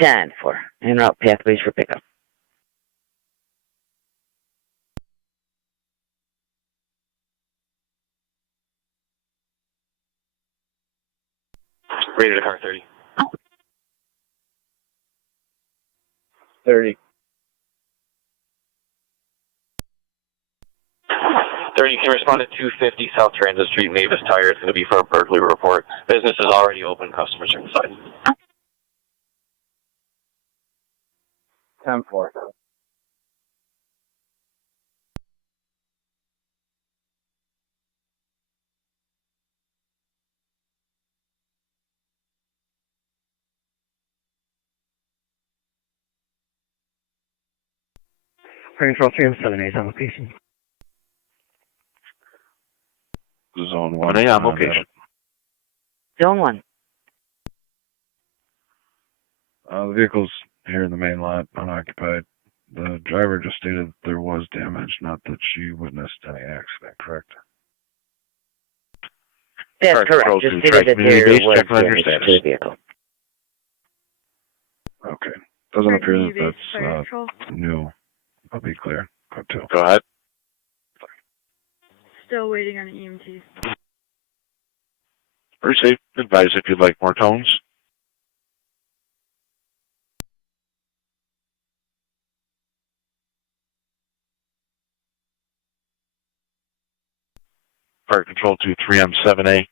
10-4. En route pathways for pickup. Rated car 30. 30. 30 can respond to 250 South Transit Street, Mavis Tire. It's going to be for a burglary report. Business is already open. Customers are inside. 10-4. Fire Control 3M78 on location. Zone 1. On location. Zone 1. The vehicle's here in the main lot, unoccupied. The driver just stated that there was damage, not that she witnessed any accident, correct? That's Fire correct. Control Just to stated that community there base, was check on your damage to status. the vehicle. Okay. Doesn't appear that Fire that's Control. new. I'll be clear. Go to. Go ahead. Still waiting on EMT. Receive. Advise if you'd like more tones. Fire Control to 3M7A.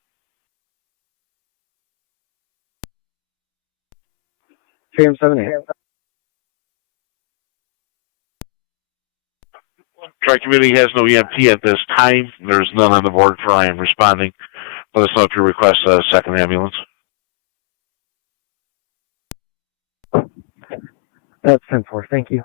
3M78. Tri-Community has no EMT at this time. There's none on the board for I am responding. Let us know if you request a second ambulance. That's 10-4. Thank you.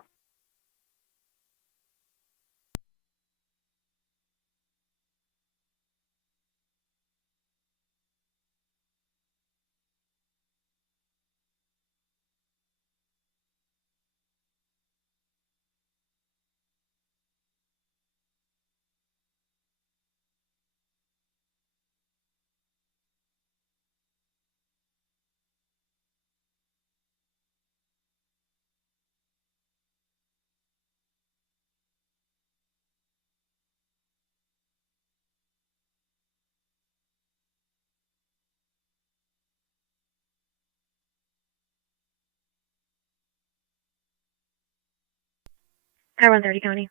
Car 130 County.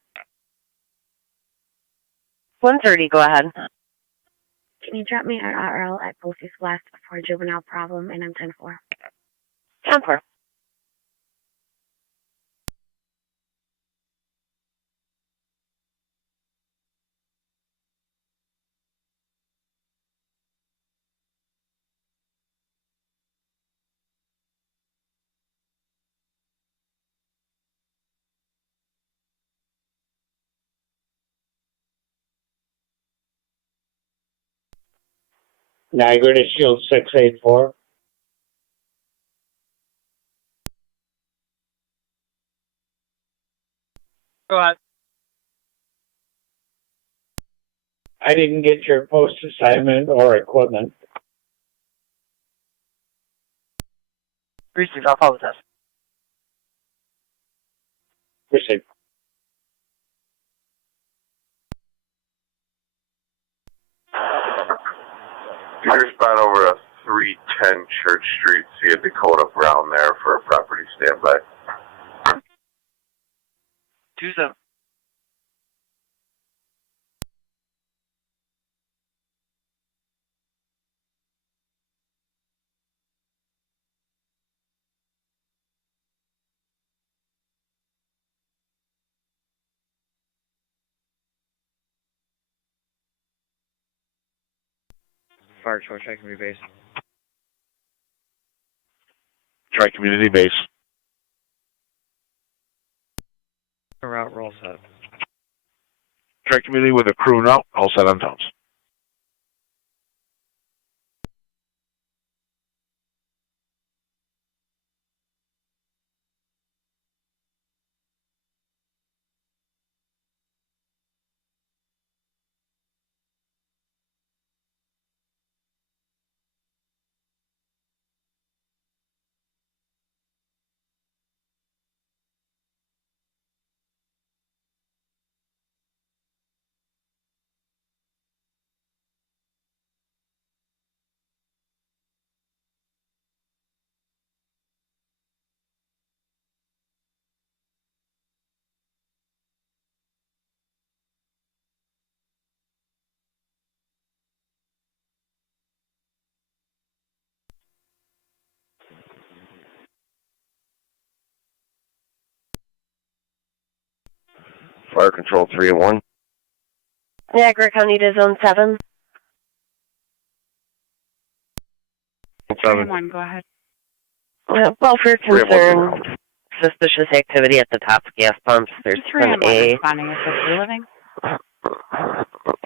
130, go ahead. Can you drop me an RL at Postage West for a juvenile problem, and I'm 10-4. 10-4. Niagara to Shield 684. Go ahead. I didn't get your post assignment or equipment. Receive, I'll follow this. Receive. Your spot over a 310 Church Street. See a Dakota Brown there for a property standby. 2-7. Fire Control, check and rebase. Tri-Community base. Route roll set. Tri-Community with a crew now. All set on tones. Fire Control 301. Niagara County to Zone 7. 3-1, go ahead. Welfare 311. concern. Suspicious activity at the top of gas pumps. There's 3-1 an responding, assisted living.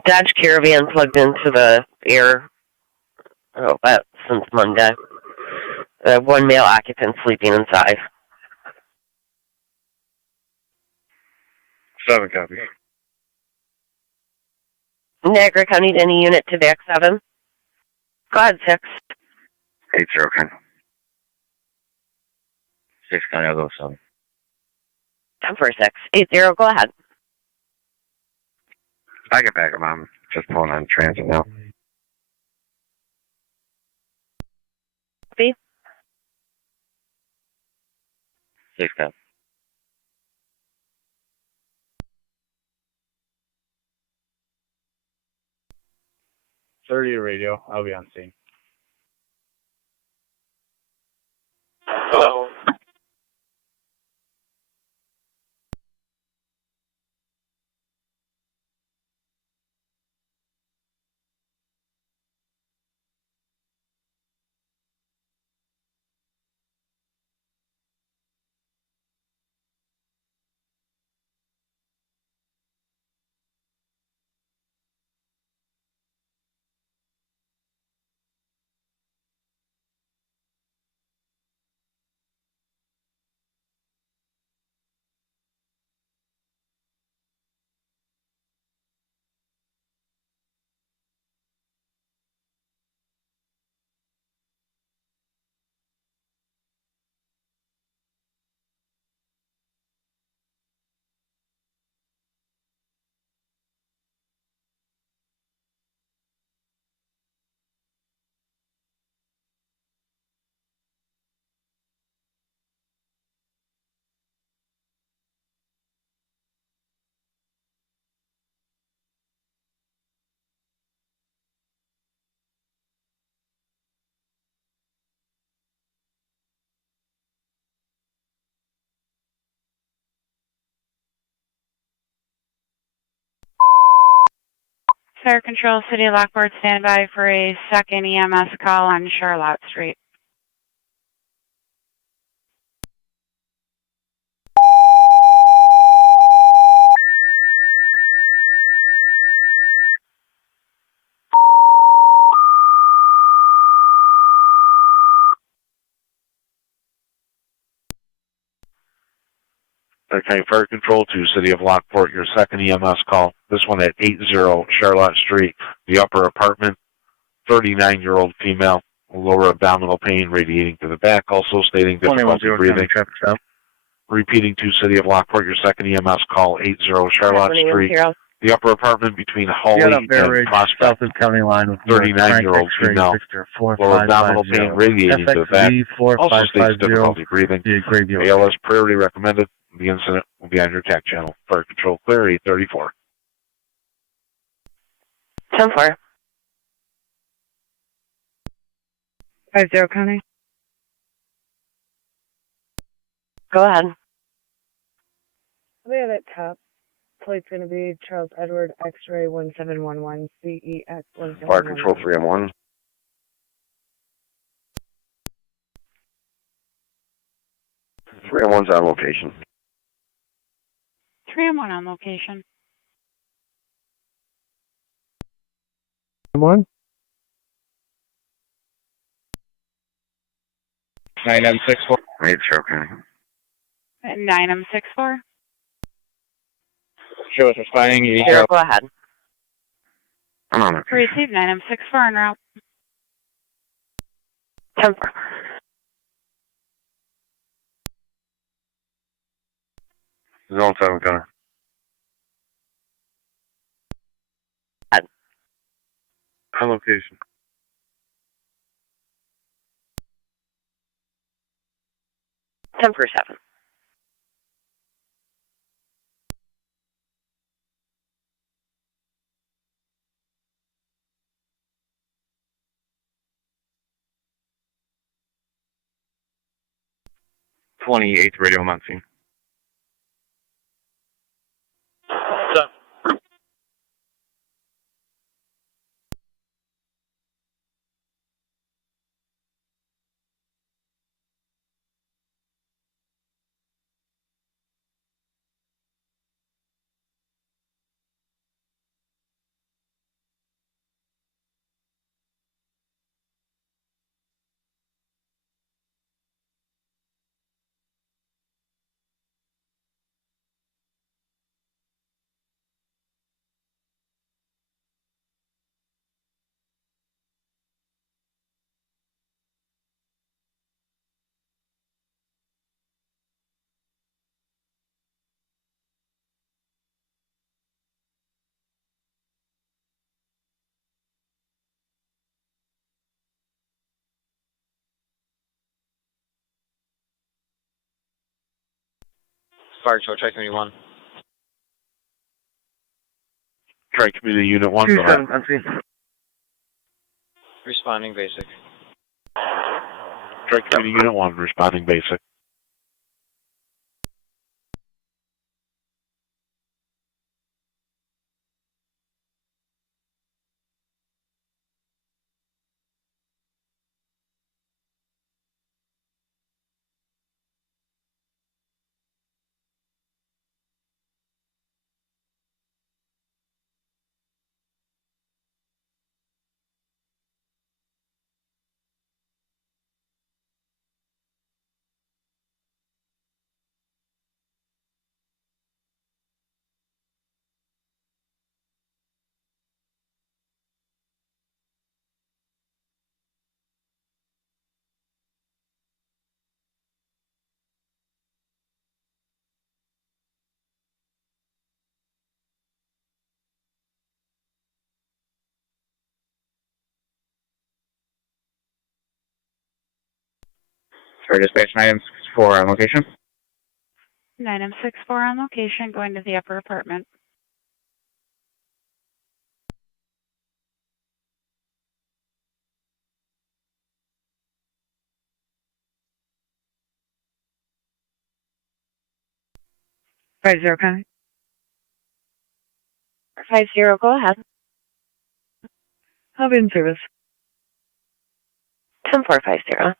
Dodge Caravan plugged into the air since Monday. One male occupant sleeping inside. 7 copy. Niagara County to any unit to back 7. Go ahead, 6. 80 County. 6 County, I'll go 7. 10-4-6. 80, go ahead. I get back, I'm just pulling on transit now. B. 6 County. radio. I'll be on scene. Hello. Fire Control, City of Lockport, stand by for a second EMS call on Charlotte Street. Okay, Fire Control to City of Lockport, your second EMS call. This one at 80 Charlotte Street, the upper apartment, 39-year-old female, lower abdominal pain radiating to the back, also stating difficulty breathing. Repeating to City of Lockport, your second EMS call, 80 Charlotte Street, the upper apartment between Hawley and Prospect, 39-year-old female, lower abdominal pain radiating to the back, also states difficulty breathing. ALS priority recommended. The incident will be on your TAC channel. Fire Control clear, 834. 10-4. 50 County. Go ahead. There that top plate's going to be Charles Edward X-ray 1711 CEX 1711. Fire Control 3-1. Three on one's on location. 3-1 on location. 1. 9M64. 80 County. 9M64. Show us responding. 80 Zero, go ahead. I'm on location. Receive 9M64 en route. 10-4. Zone 7 Gunner. On location. 10-7. Fire Choke, check Community 1. Tri-Community Unit 1, go ahead. 2-7, unseen. Responding basic. Tri-Community Unit 1, responding basic. For dispatch 9M64 on location. 9M64 on location, going to the upper apartment. Five zero, Connie. 50, go ahead. I'll be in service. 10450.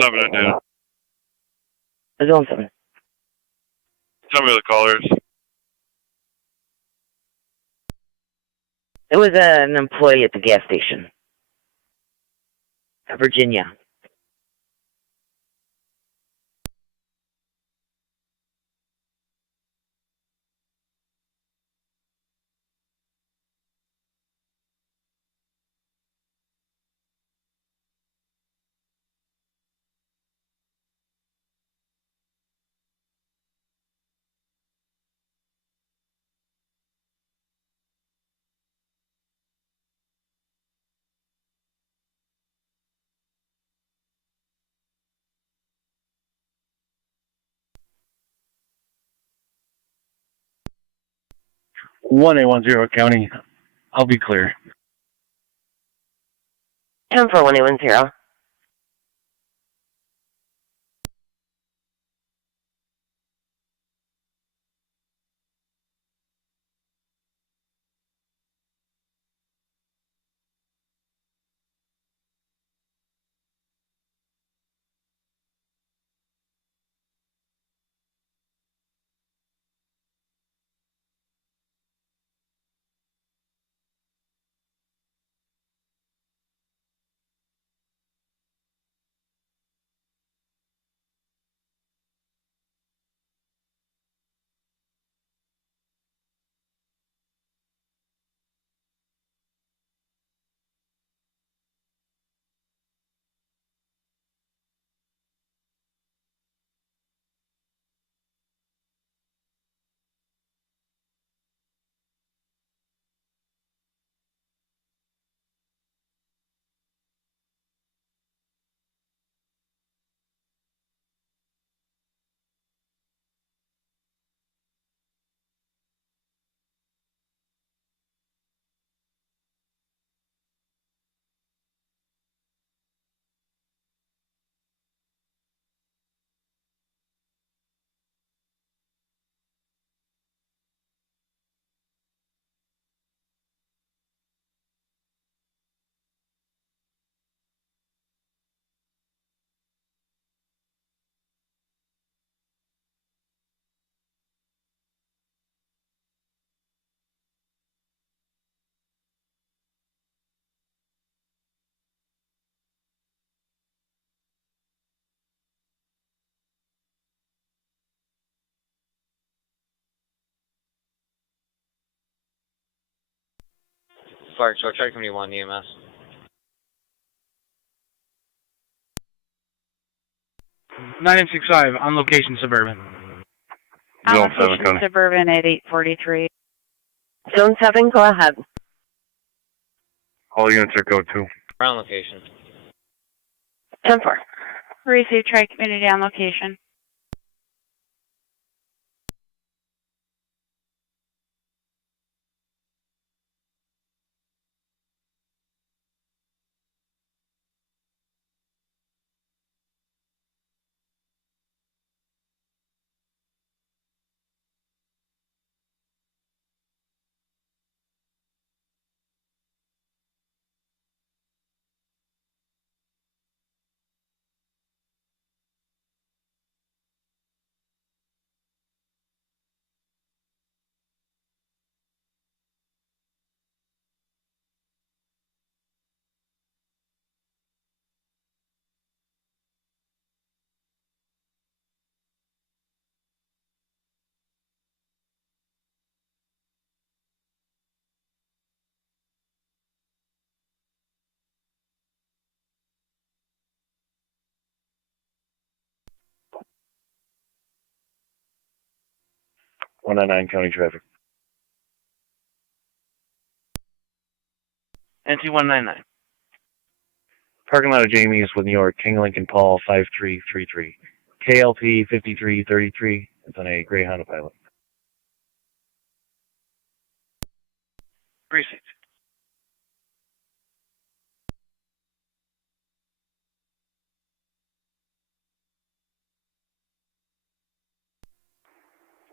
Seven and noon. Zone 7. Tell me the callers. It was an employee at the gas station. Virginia. One 810 County. I'll be clear. 14110. Fire truck, check me 1 EMS. Nine six five on location Suburban. On Zone 7, location Connie. Suburban at 843. Zone 7, go ahead. All units are code 2. Ground location. 10-4. Receive Tri-Community on location. One nine nine county traffic. NT 199. Parking lot of Jamie's with New York, King Lincoln Paul 5333. KLP 5333. It's on a gray Honda Pilot. Precinct.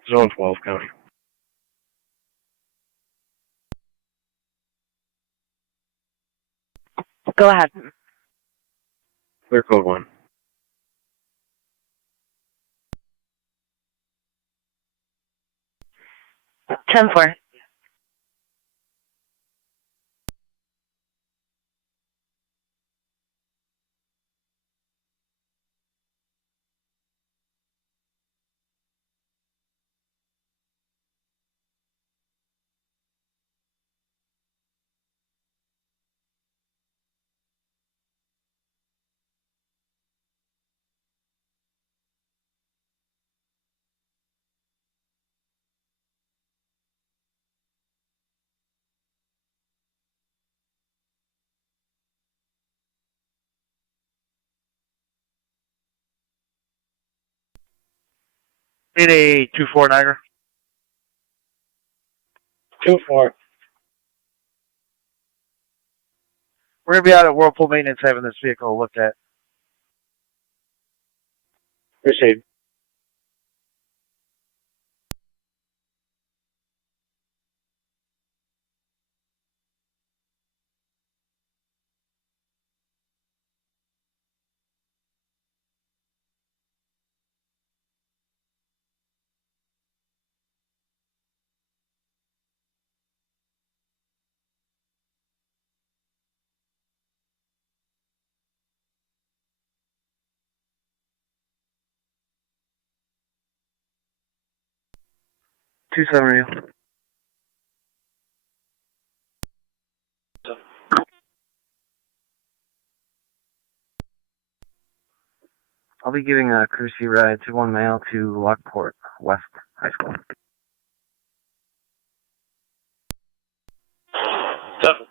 Zone 12 county. Go ahead. Clear code 1. Ten four. Need a 2-4 Niagara. 2-4. We're going to be out at Whirlpool Maintenance having this vehicle looked at. Proceed. Two seven. I'll be giving a courtesy ride to 1 mile to Lockport West High School. Seven.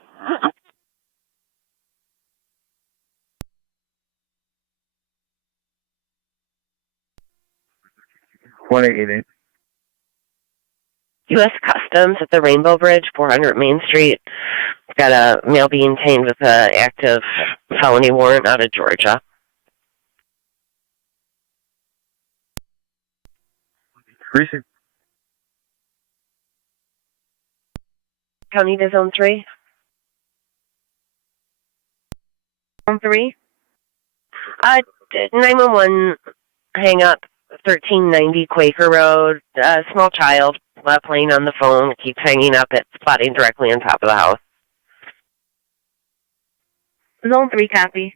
1888. U.S. Customs at the Rainbow Bridge, 400 Main Street. Got a male being detained with an active felony warrant out of Georgia. Receive. County to Zone 3. Zone 3. 911 hang up, 1390 Quaker Road. Small child playing on the phone, keeps hanging up. It's spotting directly on top of the house. Zone 3 copy.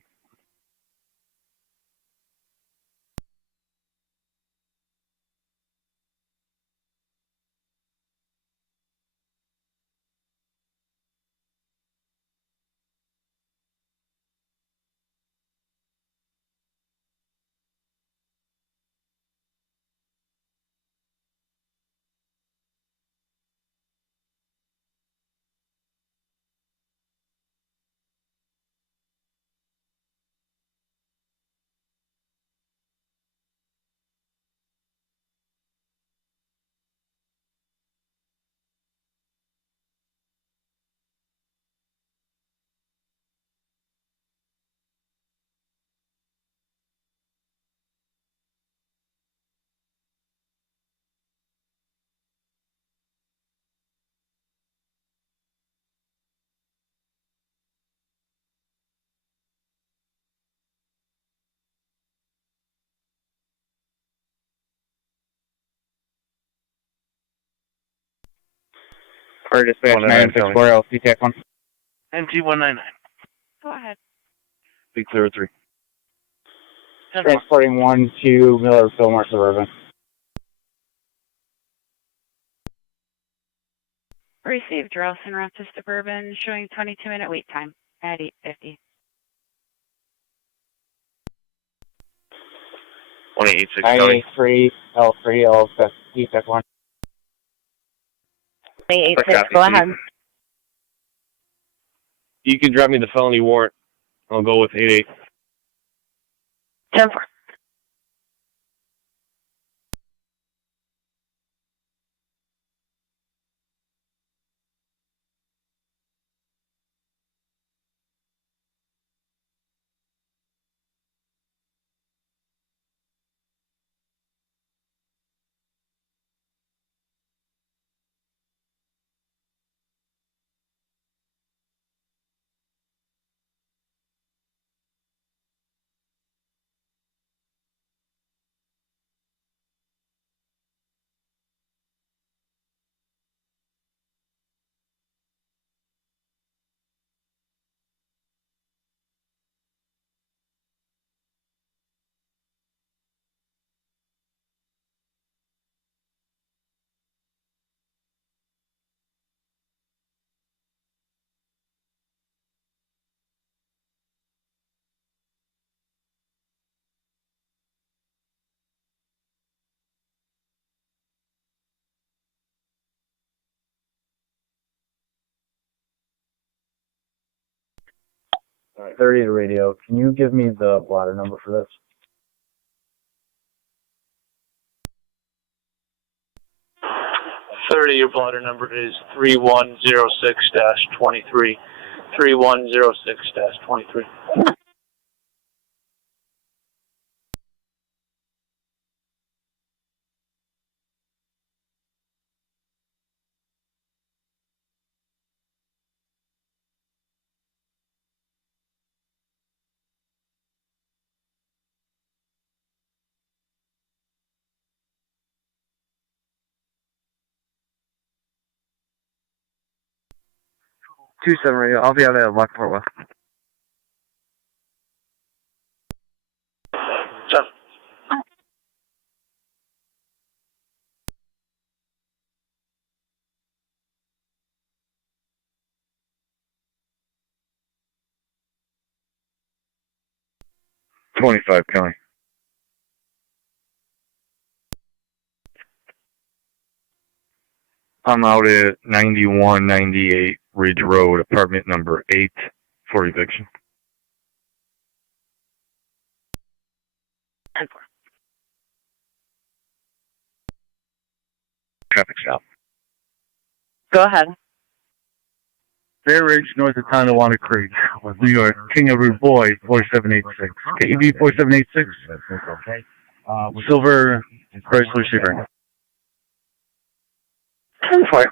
For dispatch 964 LC TAC 1. NT199. Go ahead. Be clear 3. Transporting 1 to Miller Fillmore Suburban. Received Rouse and route to Suburban, showing 22-minute wait time at 8:50. 1886 County. 983 L3 LC TAC 1. 986, go ahead. You can drop me the felony warrant. I'll go with 88. 10-4. All right, 30 to radio. Can you give me the blotter number for this? Your blotter number is 3106-23. 3106-23. Two 7 radio. I'll be out at Lockport West. Seven. $25 County. I'm out at 9198 Ridge Road, apartment number 8 for eviction. 10-4. Traffic stop. Go ahead. Fair Ridge, north of Tonawanda Creek, New York, King Edward Boy, 4786. KEB 4786. Silver Chrysler Sebring. 10-4.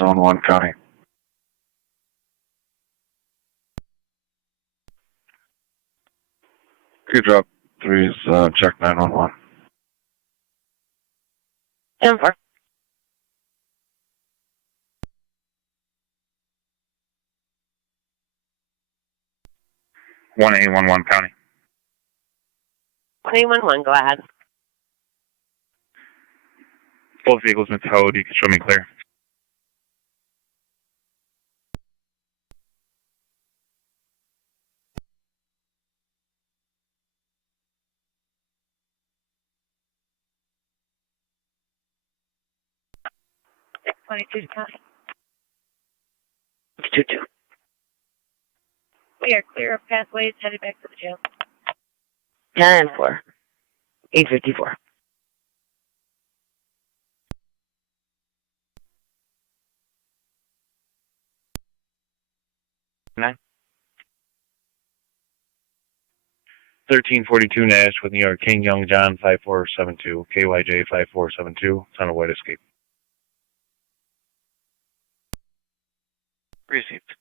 Zone 1 County. Good drop 3 is check 911. 10-4. One 811 County. 811, go ahead. Both vehicles been towed. You can show me clear. Two. We are clear of pathways headed back to the jail. 10-4. 854. Nine. 1342 Nash with New York, King Young John 5472, KYJ 5472, son of white escape. Received.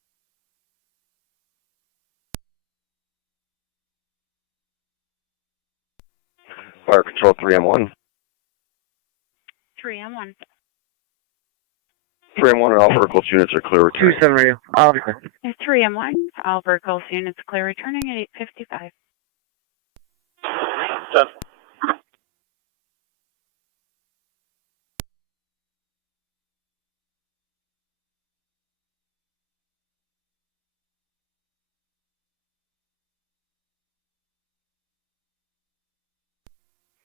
Fire Control 3M1. 3M1. 3M1 and all vertical units are clear returning. 2-7 radio. I'll be clear. 3M1, all vertical units clear returning at 8:55. Done.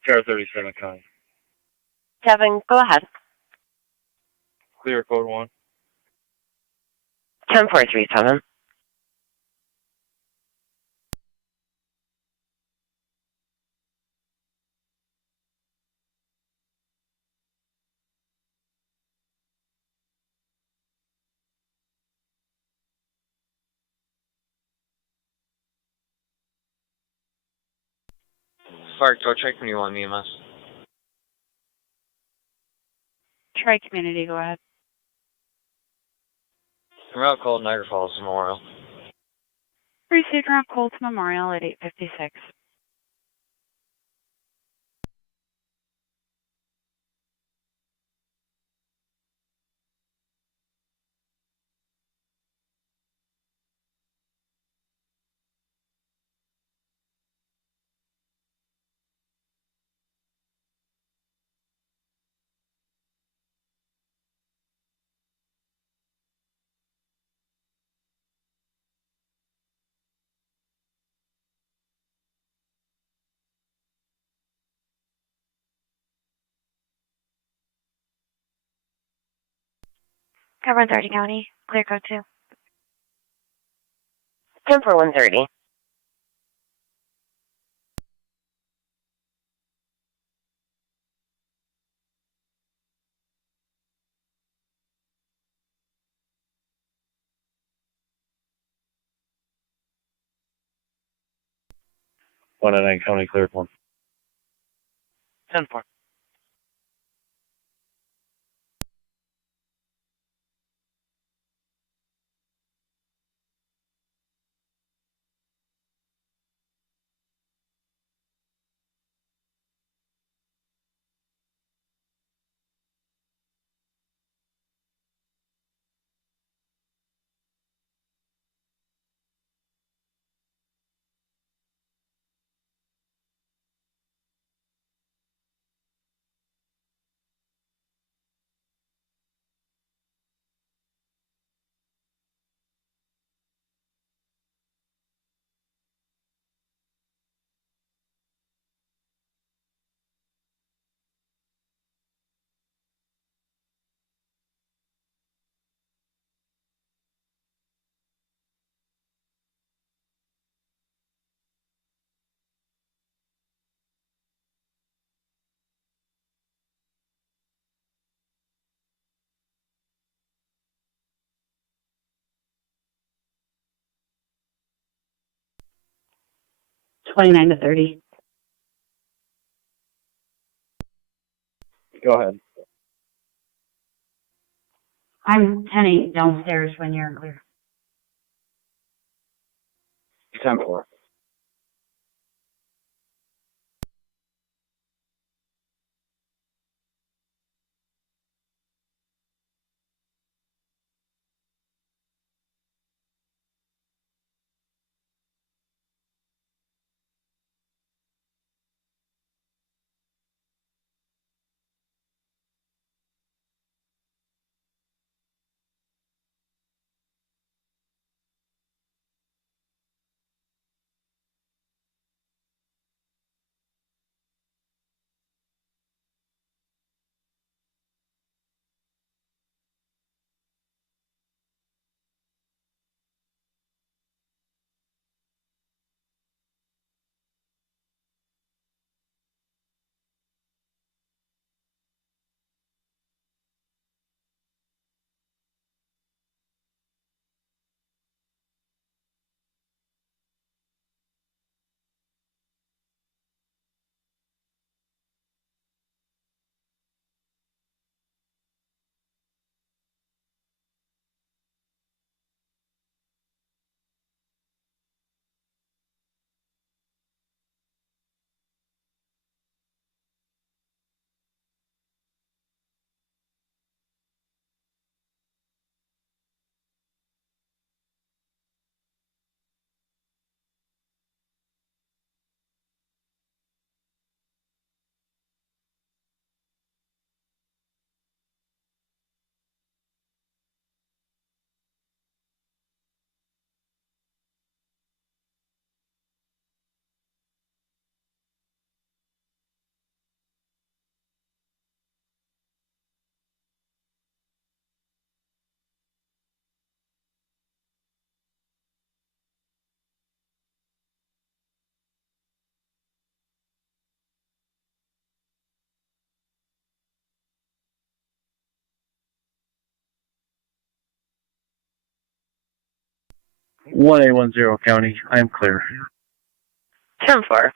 Tower 37 County. Kevin, go ahead. Clear code 1. 10437. Fire Control, check when you want EMS. Tri-Community, go ahead. Route called Niagara Falls Memorial. Received route call to Memorial at 8:56. Cover 30 County. Clear code 2. 10130. One at 9 County cleared 1. 10-4. $29 to $30. Go ahead. I'm 10-8 downstairs when you're clear. 10-4. 1810 County. I am clear. 10-4.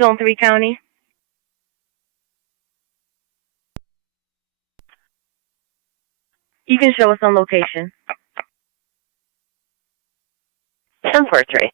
Zone 3 County. You can show us on location. 10-4-3.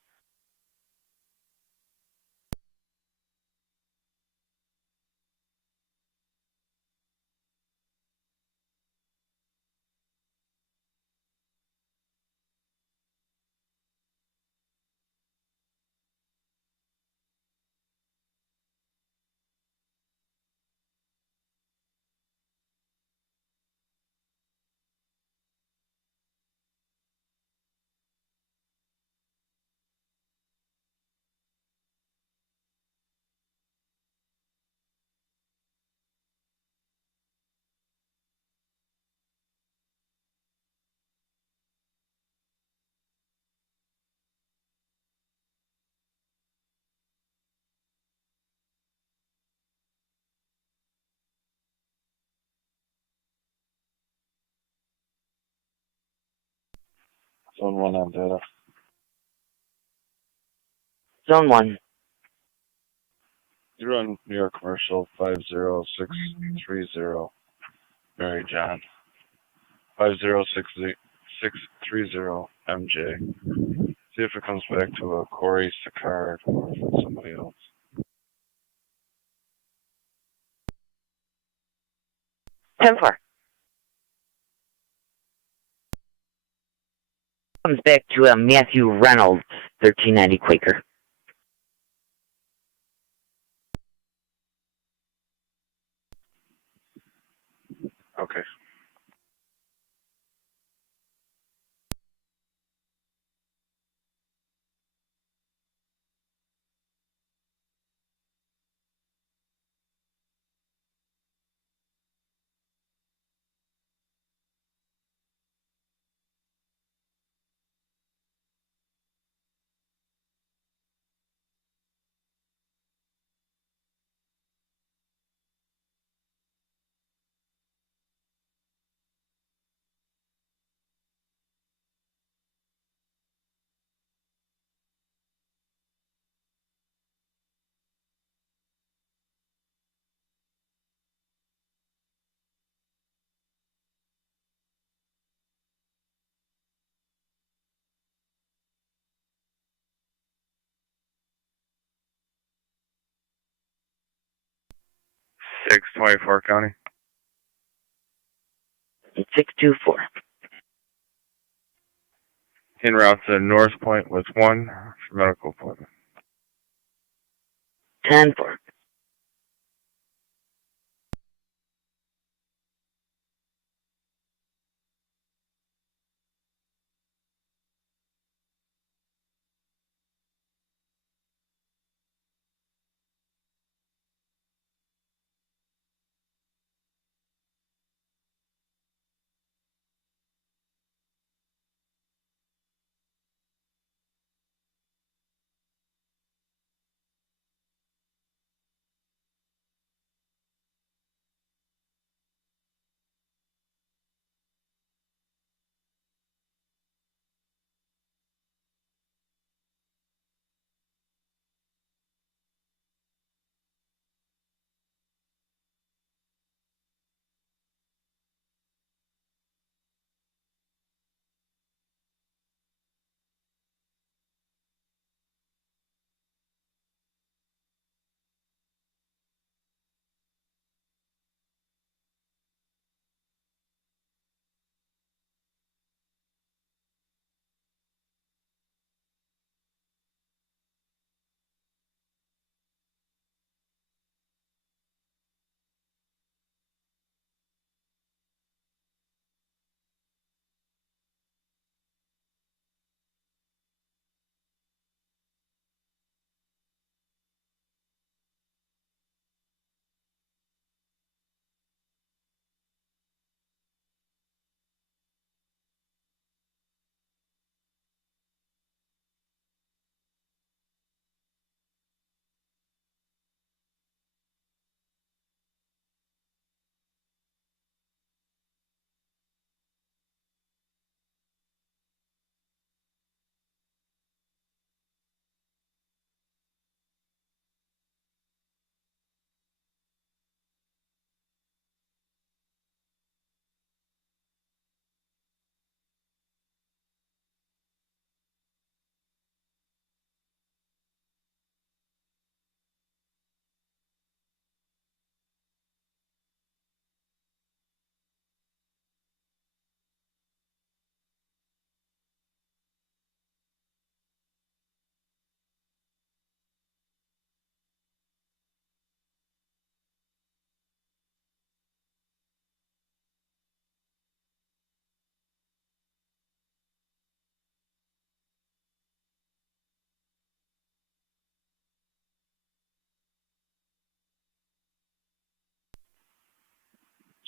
Zone 1 on data. Zone 1. You're on New York Commercial 50630, Mary John. 50630 MJ. See if it comes back to a Corey Sicard or if it's somebody else. 10-4. Comes back to Matthew Reynolds, 1390 Quaker. Okay. Six 24 County. 624. En route to North Point with 1 for medical appointment. 10-4.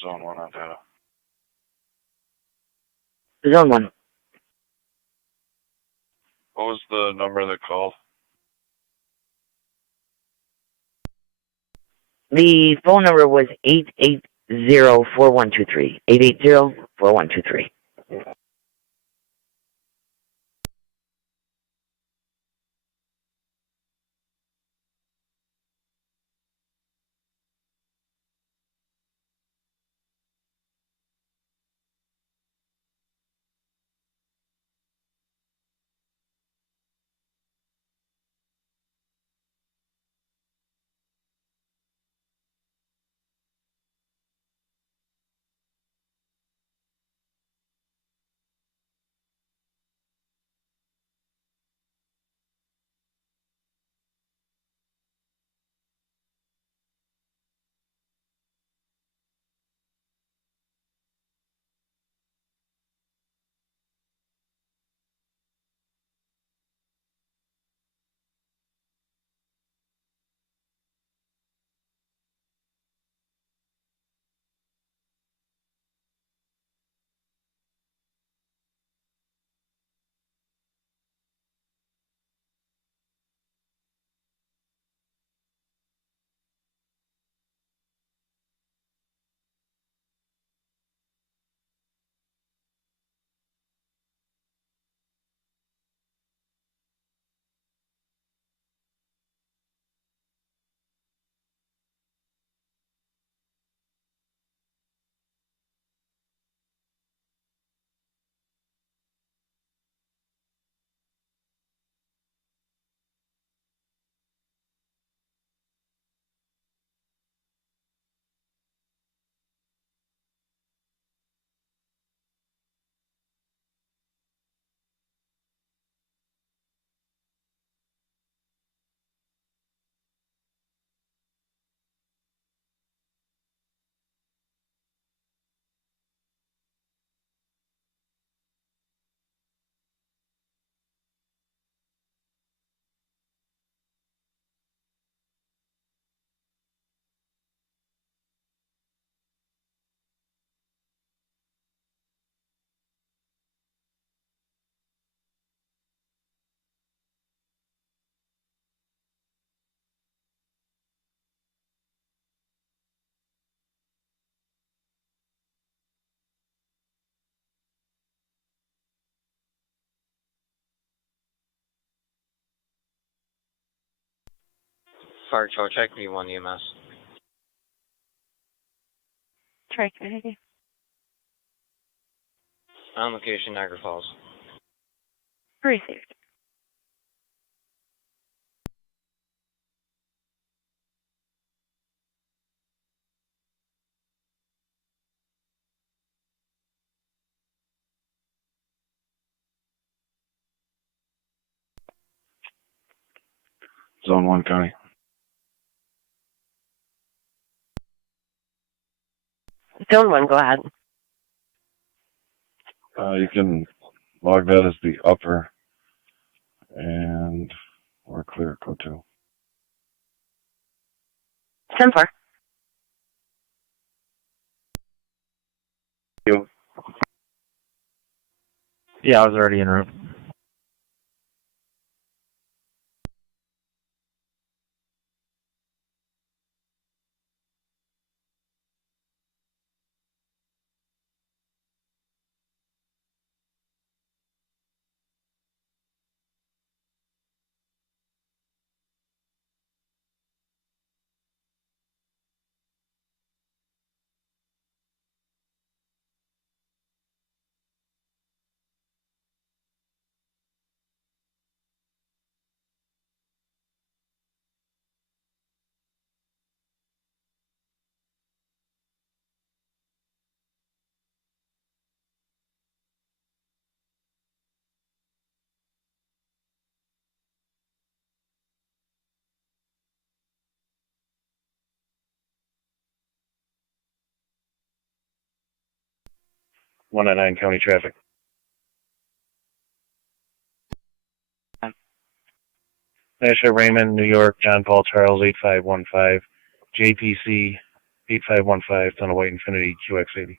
Zone 1 on data. Zone 1. What was the number that called? The phone number was 880-4123. 880-4123. Fire control check V1 EMS. Tri-Community. On location, Niagara Falls. Received. Zone 1 County. Zone 1, go ahead. You can log that as the upper, and we're clear, code 2. 10-4. You. Yeah, I was already en route. One at 9 County traffic. Asher Raymond, New York, John Paul Charles 8515, JPC 8515, Ton of White Infinity QX80.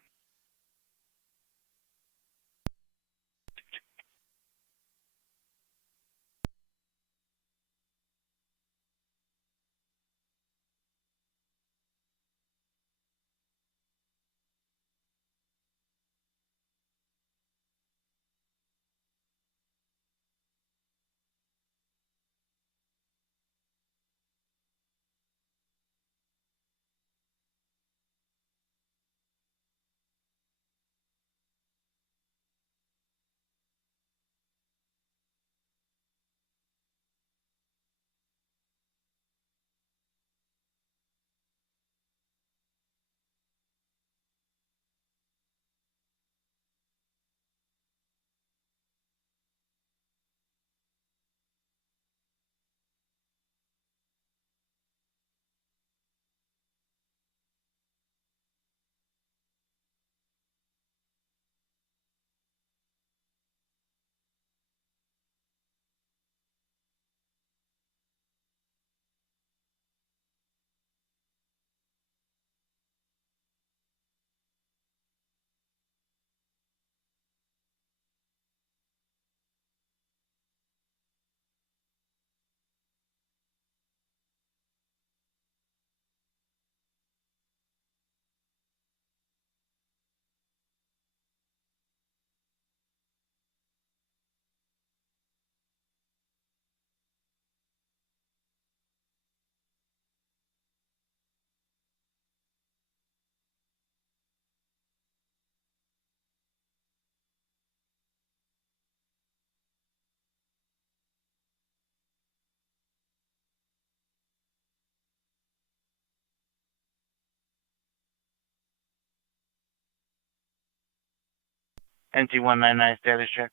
NT199 status check.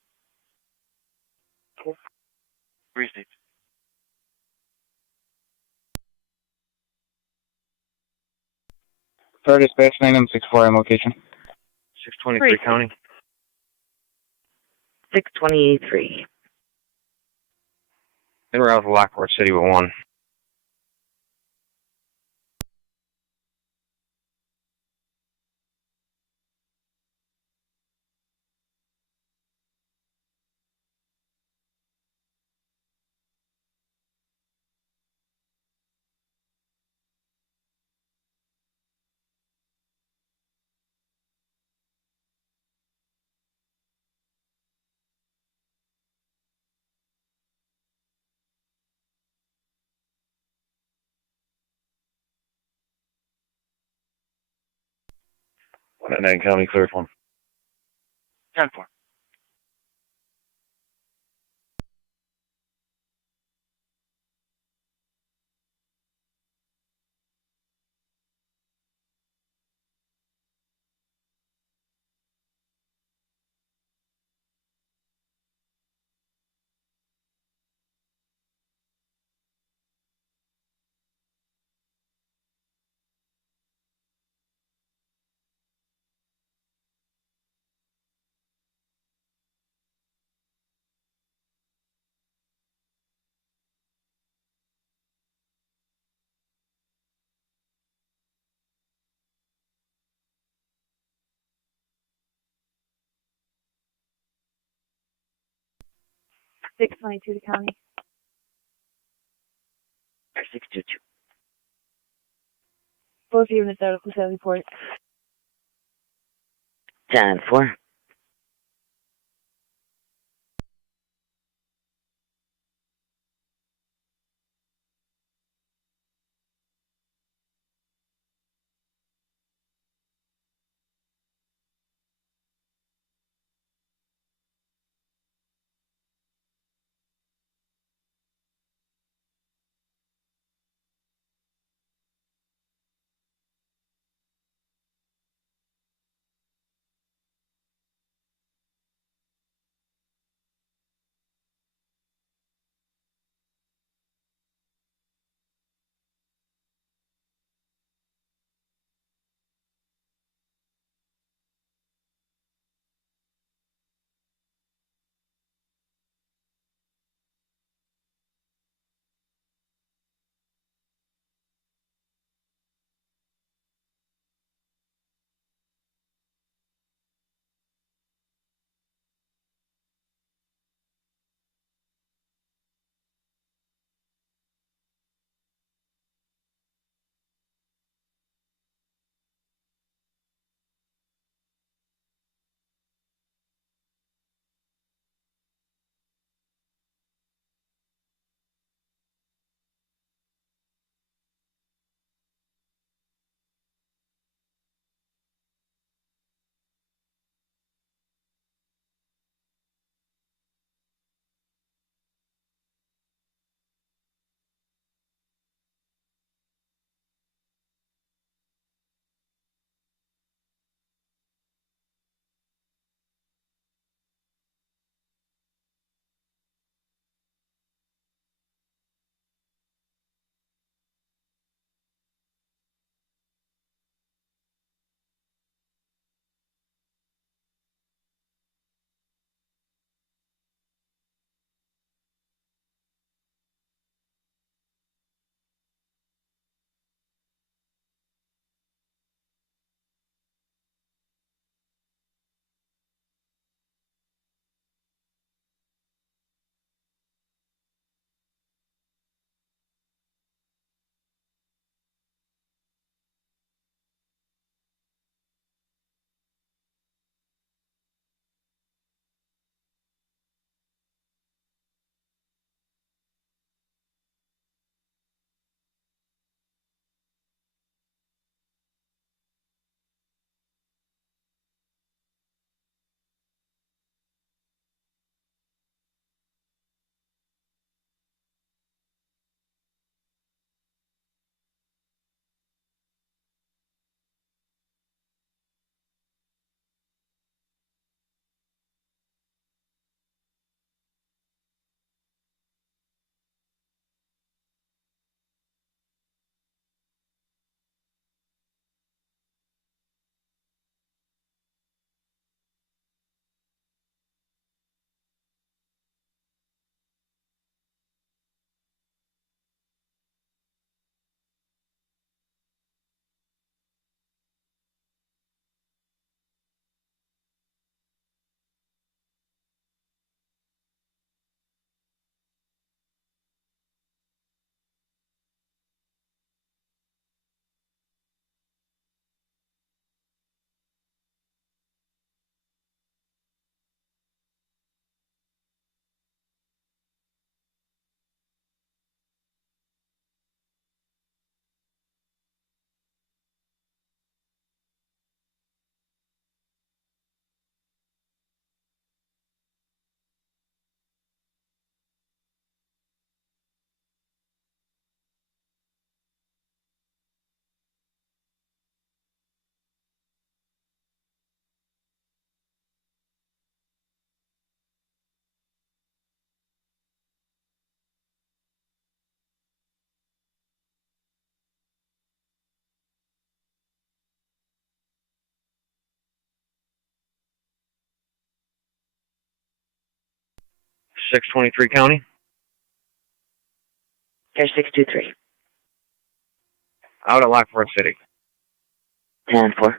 Received. Fire dispatch 9M64 on location. 623 County. 623. En route to Lockport City with 1. And then County Clerk 1. 10-4. Six 22 to county. 622. Both units out of Lucille Port. 10-4. 623 County. Cash 623. Out at Lockport City. 10-4.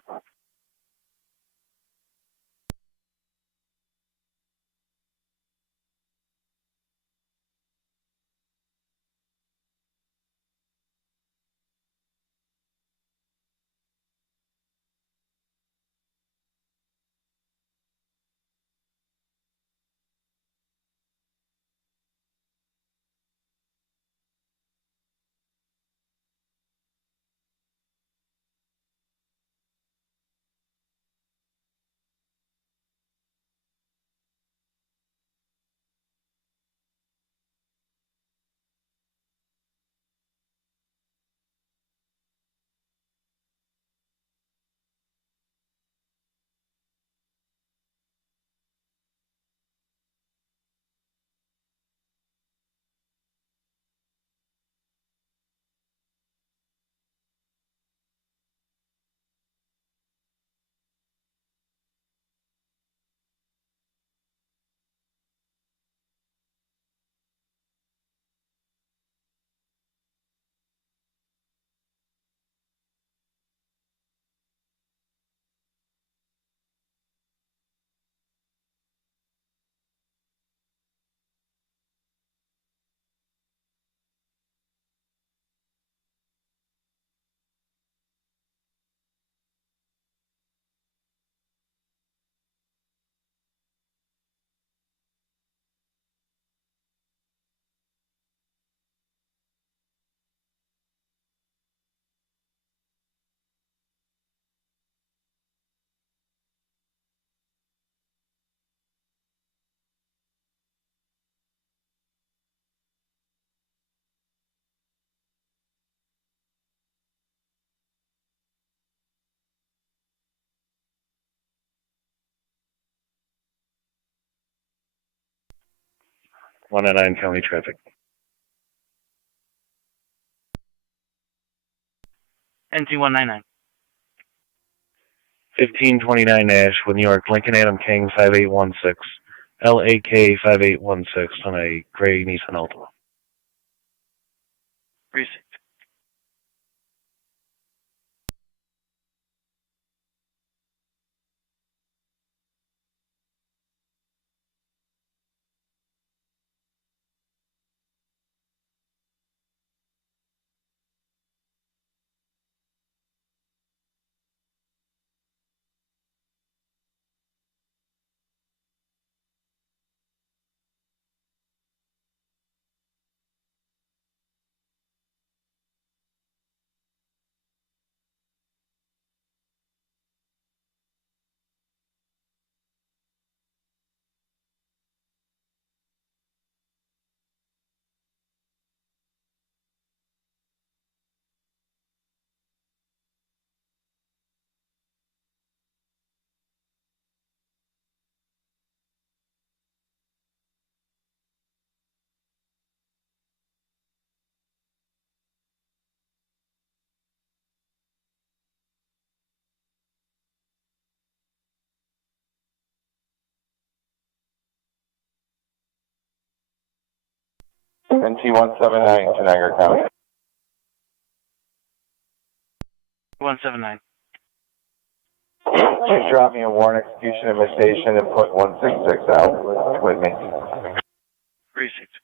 One at 9 County traffic. NT199. 1529 Ashwood, New York, Lincoln Adam King 5816. LAK 5816 on a gray Nissan Altima. Precinct. NT179 to Niagara County. 179. Please drop me a warrant execution invitation and put 166 out with me. Precinct.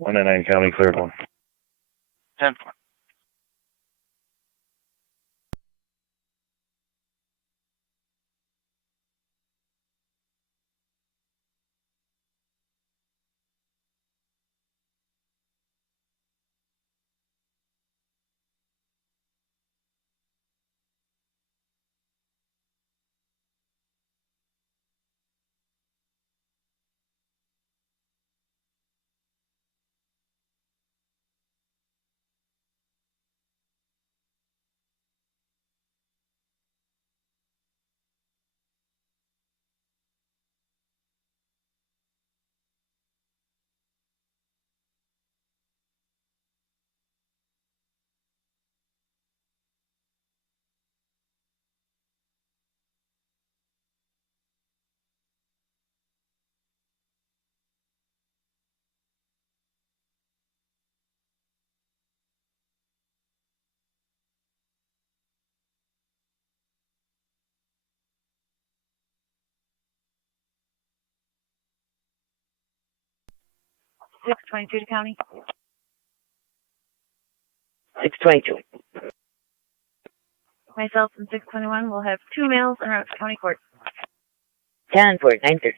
199 County, cleared 1. 10-4. Six 22 to county. 622. Myself and 621 will have 2 males en route to county court. 10 for 930.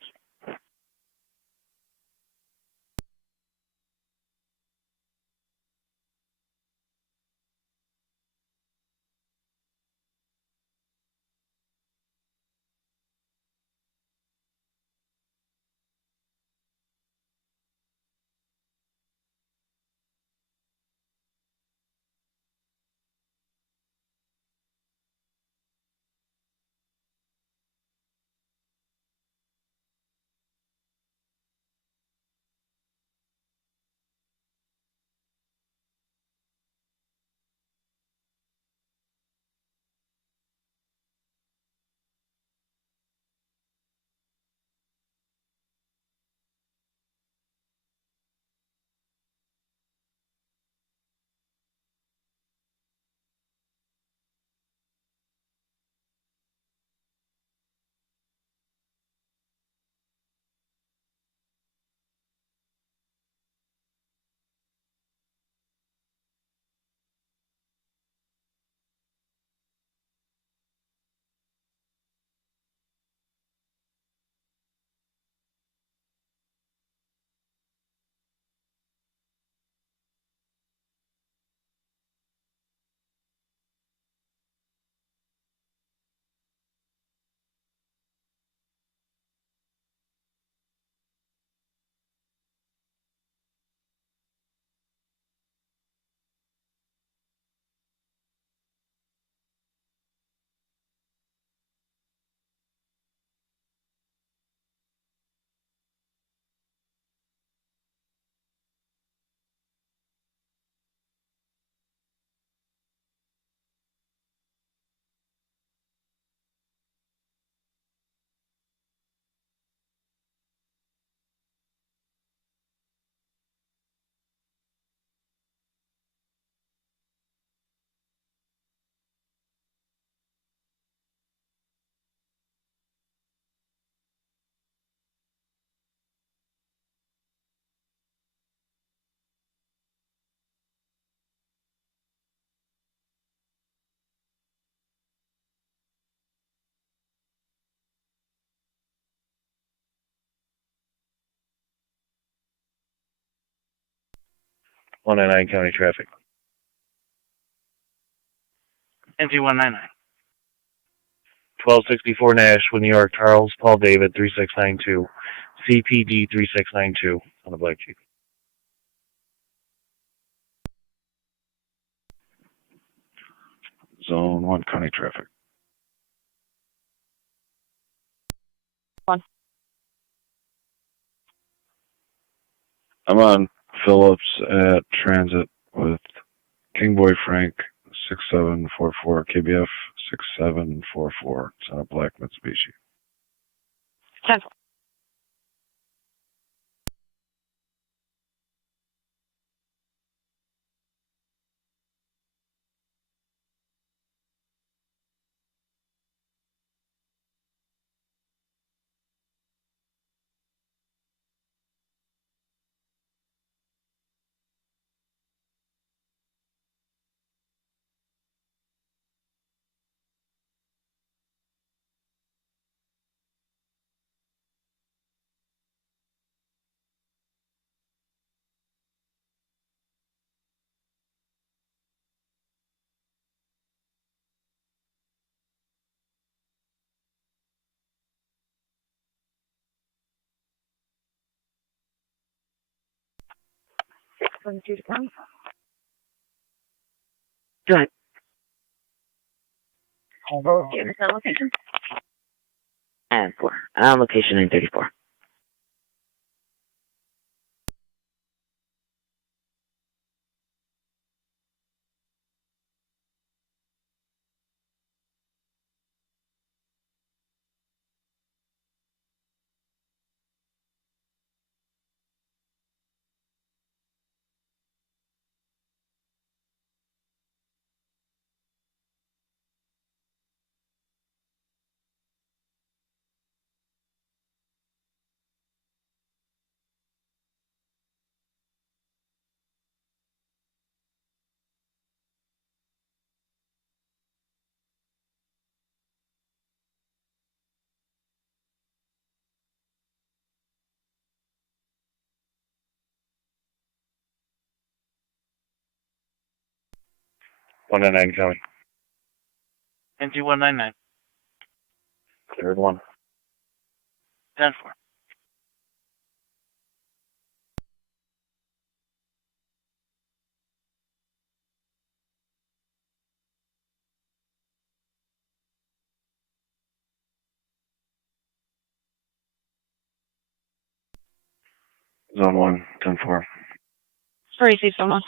One nine nine County traffic. NG 199. 1264 Nashville, New York, Charles Paul David 3692, CPD 3692 on the Black Jeep. Zone 1 County traffic. 1. I'm on Phillips at Transit with King Boy Frank 6744 KBF 6744. It's on a black Mitsubishi. 10-4. 72 to 1. Go ahead. Do you understand location? And 4. Location 934. One and 9 County. NT 199. Cleared 1. 10-4. Zone 1, 10-4. Receive someone.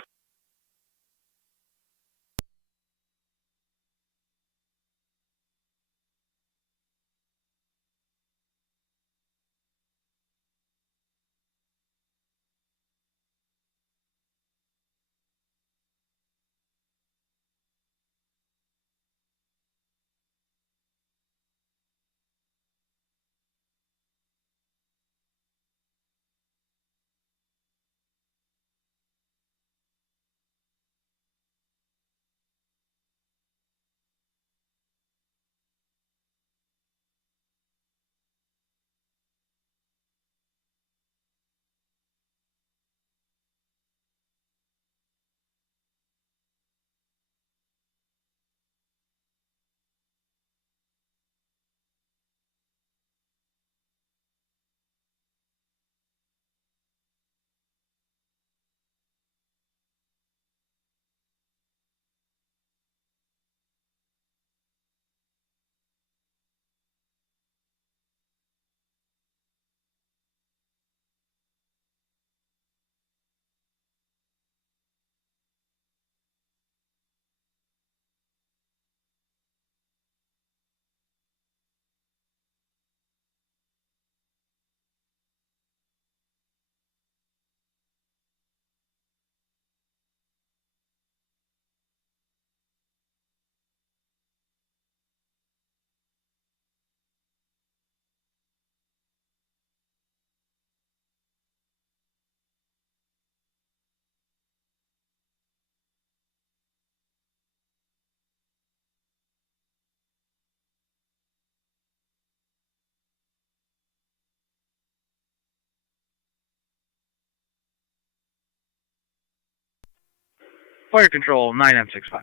Fire control 9M65.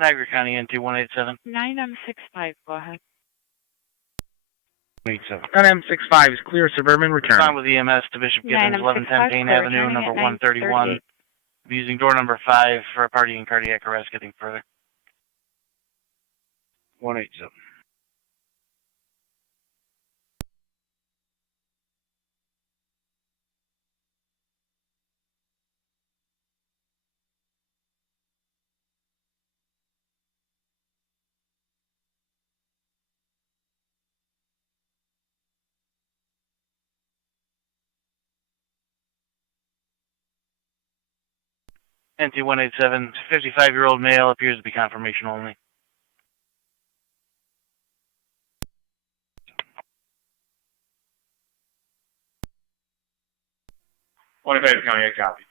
Niagara County NT 187. 9M65, go ahead. 87. 9M65 is clear suburban return. Respond with EMS to Bishop Gibbons, 1110 Payne clear, Avenue, returning number at 131. 9:38. Using door number 5 for a party in cardiac arrest. Getting further. 187. NT 187, 55-year-old male, appears to be confirmation only. County, I copy.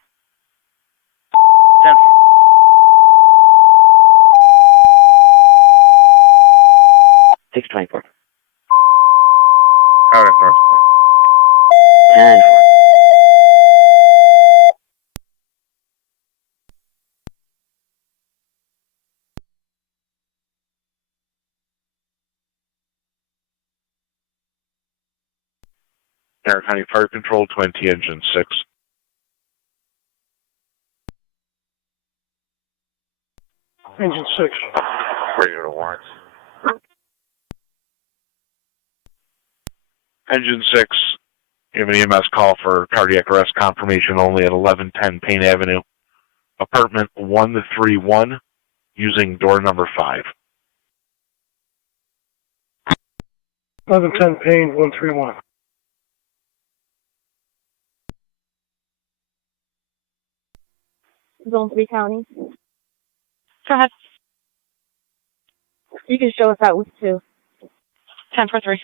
10-4. Six 24. Out at Northport. 10-4. Niagara County Fire Control, 20 Engine 6. Engine 6. Radio to warrants. Engine 6, you have an EMS call for cardiac arrest confirmation only at 1110 Payne Avenue, apartment 131, using door number 5. 1110 Payne 131. Zone 3 County. Go ahead. You can show us that with 2. 10-4-3.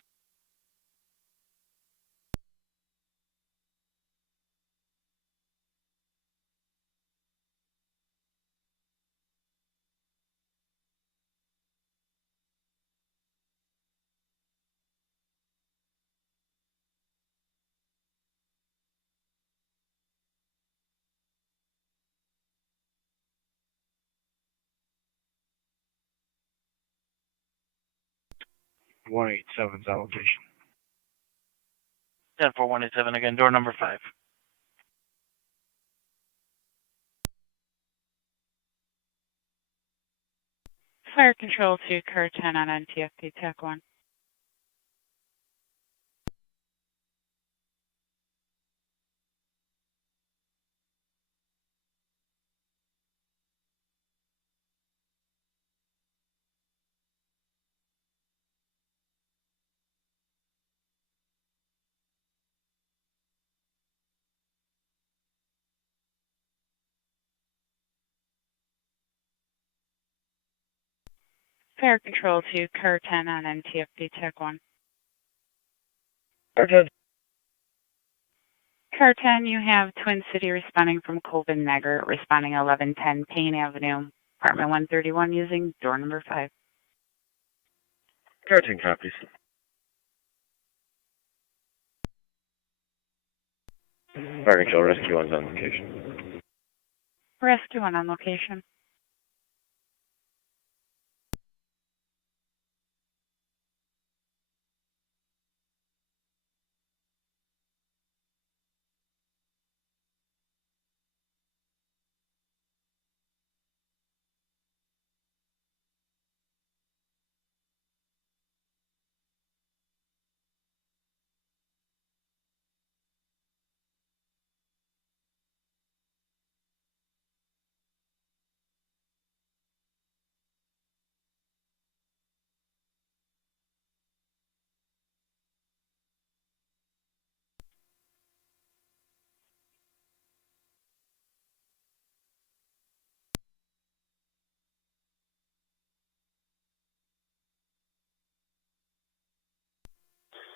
.187's allocation. 10-4-187 again, door number 5. Fire control to car 10 on NTFP TAC 1. Fire control to car 10 on NTFP TAC 1. Car 10. Car 10, you have Twin City responding from Colvin Niagara, responding 1110 Payne Avenue, apartment 131, using door number 5. Car 10 copies. Fire control, rescue 1's on location. Rescue 1 on location.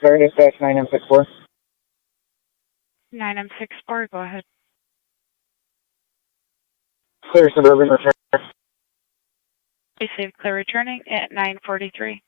Fire dispatch 9M64. 9M64, go ahead. Clear suburban return. Received clear returning at 9:43.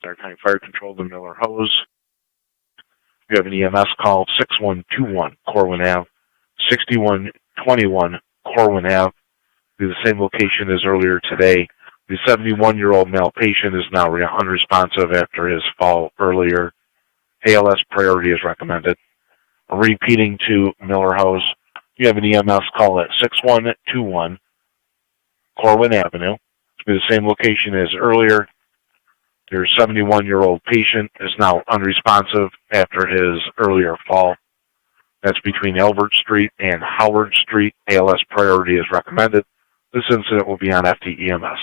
Stark County Fire Control to Miller Hose. You have an EMS call 6121 Corwin Ave, 6121 Corwin Ave. The same location as earlier today. The 71-year-old male patient is now unresponsive after his fall earlier. ALS priority is recommended. Repeating to Miller Hose, you have an EMS call at 6121 Corwin Avenue. The same location as earlier. Your 71-year-old patient is now unresponsive after his earlier fall. That's between Albert Street and Howard Street. ALS priority is recommended. This incident will be on FTEMS.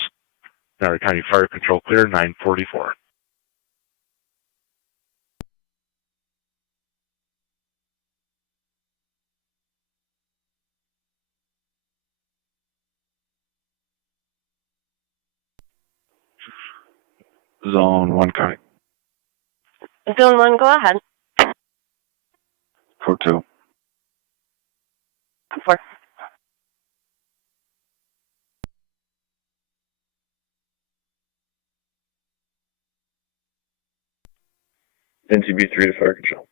Niagara County Fire Control clear, 944. Zone 1 County. Zone 1, go ahead. 4-2. 4. NTB 3 to fire control.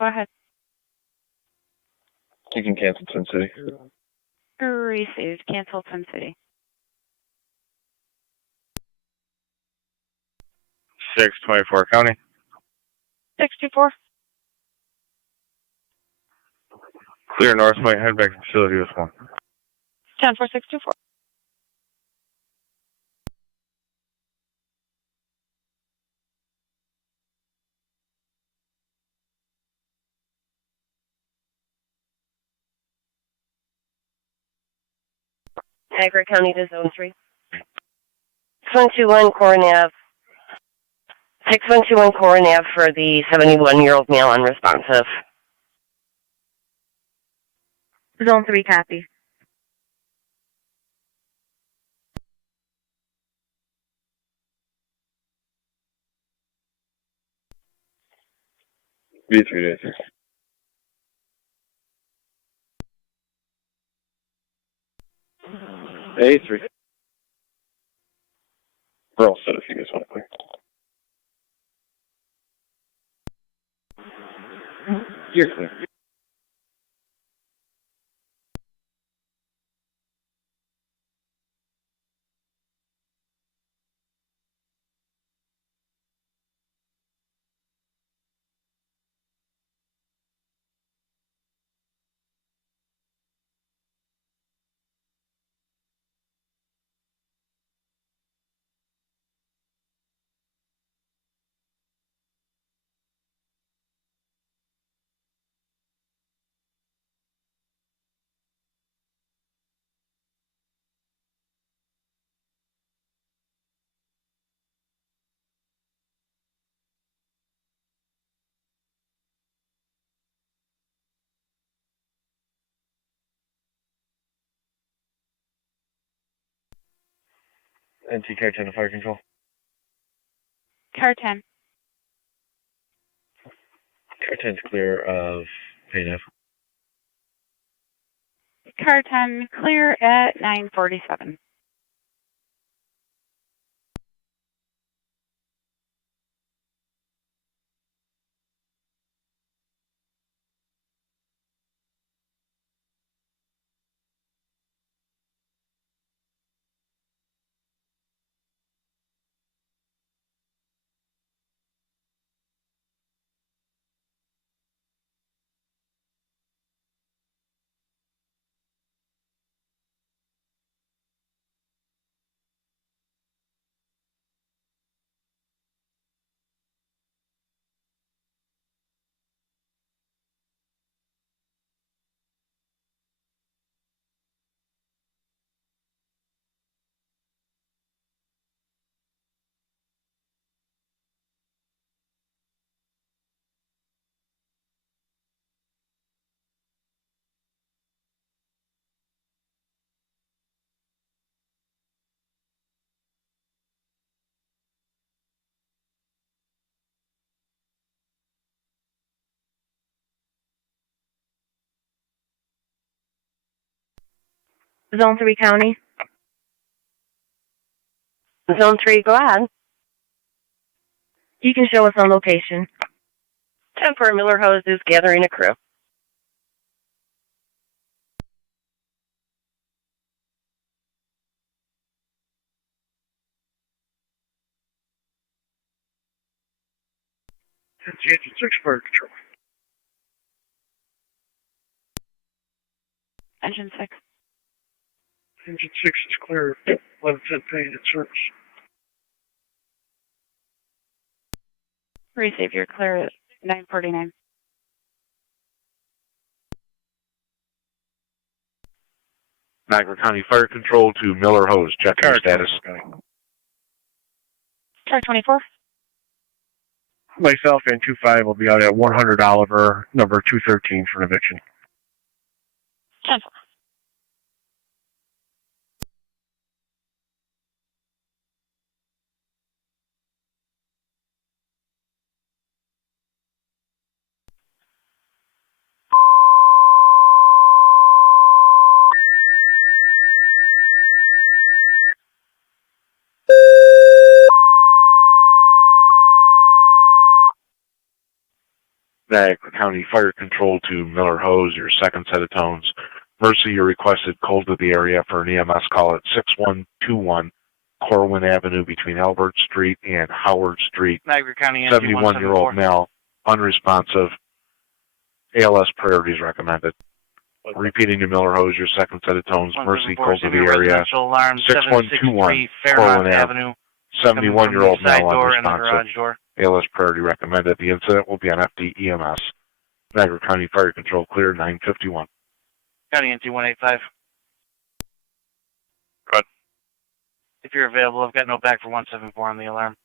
Go ahead. You can cancel Twin City. Received. Cancel Twin City. 624 County. 624. Clear North Point, head back to facility with 1. 10-4-624. Niagara County to Zone 3. 6121 Core Nav. 6121 Core Nav for the 71-year-old male unresponsive. Zone 3, copy. B3 to answer. A3. We're all set if you guys want to clear. You're clear. NT Car 10 to fire control. Car 10. Car 10's clear of Pain F. Car 10 clear at 947. Zone 3, county. Zone 3, go ahead. You can show us on location. 10-4 Miller Hose is gathering a crew. Engine 6 fire control. Engine 6. Engine 6 is clear. 1110 paid at service. Receive, you're clear at 949. Niagara County Fire Control to Miller Hose. Check your status. Car 24. Myself and 25 will be out at 100 Oliver, number 213 for an eviction. 10-4. Niagara County Fire Control to Miller Hose, your second set of tones. Mercy, you requested cold to the area for an EMS call at 6121 Corwin Avenue between Albert Street and Howard Street. Niagara County 71-year-old male, unresponsive. ALS priorities recommended. Repeating to Miller Hose, your second set of tones. Mercy, cold to the area. 6121 Corwin Avenue. 71-year-old male, unresponsive. ALS priority recommended. The incident will be on FD EMS. Niagara County Fire Control clear 951. County NT 185. Good. If you're available, I've got no back for 174 on the alarm.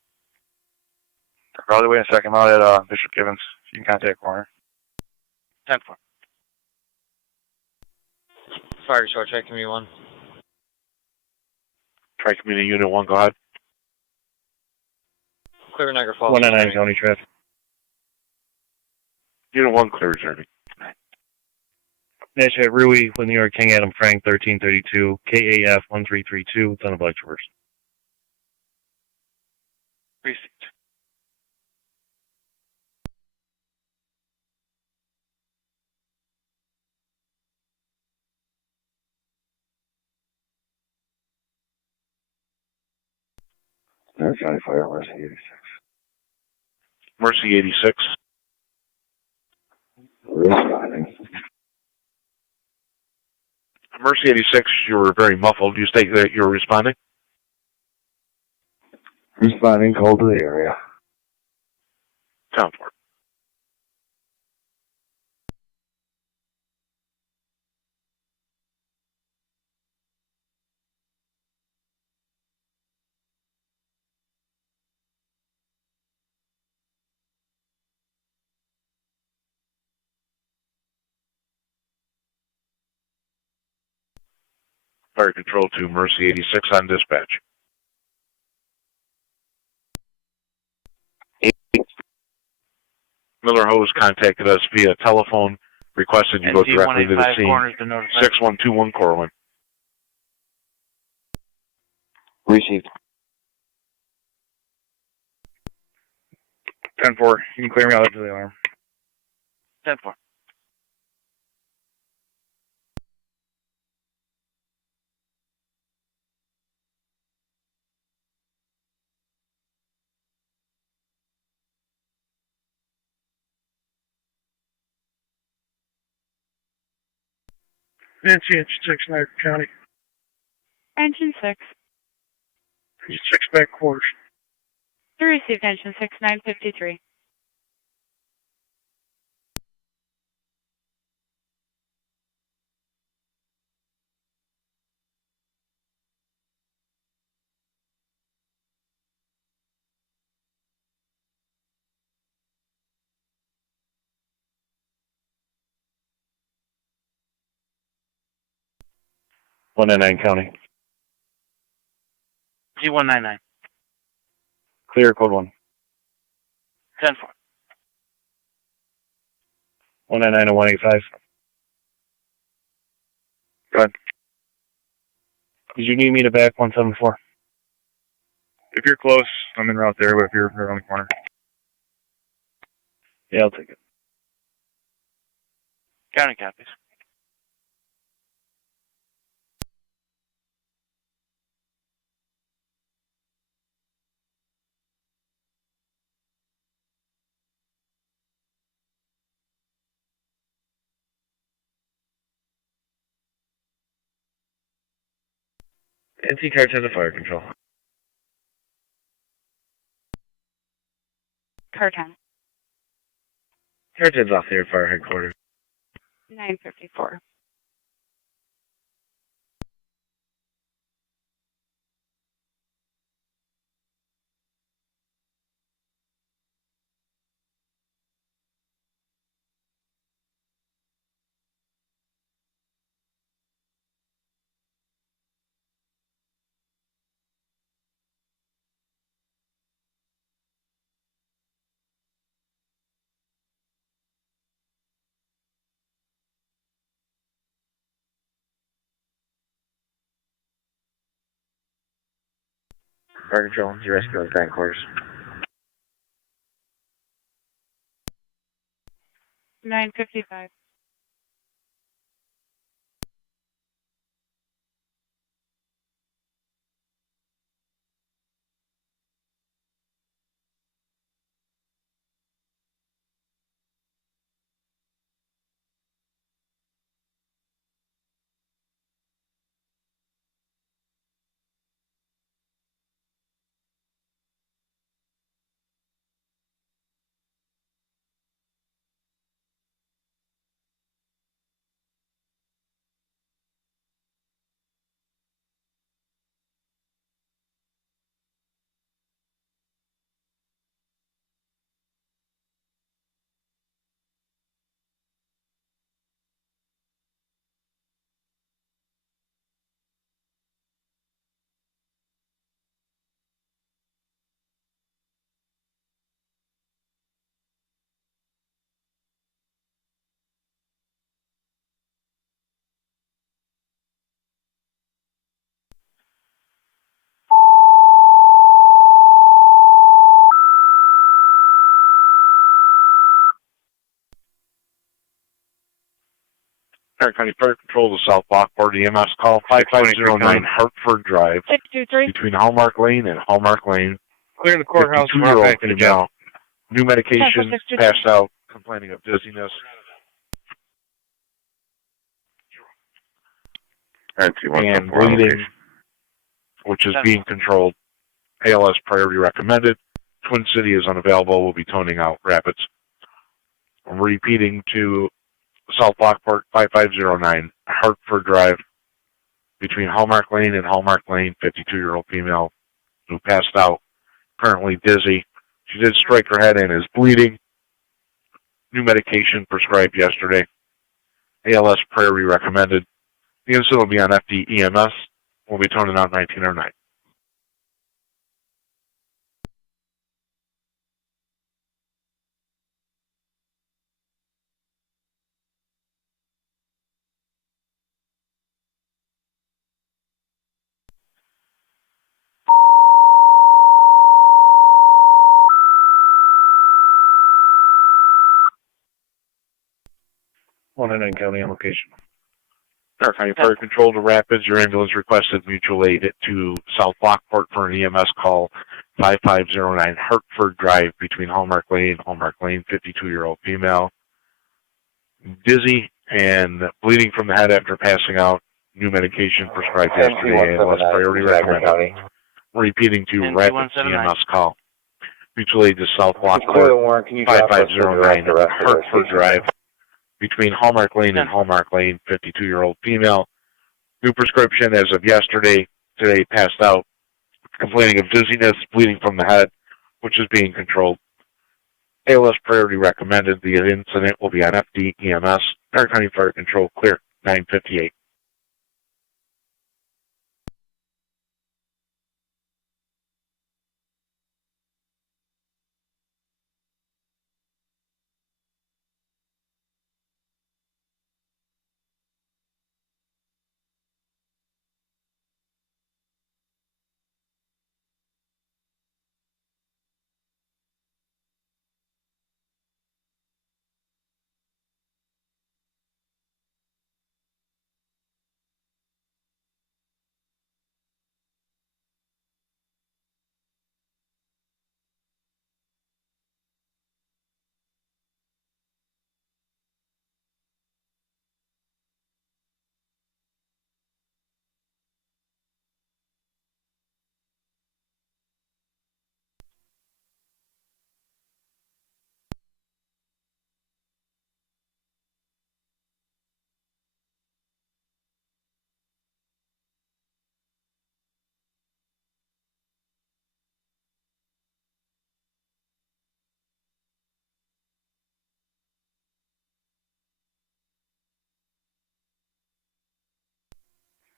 Probably wait a second. I'm out at Bishop Gibbons. You can contact Coroner. 10-4. Fire control, check me 1. Tri-Community Unit 1, go ahead. Clear Niagara Falls. 199 County traffic. Unit 1 clear, Jeremy. Nash at Rui with New York King Adam Frank 1332 KAF 1332 Ton of Black Traverse. Received. Niagara County Fire, Mercy 86. Mercy 86. Responding. Mercy 86, you were very muffled. You state that you were responding? Responding, cold to the area. Town Port. Fire Control to Mercy 86 on dispatch. Miller Hose contacted us via telephone, requested you go directly to the scene. 6121 Corwin. Received. 10-4. You can clear me out to the alarm. 10-4. Nancy, Engine 6, Niagara County. Engine 6. 6 back quarters. You received Engine 6, 953. Nine County. G199. Clear, code 1. 10-4. 199 and 185. Go ahead. Did you need me to back 174? If you're close, I'm en route there, but if you're around the corner. Yeah, I'll take it. County copies. NC Car 10 to fire control. Car 10. Car 10's off there at fire headquarters. 954. Fire control, your rescue on back quarters. 955. Tarrant County Fire Control to South Lockport EMS call 5509 Hartford Drive 623. between Hallmark Lane and Hallmark Lane. Clear the courthouse. 52-year-old female. New medication, passed out, complaining of dizziness. And bleeding, which is being controlled. ALS priority recommended. Twin City is unavailable. We'll be toning out Rapids. I'm repeating to South Lockport 5509 Hartford Drive between Hallmark Lane and Hallmark Lane. 52-year-old female who passed out, currently dizzy. She did strike her head and is bleeding. New medication prescribed yesterday. ALS priority recommended. The incident will be on FD EMS. We'll be toning out 1909. .109 County on location. Tarrant County Fire Control to Rapids. Your ambulance requested mutual aid to South Lockport for an EMS call 5509 Hartford Drive between Hallmark Lane and Hallmark Lane. 52-year-old female. Dizzy and bleeding from the head after passing out. New medication prescribed yesterday. ALS priority recommended. Repeating to Rapids EMS call. Mutual aid to South Lockport 5509 Hartford Drive between Hallmark Lane and Hallmark Lane. 52-year-old female. New prescription as of yesterday. Today passed out. Complaining of dizziness, bleeding from the head, which is being controlled. ALS priority recommended. The incident will be on FD EMS. Tarrant County Fire Control clear 958.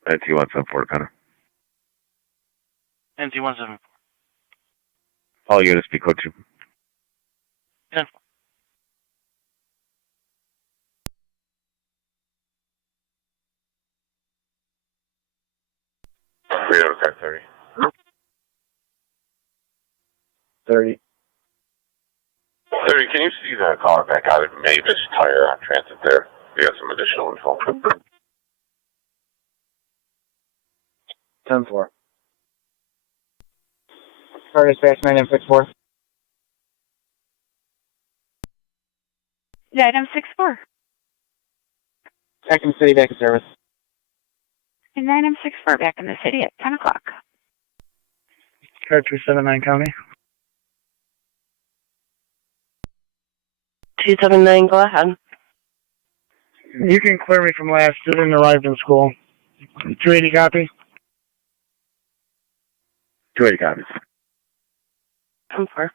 NT-174, Connor. NT-174. All units be code 2. 10-4. Freedom attack 30. 30. 30, can you see the caller back out of Mavis Tire on transit there? You got some additional info. 10-4. Car dispatch 9964. Yeah, item 6-4. Back in the city, back in service. And item 6-4 back in the city at 10 o'clock. Car 279 County. 279, go ahead. You can clear me from last. Student arrived in school. 280 copy. 280 copies. 10-4.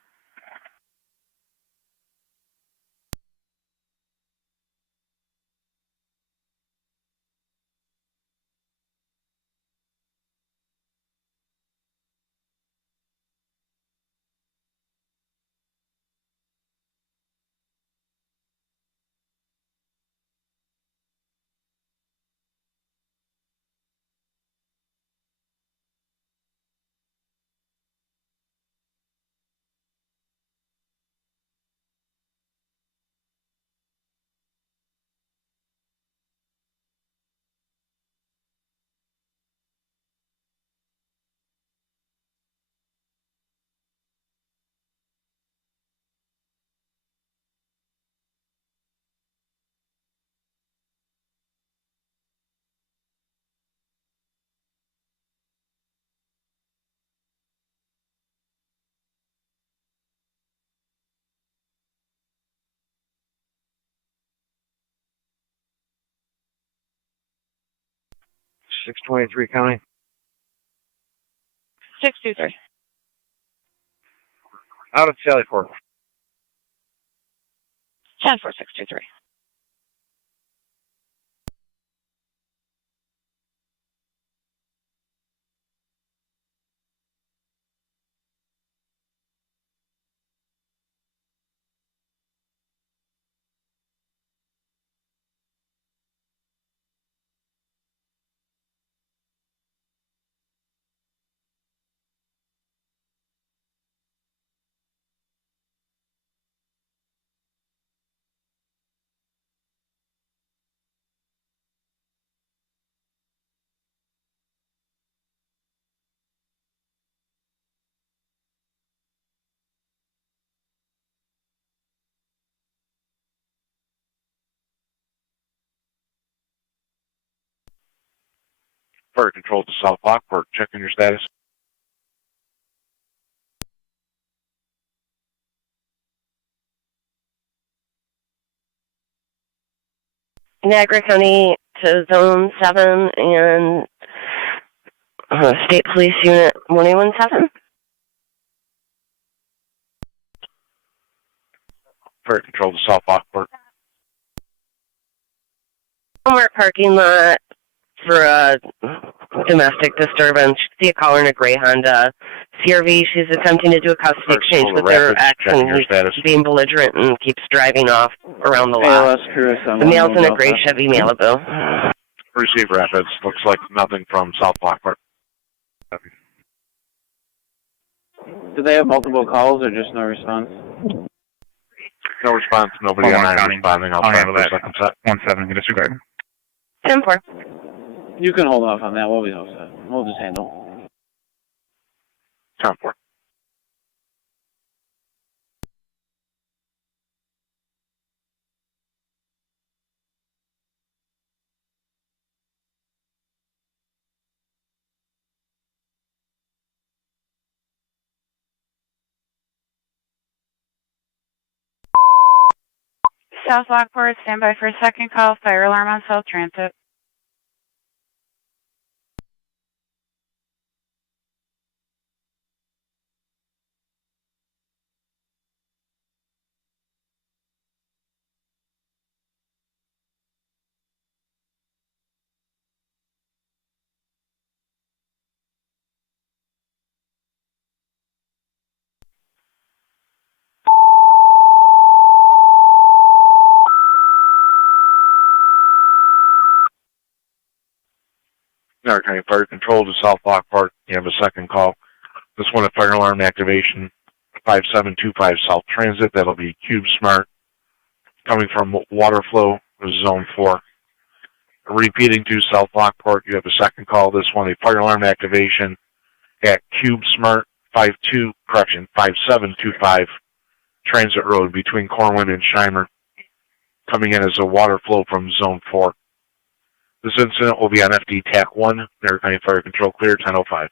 .623 County. 623. Out of Sallyport. 10-4, 623. Fire control to South Lockport. Checking your status. Niagara County to Zone 7 and State Police Unit 1817. Fire control to South Lockport. Walmart parking lot for a domestic disturbance. See a caller in a gray Honda CRV. She's attempting to do a custody exchange with her ex, and he's being belligerent and keeps driving off around the lot. The male's in a gray Chevy Malibu. Receive rapids. Looks like nothing from South Lockport. Do they have multiple calls or just no response? No response. Nobody on 9 responding. I'll handle that. 1-7, disregard. 10-4. You can hold off on that. We'll be all set. We'll just handle. 10-4. South Lockport, stand by for a second call. Fire alarm on South Transit. Niagara County Fire Control to South Lockport. You have a second call. This one at fire alarm activation 5725 South Transit. That'll be Cube Smart coming from water flow zone 4. Repeating to South Lockport. You have a second call. This one a fire alarm activation at Cube Smart 5725 Transit Road between Corwin and Shimer, coming in as a water flow from zone 4. This incident will be on FD TAC 1, Niagara County Fire Control clear, 10:05.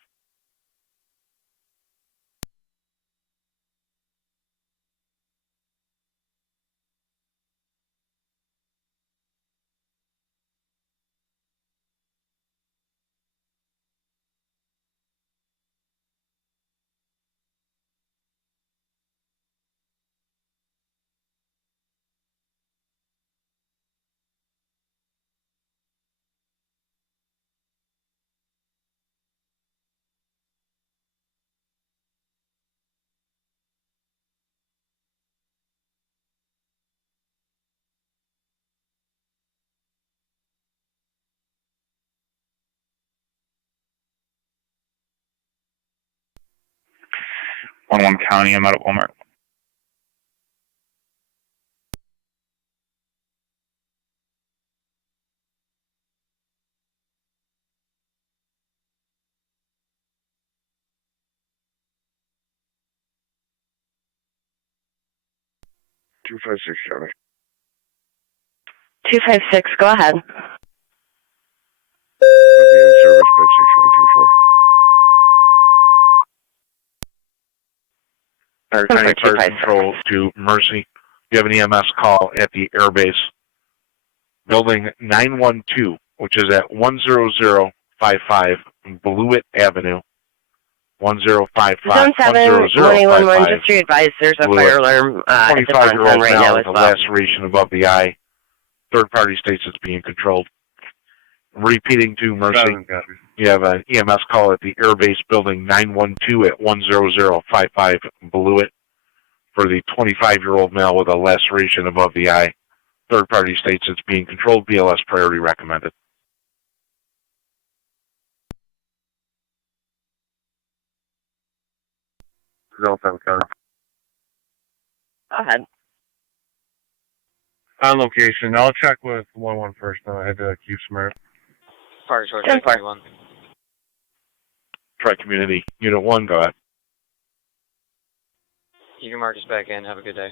One County, I'm out at Walmart. Two five six, Charlie. 256, go ahead. I'll be in service by 6124. Niagara County Fire Control to Mercy. You have an EMS call at the airbase. Building 912, which is at 10055 Blewett Avenue. 1055. Zone 7, 111, just to advise, there's a fire alarm at the 25-year-old right male now as with a well. laceration above the eye. Third party states it's being controlled. Repeating to Mercy. You have an EMS call at the airbase building 912 at 10055 Blewett for the 25-year-old male with a laceration above the eye. Third party states it's being controlled. BLS priority recommended. Go ahead. On location. I'll check with 1-1 first, then I'll head to Cube Smart. Fire short check 21. Tri-Community, Unit 1, go ahead. You can mark us back in. Have a good day.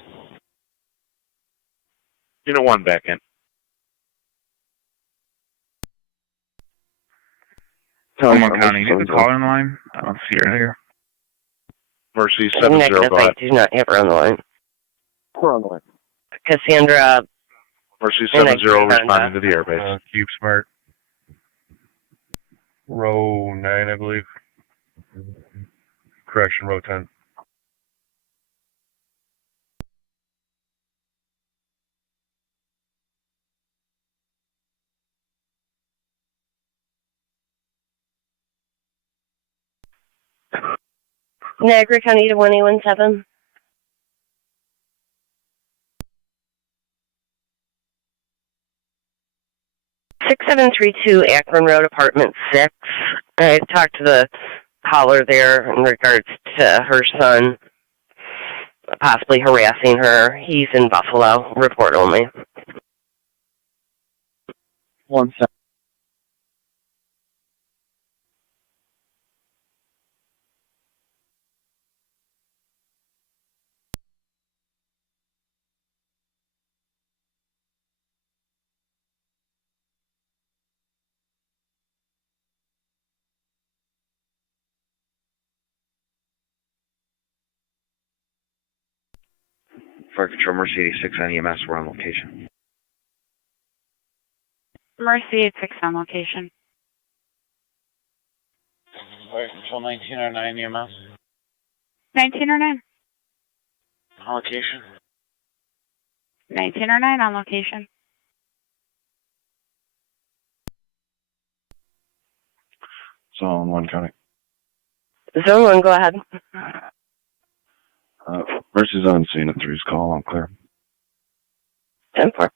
Unit 1 back in. One County, you need the caller in line? I don't see her here. Mercy 70, Negative, go I ahead. do not have her on the line. We're on the line. Cassandra. Mercy 70 responding to the airbase. Cube Smart. Row 9, I believe. Correction, row 10. Niagara County to 1817. Akron Road, Apartment 6. I talked to the caller there in regards to her son possibly harassing her. He's in Buffalo. Report only. 1 second. Fire Control, Mercy 86 on EMS. We're on location. Mercy 86 on location. Fire Control 1909 EMS. 1909. On location. 1909 on location. Zone 1 County. Zone 1, go ahead. Mercy's on scene at 3's call. I'm clear. 10-4.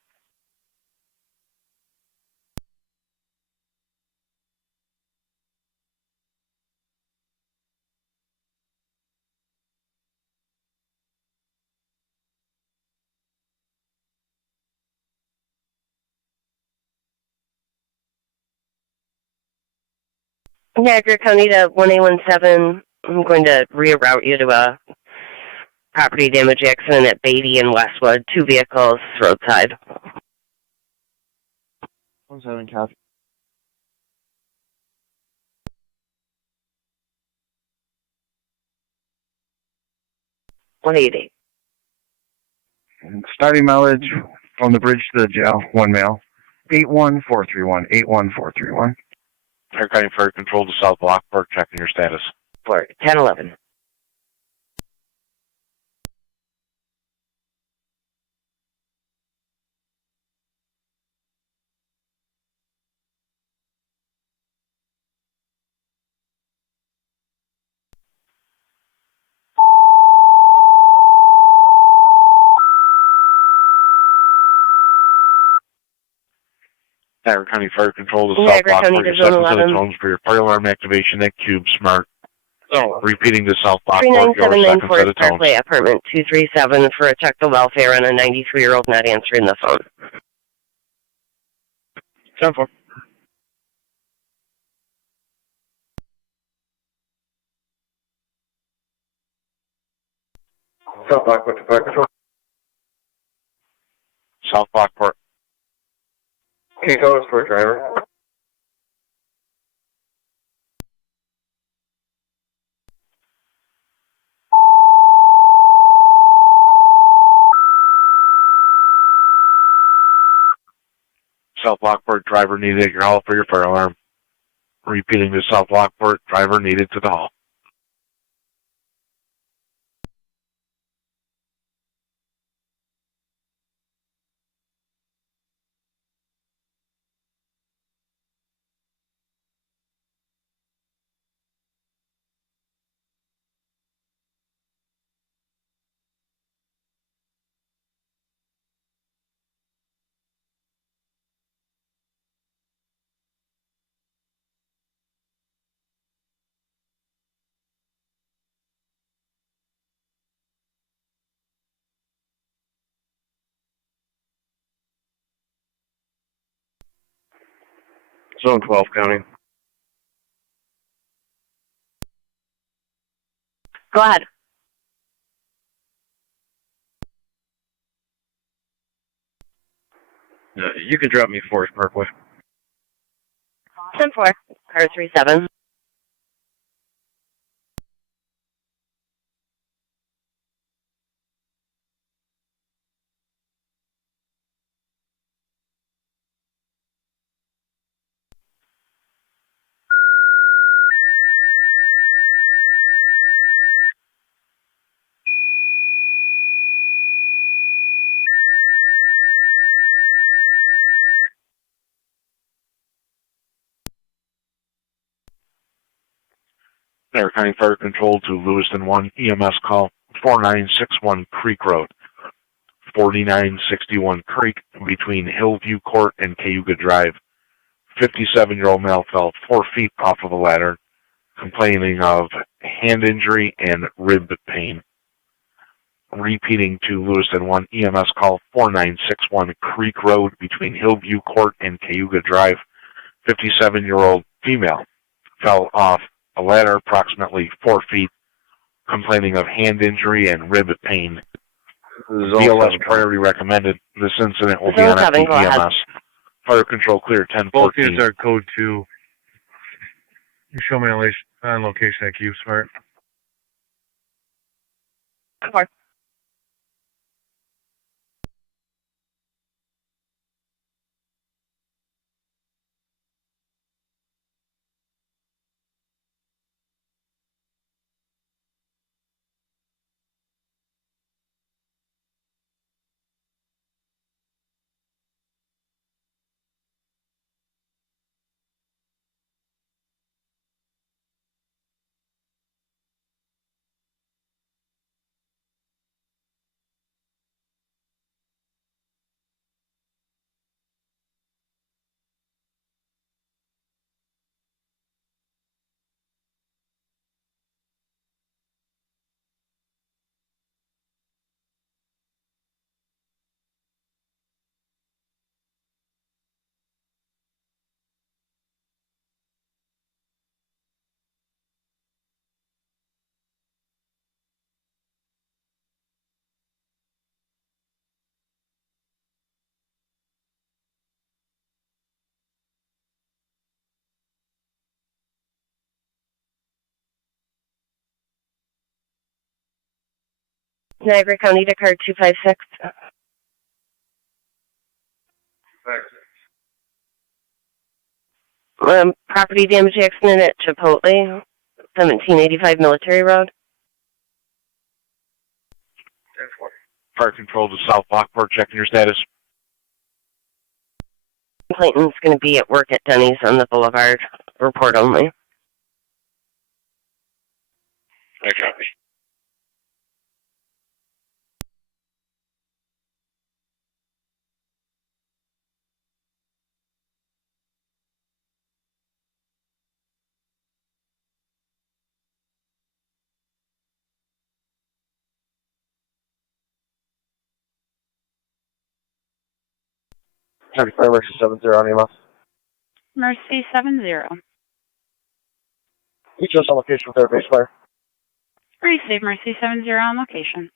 Niagara County to 1817. I'm going to reroute you to a property damage accident at Beatty and Westwood. 2 vehicles, roadside. 17 copy. $180. And starting mileage from the bridge to the jail, 1 mile. 81431. 81431. Niagara County Fire Control to South Lockport, checking your status. For 1011. Niagara County Fire Control to South Niagara County Lockport, your Division second set of 11. tones for your fire alarm activation at Cube Smart. Repeating to South Lockport, your 3979 second set of Forest tones. Parkway, apartment 237 for a check the welfare on a 93-year-old not answering the phone. 10-4. South Lockport to Fire Control. South Lockport. Can you tell us for a driver? South Lockport, driver needed at your hall for your fire alarm. Repeating to South Lockport, driver needed to the hall. Zone 12 County. Go ahead. You can drop me Forest Parkway. 10-4, car 37. Niagara County Fire Control to Lewiston 1, EMS call 4961 Creek Road. 4961 Creek between Hillview Court and Cayuga Drive. 57-year-old male fell 4 feet off of a ladder, complaining of hand injury and rib pain. Repeating to Lewiston 1, EMS call 4961 Creek Road between Hillview Court and Cayuga Drive. 57-year-old female fell off a ladder approximately 4 feet, complaining of hand injury and rib pain. BLS priority recommended. This incident will be on at the EMS. Fire control clear 1014. Both units are code 2. You show me on location at Cube Smart. 4. Niagara County to car 256. Property damage accident at Chipotle, 1785 Military Road. Fire control to South Lockport, checking your status. Clayton's going to be at work at Denny's on the Boulevard. Report only. I copy. County Fire Mercy 70 on EMS. Mercy 70. Each us on location with airbase fire. Receive Mercy 70 on location.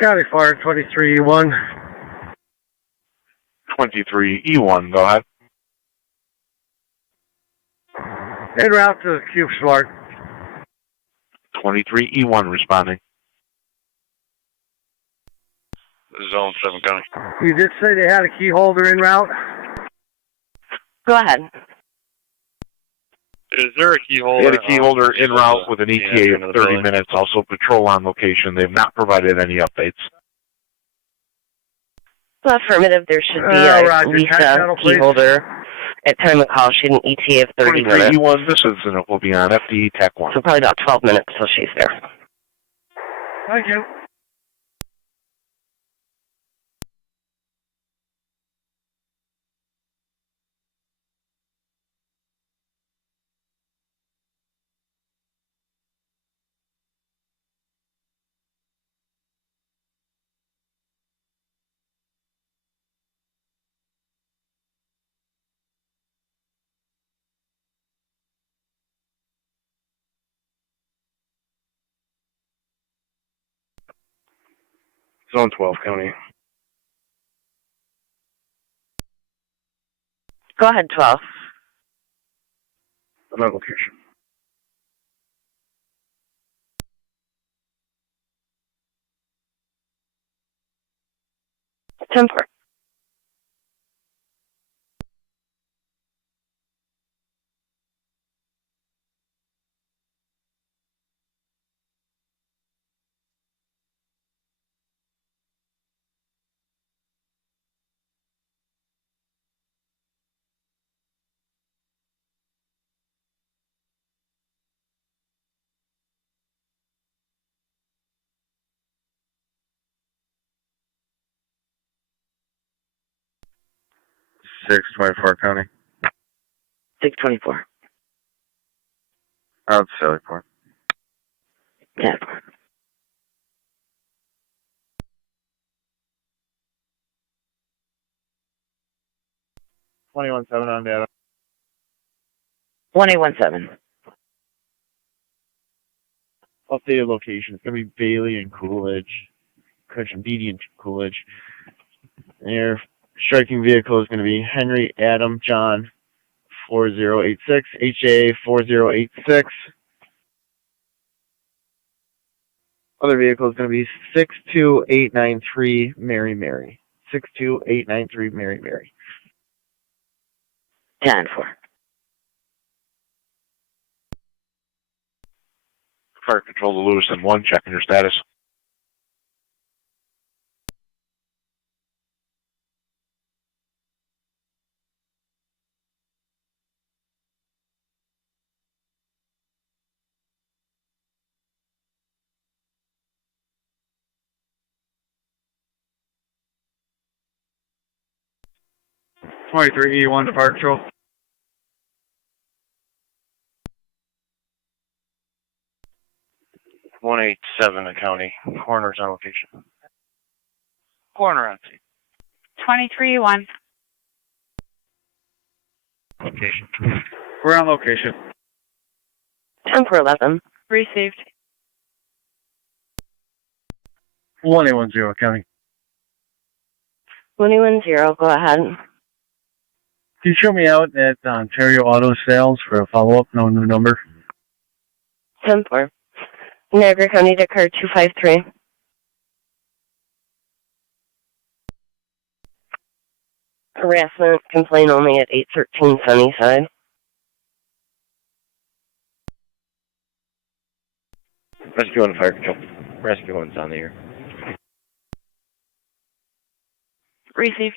County Fire 23E1. 23E1, go ahead. En route to Cube Smart. 23E1 responding. Zone 7 County. You did say they had a key holder en route? Go ahead. Is there a key holder? They had a key holder en route with an ETA of 30 minutes. Also patrol on location. They've not provided any updates. Well, affirmative, there should be at least a key holder. At time of call, she had an ETA of 30 minutes. 23E1, this incident will be on FDE TAC 1. So probably about 12 minutes till she's there. Thank you. Zone 12 County. Go ahead, 12. I'm on location. Temper. Six 24 County. 624. Out Sallyport. Yeah. $21.7 on data. 1-817. Updated location. It's going to be Bailey and Coolidge. Beatty and Coolidge. Their striking vehicle is going to be Henry Adam John 4086, HA 4086. Other vehicle is going to be 62893 Mary Mary. 62893 Mary Mary. 10-4. Fire control to Lewiston 1, checking your status. E1 Fire Control. $187 a county. Coroner's on location. Corner on scene. 23-1. Location. We're on location. 10-4-11. Received. 1810, County. 110, go ahead. Can you show me out at Ontario Auto Sales for a follow-up? No new number. 10-4. Niagara County to car 253. Harassment complaint only at 813 Sunnyside. Rescue 1, fire control. Rescue 1's on the air. Received.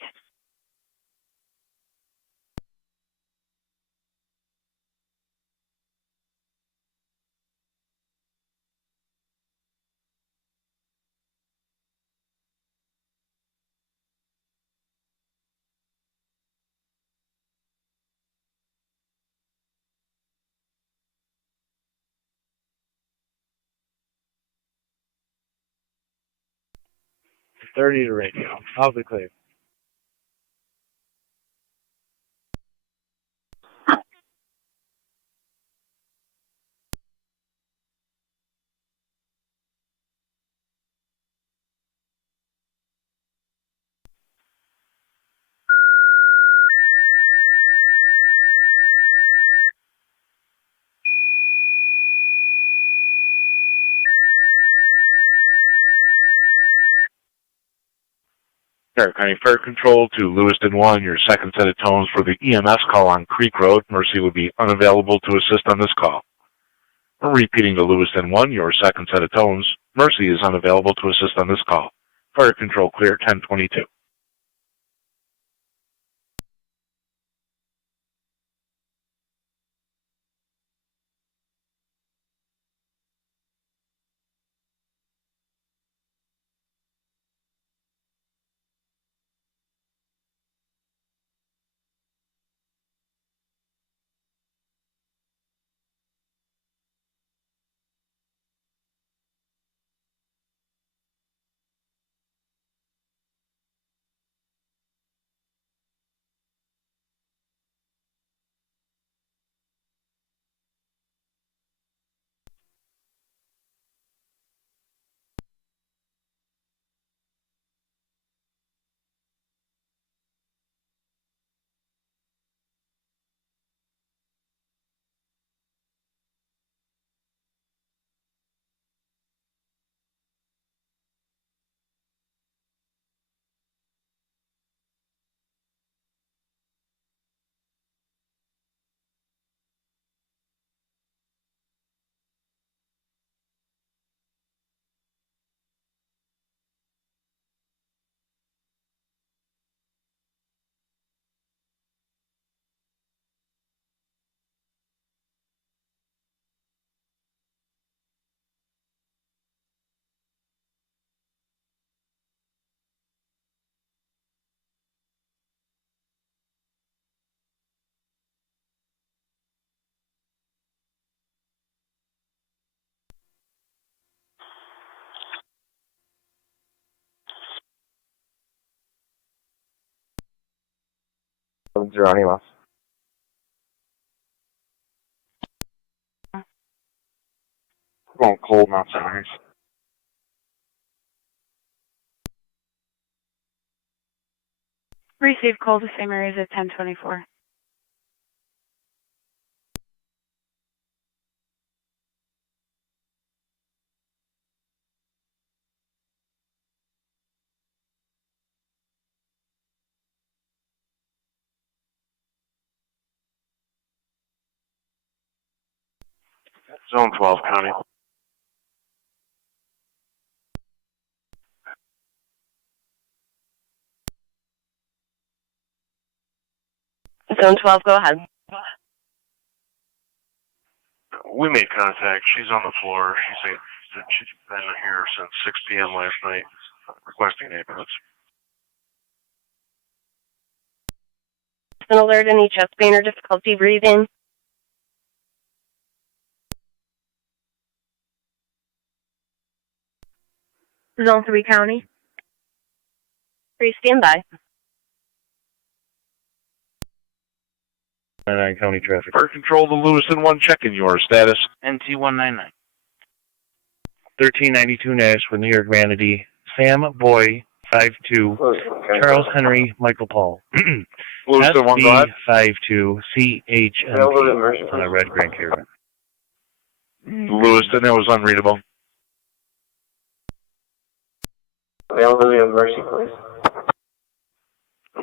.30 to radio. I'll be clear. Niagara County Fire Control to Lewiston 1, your second set of tones for the EMS call on Creek Road. Mercy will be unavailable to assist on this call. We're repeating to Lewiston 1, your second set of tones. Mercy is unavailable to assist on this call. Fire Control clear 1022. Zero on EMS. We're going cold, not sirens. Received call to same areas at 1024. Zone 12, County. Zone 12, go ahead. We made contact. She's on the floor. She's been here since 6 p.m. last night, requesting ambulance. An alert, any chest pain or difficulty breathing? Zone 3 County. 3, stand by. County traffic. Fire Control to Lewiston 1, checking your status. NT199. 1392 Nash with New York Vanity. Sam Boy 52. Charles Henry Michael Paul. Lewiston 1, go ahead. 52 CHMP on a red Grand Caravan. Lewiston, that was unreadable. Availability of Mercy, please.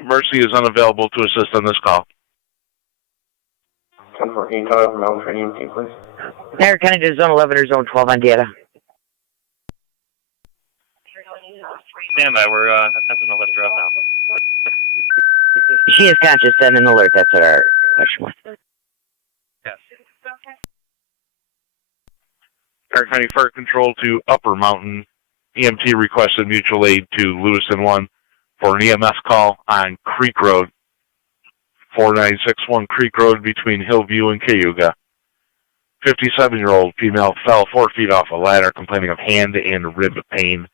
Mercy is unavailable to assist on this call. 10-4, can you tell me from for EMT, please? Niagara County to Zone 11 or Zone 12 on data. Stand by, we're attempting to lift her up now. She is conscious, send an alert. That's what our question was. Yes. Niagara County Fire Control to Upper Mountain. EMT requested mutual aid to Lewiston 1 for an EMS call on Creek Road. 4961 Creek Road between Hillview and Cayuga. 57-year-old female fell 4 feet off a ladder complaining of hand and rib pain.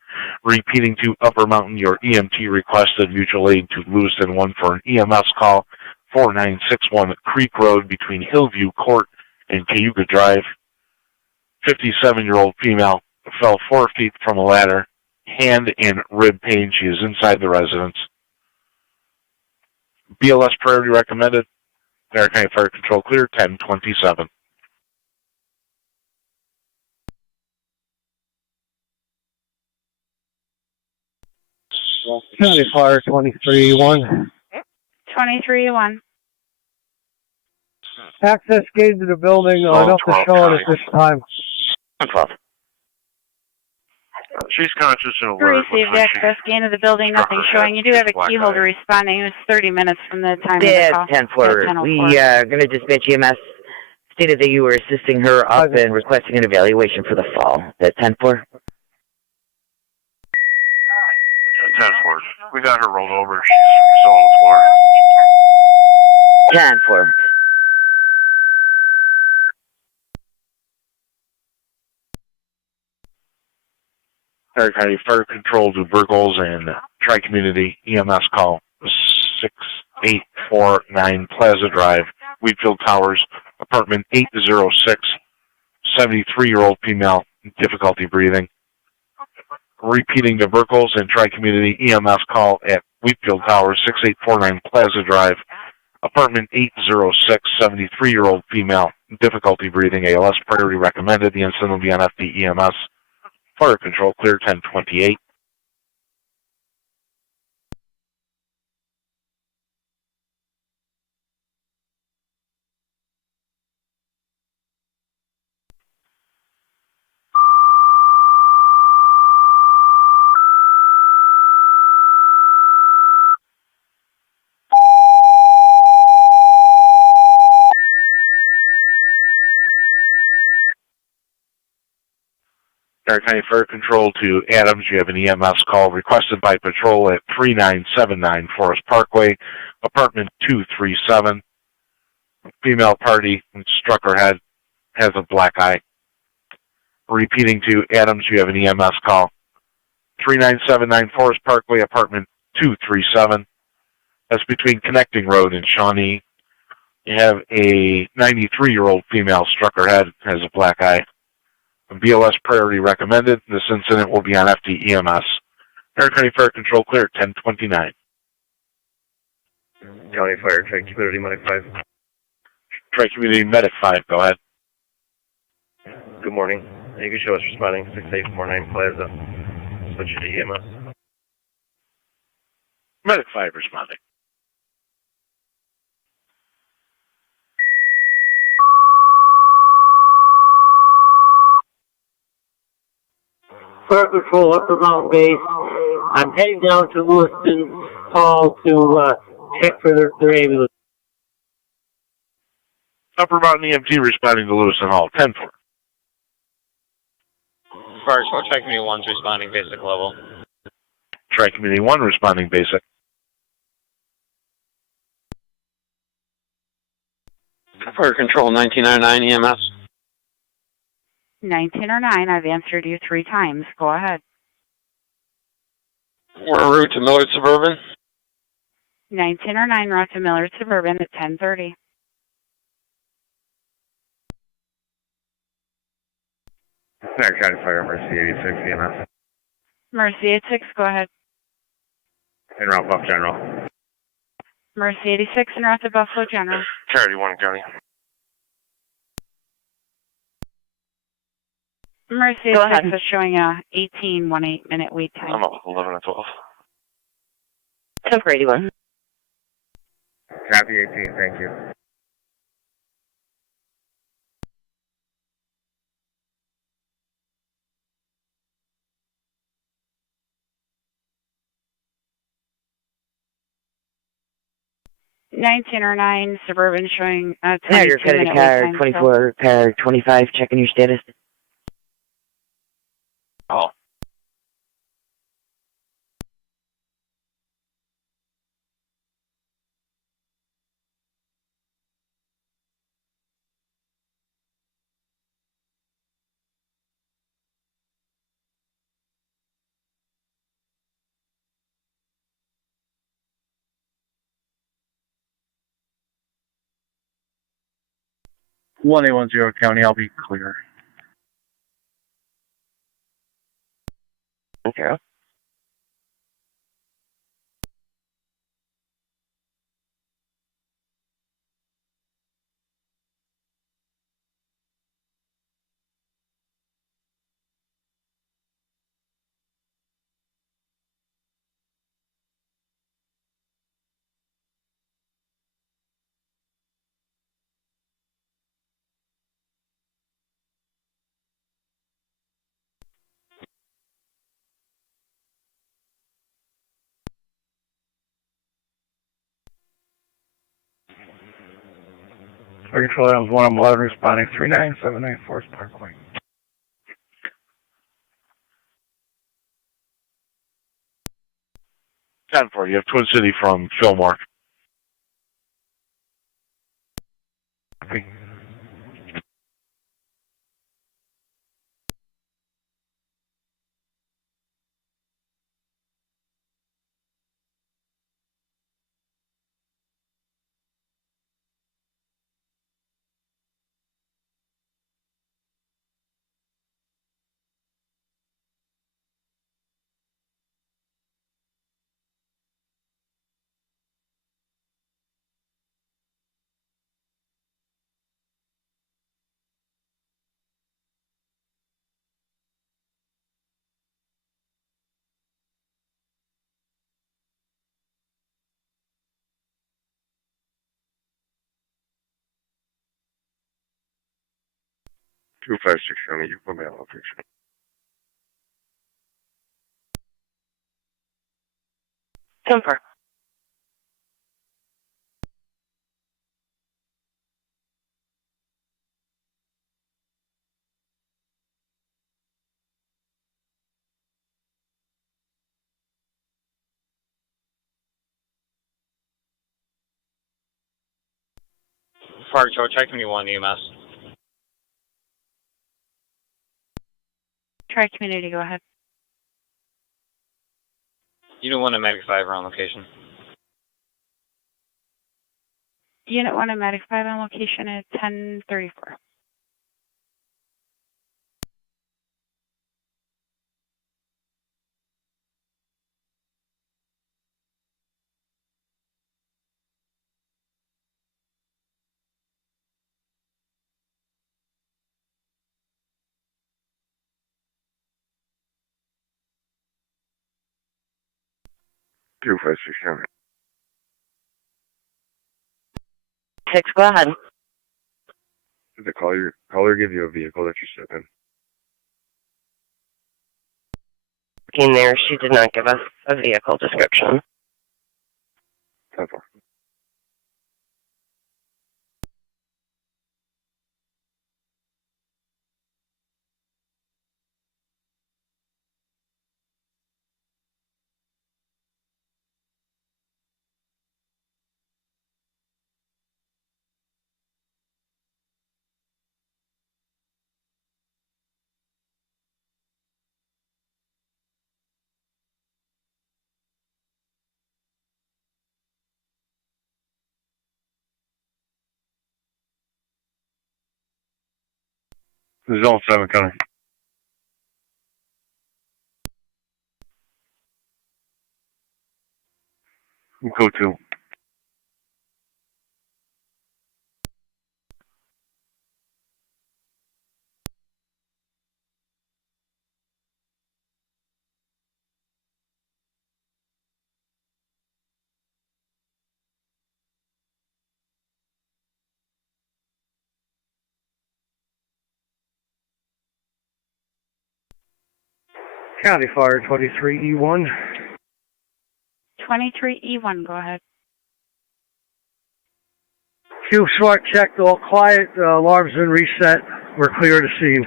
Repeating to Upper Mountain, your EMT requested mutual aid to Lewiston 1 for an EMS call. 4961 Creek Road between Hillview Court and Cayuga Drive. 57-year-old female fell 4 feet from a ladder, hand and rib pain. She is inside the residence. BLS priority recommended. Niagara County Fire Control clear, 1027. County Fire 23-1. 23-1. Access gate to the building are not shown at this time. 12. She's conscious and alert. Received access gain of the building, nothing showing. You do have a key holder responding. It was 30 minutes from the time of the call. 10-4. We are going to dispatch EMS. Stated that you were assisting her up and requesting an evaluation for the fall. That 10-4? 10-4. We got her rolled over. She's still on the floor. 10-4. Niagara County Fire Control to Burgles and Tri-Community EMS call 6849 Plaza Drive, Wheatfield Towers, apartment 806, 73-year-old female, difficulty breathing. Repeating to Burgles and Tri-Community EMS call at Wheatfield Towers, 6849 Plaza Drive, apartment 806, 73-year-old female, difficulty breathing, ALS priority recommended. The incident will be on FD EMS. Fire Control clear, 1028. Niagara County Fire Control to Adams. You have an EMS call requested by patrol at 3979 Forest Parkway, apartment 237. Female party struck her head, has a black eye. Repeating to Adams, you have an EMS call. 3979 Forest Parkway, apartment 237. That's between Connecting Road and Shawnee. You have a 93-year-old female struck her head, has a black eye. BLS priority recommended. This incident will be on FD EMS. Niagara County Fire Control clear, 1029. County Fire, Tri-Community Medic 5. Tri-Community Medic 5, go ahead. Good morning. You can show us responding, 6849 Plaza. Switch to EMS. Medic 5 responding. Fire Control, Upper Mountain Base. I'm heading down to Lewiston Hall to check for their ambulance. Upper Mountain EMT responding to Lewiston Hall, 10-4. Fire Control, Tri-Community 1's responding basic level. Tri-Community 1 responding basic. Fire Control, 1999 EMS. 1909, I've answered you 3 times. Go ahead. We're en route to Millard Suburban. 1909, route to Millard Suburban at 10:30. Niagara County Fire Emergency 86 EMS. Mercy 86, go ahead. En route Buff General. Mercy 86, en route to Buffalo General. Charity 1 County. Mercy Go 86 ahead. is showing a 18 minute wait time. I'm up 11 and 12. 10 for 81. Copy 18, thank you. '1909 Suburban showing a Niagara 22 County minute car wait time. 24, car 25, checking your status. Oh. So 1810 County, I'll be clear. Okay. Fire Control Adams 1, I'm 11 responding 39794 Forest Parkway. 10-4, you have Twin City from Fillmore. Copy. Two five six County, you put me on location. 10 for. Fire Control, check me 1 EMS. Tri Community, go ahead. Unit 1 and Medic 5 are on location. Unit 1 and Medic 5 on location at 1034. Two five six County. 6, go ahead. Did the caller give you a vehicle that you're sitting in? In there, she did not give us a vehicle description. 10-4. Zone 7 County. Go to. County Fire 23E1. 23E1, go ahead. Q SWAT checked, all quiet. Alarm's been reset. We're clear to scene.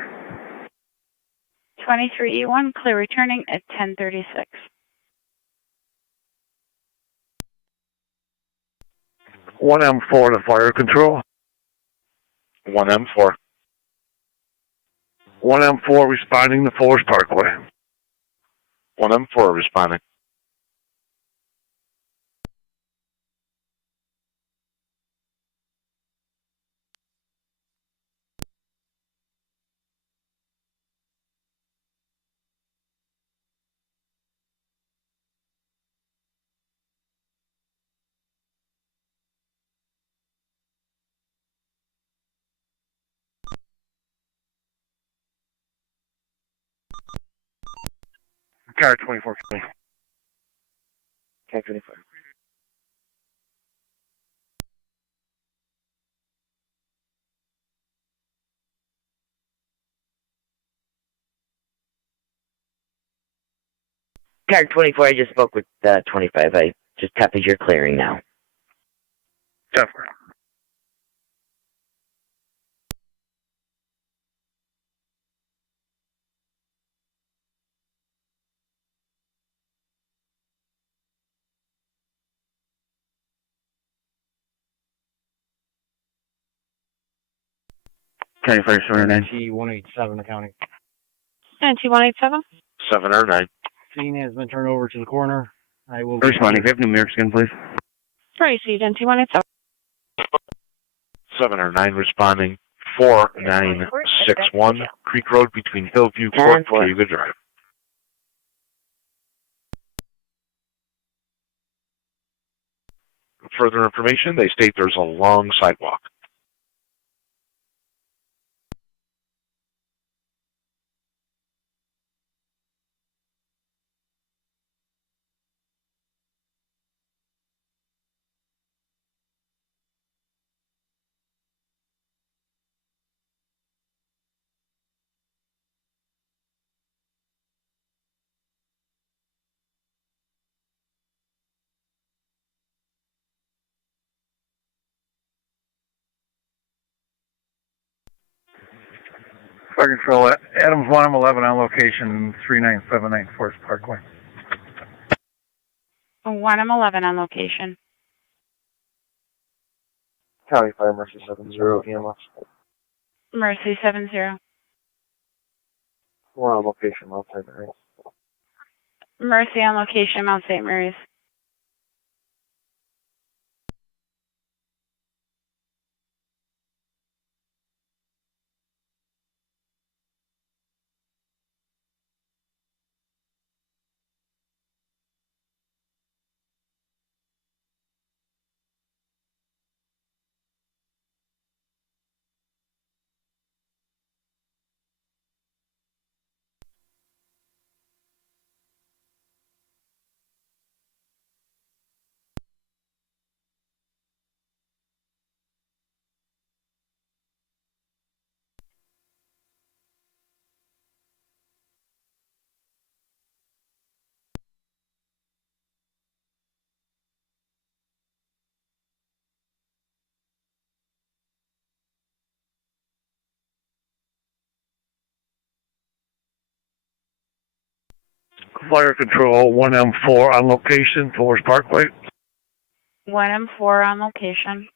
23E1, clear returning at 10:36. 1M4 to fire control. 1M4. 1M4 responding to Forest Parkway. 1M4 responding. Car 24 County. Car 24. Car 24, I just spoke with 25. I just copied your clearing now. Definitely. County Fire 709. NT-187, the county. NT-187? 7 or 9. Scene has been turned over to the coroner. I will Responding. If you have numerics again, please. Proceed, NT-187. 7 or 9 responding. 4961 Creek Road between Hillview Court and Cayuga Drive. Further information, they state there's a long sidewalk. Fire control, Adams 1M11 on location, 3979 Forest Parkway. 1M11 on location. County Fire Mercy 70 EMS. Mercy 70. We're on location, Mount St. Mary's. Mercy on location, Mount St. Mary's. Fire control, 1M4 on location, Forest Parkway. 1M4 on location.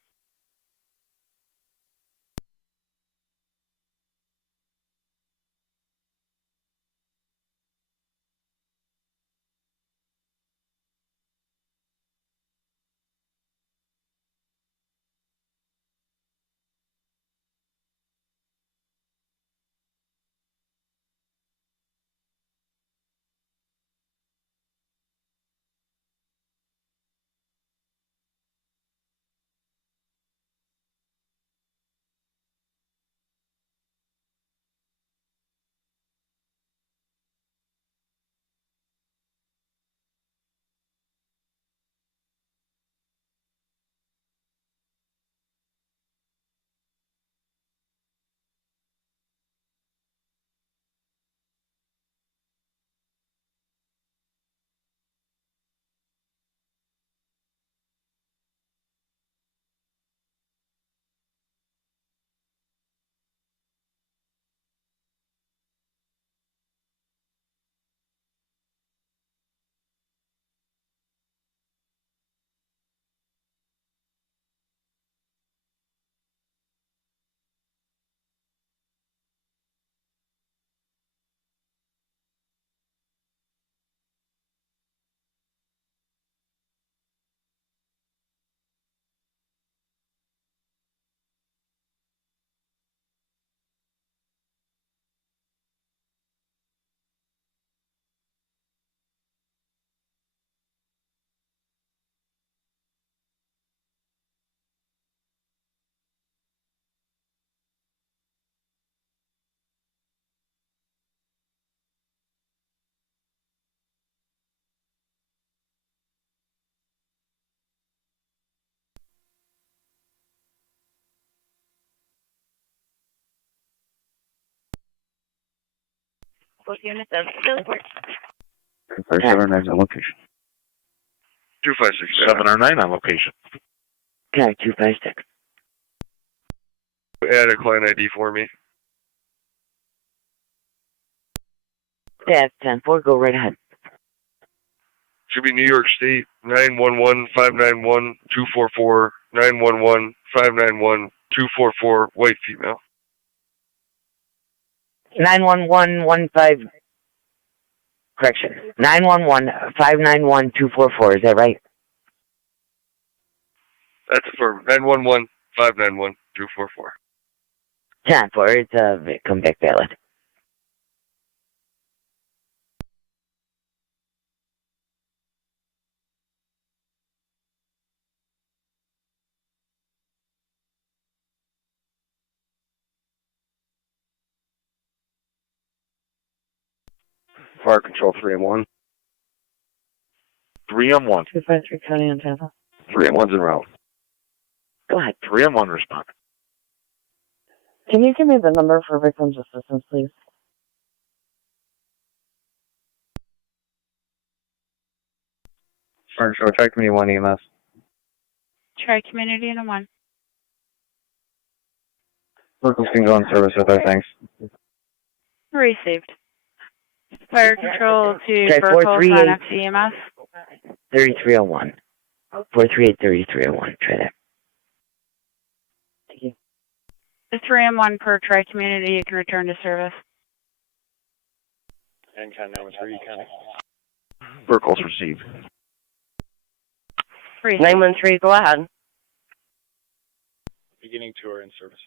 both units of Middleport. 579 on location. 256. 709 on location. Okay, 256. Add a client ID for me. That's 10-4, go right ahead. Should be New York State 911-591-244, 911-591-244, white female. 91115, correction, 911-591-244, is that right? That's affirmed. 911-591-244. 10-4, it's a comeback valid. Fire Control 3-1. 3M1. 253 County on Tampa. 3-1's en route. Go ahead. 3M1 respond. Can you give me the number for victims assistance, please? Fire Control, Tri Community 1 EMS. Tri-Community in a 1. Vehicles can go in service with our thanks. Received. Fire Control to Okay, Burkle, 438. sign up to EMS. 3301. 438-3301, try that. Thank you. The 3-1 per Tri-Community, you can return to service. And kind of number 3, kind of. Vehicles received. 913, go ahead. Beginning tour in service.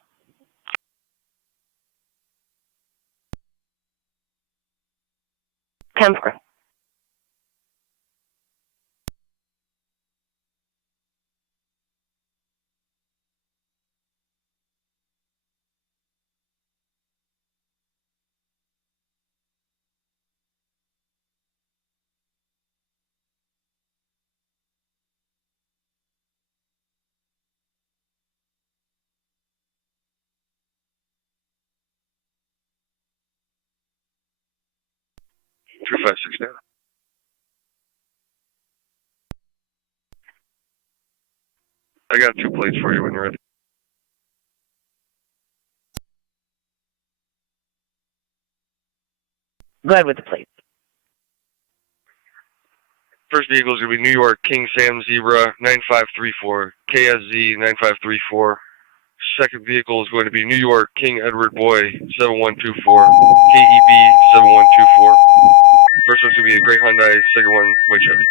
10-4. Two 5-6 now. I got 2 plates for you when you're ready. Go ahead with the plate. First vehicle is going to be New York King Sam Zebra 9534, KSZ 9534. Second vehicle is going to be New York King Edward Boy 7124, KEB 7124. First one's going to be a gray Hyundai, second one, white Chevy.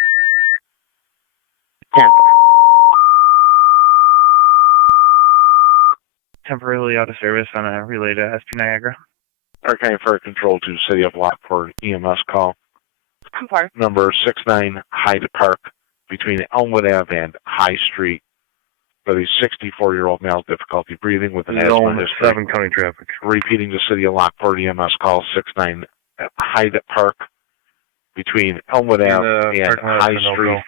10-4. Temporarily out of service on a relay to SP Niagara. Archive Fire Control to City of Lockport EMS call. 10-4. Number 69 Hyde Park between Elmwood Ave and High Street for the 64-year-old male, difficulty breathing with an asthma history. 7 county traffic. Repeating the City of Lockport EMS call 69 Hyde Park between Elmwood Ave and High Street.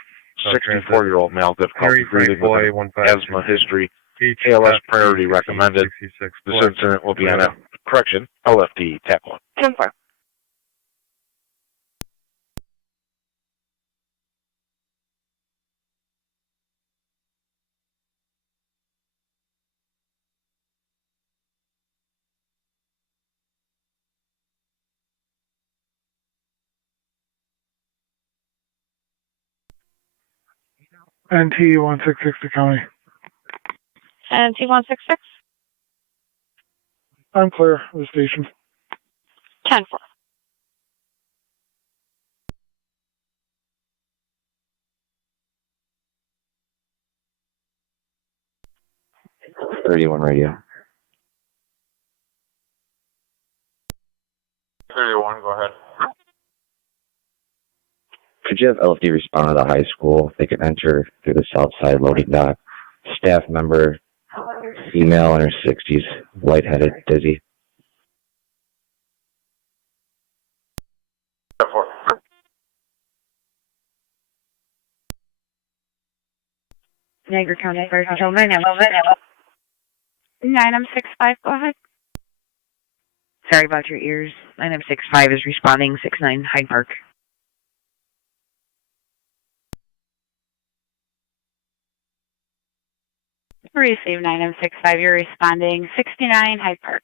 64-year-old male, difficulty breathing with an asthma history. ALS priority recommended. This incident will be on a correction, LFD TAC 1. 10-4. NT 166 to county. And T166. I'm clear of the station. 10-4. .31 radio. 31, go ahead. Could you have LFD respond to the high school? They can enter through the south side loading dock. Staff member, female in her 60s, lightheaded, dizzy. Niagara County Fire Control 9 9M65, go ahead. Sorry about your ears. 9M65 is responding 69 Hyde Park. Receive 9M65, you're responding 69 Hyde Park.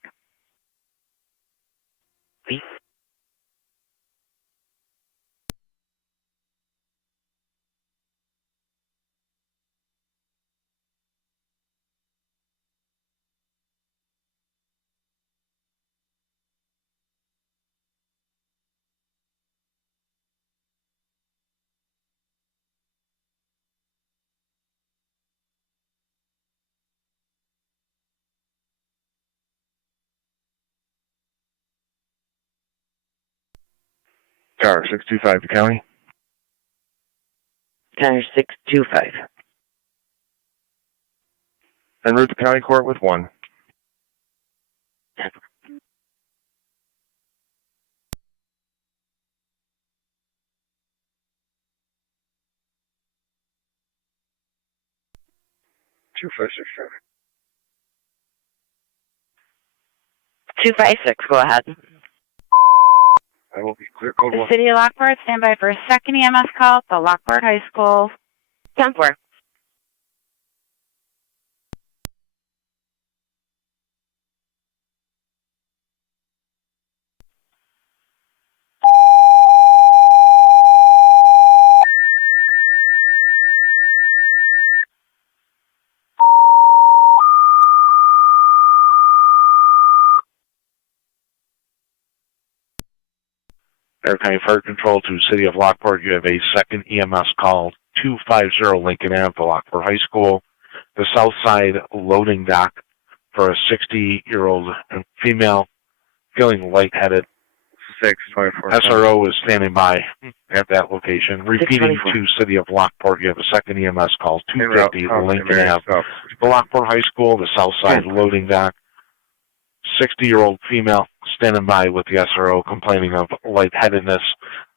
Car 625 to county. Car 625. En route to county court with 1. Two five six seven. 256, go ahead. I will be clear code The 1. City of Lockport, stand by for a second EMS call at the Lockport High School. 10-4. Niagara County Fire Control to City of Lockport. You have a second EMS call, 250 Lincoln Ave, the Lockport High School. The south side loading dock for a 60-year-old female feeling lightheaded. 624. SRO is standing by at that location. Repeating to City of Lockport, you have a second EMS call, 250 Lincoln Ave, the Lockport High School, the south side loading dock. 60-year-old female standing by with the SRO complaining of lightheadedness.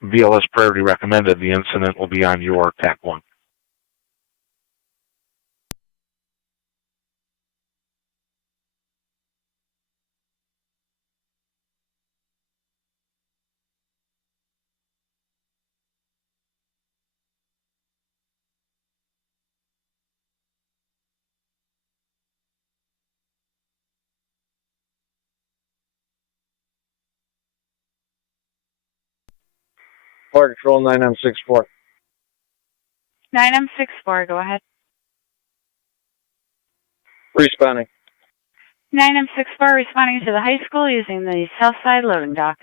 BLS priority recommended. The incident will be on your TAC 1. Fire Control 9M64. 9M64, go ahead. Responding. 9M64 responding to the high school using the south side loading dock.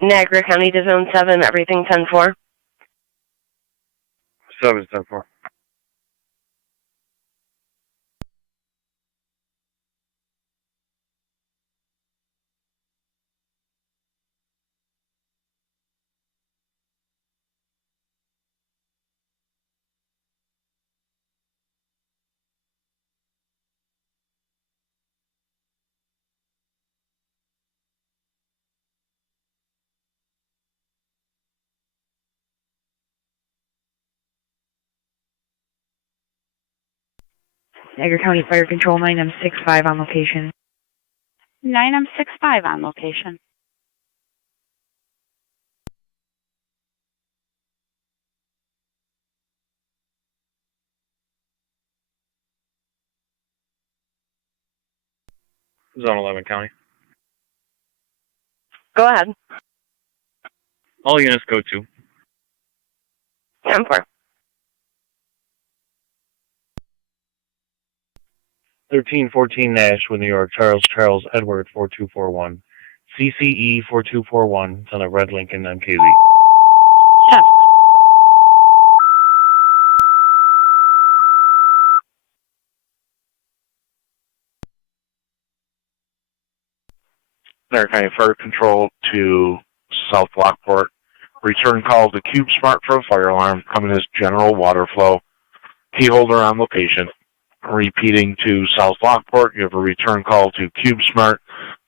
Niagara County to Zone 7, everything 10-4. 7-10-4. Niagara County Fire Control 9M65 on location. 9M65 on location. Zone 11 County. Go ahead. All units go to 10-4. 1314 Nash with New York. Charles Edward 4241. CCE 4241. It's on a red Lincoln MKZ. 10. Niagara County Fire Control to South Lockport. Return call to Cube Smart for a fire alarm. Coming as general water flow. Key holder on location. Repeating to South Lockport, you have a return call to Cube Smart,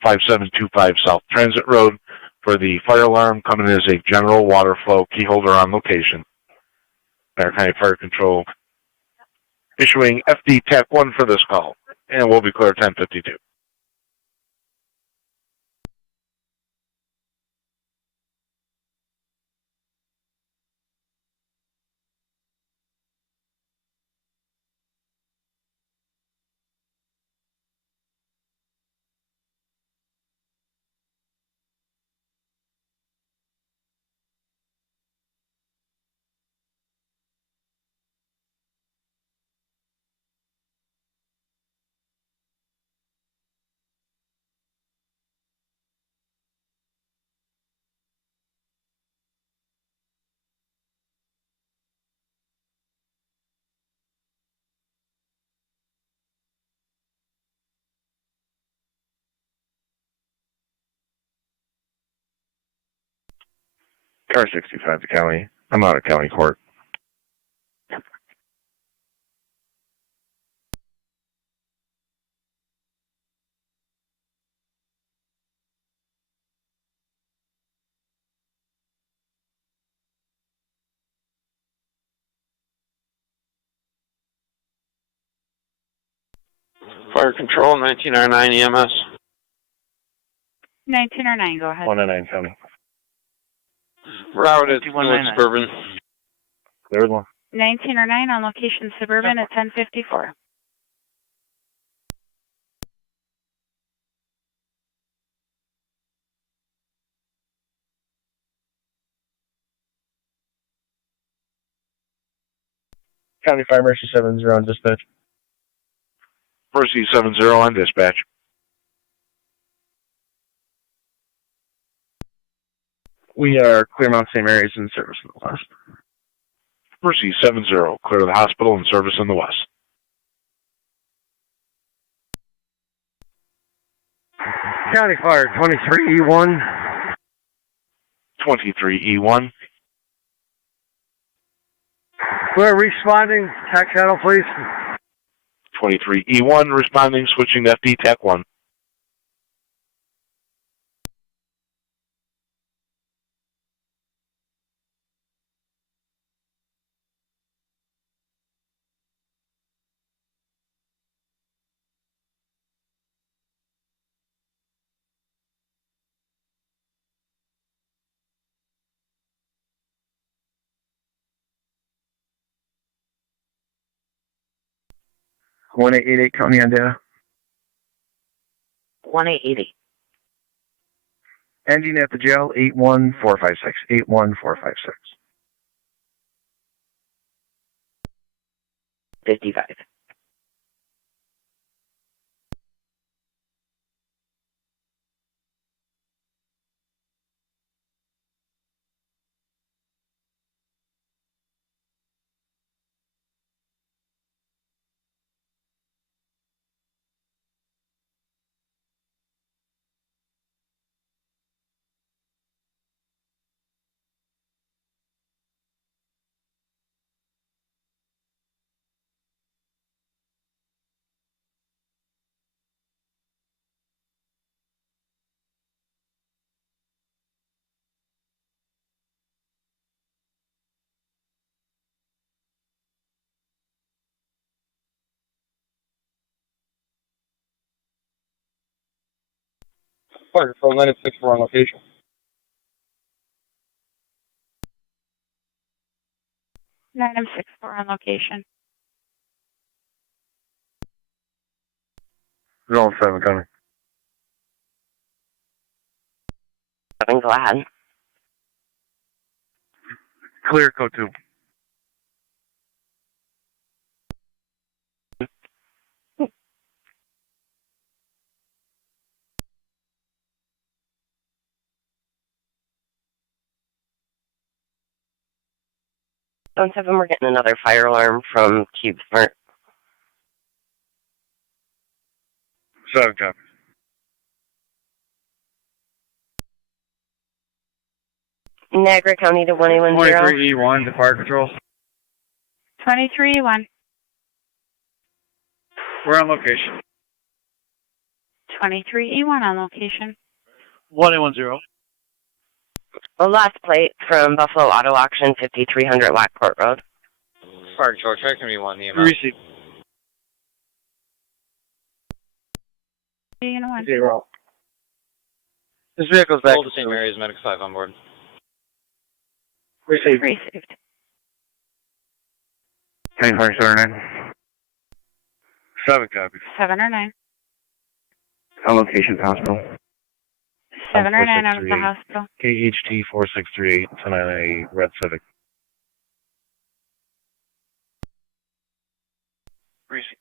5725 South Transit Road for the fire alarm. Coming as a general water flow. Key holder on location. Niagara County Fire Control issuing FD TAC 1 for this call. And we'll be clear 1052. Car 65 to county. I'm out of county court. Fire control, 1909 EMS. 1909, go ahead. 109 county. Route at North Suburban. There's one. 1909 on location Suburban at 1054. County Fire Mercy 70 on dispatch. Mercy 70 on dispatch. We are Clearmount St. Mary's in service in the west. Mercy 70, clear to the hospital and service in the west. County Fire 23E1. 23E1. We're responding. TAC channel, please. 23E1 responding, switching to FD TAC 1. One 888 county on data. 1880. Ending at the jail 81456. 81456. 55. Fire control, 964 on location. 964 on location. Zone 7 coming. 7, go ahead. Clear code 2. Zone 7, we're getting another fire alarm from Cube Smart. 7 copy. Niagara County to 1810. 23E1 to fire control. 23E1. We're on location. 23E1 on location. 1810. A lost plate from Buffalo Auto Auction, 5300 Lockport Road. Fire control, check me 1 EMS. Receive. 0. This vehicle's back. Hold the St. Mary's Medic 5 on board. Received. Received. County Fire 79. 7 copies. 7 or 9. On location hospital. 7 or 9 out of the hospital. KHT 4638, it's on a red Civic. Received.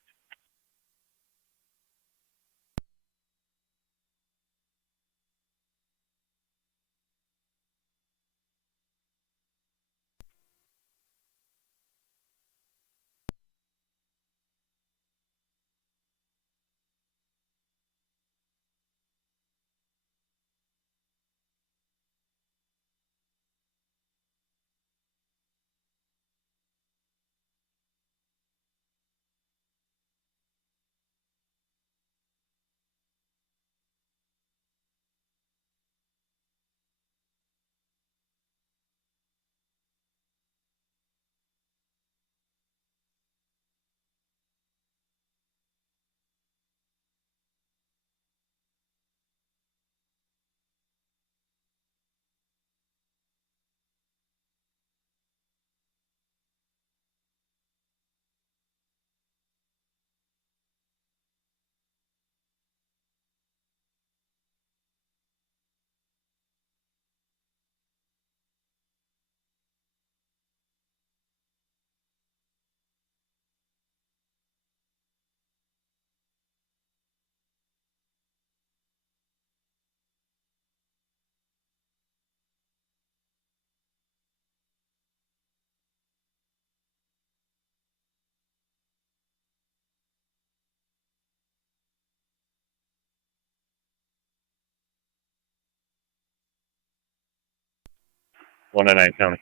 199 County.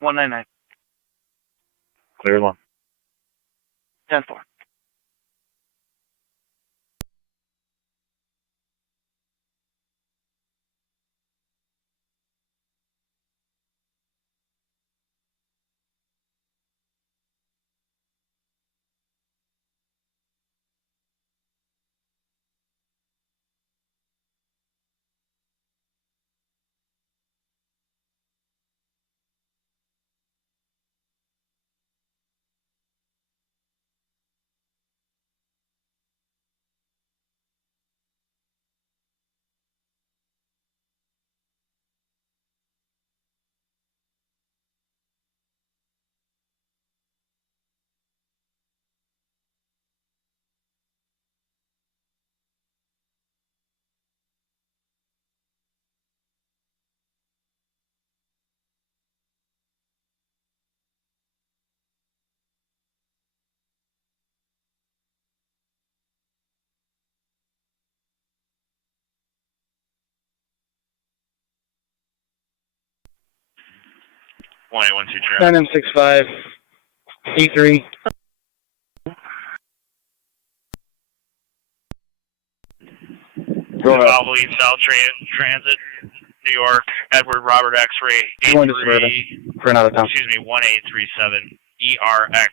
199. Clear one. 10-4. M65. E3. Go ahead. Valvoline South Transit, New York, Edward Robert X-ray, Going to Suburban. For another time. excuse me, 1837, ERX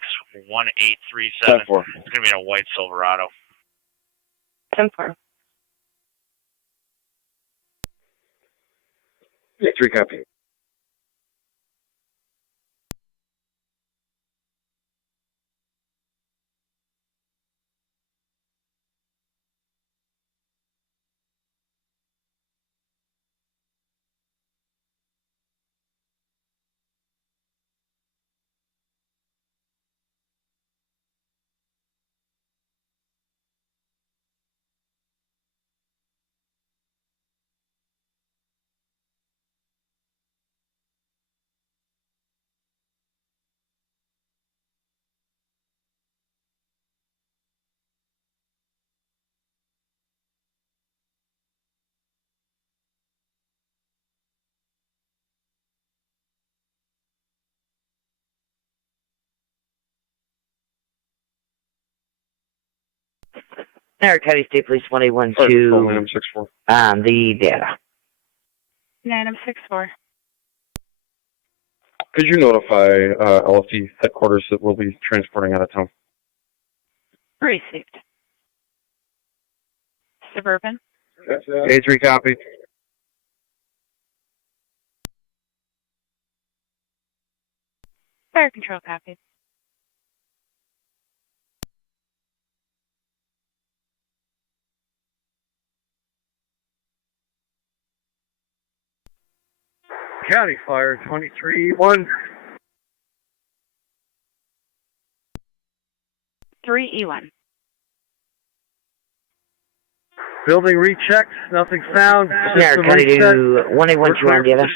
1837. 10-4. It's going to be in a white Silverado. 10-4. 3 copy. Niagara County State Police 112 on the data. 9M64. Could you notify LFT headquarters that we'll be transporting out of town? Received. Suburban. A3 copy. Fire control copy. County Fire 23-1. 3E1. Building rechecked, nothing found. Niagara County to 1812 on data.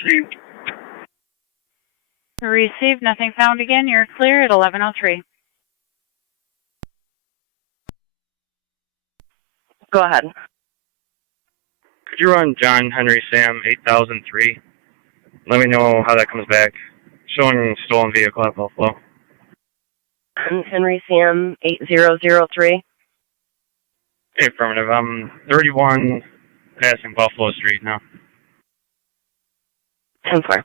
Received, nothing found again. You're clear at 1103. Go ahead. Could you run John Henry Sam 8003? Let me know how that comes back. Showing stolen vehicle at Buffalo. Henry Sam 8003. Okay, affirmative. I'm 31 passing Buffalo Street now. 10-4.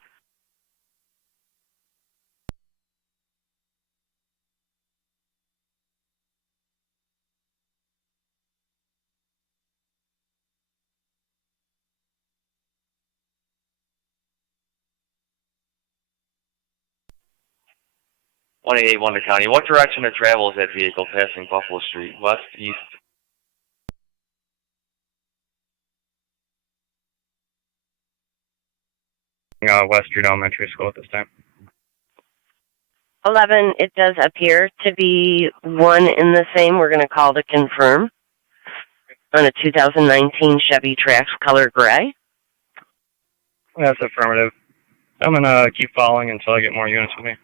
One to County. What direction of travel is that vehicle passing Buffalo Street? West, east? West Street Elementary School at this time. 11, it does appear to be one in the same. We're going to call to confirm on a 2019 Chevy Trax color gray. That's affirmative. I'm going to keep following until I get more units with me.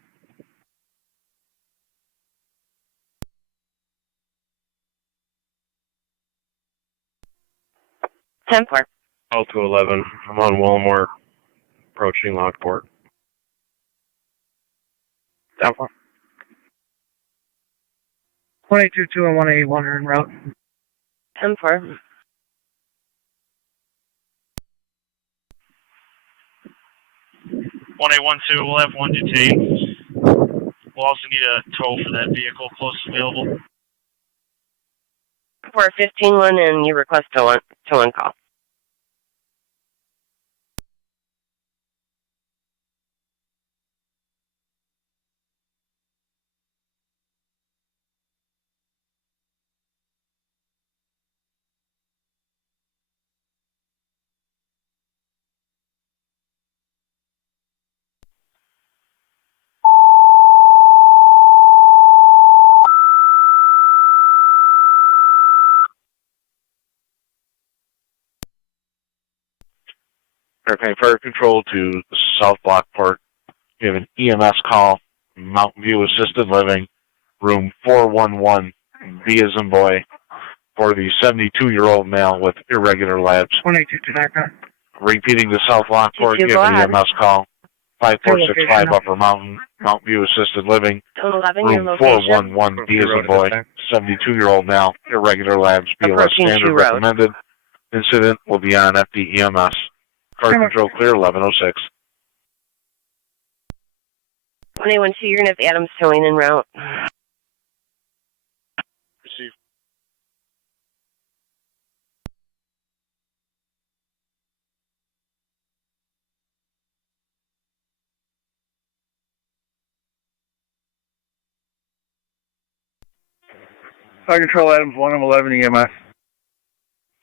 Ten-4. All to 11. I'm on Walmart approaching Lockport. Down 182 and 181 are en route. 10-4. One 812. We'll have one detained. We'll also need a tow for that vehicle closest available. 415-1, and you request tow on call. Okay, fire control to South Lockport. You have an EMS call, Mountain View Assisted Living, room 411, B as in boy, for the 72-year-old male with irregular labs. 182 Niagara. Repeating to South Lockport, you have an EMS call, 5465 Upper Mountain, Mountain View Assisted Living, Total 11, your room location. 411, B as in boy, 72-year-old male, irregular labs, BLS Approaching standard Shoe Road. recommended. Incident will be on FDEMS. Fire control clear, 1106. 112, you're going to have Adams towing en route. Receive. Fire control Adams 1 and 11 EMS.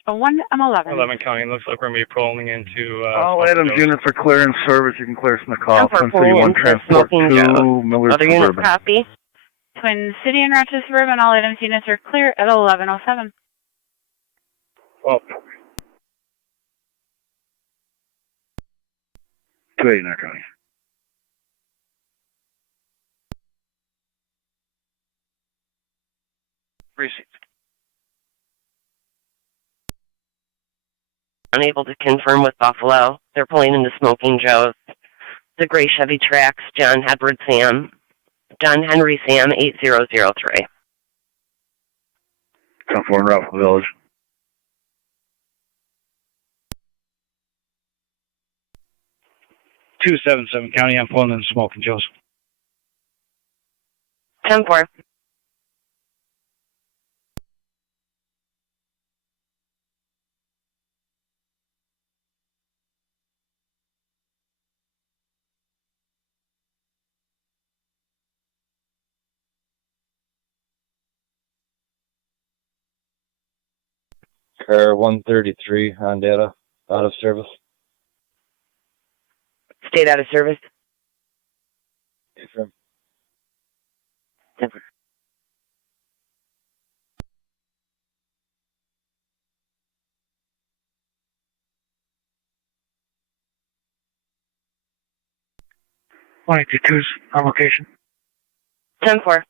1 11. 11 County. Looks like we're going to be pulling into... All Adams units are clear in service. You can clear from the call. 131 transport Smoking to Joe. Miller Other units Suburban. copy. Twin City and Rochester Suburban, all items units are clear at 1107. Oh. 289 County. Receive. Unable to confirm with Buffalo. They're pulling into Smoking Joe's. The gray Chevy Trax, John Henry Sam 8003. 10-4 en route for the village. Two 277 County. I'm pulling into Smoking Joe's. 10-4. Car 133 on data, out of service. Stayed out of service. Confirm. 10-4. Two's on location. 10-4.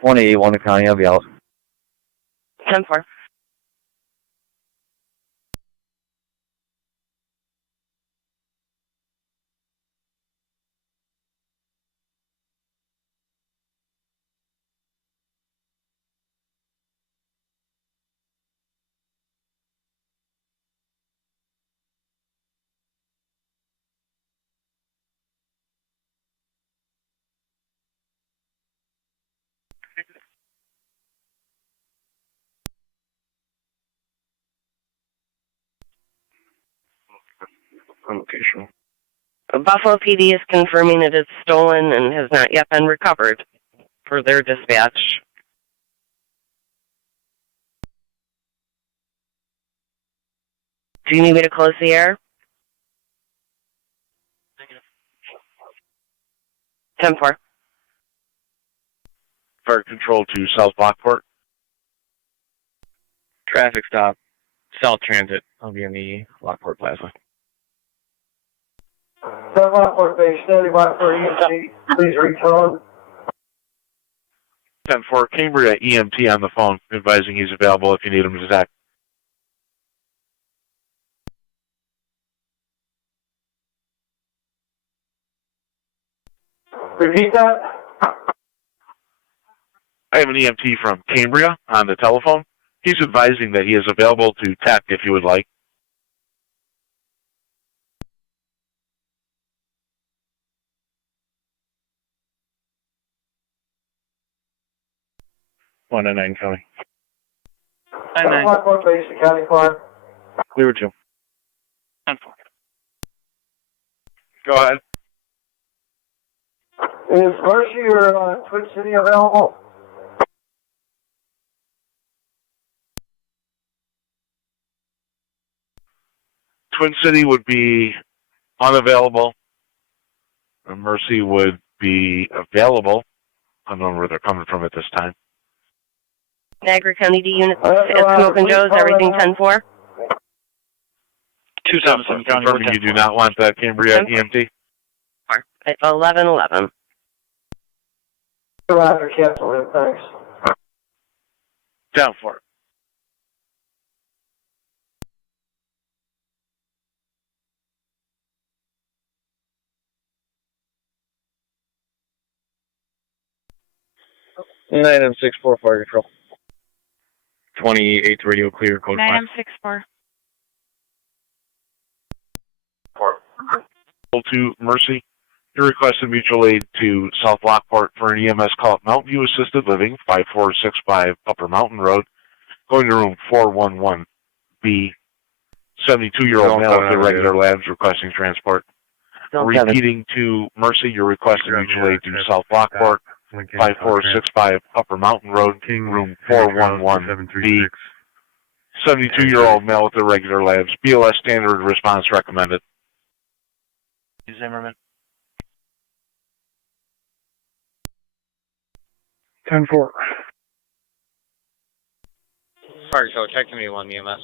One County, I'll be out. 10-4. On location. Buffalo PD is confirming it is stolen and has not yet been recovered for their dispatch. Do you need me to close the air? 10-4. Fire control to South Lockport. Traffic stop. South Transit. I'll be in the Lockport Plaza. South Lockport Base, standing by for EMT. Please return. 10-4, Cambria EMT on the phone, advising he's available if you need him to attack. Repeat that? I have an EMT from Cambria on the telephone. He's advising that he is available to TAC if you would like. One to 9 County. 9-9. Lockport, basic county car. Clear 2. 10-4. Go ahead. Is Mercy or Twin City available? Twin City would be unavailable. Mercy would be available. I don't know where they're coming from at this time. Niagara County D units at Smoke and Joe's, everything 10-4. 277 County. Confirming you do not want that Cambria EMT? 11-11. Roger, cancel it, thanks. Down for it. Nine M64 fire control. 28 radio clear code 5. 9M64. To Mercy, you requested mutual aid to South Lockport for an EMS call at Mountain View Assisted Living, 5465 Upper Mountain Road, going to room 411B. 72-year-old male with irregular labs requesting transport. Repeating to Mercy, you requested mutual aid to South Lockport, 5465 Upper Mountain Road, room 411B. 72-year-old male with irregular labs. BLS standard response recommended. Zimmerman. 10-4. Fire control, check community 1 EMS.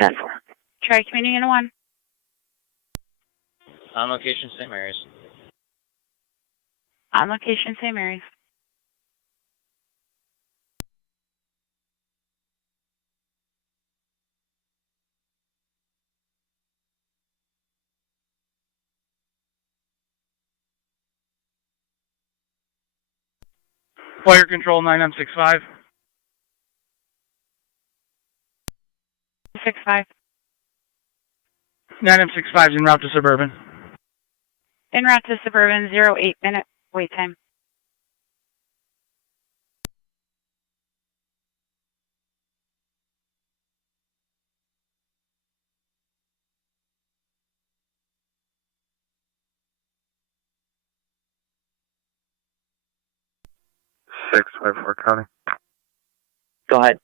10-4. Try community in 1. On location, St. Mary's. On location, St. Mary's. Fire control 9M65. 65. 9M65 is en route to Suburban. En route to Suburban, 0.8-minute wait time. Six five four County. Go ahead.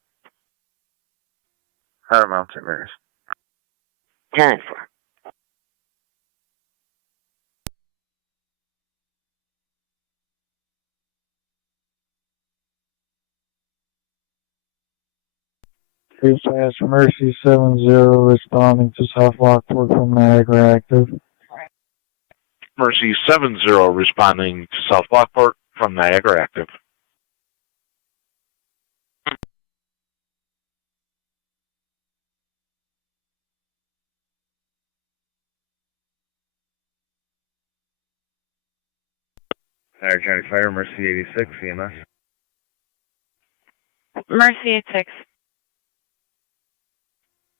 How Mount St. Mary's. 10-4. Case Fast Mercy 7-0 responding to South Lockport from Niagara active. Mercy 7-0 responding to South Lockport from Niagara active. Niagara County Fire, Mercy 86, EMS. Mercy 86.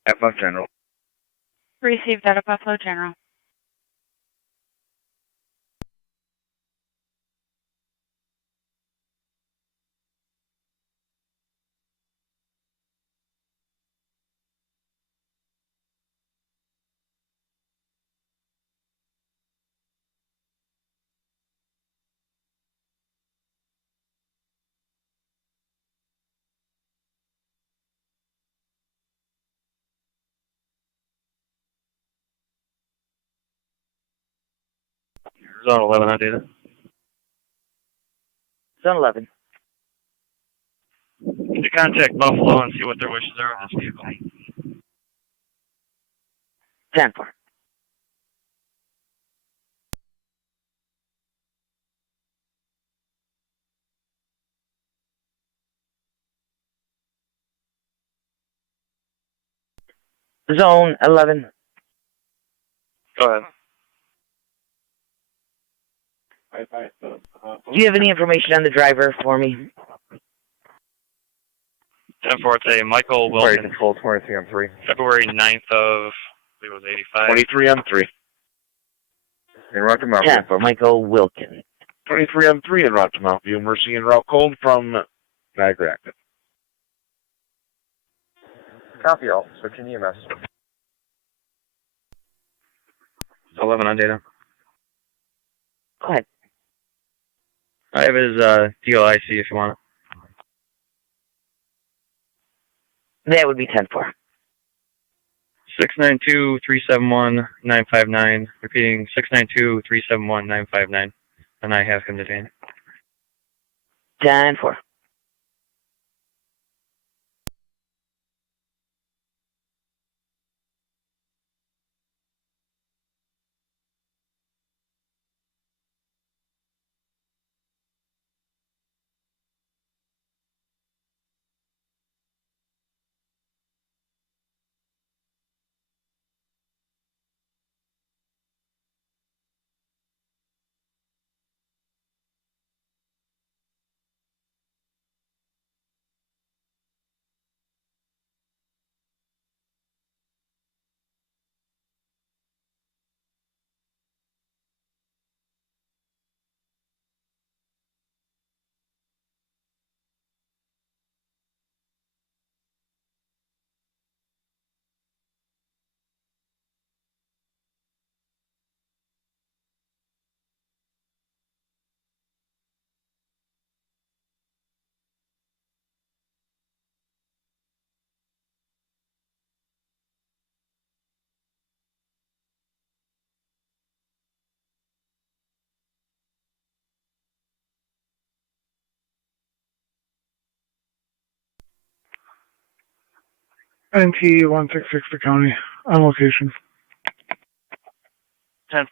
FF General. Received out of Buffalo General. Zone 11 on data. Zone 11. To contact Buffalo and see what their wishes are on this vehicle. 10-4. Zone 11. Go ahead. Do you have any information on the driver for me? 10-4, it's a Michael Wilson. Control 23M3. February 9th of, I believe it was 85. 23M3. In Rocky Mount. Yeah, for Michael Wilkins. 23M3 in Rocky Mount View. Mercy and route code from Niagara active. Copy all. Switching EMS. 11 on data. Go ahead. I have his DOIC if you want it. That would be 10-4. 692-371-959. Repeating, 692-371-959. And I have him detained. 10-4. NT 166 the county. On location. 10-4.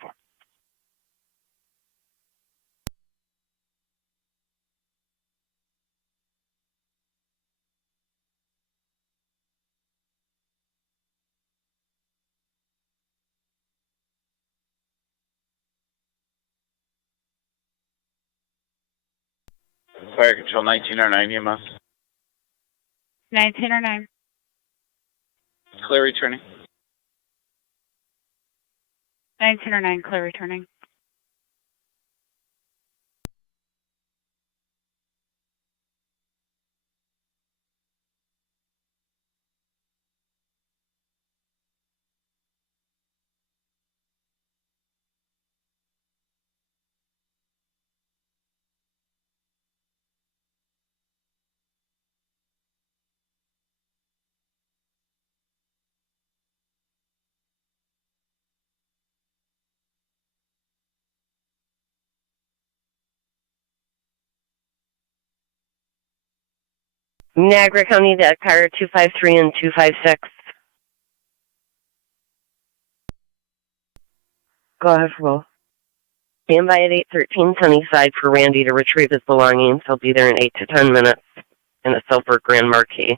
Fire Control 1909 EMS. 1909. Clear returning. 1909, clear returning. Niagara County, the car 253 and 256. Go ahead for both. Stand by at 813 Sunnyside for Randy to retrieve his belongings. He'll be there in 8 to 10 minutes in a silver Grand Marquis.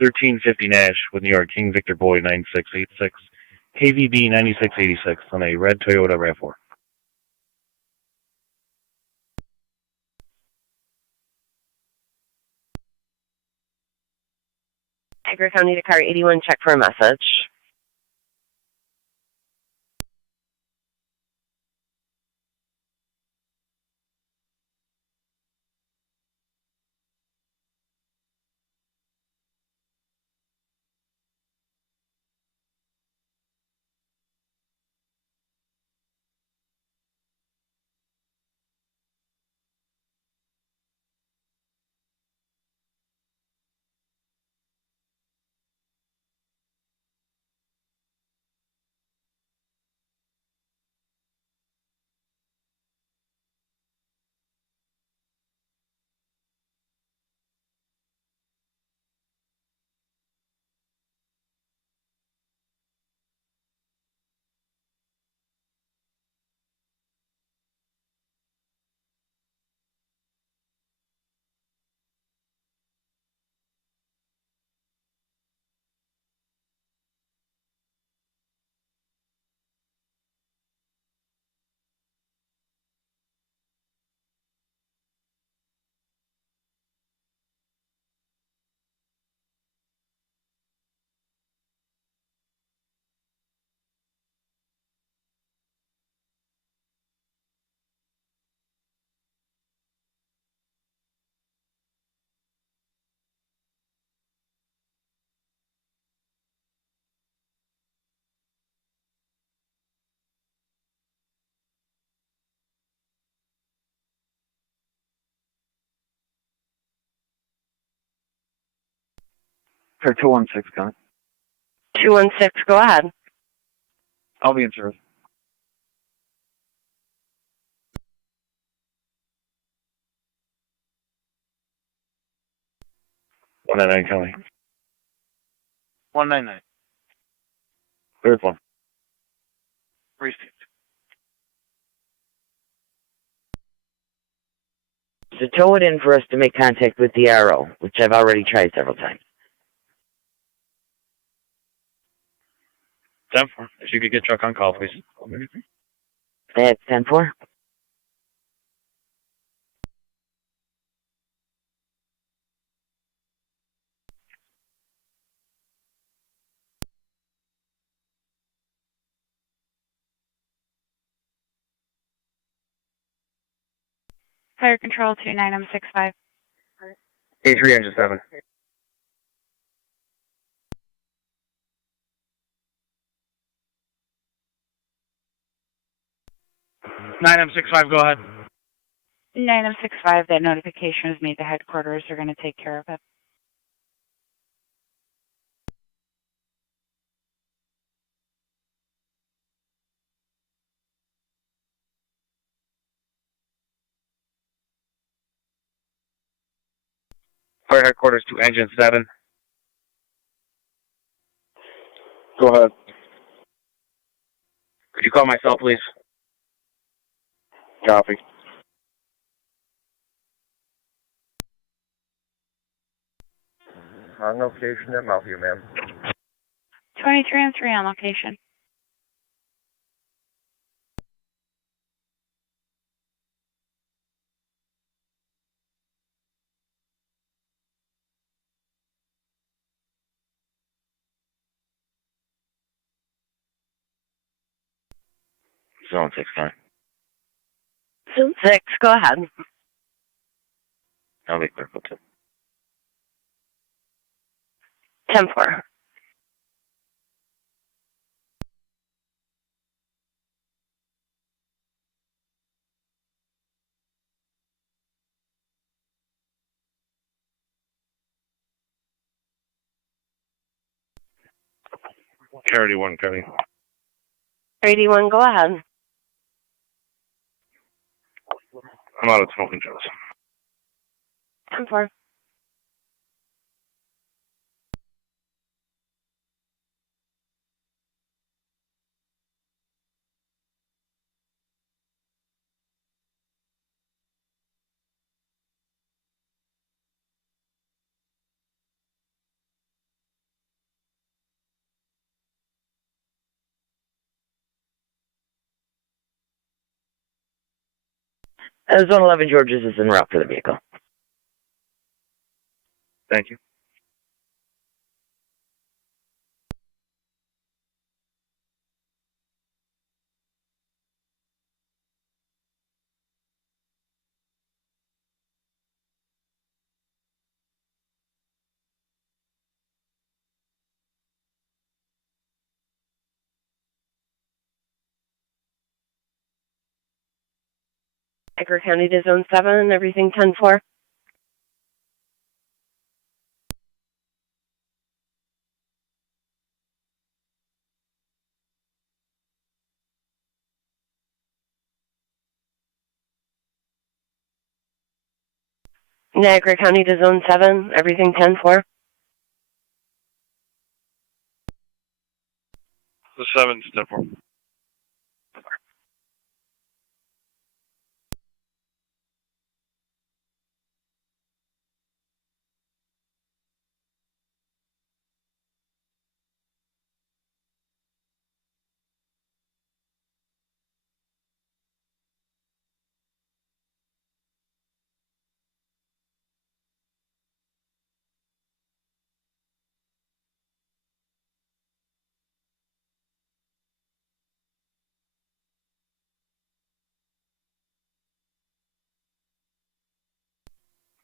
1350 Nash with New York King Victor Boy 9686. KVB 9686 on a red Toyota RAV4. Niagara County to car 81, check for a message. For 216, Con. 216, go ahead. I'll be in service. 199 County. 199. Third one. Received. So tow it in for us to make contact with the RO, which I've already tried several times. 10-4. If you could get truck on call, please. That's 10-4. Fire control 29065. A3 engine 7. Nine M65, go ahead. 9065, that notification was made to headquarters. They're going to take care of it. Fire headquarters to engine 7. Go ahead. Could you call my cell, please? Copy. On location at Mouthview, ma'am. 23 and 3 on location. Zone 6, Con. Zone 6, go ahead. I'll be clear for 2. 10-4. Charity 1, County. 81, go ahead. I'm out of smoking shows. 10-4. Zone 11 Georges is en route for the vehicle. Thank you. Niagara County to Zone 7, everything 10-4. Niagara County to Zone 7, everything 10-4. The 7's 10-4.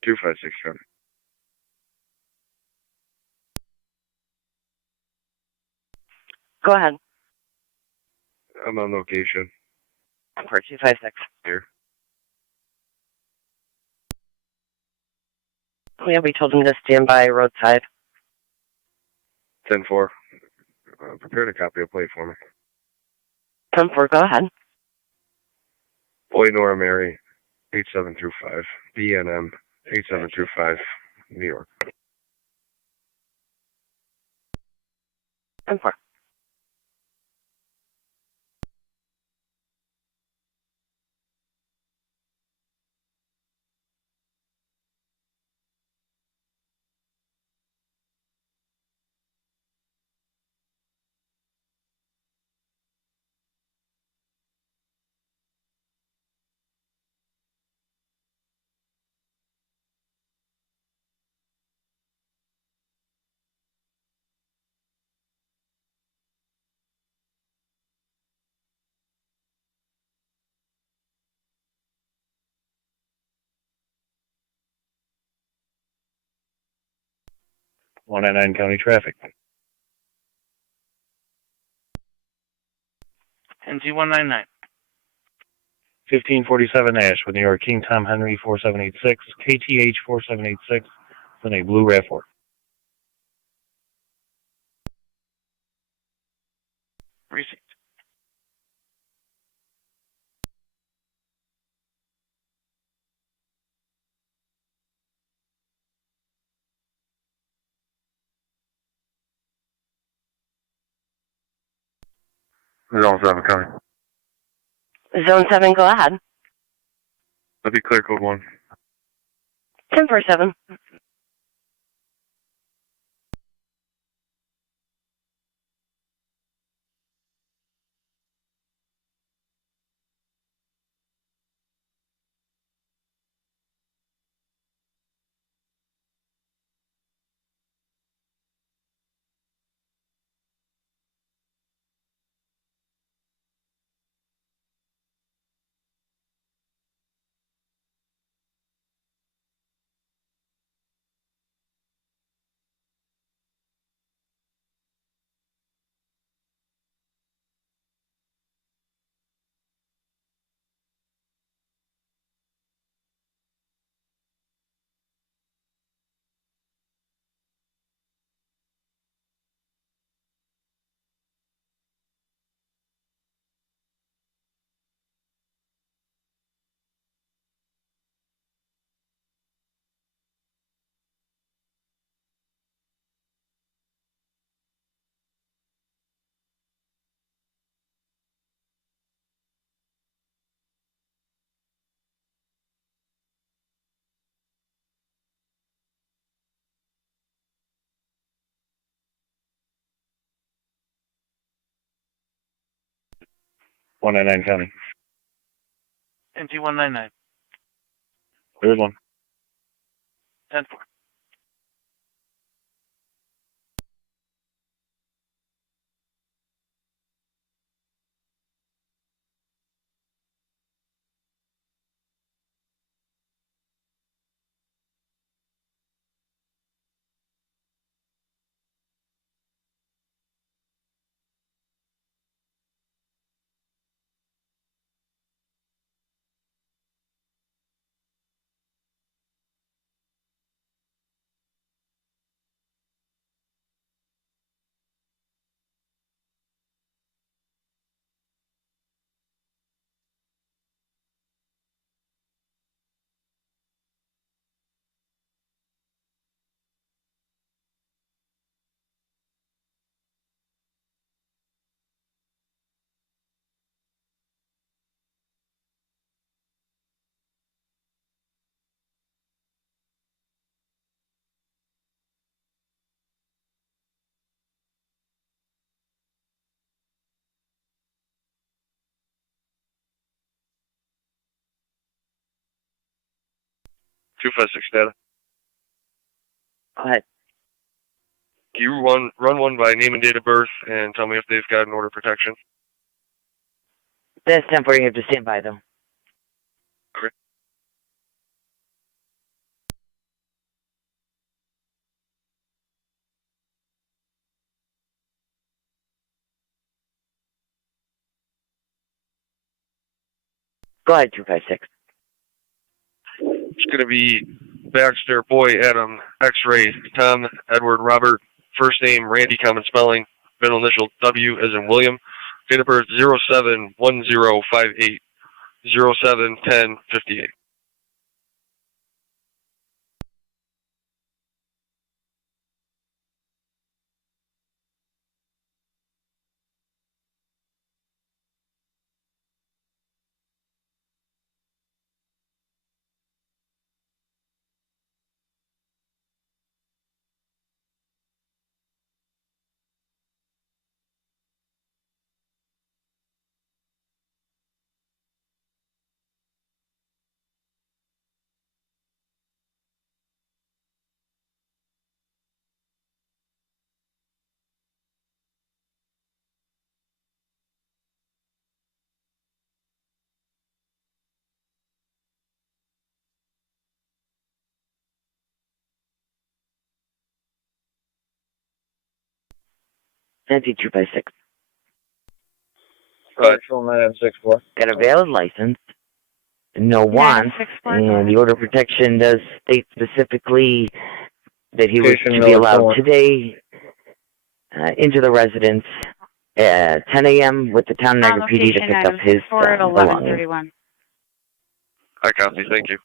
Two 5-6, County. Go ahead. I'm on location. For 256. Here. Yeah, we told him to stand by roadside. 10-4. Prepare to copy a plate for me. 10-4, go ahead. Boy Nora Mary, 8735. BNM, 8735, New York. 10-4. One at 9 County Traffic. NG199. 1547 Ash with New York King Tom Henry 4786, KTH 4786, then a blue RAV4. Receipt. Zone 7 coming. Zone 7, go ahead. That'd be clear code 1. 10-4-7. One at 9 County. NG199. There's one. 10-4. Two 256 data. Go ahead. Can you run one by name and date of birth and tell me if they've got an order of protection? That's 10-4, you have to stand by though. Okay. Go ahead, 256. It's going to be Baxter, Boy, Adam, X-Ray, Tom, Edward, Robert, First name Randy, common spelling. Middle initial W as in William. Date of birth 071058 071058. Nancy 256. Virtual 964. Got a valid license, no wants, and the order of protection does state specifically that he was to be allowed today into the residence at 10 a.m. with the town Niagara PD to pick up his belongings. I copy, thank you.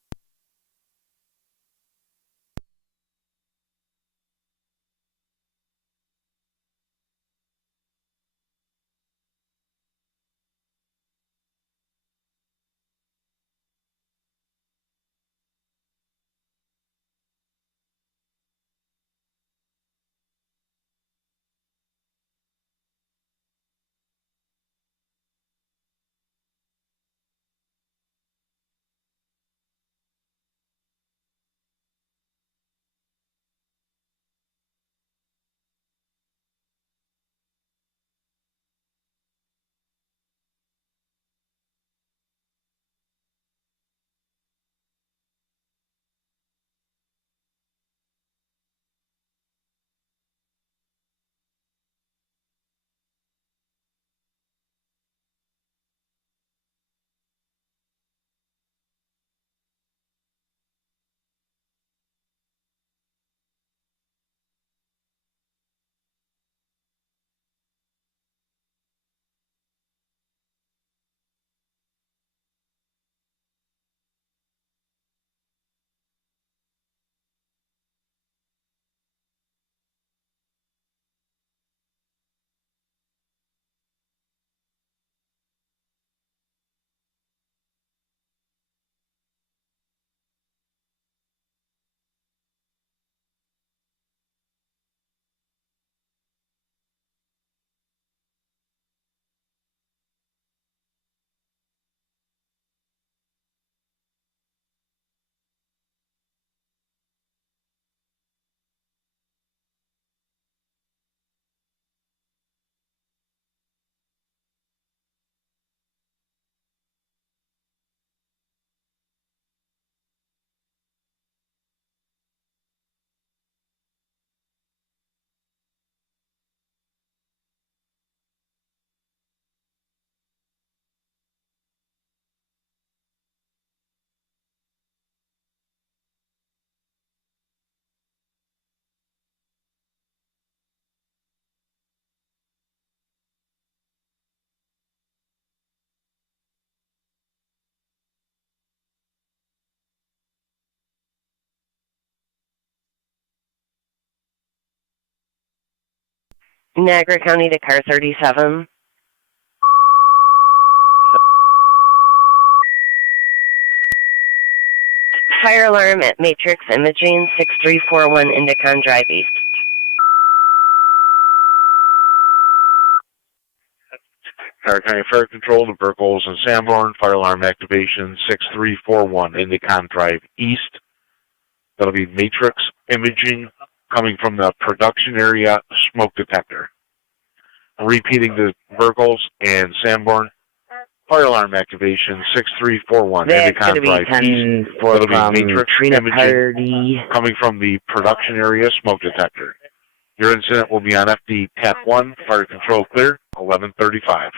Niagara County to car 37. Fire alarm at Matrix Imaging, 6341 Indicon Drive East. Niagara County Fire Control to Burkles and Sanborn. Fire alarm activation 6341 Indicon Drive East. That'll be Matrix Imaging coming from the production area smoke detector. Repeating the Burkles and Sanborn. Fire alarm activation 6341 Indicon Drive East. That'll be Matrix Imaging coming from the production area smoke detector. Your incident will be on FD TAC 1. Fire control clear. 11:35.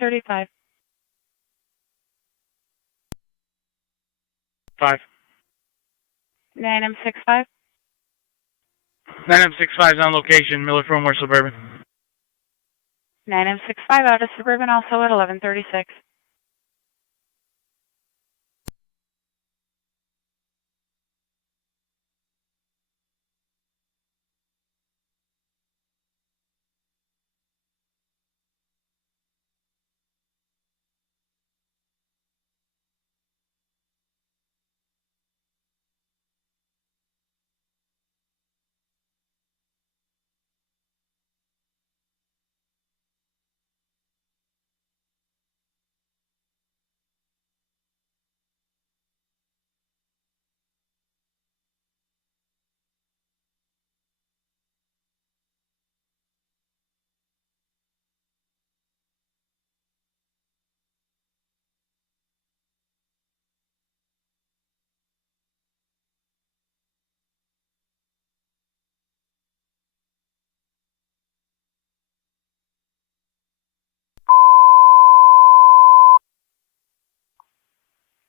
35. 5. 9M65. 9M65 is on location, Miller Fillmore Suburban. 9M65 out of Suburban, also at 1136.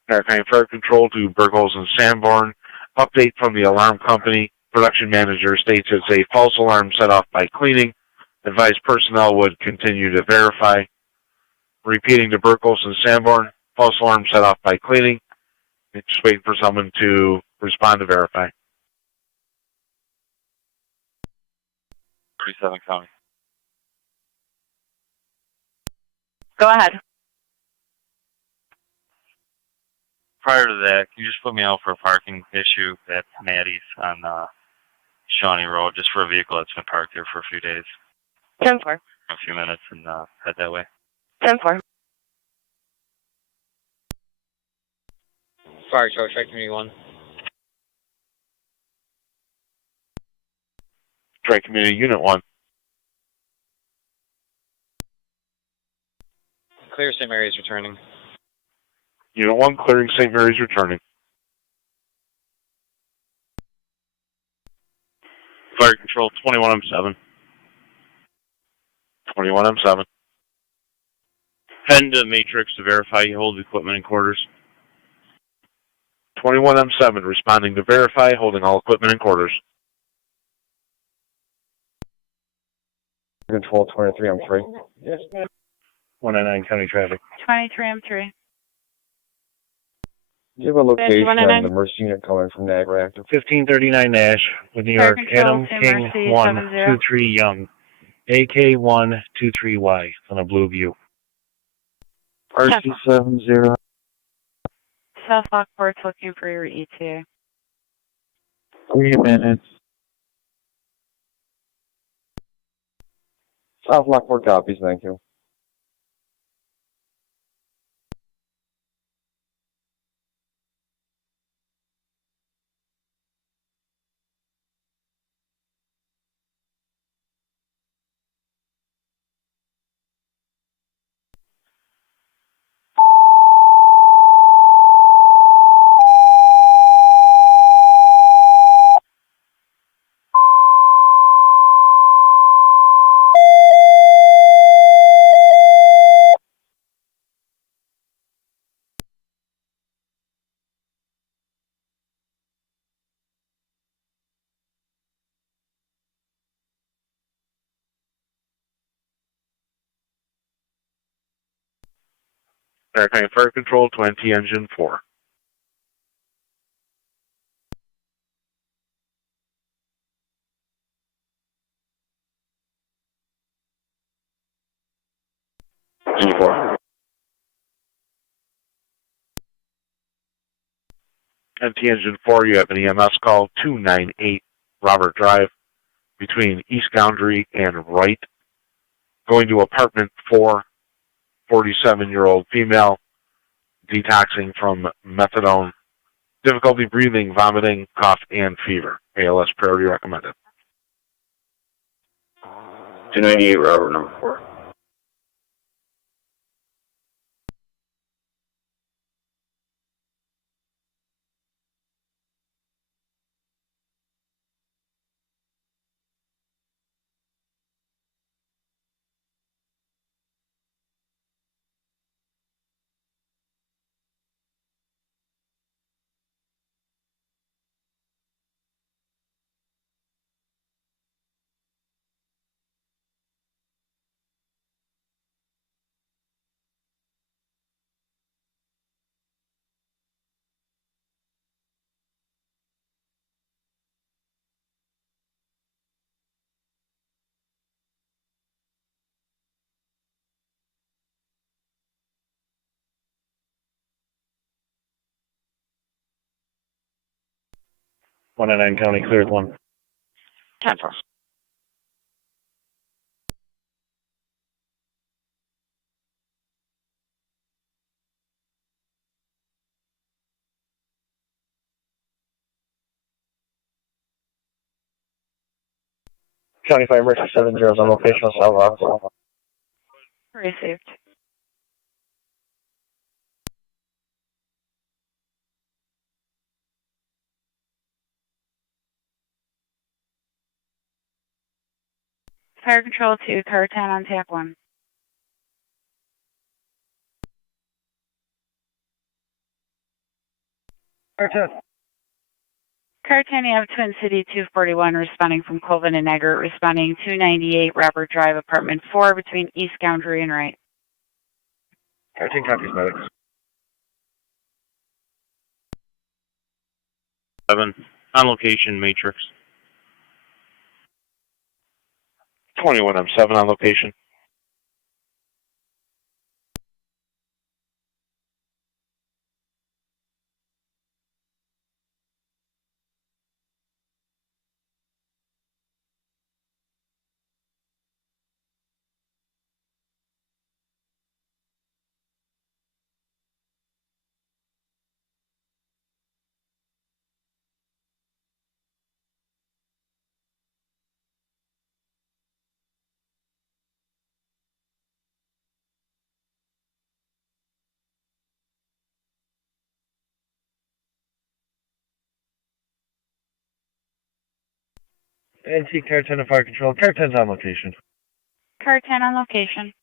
Maritime Fire Control to Burgos and Sanborn. Update from the alarm company. Production manager states it's a false alarm set off by cleaning. Advised personnel would continue to verify. Repeating to Burgos and Sanborn. False alarm set off by cleaning. Just waiting for someone to respond to verify. 37 County. Go ahead. Prior to that, can you just put me out for a parking issue at Maddie's on Shawnee Road, just for a vehicle that's been parked here for a few days? 10-4. A few minutes and head that way. 10-4. Fire Show, check Community 1. Tri-Community Unit 1. Clear St. Mary's returning. Unit 1, clearing St. Mary's returning. Fire Control, 21M7. 21M7. Head to Matrix to verify you hold equipment in quarters. 21M7, responding to verify, holding all equipment in quarters. Control 23M3. Yes, ma'am. 199 County Traffic. 23M3. Do you have a location on 199? the Mercy unit coming from Niagara active? 1539 Nash with New Fire York. Control, Adam St. King Mercy, 123 Young. AK123Y on a blue view. RC70. South Lockport's looking for your ETA. 3 minutes. South Lockport copies, thank you. Maritime Fire Control, 20 Engine 4. Engine 4. NT Engine 4, you have an EMS call, 298 Robert Drive, between East Boundary and Wright. Going to apartment 4, 47-year-old female, detoxing from methadone, difficulty breathing, vomiting, cough, and fever. ALS priority recommended. 298 Robert, number 4. 109 County cleared 1. 10-4. County Fire Emergency 70 on location of South Lockport. Received. Fire control to car 10 on TAC 1. Car 10. Car 10, you have Twin City 241 responding from Colvin and Niagara, responding 298 Robert Drive, apartment 4 between East Boundary and Wright. Car 10 copies, medics. 7. On location, Matrix. 21, I'm 7 on location. NC Car 10 to fire control. Car 10's on location. Car 10 on location.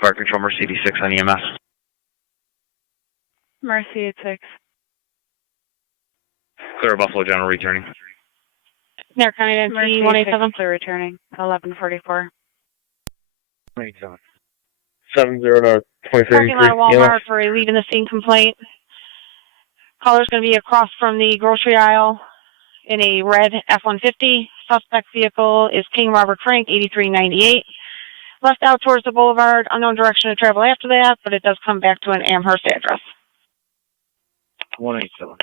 Fire control, Mercedes 6 on EMS. Mercy at 6. Clear Buffalo General returning. Niagara County NC 187. Clear returning. 1144. 187. 70 to 2033. Parking lot of Walmart for a lead in the scene complaint. Caller's going to be across from the grocery aisle in a red F-150. Suspect vehicle is King Robert Frank, 8398. Left out towards the boulevard, unknown direction to travel after that, but it does come back to an Amherst address. 187.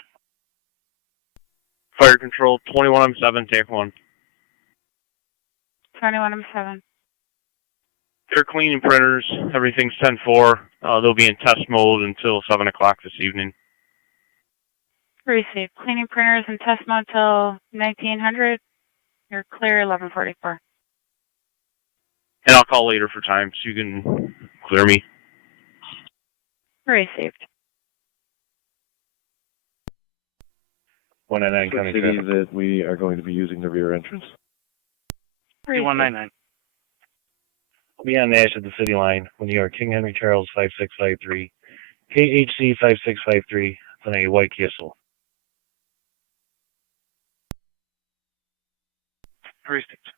Fire control, 21, I'm 7, take 1. 21, I'm 7. They're cleaning printers, everything's 10-4. They'll be in test mode until 7 o'clock this evening. Received. Cleaning printers in test mode till 1900. You're clear, 1144. And I'll call later for time so you can clear me. Received. 199 County City traffic. that we are going to be using the rear entrance. 199. Beyond Nash at the city line when you are King Henry Charles 5653, KHC 5653 on a white Kia Soul. Received.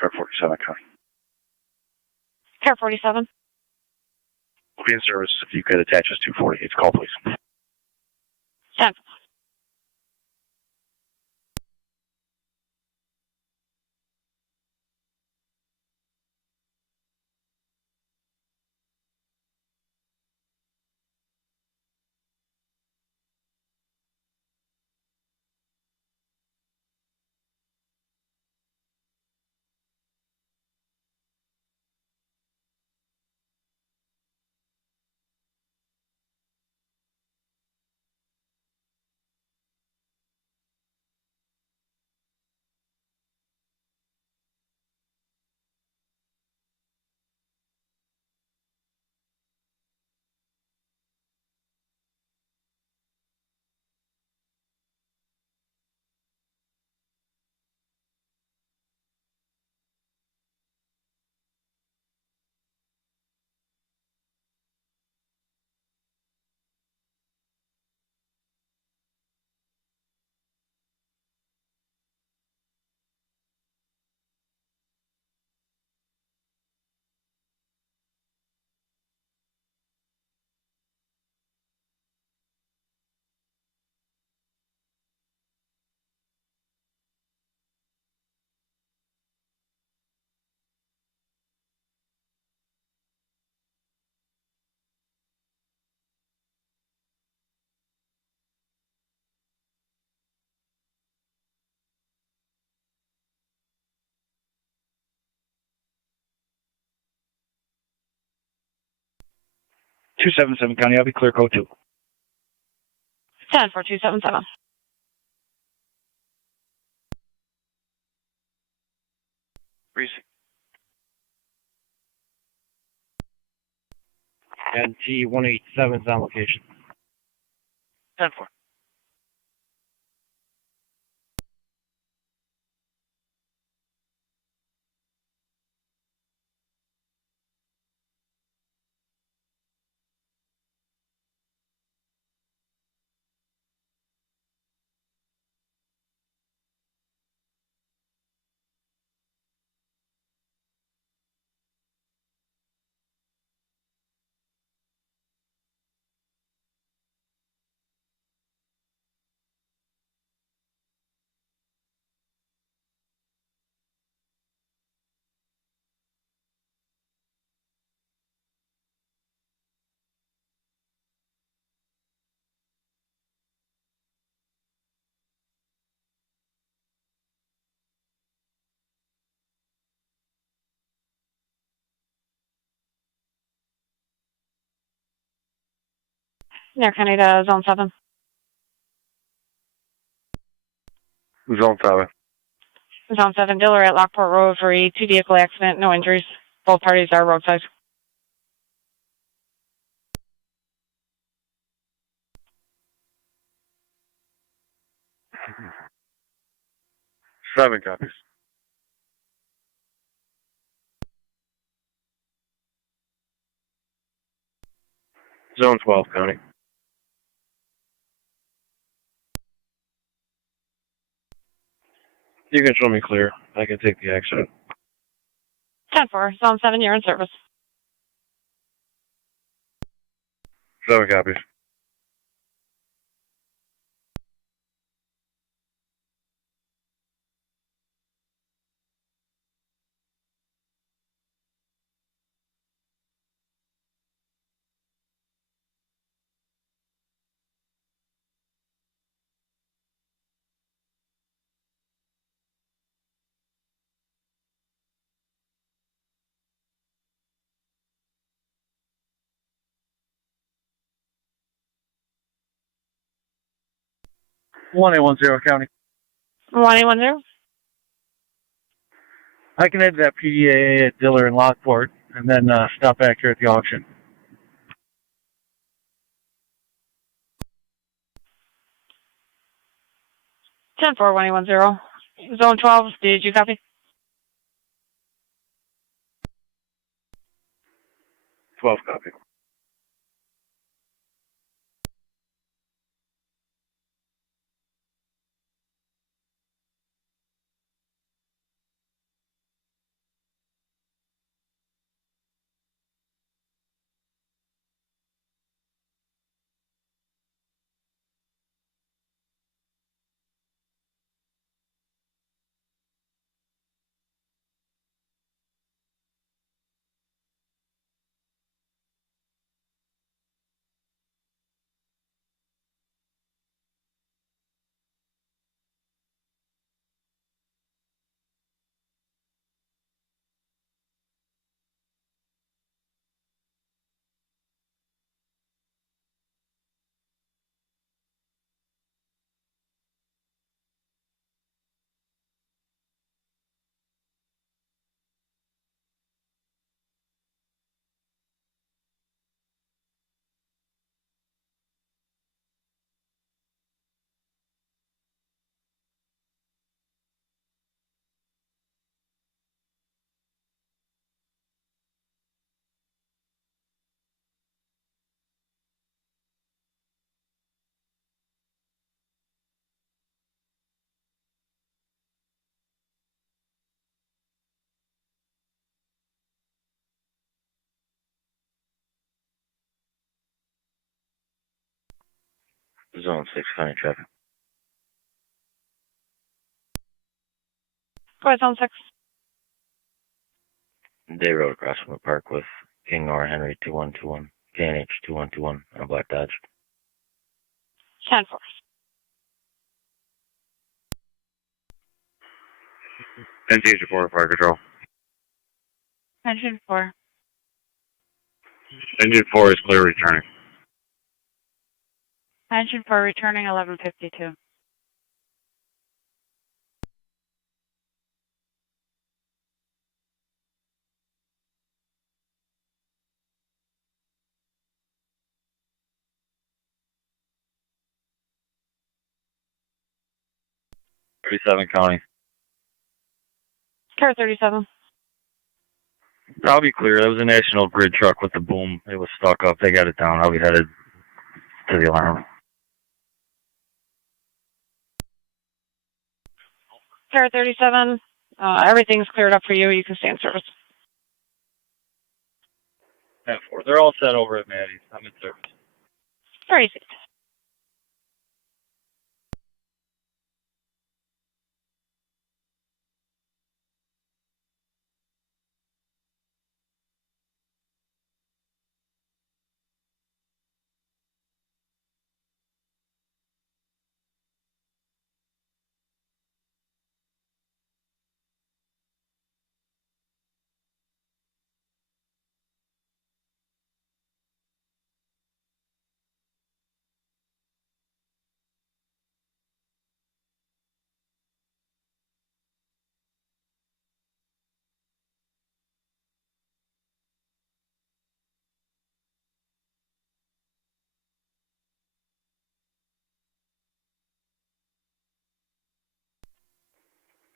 Car 47, County. Car 47. We'll be in service if you could attach us to 48. Call, please. 10. 277 County, I'll be clear code 2. 10 for 277. Precinct. And T187's on location. 10 4. Near County to Zone 7. Zone 7. Zone 7, dealer at Lockport Road for a 2-vehicle accident, no injuries. Both parties are roadside. Seven copies. Zone 12 County. You can show me clear. I can take the accident. 10-4, Zone 7, you're in service. 7 copies. One 810 County. 1810. I can head to that PDAA at Diller and Lockport, and then stop back here at the auction. Ten 1810. Zone 12, did you copy? 12 copy. Zone 6 County traffic. Go ahead, Zone 6. Day road across from the park with King R. Henry 2121, KNH 2121 on a black Dodge. 10-4. NTH report, fire control. Engine 4. Engine 4 is clear returning. Engine 4 returning 1152. County. Car 37. I'll be clear. That was a National Grid truck with the boom. It was stuck up. They got it down. I'll be headed to the alarm. Car 37. Everything's cleared up for you. You can stay in service. 10-4. They're all set over at Maddie's. I'm in service. Very safe.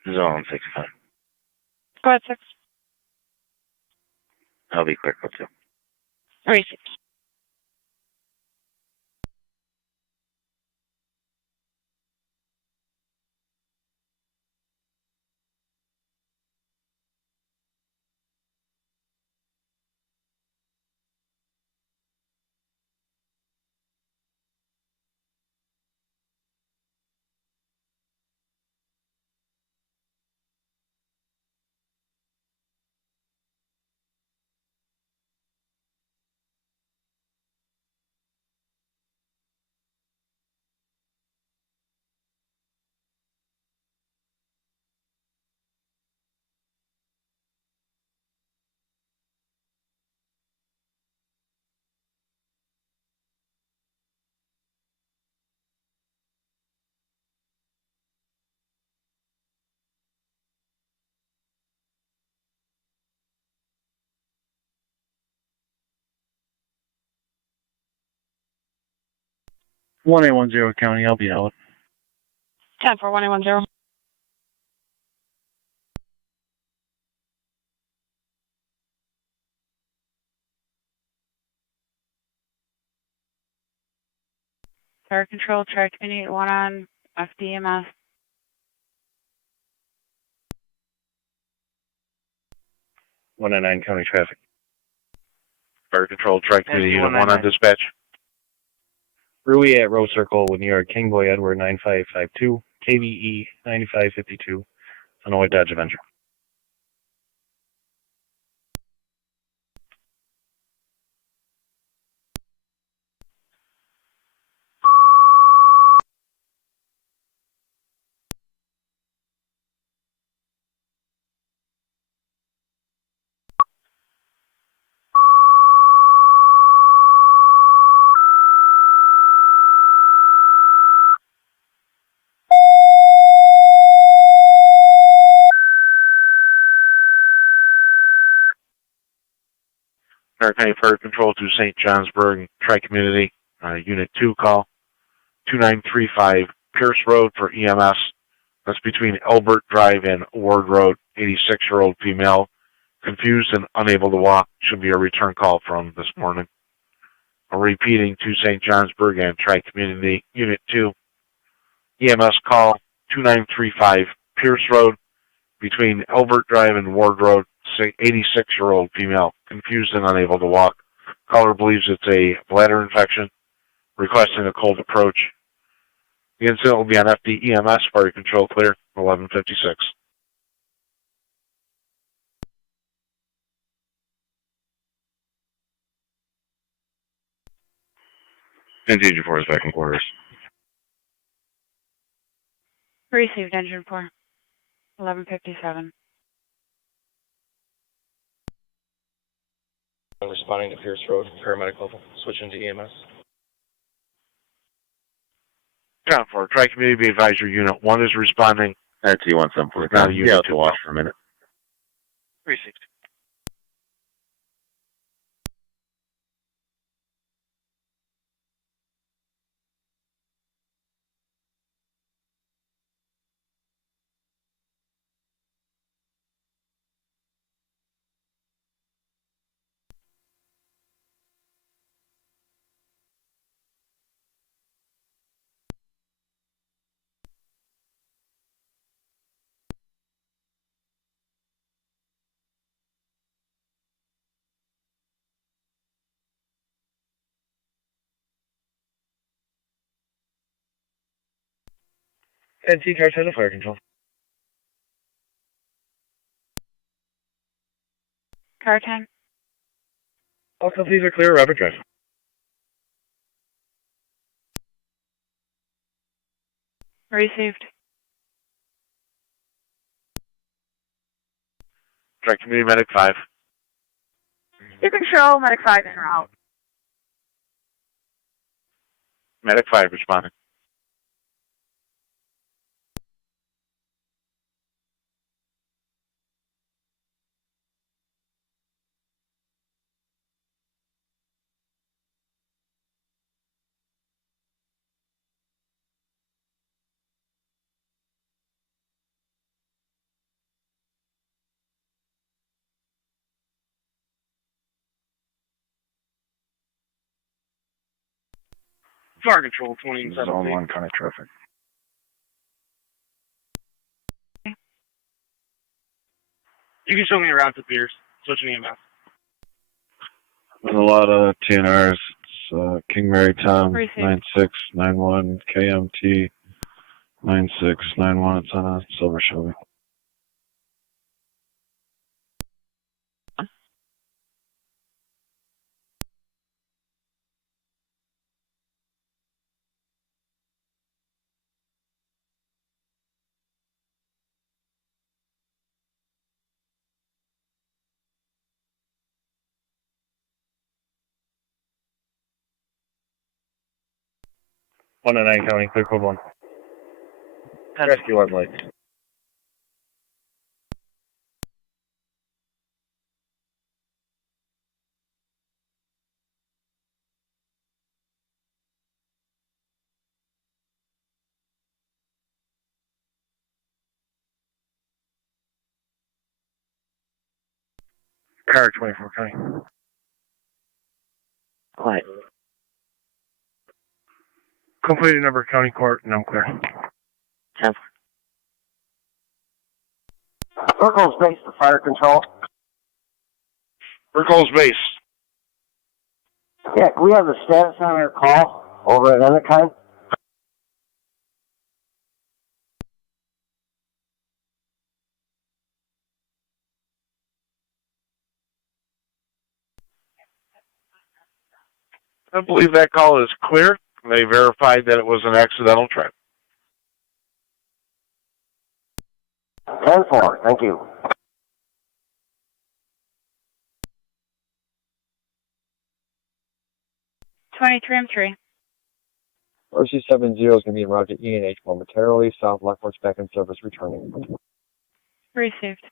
Zone 65. Go ahead, 6. I'll be quick. What's up? Very safe. One 810 County, I'll be out. 10 for 1810. Fire control, try community 1 on FDMS. 109 County traffic. Fire control, track community unit 1 on dispatch. Rui at Row Circle with New York King Boy Edward 9552, KVE 9552, on a white Dodge Avenger. Stark County Fire Control to St. Johnsburg, Tri-Community, Unit 2 call, 2935 Pierce Road for EMS. That's between Elbert Drive and Ward Road, 86-year-old female, confused and unable to walk. Should be a return call from this morning. Repeating to St. Johnsburg and Tri-Community, Unit 2, EMS call, 2935 Pierce Road, between Elbert Drive and Ward Road, 86-year-old female, confused and unable to walk. Caller believes it's a bladder infection, requesting a cold approach. The incident will be on FD EMS, fire control clear, 1156. Engine 4 is back in quarters. Received engine 4. 1157. I'm responding to Pierce Road, paramedic level, switching to EMS. 10-4, Tri-Community Advisory Unit 1 is responding. That's E-174. Now Unit Yeah, 2. to watch for a minute. 360. NT car 10 to fire control. Car 10. All companies are clear, rapid drive. Received. Tri-Community Medic 5. You can show Medic 5 in route. Medic 5 responding. Fire control 27. Zone 1 kind of traffic. You can show me around to Pierce, switching EMS. There's a lot of TNRs. It's King Mary Tom, Received. 9691, KMT, 9691. It's on a silver Shelby. One to 9 County, clear code 1. Rescue on lights. Car 24 County. Quiet. Completed number county court, and I'm clear. 10-4. Circle's base to fire control. Circle's base. Yeah, we have the status on our call over at Endicott. I believe that call is clear. They verified that it was an accidental trip. 10-4, thank you. M3. RC70 is going to be en route to E&H momentarily. South Lockport's back in service, returning. Received.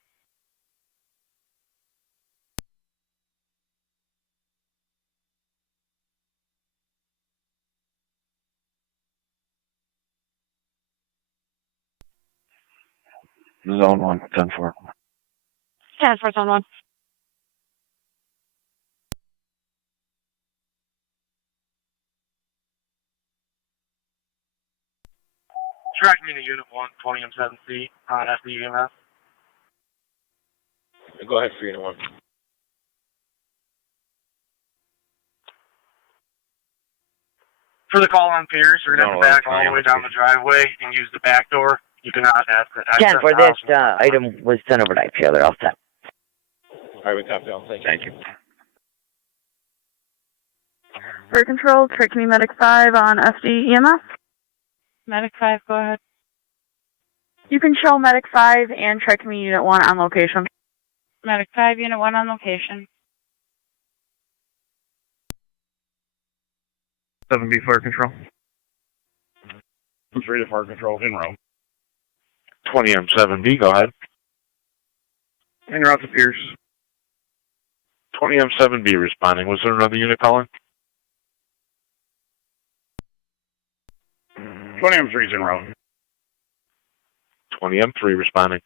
Zone 1, 10-4. 10-4, Zone 1. Tracking me to Unit 1, 20M7C on FDEMS. Go ahead for Unit 1. For the call on Pierce, we're going to have to back all the way down the driveway and use the back door. You cannot access 10-4, that item was sent over to IPO. They're all set. All right, we copy all. Thank you. Fire control, Trick Me Medic 5 on FDEMS. Medic 5, go ahead. You can show Medic 5 and Trick Me Unit 1 on location. Medic 5, Unit 1 on location. 7B fire control. 3 to fire control, en route. 20M7B, go ahead. En route to Pierce. 20M7B responding. Was there another unit calling? 20M3 is en route. 20M3 responding.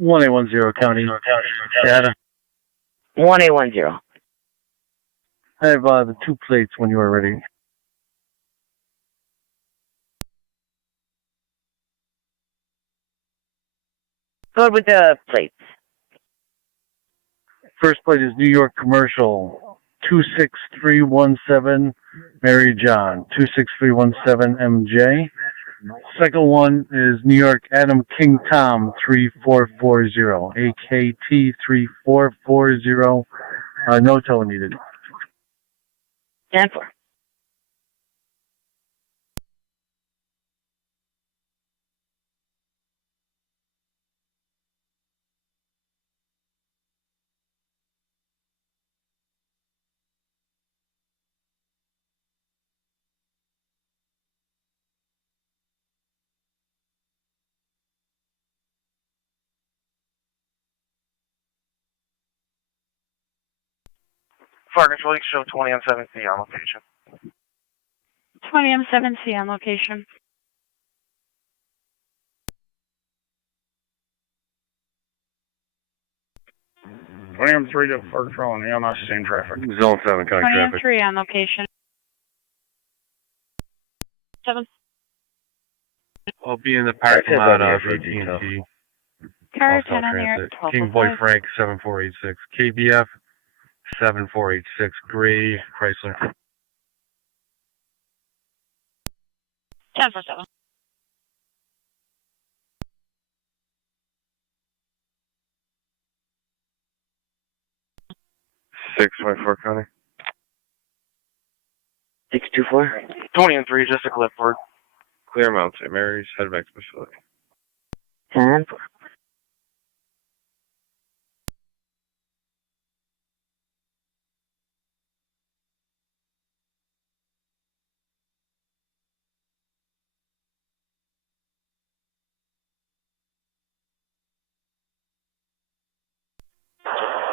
One 810 County. Data. 1810. I have the 2 plates when you are ready. Good with the plates. First plate is New York Commercial 26317 Mary John 26317 MJ. Second one is New York Adam King Tom 3440 AKT 3440. No tow needed. 10-4. Fire control, you show 20M7C on location. 20M7C on location. M3 to fire control and EMS, same traffic. Zone 7 county traffic. 20M3 on location. 7. I'll be in the parking lot of AT&T. Car 10 on there. King Boy Frank 7486. KBF 7486. Gray Chrysler. 10-4-7. Six by four county. 624. 20M3, just a clipboard. Clear Mount St. Mary's, head back to facility. 10-4.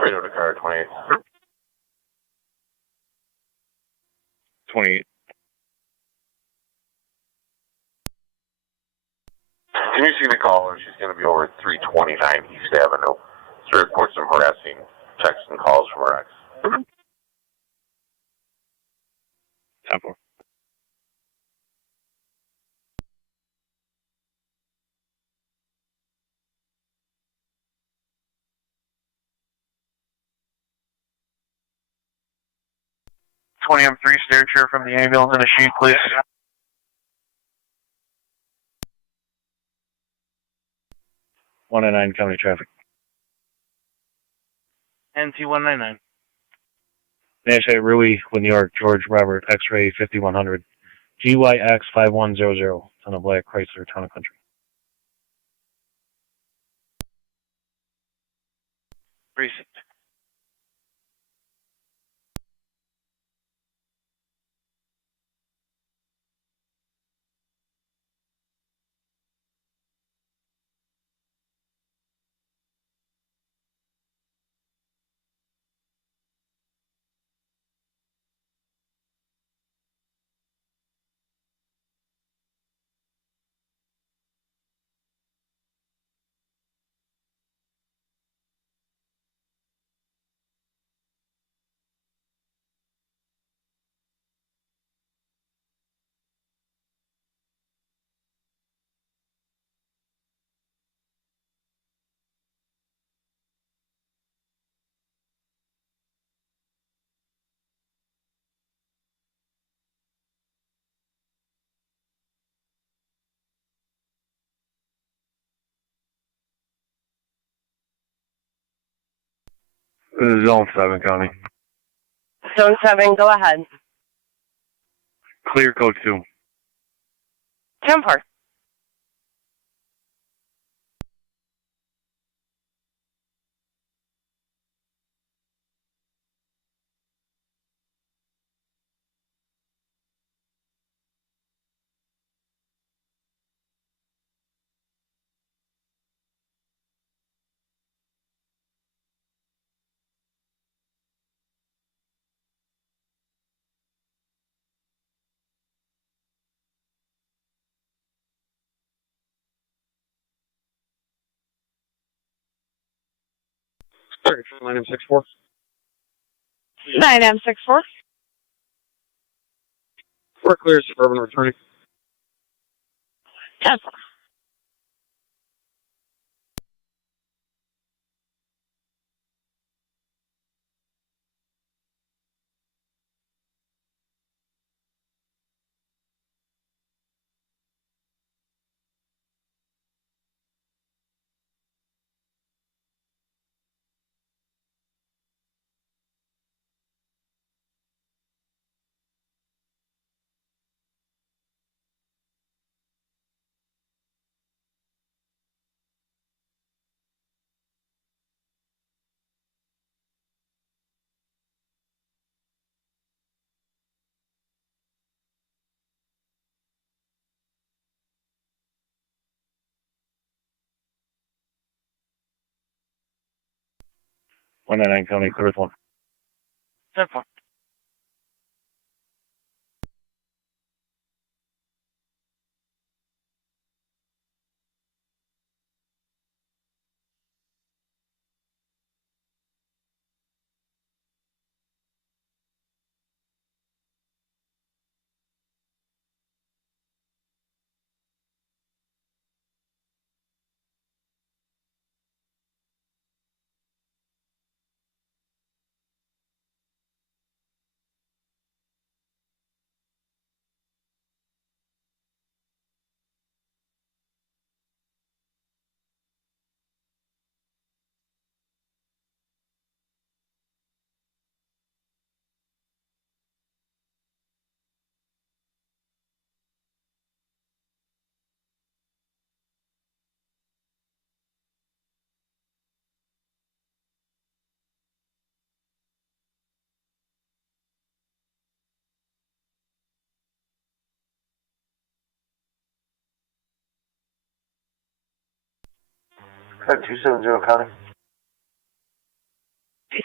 Radio to car 28. 28. Can you see the caller? She's going to be over 329 East Avenue. She reports some harassing texts and calls from her ex. Temple. M3, steer chair from the ambulance and a sheet, please. One and 9 county traffic. NT199. Nash Rui with New York, George Robert, X-ray 5100. GYX 5100. Ton of black Chrysler, Town of Country. Precinct. This is Zone 7 County. Zone 7, go ahead. Clear code 2. 10-4. Sorry, 9M64. 9M64. We're clear, suburban returning. 10-4. One nine nine County, clear with 1. 10-4. Code 270 County.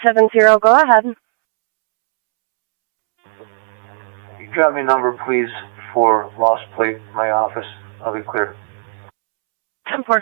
270, go ahead. You drop me a number, please, for lost plate in my office. I'll be clear. 10-4.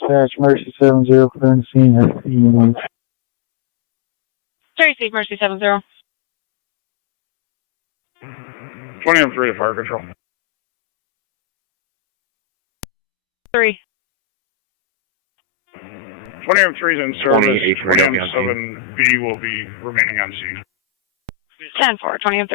Dispatch Mercy 70, clearing scene at the Tracy, Mercy 70. 20M3 to fire control. 3. 20M3 is in service. 20M7B will be remaining on scene. 10-4, 20M3.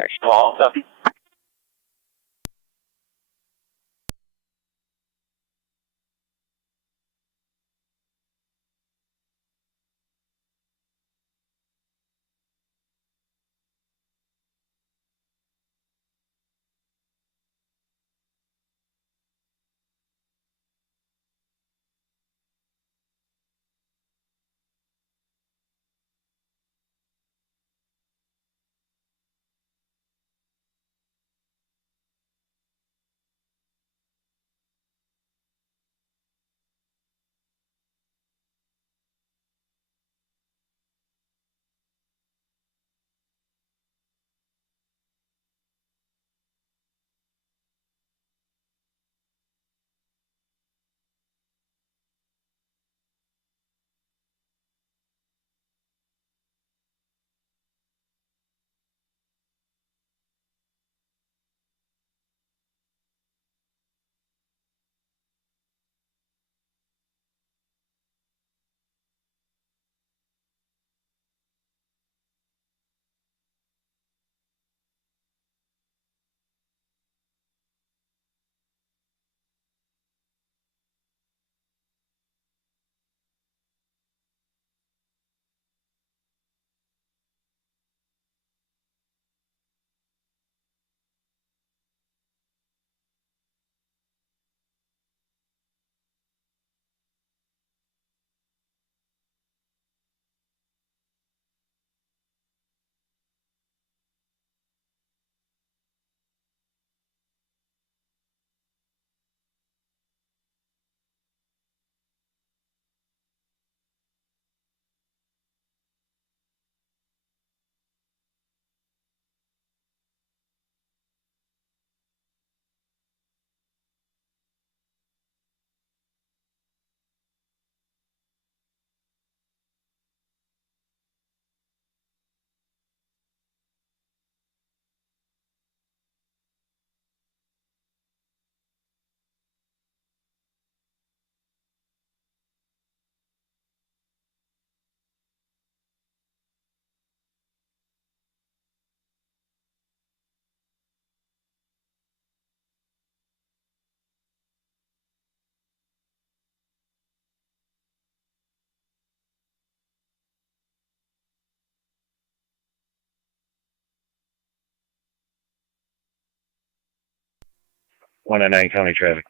199 county traffic.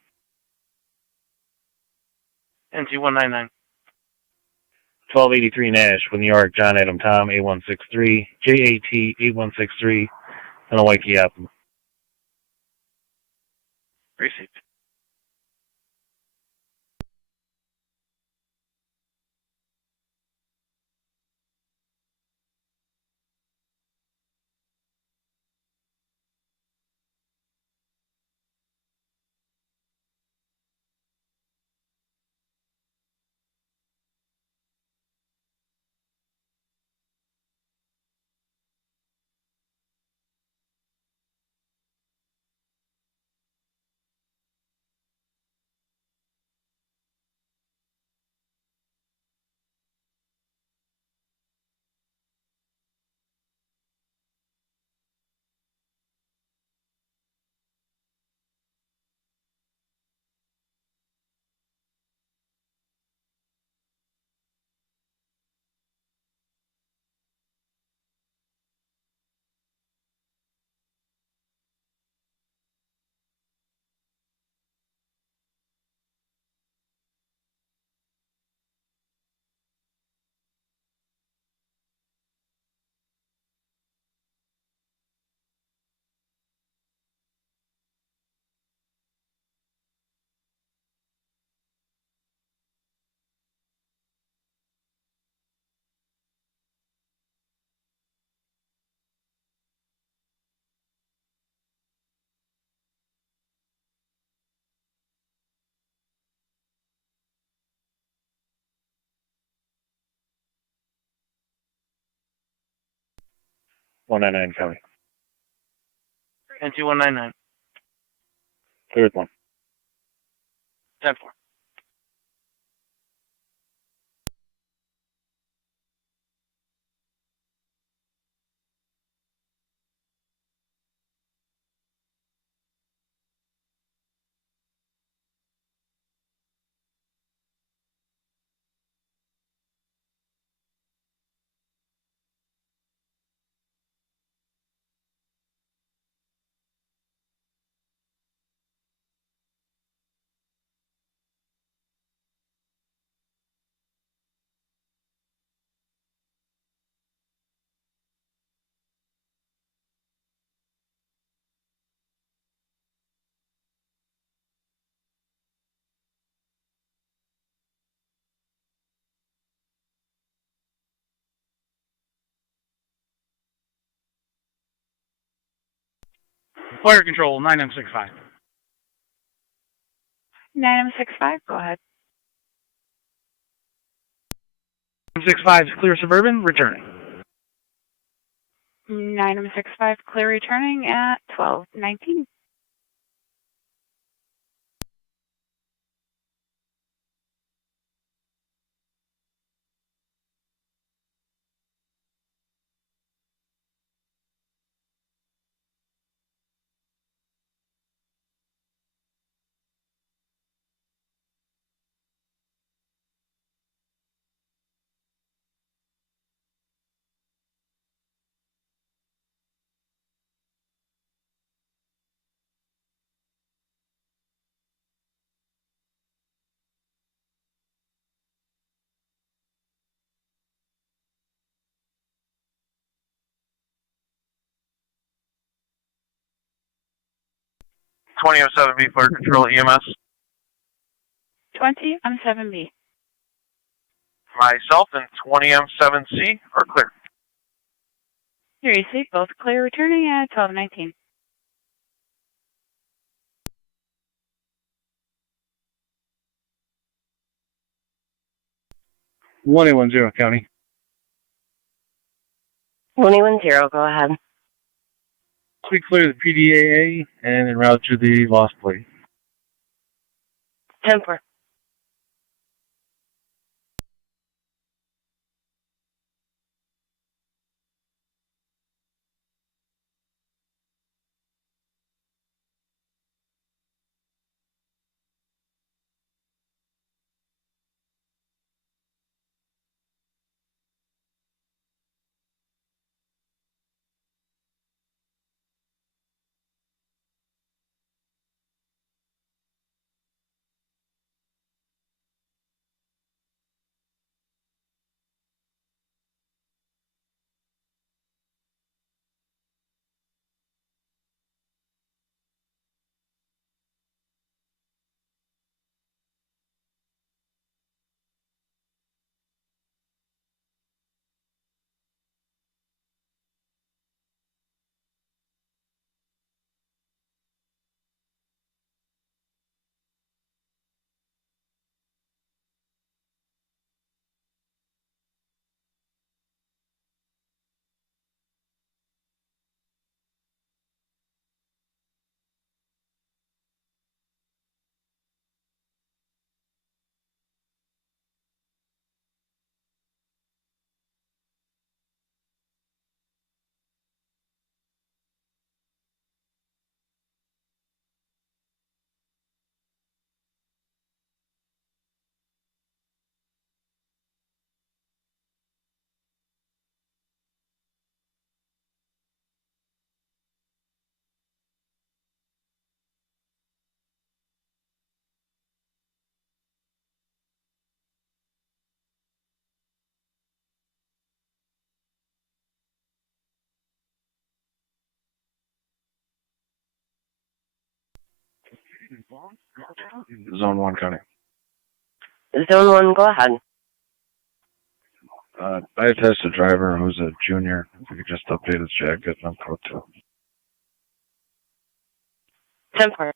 NT199. 1283 Nash with New York, John Adam Tom, A163, JAT 8163, and a Waikiki Optima. Received. .199 county. NT199. Cleared one. 10-4. Fire control, 9M65. 9M65, go ahead. 65 is clear suburban, returning. 9M65, clear returning at 1219. Twenty M7B fire control EMS. 20 M7B. Myself and 20 M7C are clear. You received both clear returning at 1219. One 110 county. 110, go ahead. We clear the PDAA and en route to the lost plate. 10-4. Zone 1 County. Zone 1, go ahead. I attest a driver who's a junior. If we could just update his jacket and code 2. 10-4.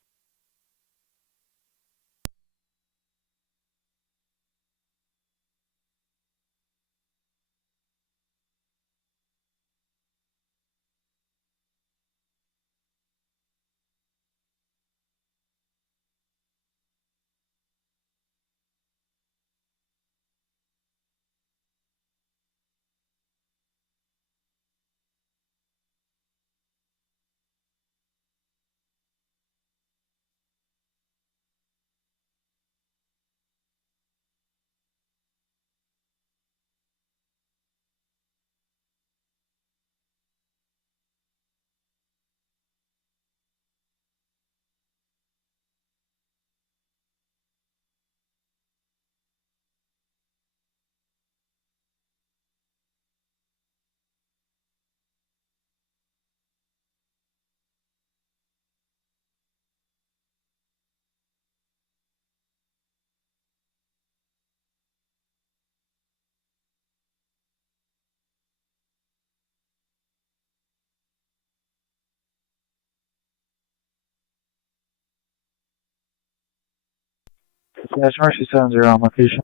Dash Mercy 70 on location.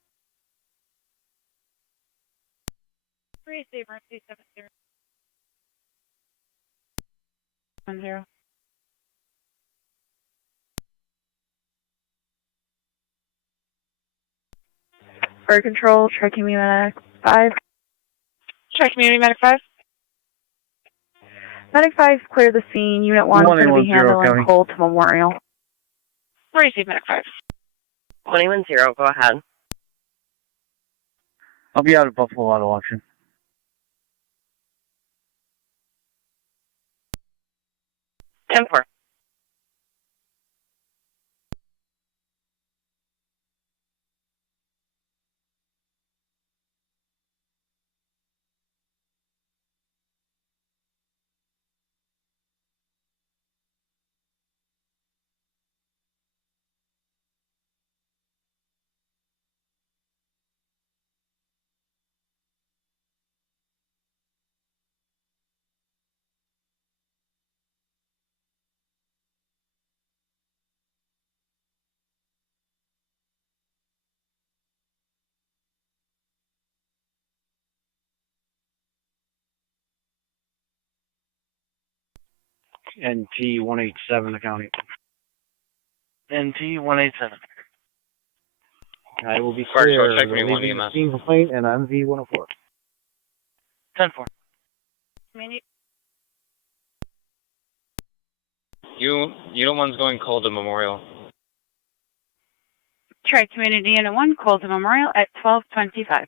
Receive Mercy 70. 10. Fire control, try community medic 5. Try community medic 5. Medic 5, clear the scene. Unit 1 is going to be handling Cole to Memorial. Receive medic 5. 21-0, go ahead. I'll be out of Buffalo Auto Auction. 10-4. NT 187 accounting. NT 187. I will be Fire clear. Department, check me, Leaving 1 EMS. the scene complaint and I'm V104. 10-4. Unit 1's going cold to Memorial. Try community Unit 1, Cole to Memorial at 12:25.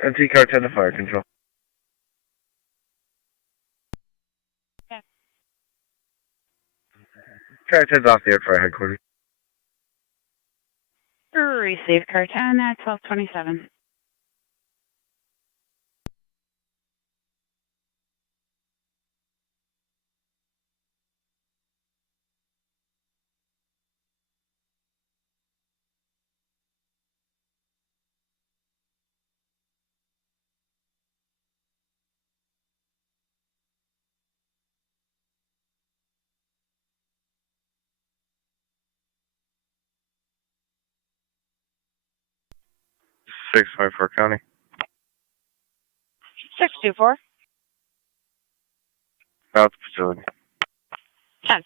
NT car 10 to fire control. Yeah. Car 10's off the air for headquarters. Receive car 10 at 1227. County. 624. Out the facility. 10.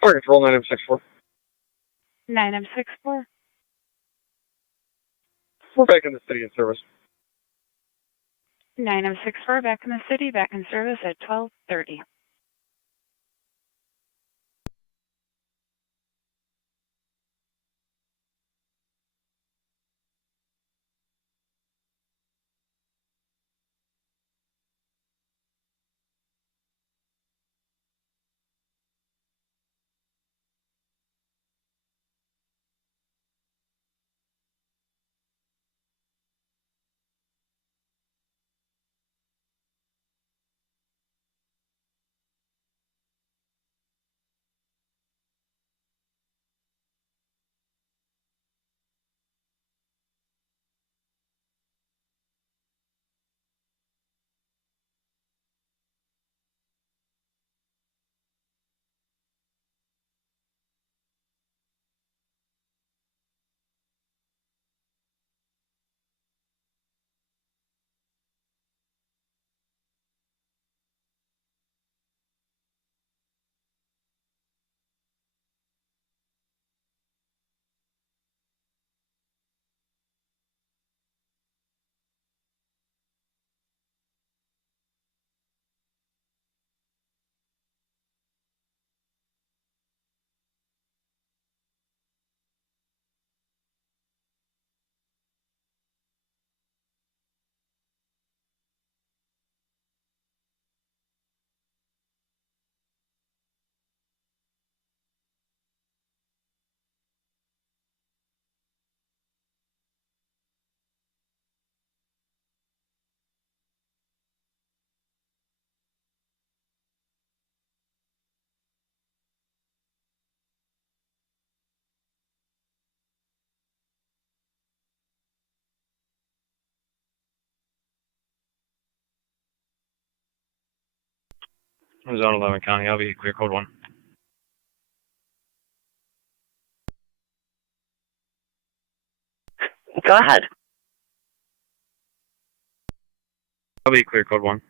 Fire control 9M64. 9M64. We're back in the city in service. 9M64 back in the city, back in service at 1230. Zone 11 County, I'll be clear code 1. Go ahead. I'll be clear code 1.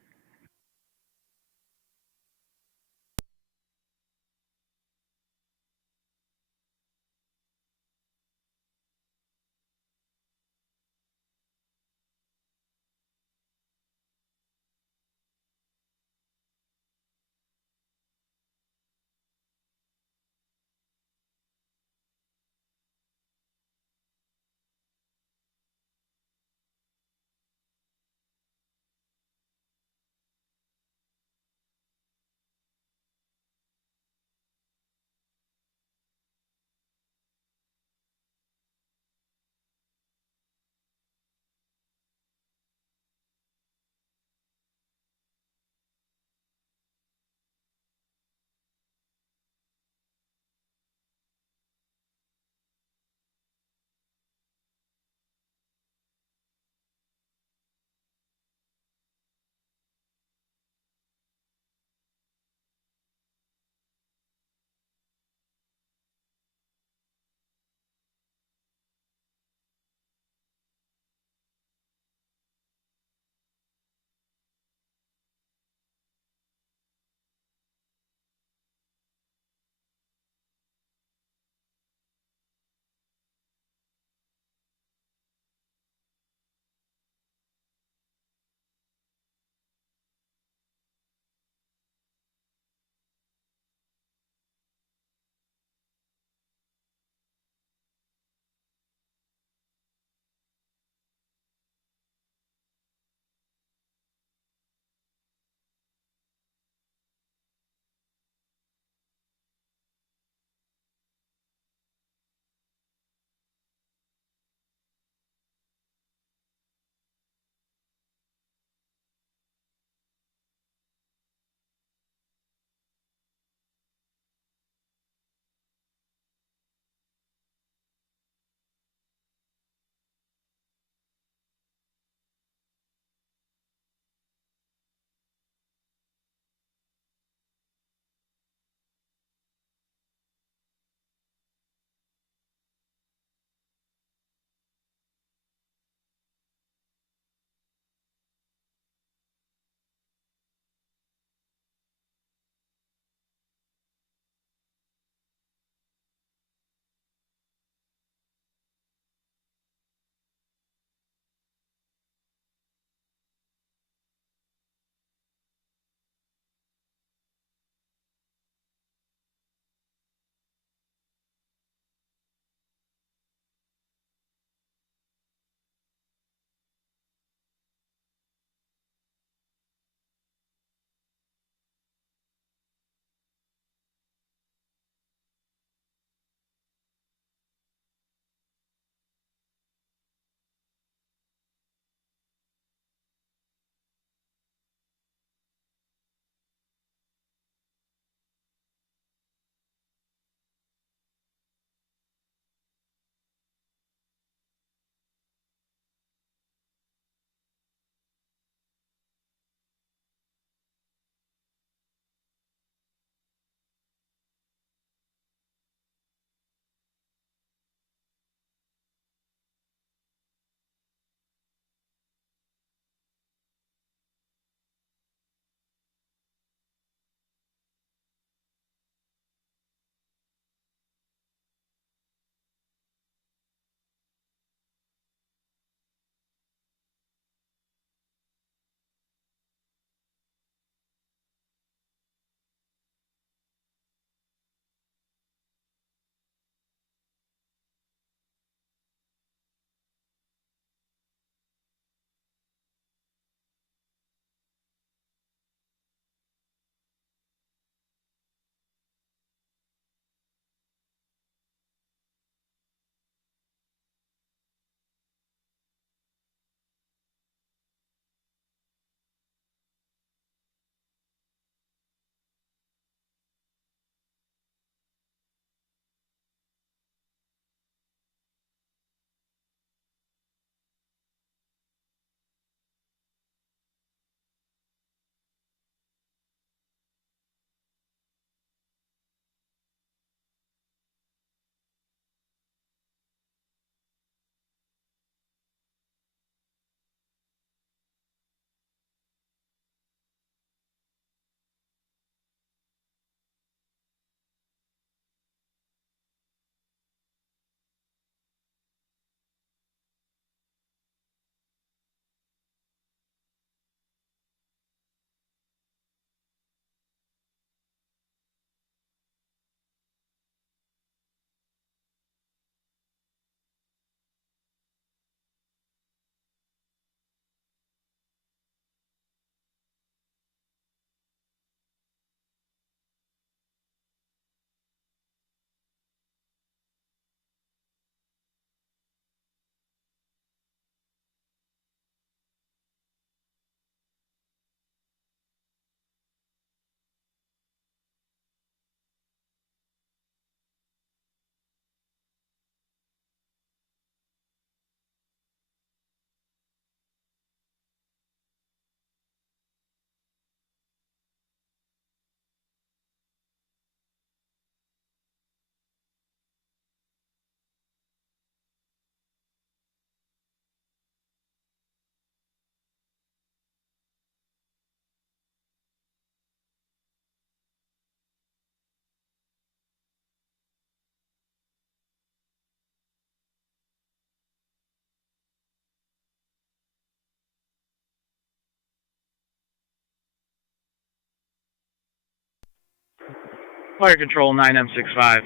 Fire control 9M65.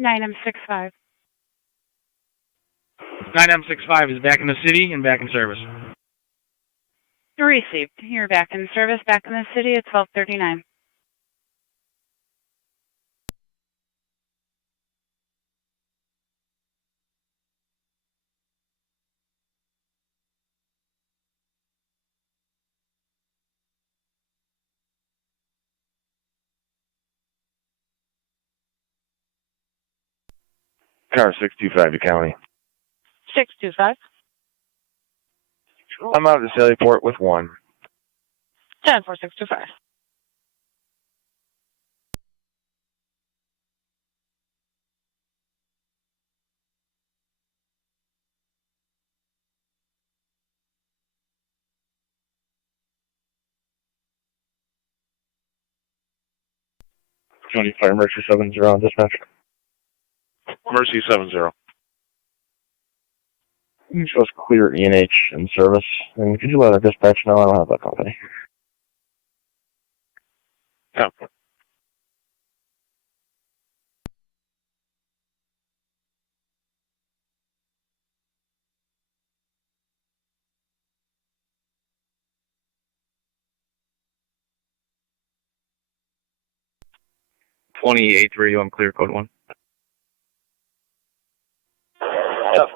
9M65. 9M65 is back in the city and back in service. Received. You're back in service, back in the city at 12:39. Car 625 to county. 625. I'm out of the Sallyport with 1. 10-4-625. County Fire Mercy 70 on dispatch. Mercy 70. You show us clear ENH in service. And could you let our dispatch know? I don't have that company. Yeah. I'm clear code 1. Yep.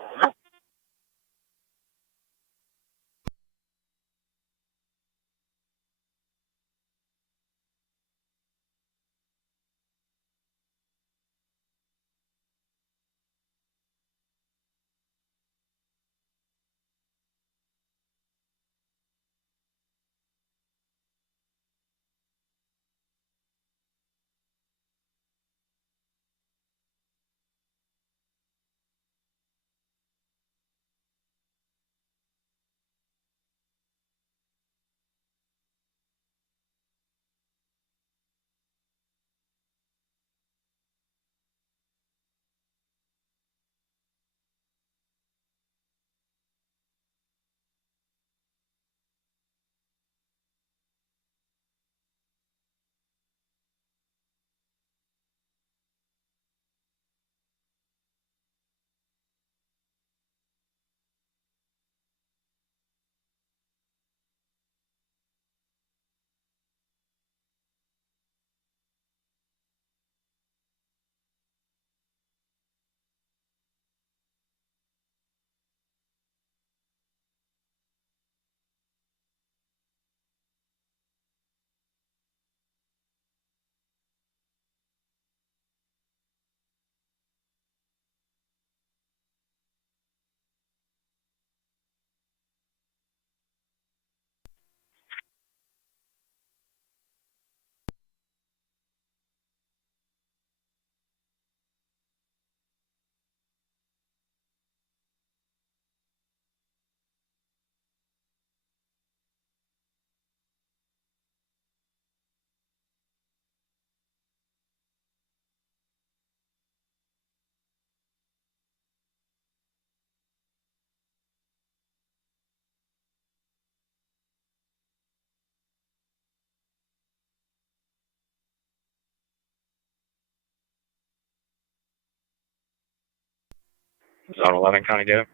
Zone 11 county data.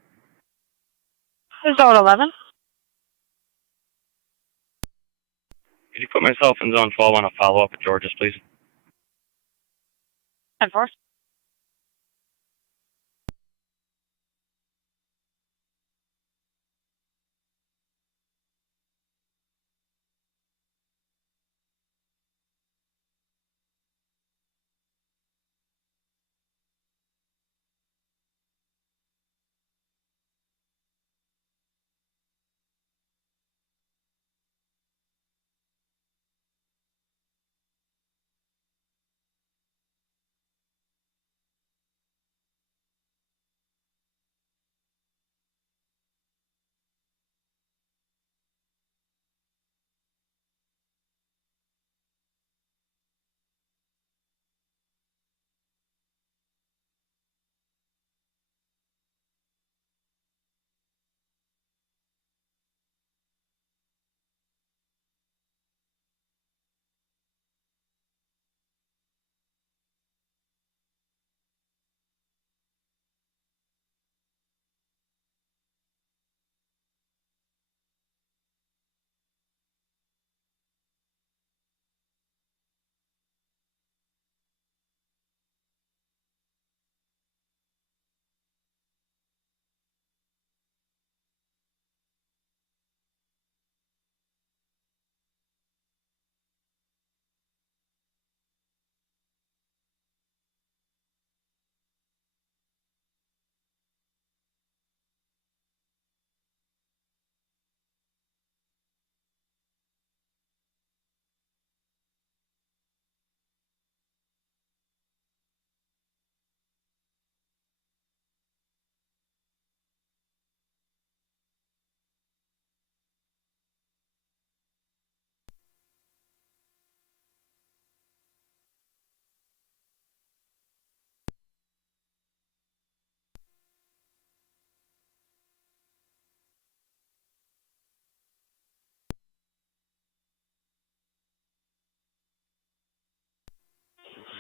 Zone 11. Could you put myself in zone 12 on a follow-up at George's, please? 10-4.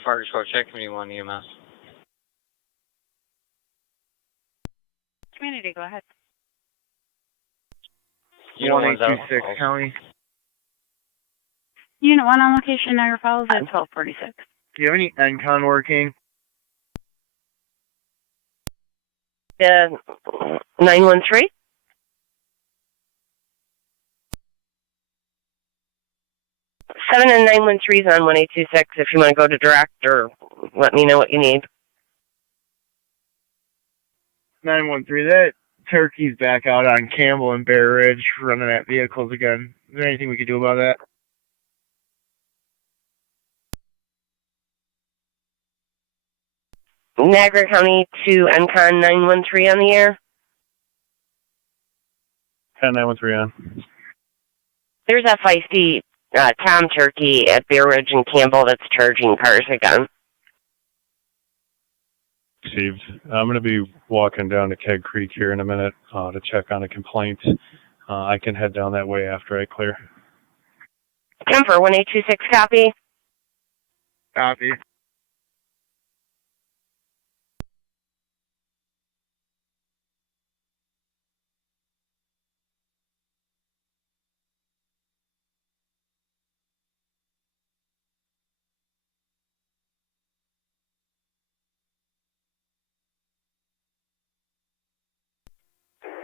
Fargo Shore, check Community 1 EMS. Community, go ahead. 1826 County. Unit 1 on location, Niagara Falls at 1246. Do you have any NCON working? 913? Seven and 913 is on 1826 if you want to go to direct or let me know what you need. 913, that turkey's back out on Campbell and Bear Ridge running at vehicles again. Is there anything we could do about that? Niagara County to NCON 913 on the air. 913 on. There's a feisty Tom Turkey at Bear Ridge and Campbell that's charging cars again. Received. I'm going to be walking down to Keg Creek here in a minute to check on a complaint. I can head down that way after I clear. Kemper, 1826 copy. Copy.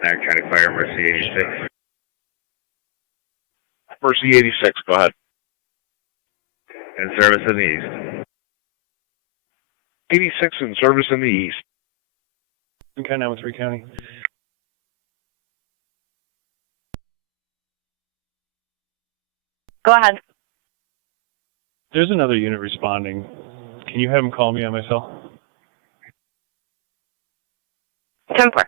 Niagara County Fire, Mercy 86. Mercy 86, go ahead. In service in the east. 86 in service in the east. Okay, 913 County. Go ahead. There's another unit responding. Can you have him call me on my cell? Kemper.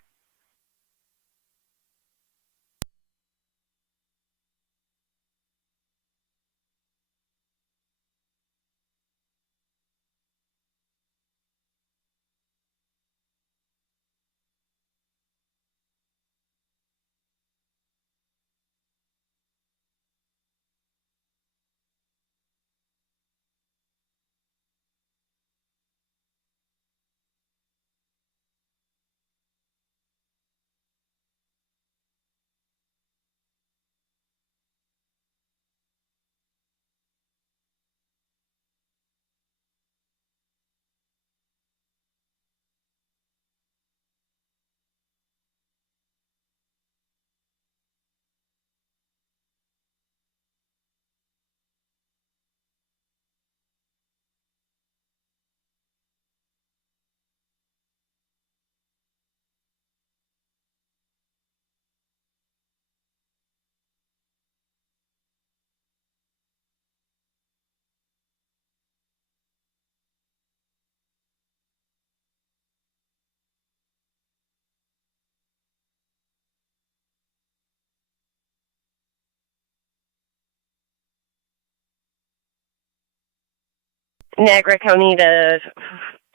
Niagara County to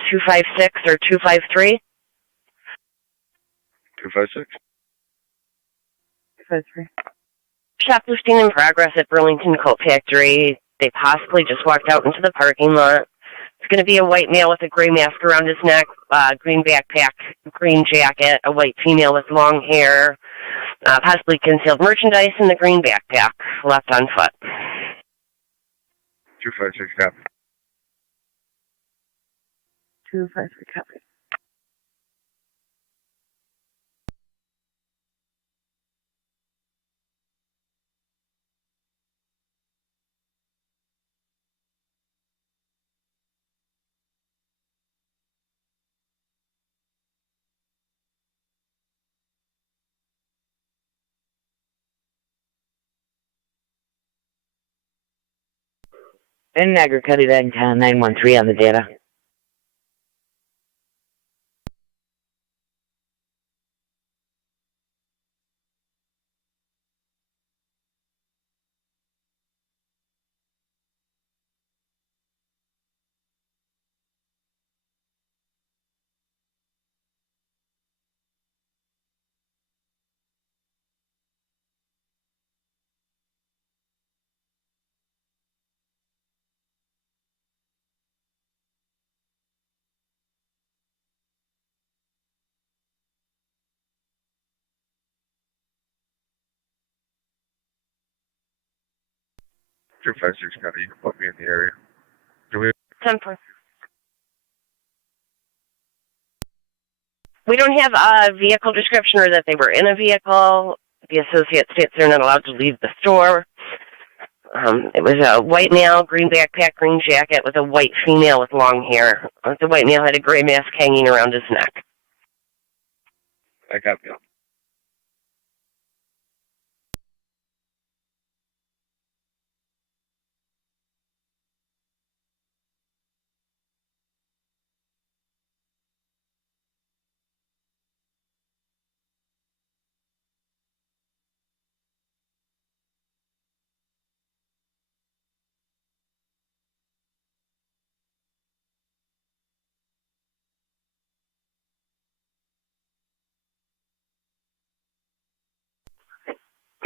256 or 253. 256. 253. Shoplifting in progress at Burlington Coat Factory. They possibly just walked out into the parking lot. It's going to be a white male with a gray mask around his neck, green backpack, green jacket, a white female with long hair, possibly concealed merchandise in the green backpack, left on foot. 256, copy. 253, copy. In Niagara County to NCON 913 on the data. 256 County, you can put me in the area. Do we? 10-4. We don't have a vehicle description or that they were in a vehicle. The associate states they're not allowed to leave the store. It was a white male, green backpack, green jacket with a white female with long hair. The white male had a gray mask hanging around his neck. I got you.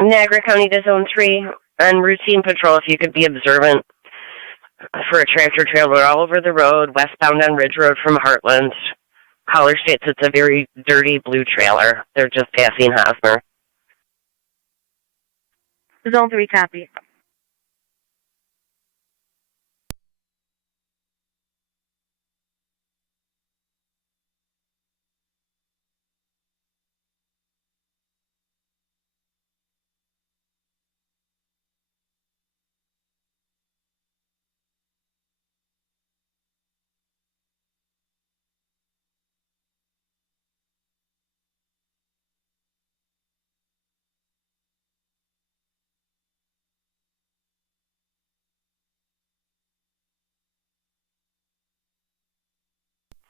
Niagara County to Zone 3 on routine patrol if you could be observant for a tractor trailer all over the road, westbound on Ridge Road from Heartland. Caller states it's a very dirty blue trailer. They're just passing Hosmer. Zone 3 copy.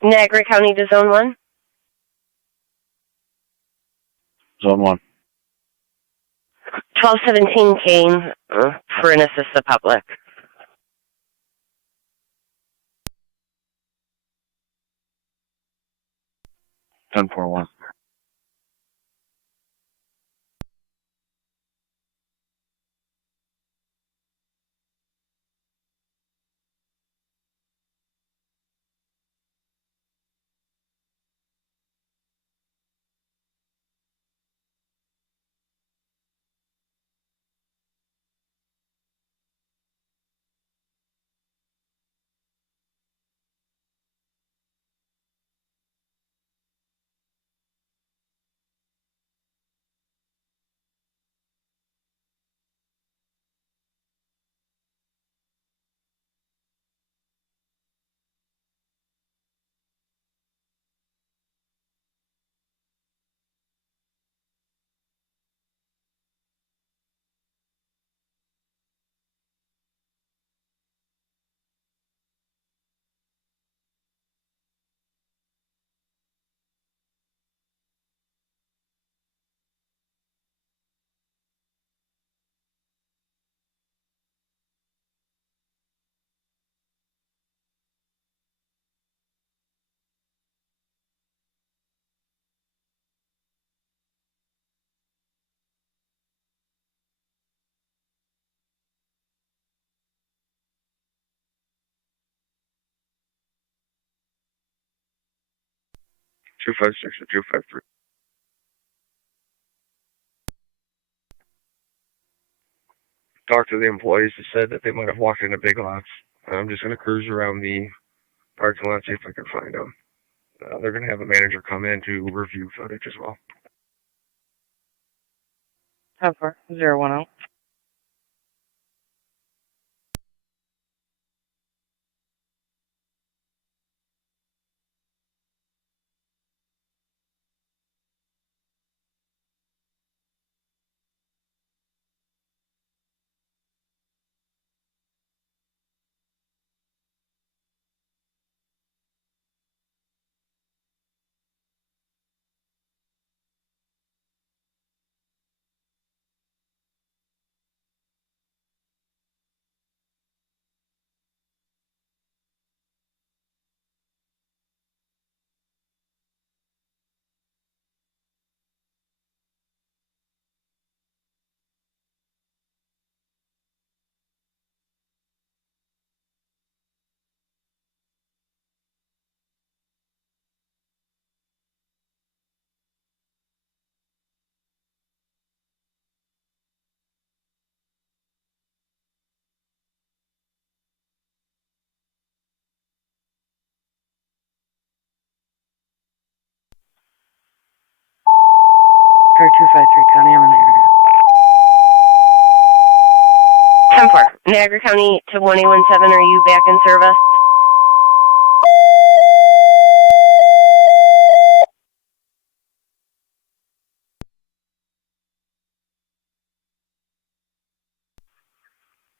Niagara County to Zone 1. Zone 1. 1217 Kane for an assist the public. Ten four one. Two five six or 253. Talked to the employees that said that they might have walked into Big Lots. I'm just going to cruise around the parking lot, see if I can find them. They're going to have a manager come in to review footage as well. 10-4, 010. car 253 County, I'm in the area. 10-4. Niagara County to 1817, are you back in service?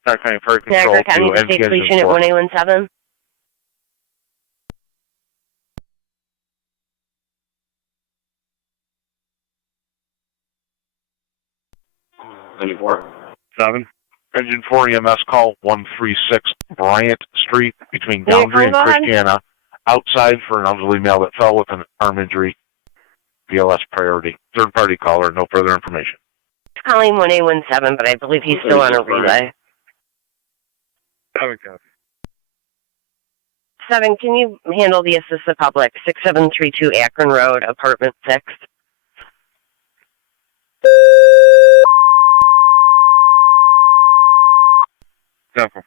TAC County Fire Control Niagara County to to State NC Police Engine Unit 4. 1817. Engine 4 EMS call 136 Bryant Street between Yeah, Boundary and go ahead. Christiana. Outside for an elderly male that fell with an arm injury. BLS priority. Third party caller, no further information. Calling 1817, but I believe he's still on a relay. 7, can you handle the assist the public? 6732 Akron Road, apartment 6. Simple.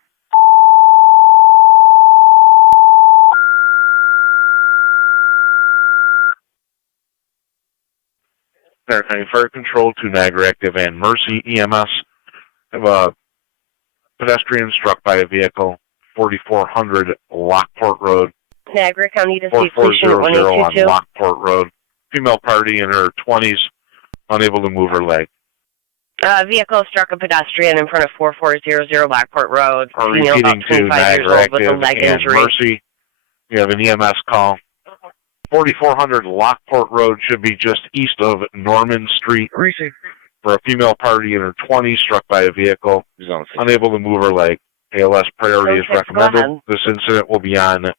TAC County Fire Control to Niagara Active and Mercy EMS. Have a pedestrian struck by a vehicle, 4400 Lockport Road. Niagara County to State Police Unit 4400 on 1822. Lockport Road. Female party in her 20s, unable to move her leg. Vehicle struck a pedestrian in front of 4400 Lockport Road. Are Female about repeating to 25 years Niagara old with a Active leg and injury. Mercy. We have an EMS call. 4400 Lockport Road should be just east of Norman Street. For a female party in her 20s struck by a vehicle, unable to move her leg. ALS priority is recommended. This incident will be on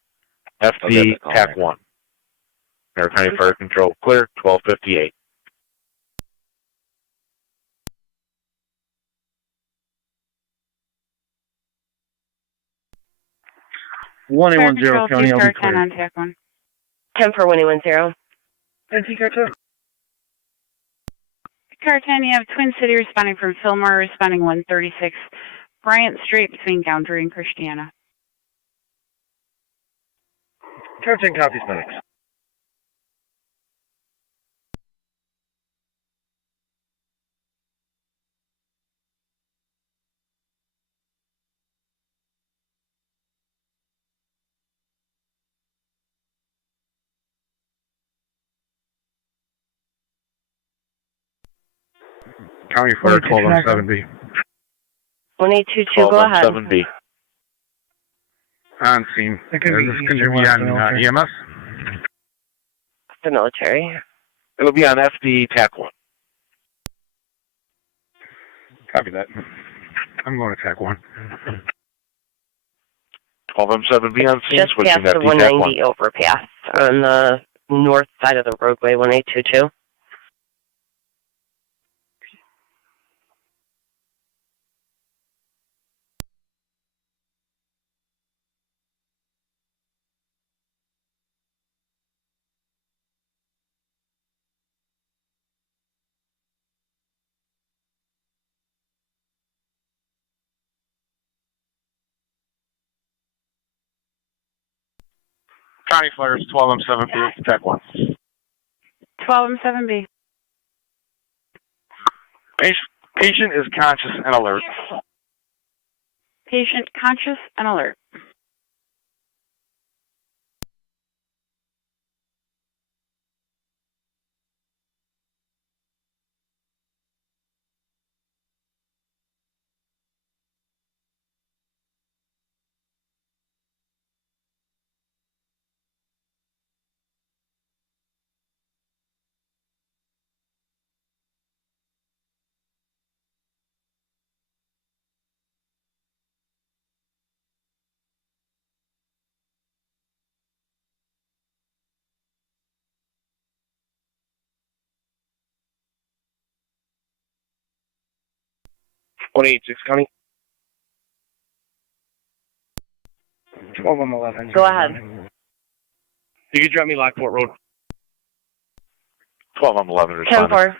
FD TAC 1. Niagara County Fire Control clear, 1258. Fire 110 Control, County, I'll be car 10 clear. on TAC 1. 10 for 1810. NC car 2. Car 10, you have Twin City responding from Fillmore, responding 136 Bryant Street between Boundary and Christiana. Car 10 copies, medics. County Fire 1207B. 1822, go ahead. 1207B. On scene. This is going to be on EMS. The military. It'll be on FD TAC 1. Copy that. I'm going to TAC 1. 12M7B on scene, Just switching past FD the TAC 1. 190 overpass on the north side of the roadway, 1822. County Fires 12M7B, TAC 1. 12M7B. Patient is conscious and alert. Patient conscious and alert. County. 12M11. Go ahead. You can drop me Lockport Road. 12M11 10 responded. 4.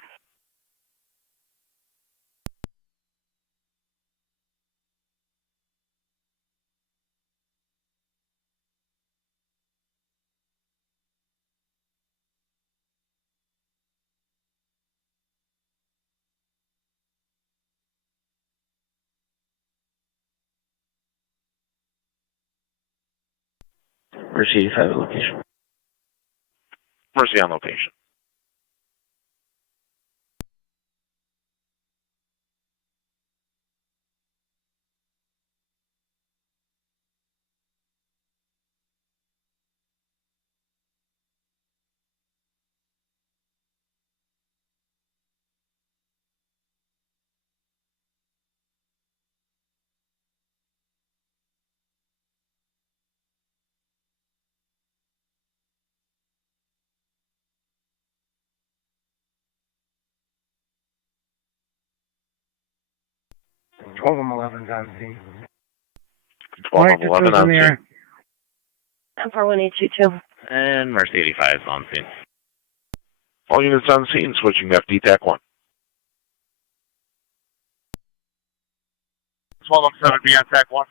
Mercy 85 location. Mercy on location. Twelve and 11's on scene. 12 of 11 on scene. 10-4-1822. And Mercy 85 is on scene. All units on scene, switching FD TAC 1. 12 on 7B on TAC 1.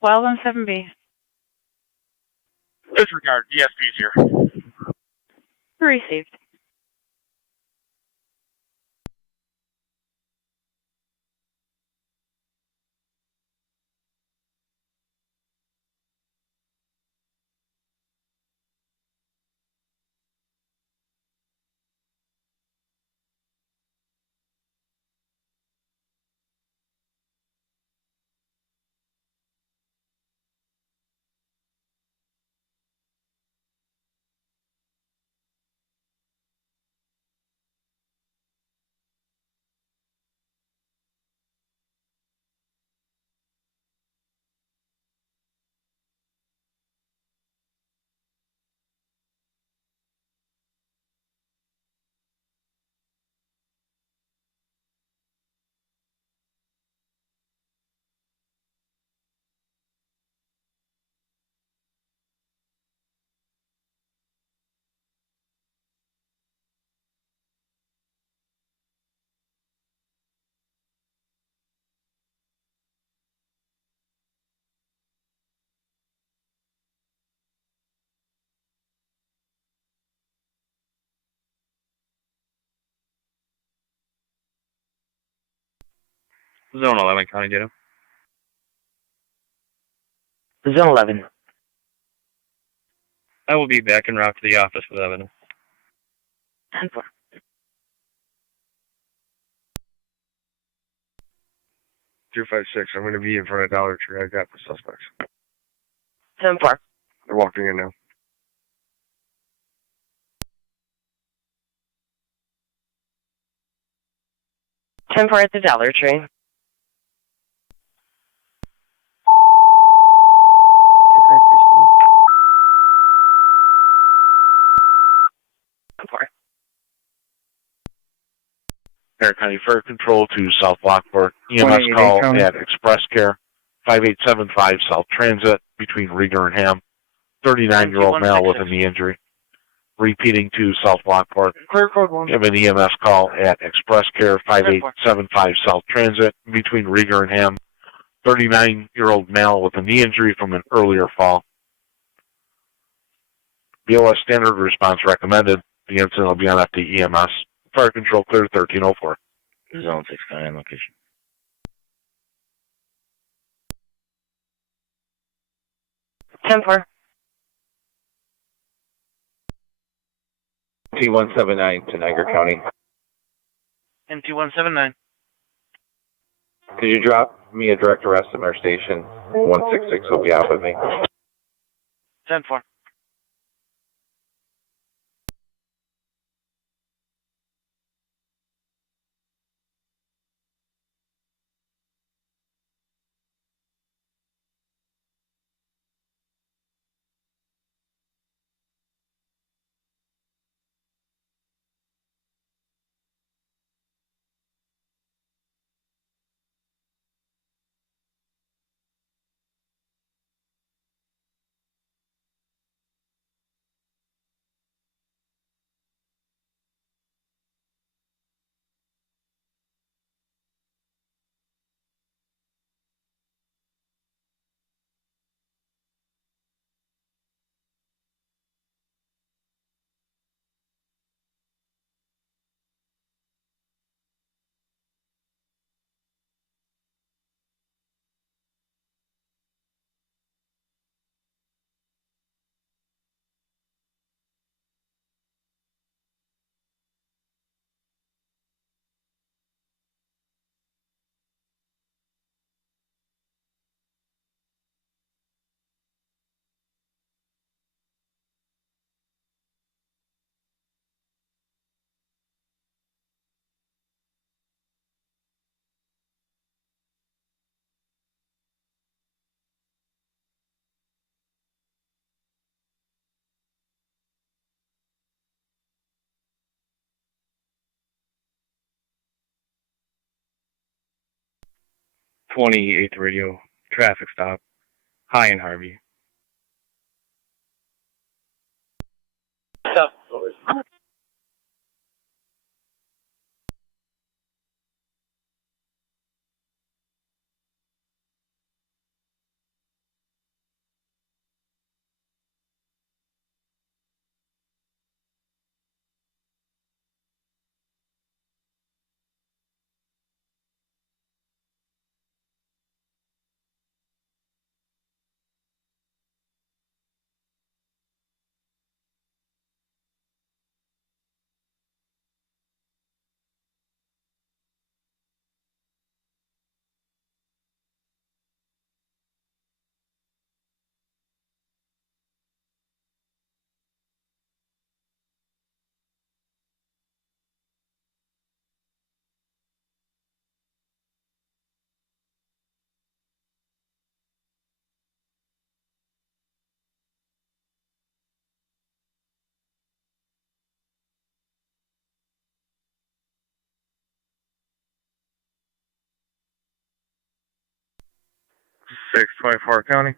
12 on 7B. Disregard, DSP's here. Received. Zone 11, County Ditto. Zone 11. I will be back en route to the office with evidence. 10-4. 256. I'm going to be in front of Dollar Tree. I got the suspects. 10-4. They're walking in now. At the Dollar Tree. 10-4. Air County Fire Control to South Lockport. EMS call at Express Care 5875 South Transit between Rieger and Ham. 39-year-old male with a knee injury. Repeating to South Lockport. Clear code 1. Give an EMS call at Express Care 5875 South Transit between Rieger and Ham. 39-year-old male with a knee injury from an earlier fall. BOS standard response recommended. The incident will be on FD EMS. Fire control clear 1304. Zone 6 County location. 10-4. T179 to Niagara County. NT179. Could you drop me a direct arrest at our station? 166 will be out with me. 10-4. 28th radio, traffic stop, High and Harvey. Stop. Six 24 County.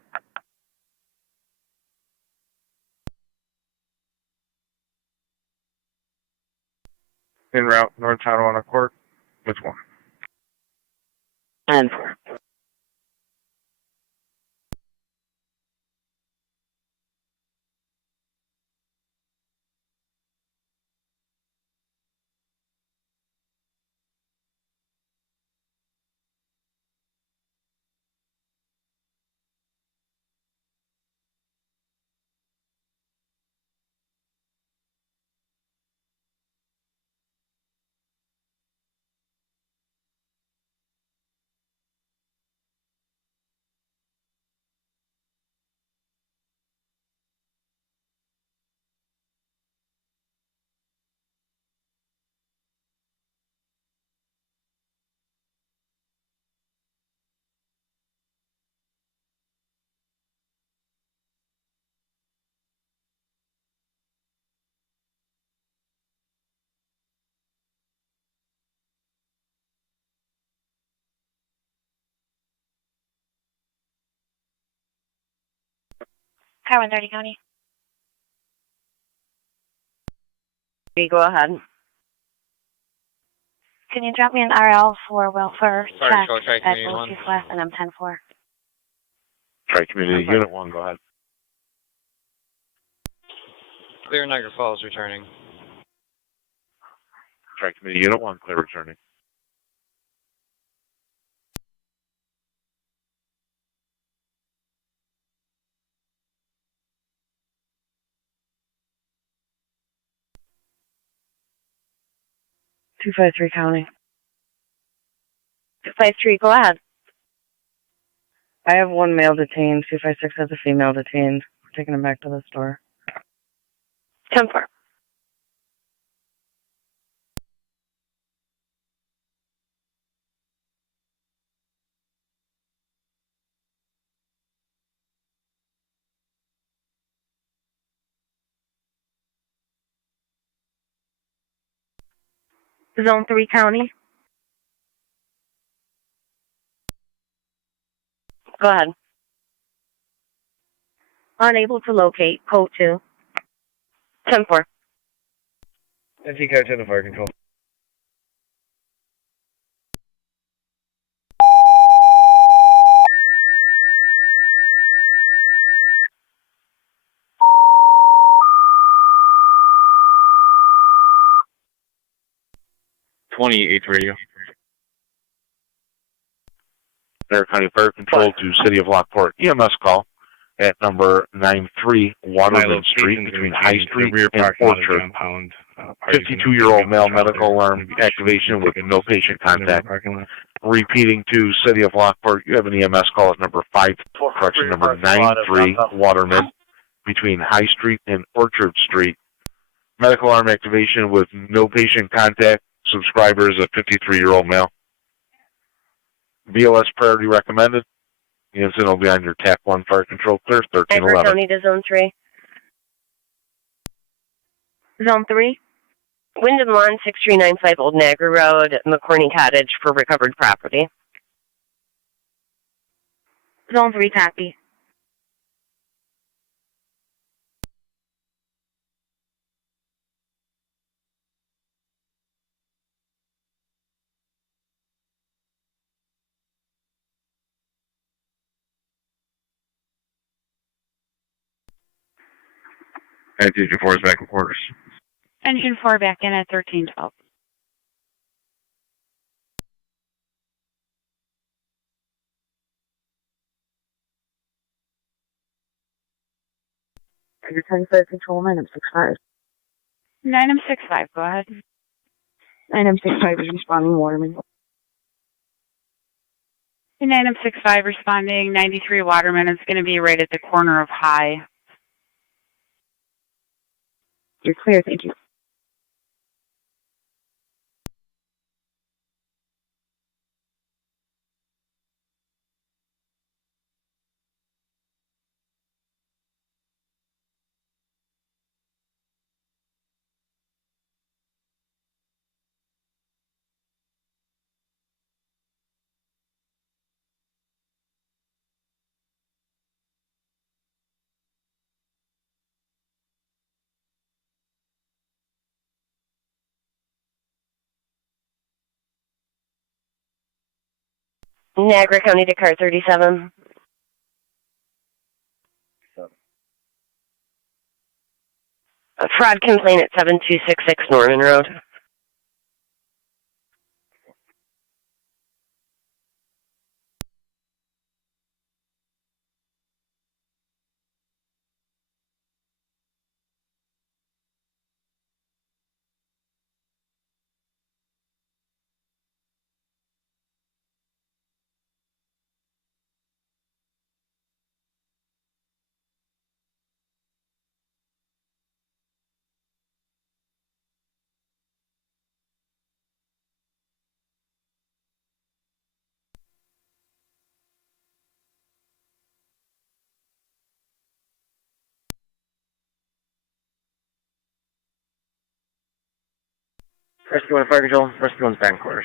En route, North Tonawanda Court, with 1. And Hi, 130 County. Go ahead. Can you drop me an RL for Wilfer check Tri at Community 1. Chief West and I'm 10-4. Tri-Community Unit 1, go ahead. Clear Niagara Falls returning. Tri-Community Unit 1, clear returning. $253 County. 253, go ahead. I have one male detained. 256 has a female detained. We're taking him back to the store. 10-4. Zone 3 County. Go ahead. Unable to locate, code 2. 10-4. NC Car 10 to fire control. '28th radio. Niagara County Fire Control to City of Lockport. EMS call at number 93 Waterman Street between High Street and Orchard. 52-year-old male medical alarm activation with no patient contact. Repeating to City of Lockport, you have an EMS call at number 93 Waterman between High Street and Orchard Street. Medical alarm activation with no patient contact. Subscriber is a 53-year-old male. BLS priority recommended. The incident will be on your TAC 1 fire control clear, 1311. Niagara County to Zone 3. Zone 3. Wind and Lawn, 6395 Old Niagara Road, McCorney Cottage for recovered property. 52-year-old male medical alarm activation with no patient contact. Subscriber is a 53-year-old male. BLS priority recommended. The incident will be on your TAC 1 fire control clear, 1311. Zone 3. Wind and Lawn, 6395 Old Niagara Road, McCorney Cottage for recovered property. Zone 3, copy. Engine 4 is back in quarters. Engine 4 back in at 1312. Your 10-5 control, 9M65. 9M65, go ahead. 9M65 is responding, Waterman. 9M65 responding, 93 Waterman. It's going to be right at the corner of High. You're clear, thank you. Niagara County to car 37. A fraud complaint at 7266 Norman Road. Rescue 1 Fire Control, Rescue 1's back in quarters.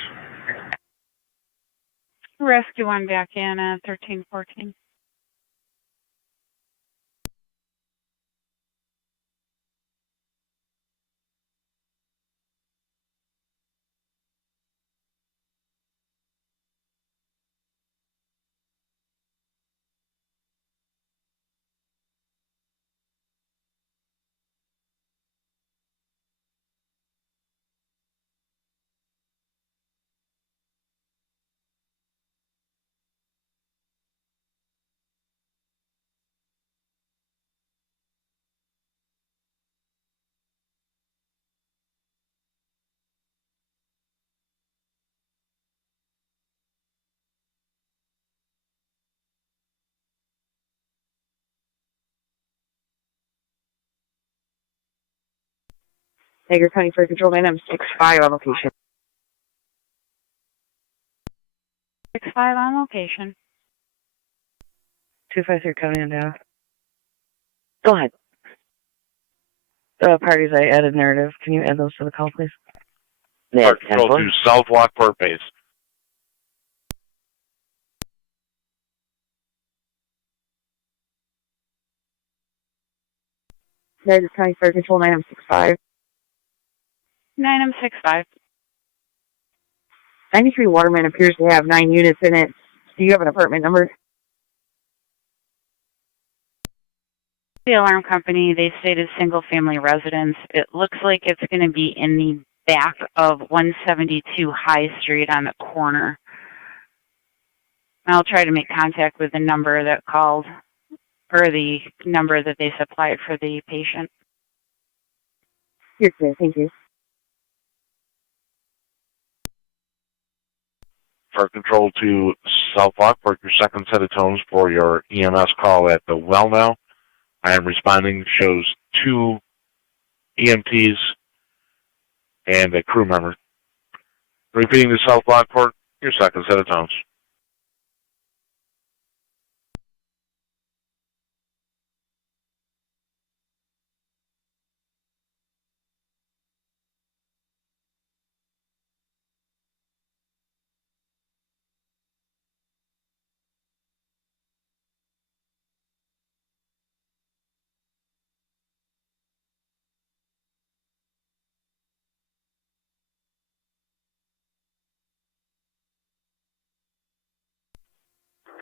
Rescue 1 back in at 1314. Niagara County Fire Control, 9M65 on location. 65 on location. 253 County and Go ahead. The parties I added narrative. Can you add those to the call, please? Fire Control to South Lockport base. Niagara County Fire Control, 9M65. 9M65. 93 Waterman appears to have 9 units in it. Do you have an apartment number? The alarm company, they stated single-family residence. It looks like it's going to be in the back of 172 High Street on the corner. I'll try to make contact with the number that called, or the number that they supplied for the patient. You're clear, thank you. Fire Control to South Lockport, your second set of tones for your EMS call at the well now. I am responding, shows 2 EMTs and a crew member. Repeating to South Lockport, your second set of tones.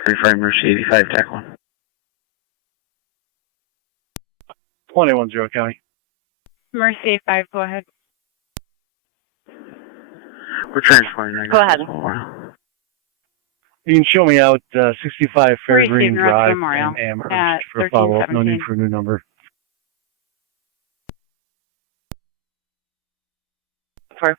35 Mercy 85, TAC 1. 21-0 County. Mercy 85, go ahead. We're transporting right Go now. ahead. You can show me out 65 Fairgreen North Drive Memorial in Amherst at for follow-up. No 1317. need for a new number. For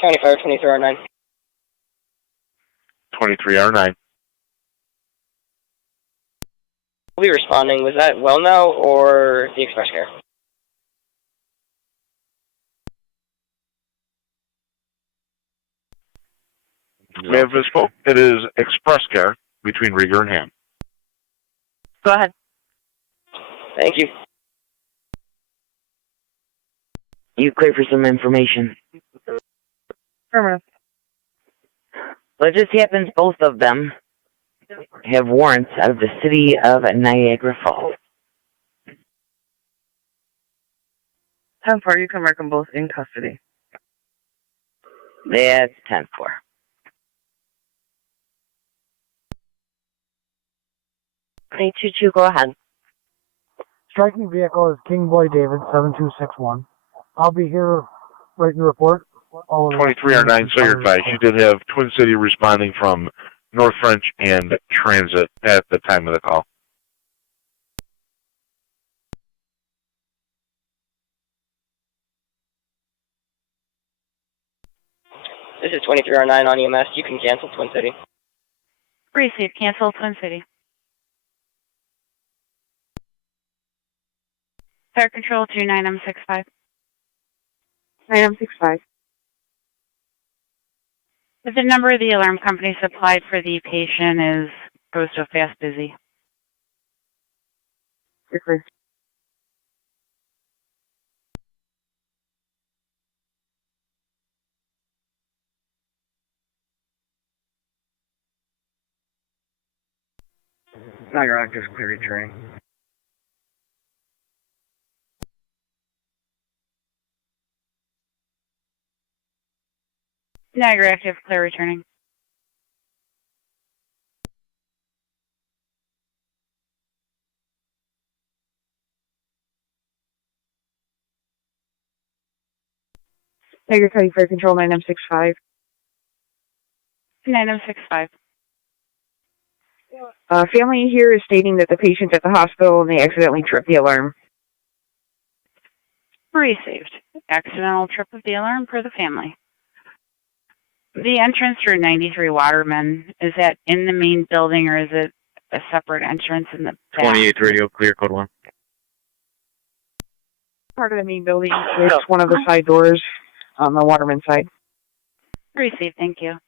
County Fire 23R9. 23R9. We'll be responding. Was that Well Now or the Express Care? May have misspoke. It is Express Care between Rieger and Ham. Go ahead. Thank you. You clear for some information? Affirmative. Well, it just happens both of them have warrants out of the city of Niagara Falls. 10-4, you can mark them both in custody. That's 10-4. Go ahead. Striking vehicle is King Boy David 7261. I'll be here writing the report. 23R9, so you're advised. You did have Twin City responding from North French and Transit at the time of the call. This is 23R9 on EMS. You can cancel Twin City. Receive, cancel Twin City. Fire Control 29M65. 9M65. The number the alarm company supplied for the patient goes to a fast busy. Niagara just clear returning. Niagara active, clear returning. Niagara County Fire Control 9M65. 9M65. Family here is stating that the patient's at the hospital and they accidentally tripped the alarm. Received. Accidental trip of the alarm per the family. The entrance through 93 Waterman, is that in the main building or is it a separate entrance in the back? 28 radio, clear code 1. Part of the main building. It's one of the side doors on the Waterman side. Received, thank you.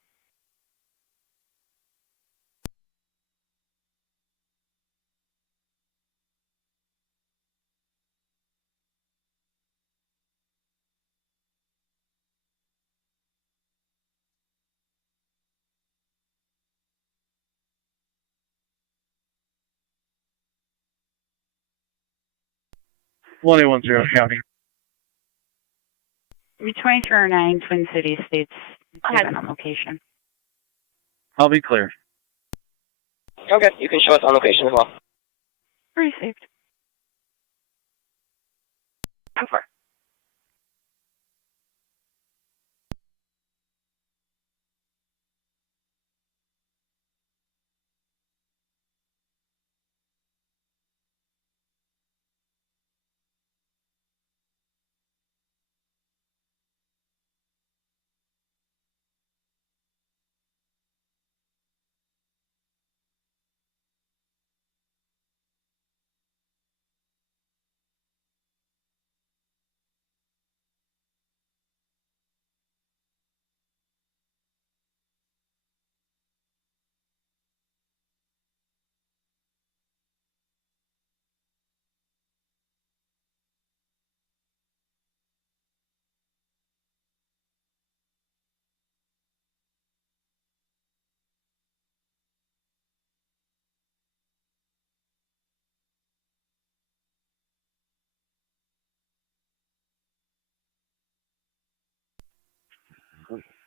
One zero County. 2309 Twin Cities states given on location. I'll be clear. Okay, you can show us on location as well. Received. How far?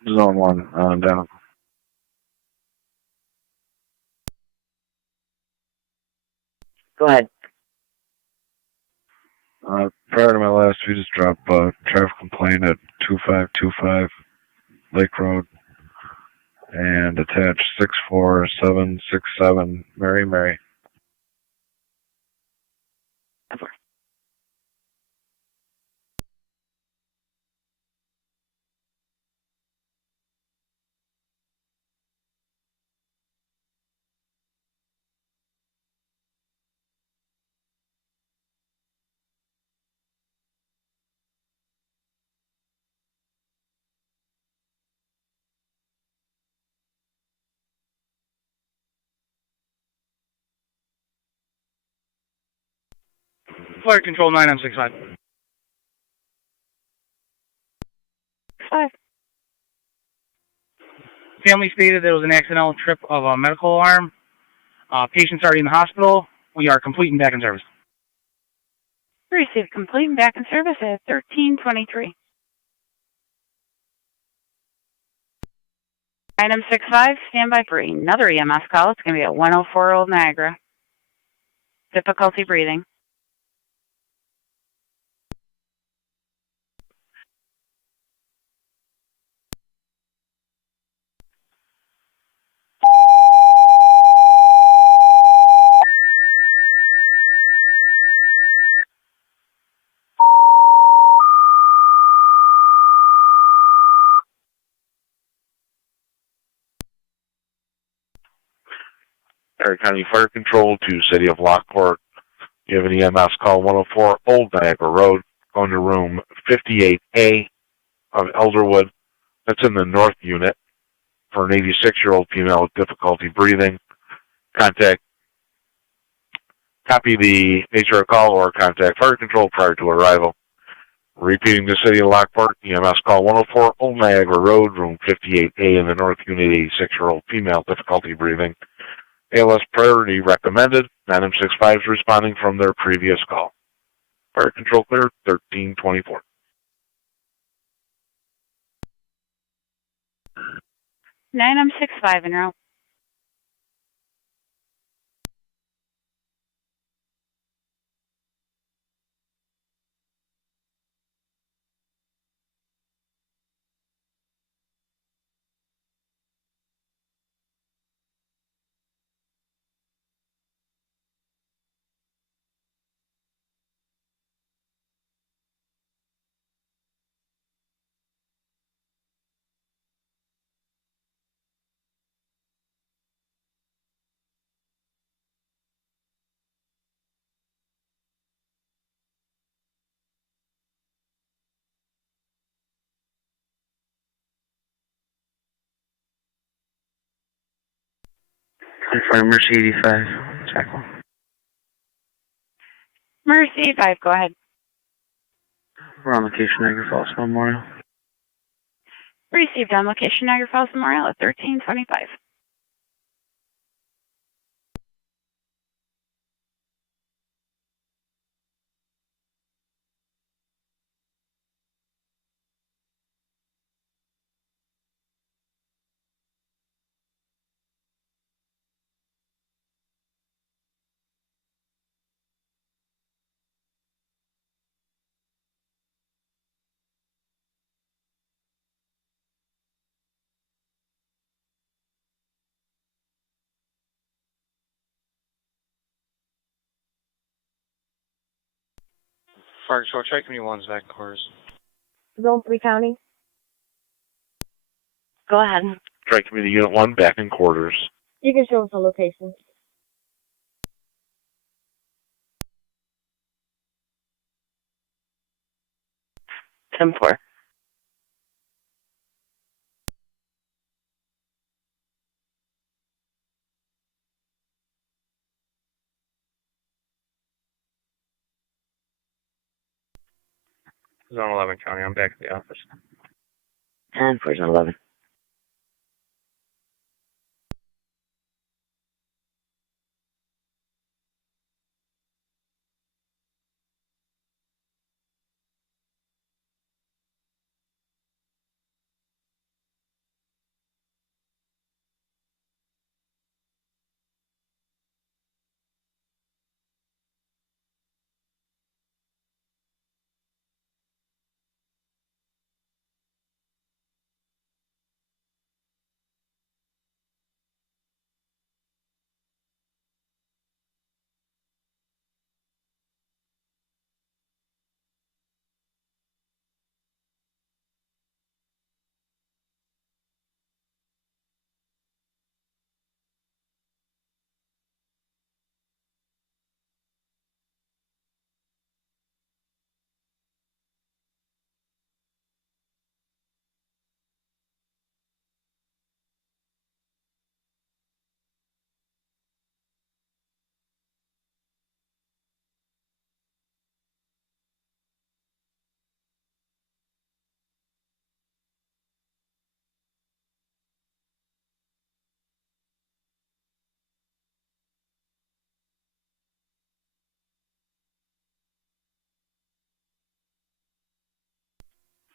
Zone 1 on down. Go ahead. Prior to my last, we just dropped a traffic complaint at 2525 Lake Road and attached 64767 Mary Mary. Flight control 9M65. 5. Family stated there was an accidental trip of a medical alarm. Patient's already in the hospital. We are complete and back in service. Received complete and back in service at 1323. Item 65, stand by for another EMS call. It's going to be at 104 Old Niagara. Difficulty breathing. Tarrant County Fire Control to City of Lockport. You have an EMS call 104 Old Niagara Road, going to room 58A of Elderwood. That's in the north unit for an 86-year-old female with difficulty breathing. Copy the nature of call or contact Fire Control prior to arrival. Repeating the City of Lockport, EMS call 104 Old Niagara Road, room 58A in the north unit, 86-year-old female, difficulty breathing. ALS priority recommended. 9M65 is responding from their previous call. Fire Control clear, 1324. Nine M65 en route. For Mercy 85, Jackal. Mercy 5, go ahead. We're on location, Niagara Falls Memorial. Received on location, Niagara Falls Memorial at 1325. Fire Control, try community one's back course. Zone 3 County. Go ahead. Tri Community Unit 1 back in quarters. You can show us the location. Ten four. Zone 11 County, I'm back at the office. 10 for Zone 11.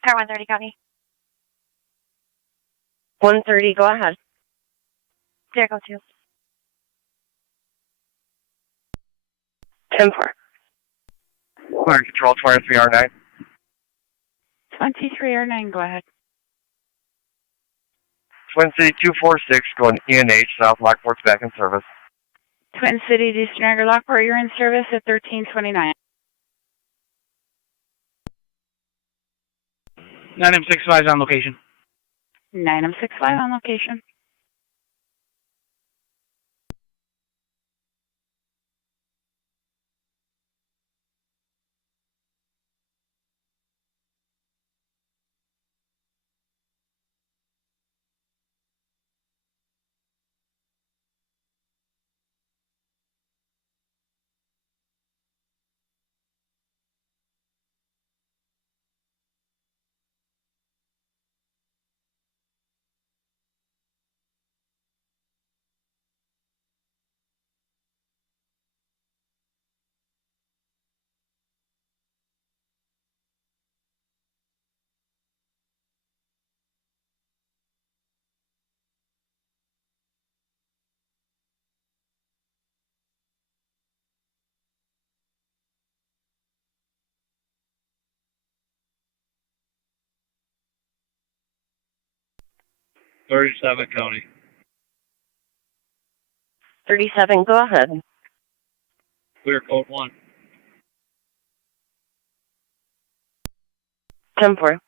Car 130 County. 130, go ahead. Vehicle 2. 10-4. Fire Control 23R9. 23R9, go ahead. Twin City 246 going ENH, South Lockport's back in service. Twin Cities, East Niagara, Lockport, you're in service at 1329. 9M65 on location. 9M65 on location. County. 37, go ahead. Clear code 1. 10-4.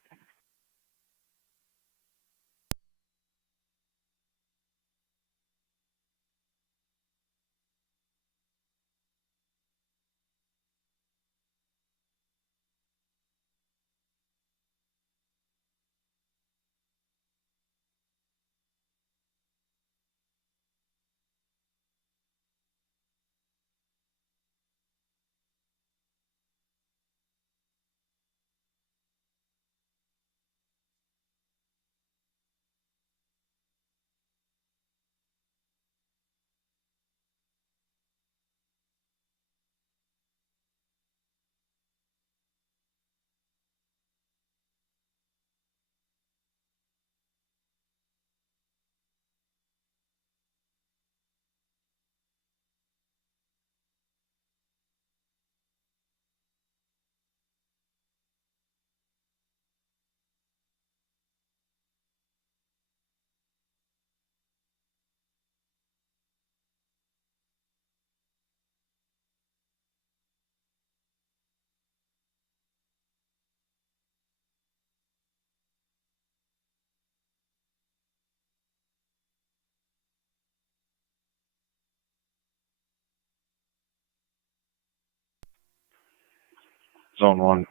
Zone 1,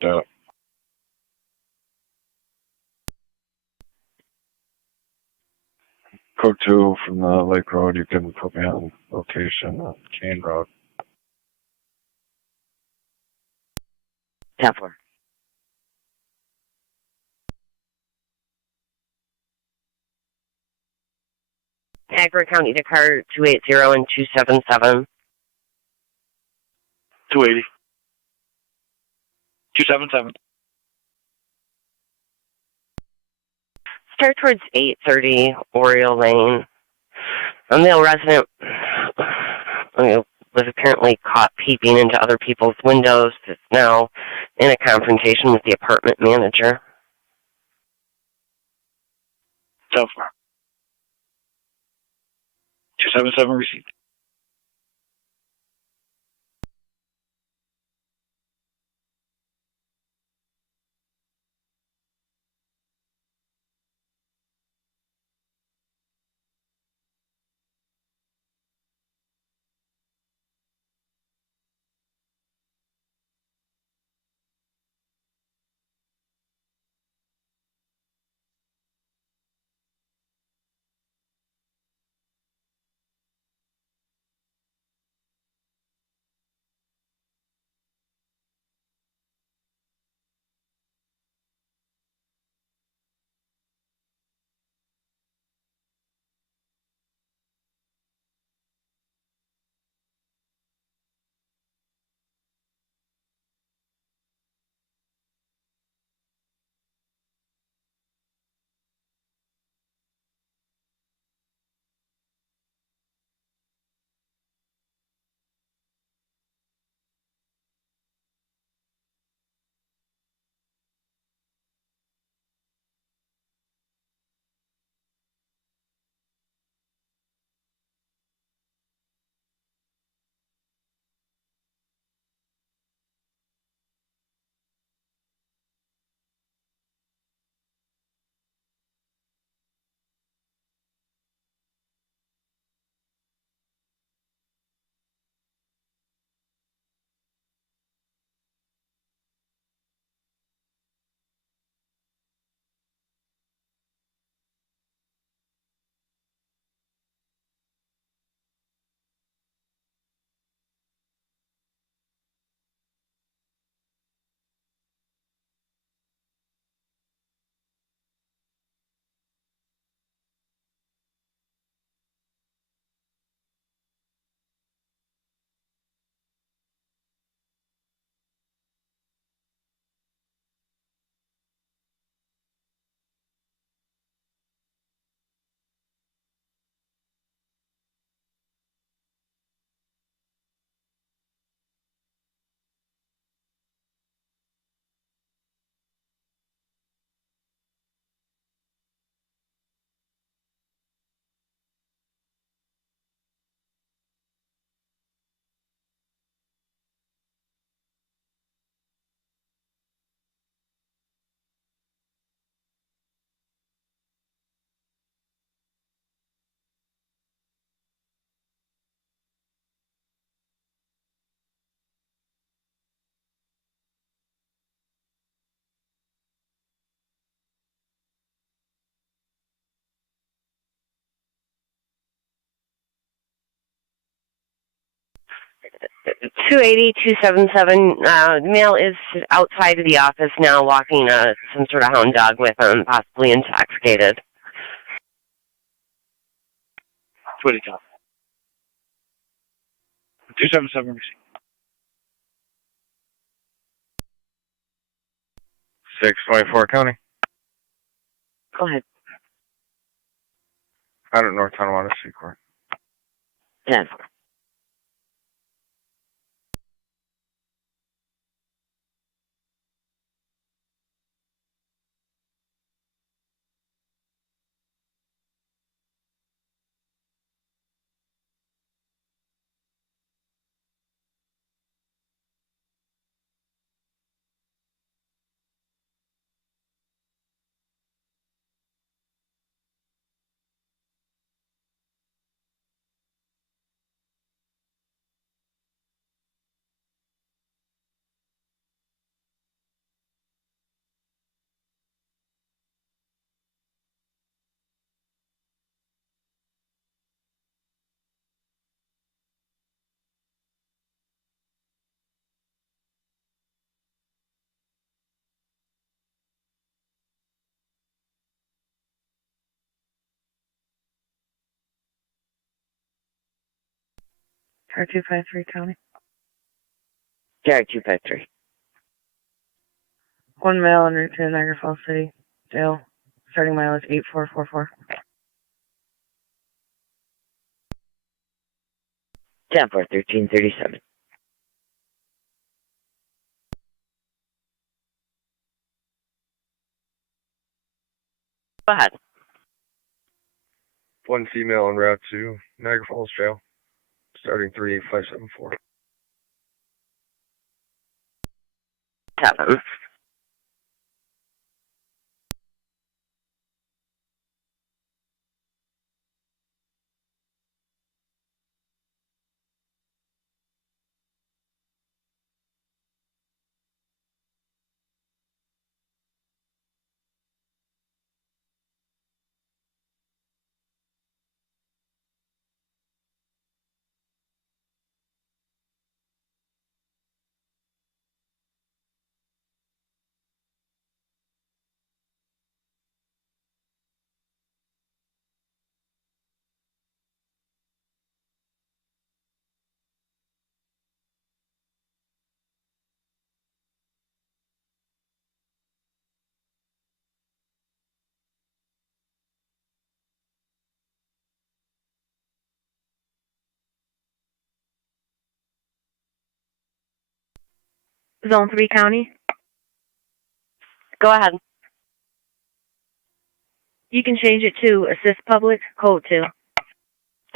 data. Code 2 from the Lake Road, you can put me on location on Kane Road. 10-4. Niagara County to car 280 and 277. 280. 277. Start towards 830 Oriole Lane. A male resident was apparently caught peeping into other people's windows. Is now in a confrontation with the apartment manager. So far. 277 received. 280-277. Male is outside of the office now, walking some sort of hound dog with him, possibly intoxicated. 20 top. 277 receipt. 624 County. Go ahead. Out at North Tonawanda Seacourt. 10. Car 253 County. Car 253. One male en route to Niagara Falls City Jail. Starting mileage 8444. 10-4-1337. Go ahead. One female en route to Niagara Falls Jail, starting 38574. 7. Zone 3 County. Go ahead. You can change it to assist public, code 2.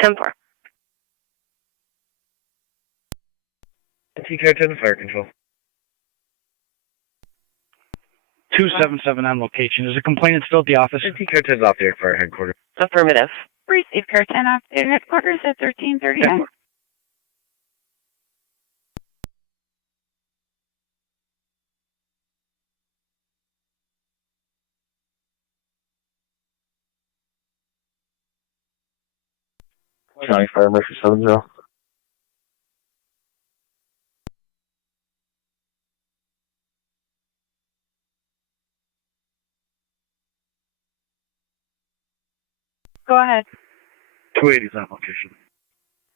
10-4. TK 10 fire control. 277 on location. Is the complainant still at the office? TK 10 off the fire headquarters. Affirmative. Receive car 10 off their headquarters at 1339. County Fire Mercy 70. Go ahead. 280 on location.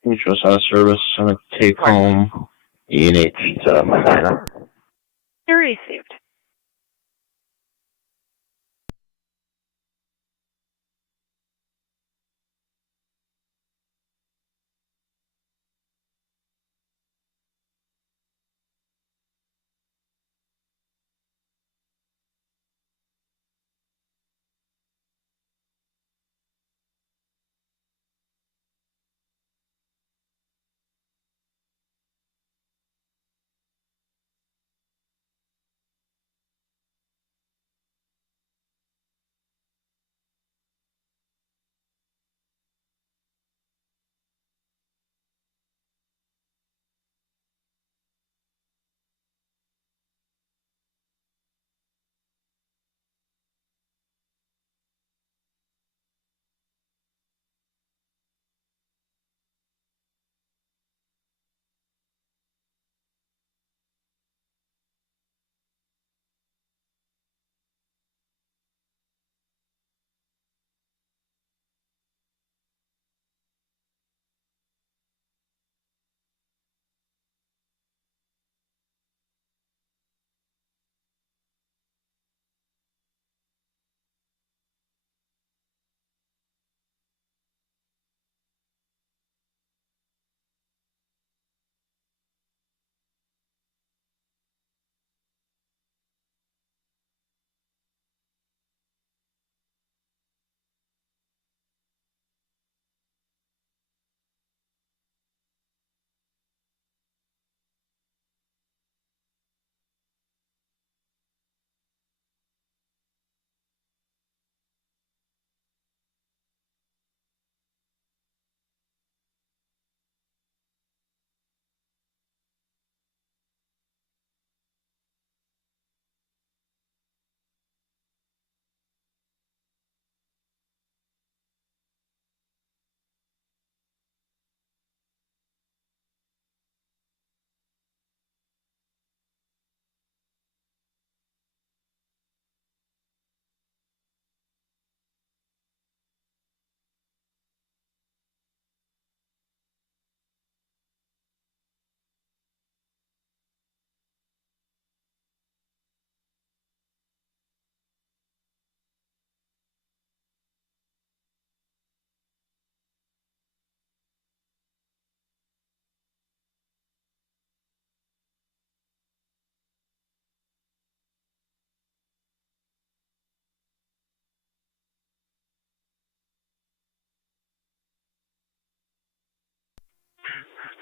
Mutual out of service. I'm going to take home E&H to Medina. You're received.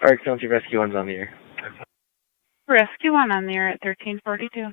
Alright, County Rescue 1's on the air. Rescue 1 on there at 1342.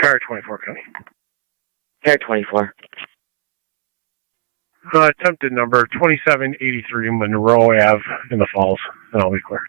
Car 24, County. Car 24. Attempted number 2783 Monroe Ave in the Falls, and I'll be clear.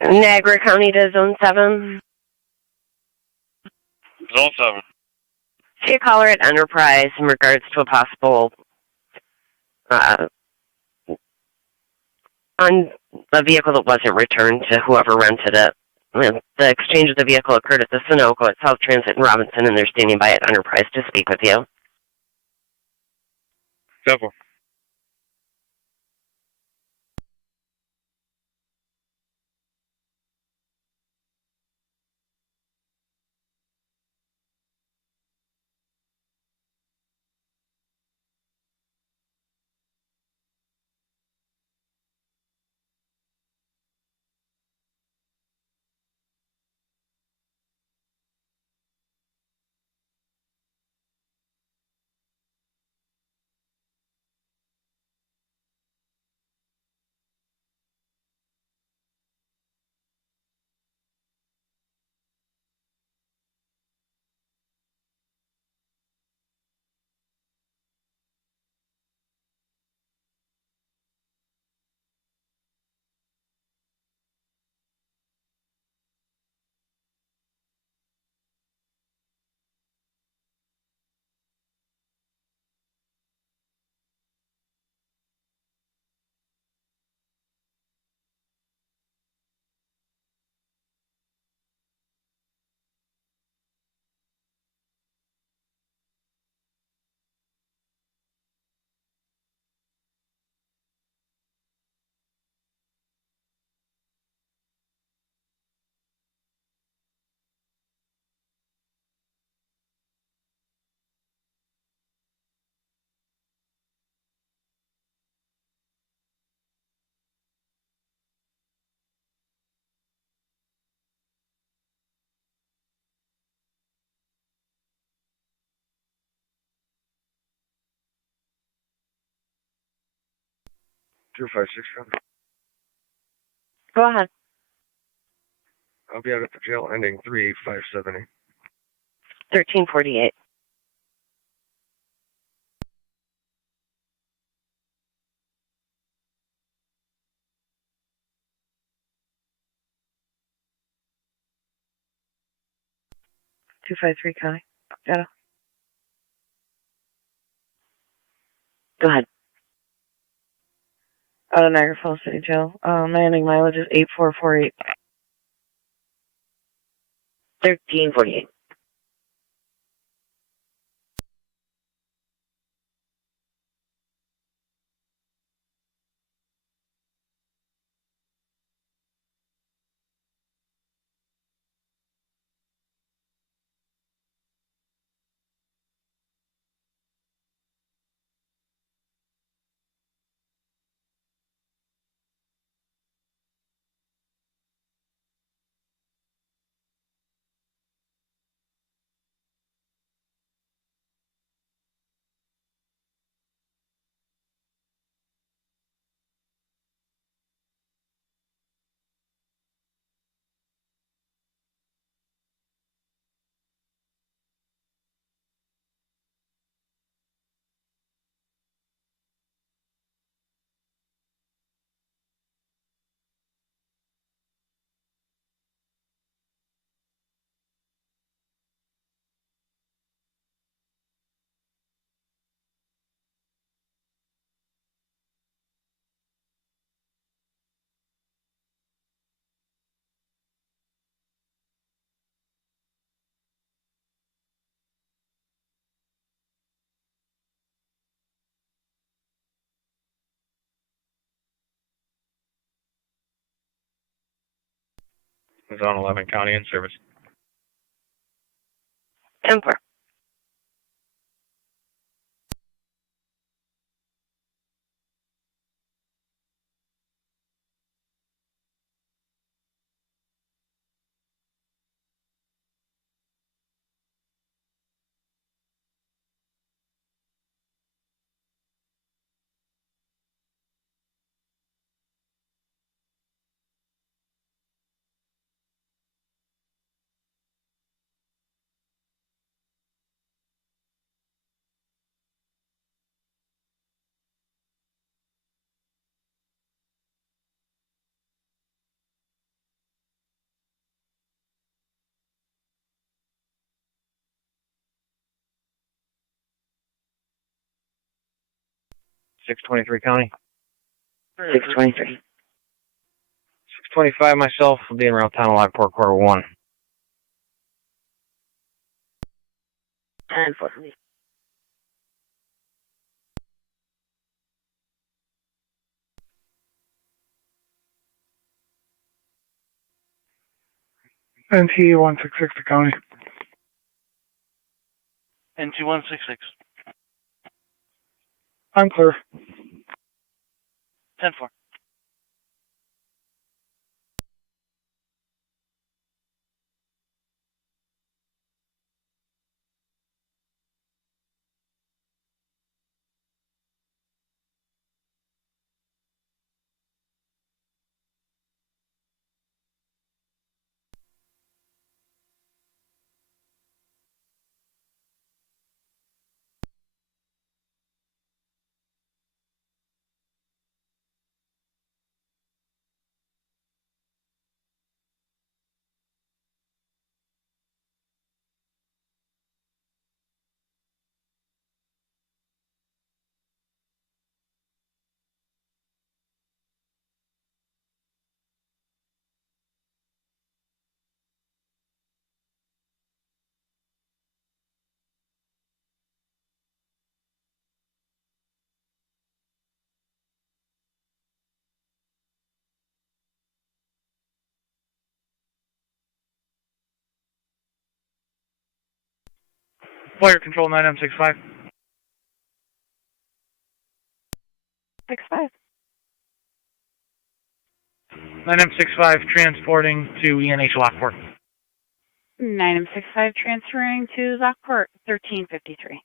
Niagara County to Zone 7. Zone 7. See a caller at Enterprise in regards to a possible on a vehicle that wasn't returned to whoever rented it. The exchange of the vehicle occurred at the Sunoco at South Transit in Robinson, and they're standing by at Enterprise to speak with you. Double. 256. Go ahead. I'll be out at the jail ending 38570. 1348. Two 5-3 County. Got it. Go ahead. Out of Niagara Falls City Jail. My ending mileage is 8448. 1348. Zone 11 County in service. 10-4. .623 County. 623. 625 myself will be in around town of Lockport, quarter 1. 10-4. NT 166 to County. NT 166. I'm clear. 10-4. Player control 9M65. 65. 9M65 transporting to ENH Lockport. 9M65 transferring to Lockport, 1353. .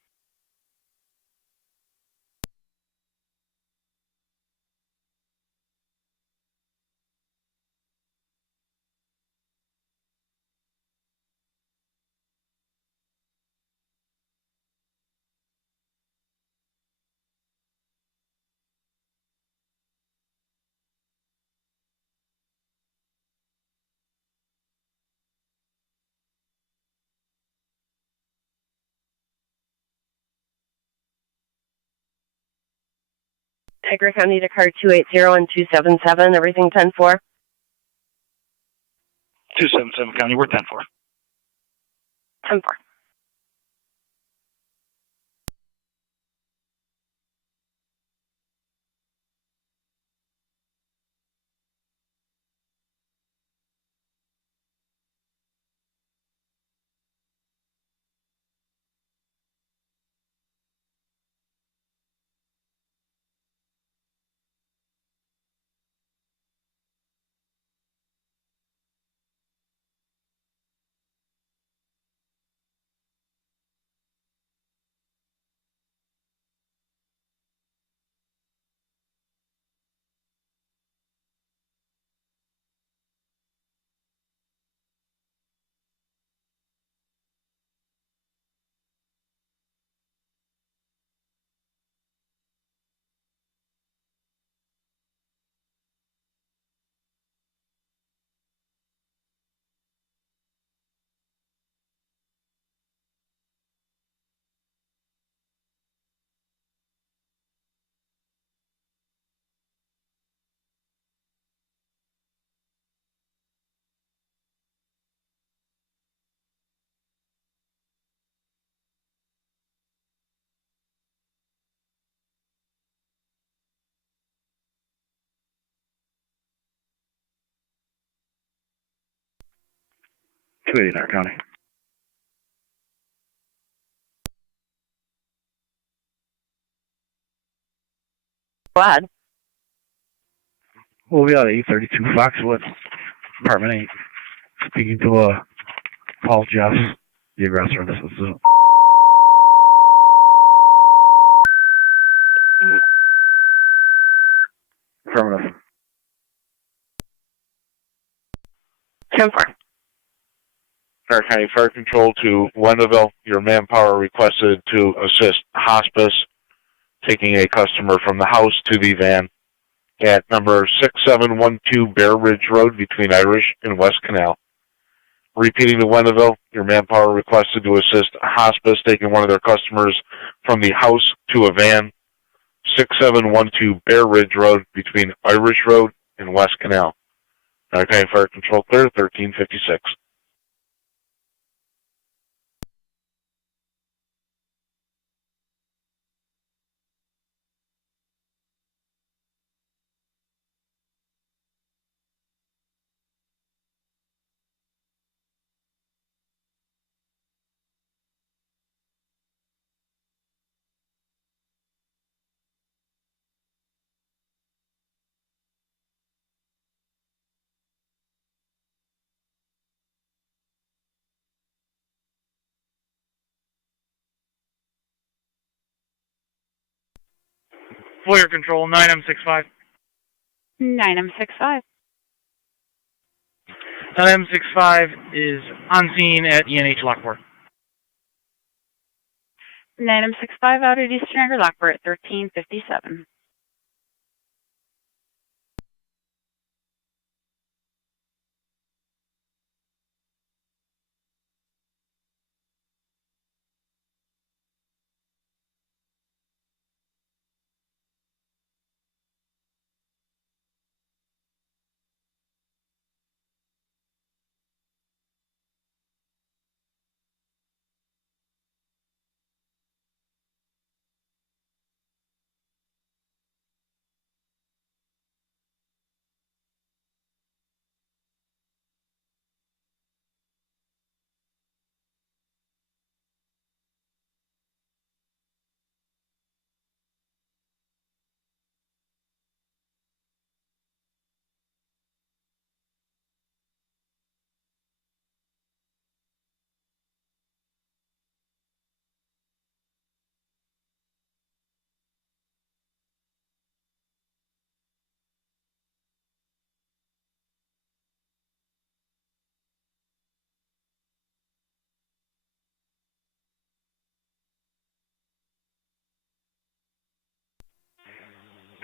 Niagara County to car 280 and 277, everything 10-4. 277 County, we're 10-4. 10-4. Niagara County. Go ahead. We'll be out at 832 Foxwood, apartment 8. Speaking to Paul Jeffs, the aggressor. This is affirmative. 10-4. Niagara County Fire Control to Wendellville. Your manpower requested to assist hospice, taking a customer from the house to the van at number 6712 Bear Ridge Road between Irish and West Canal. Repeating to Wendellville, your manpower requested to assist hospice, taking one of their customers from the house to a van, 6712 Bear Ridge Road between Irish Road and West Canal. Niagara County Fire Control clear, 1356. Fire Control, 9M65. 9M65. 9M65 is on scene at ENH Lockport. 9M65 out at Eastern Niagara Lockport, 1357.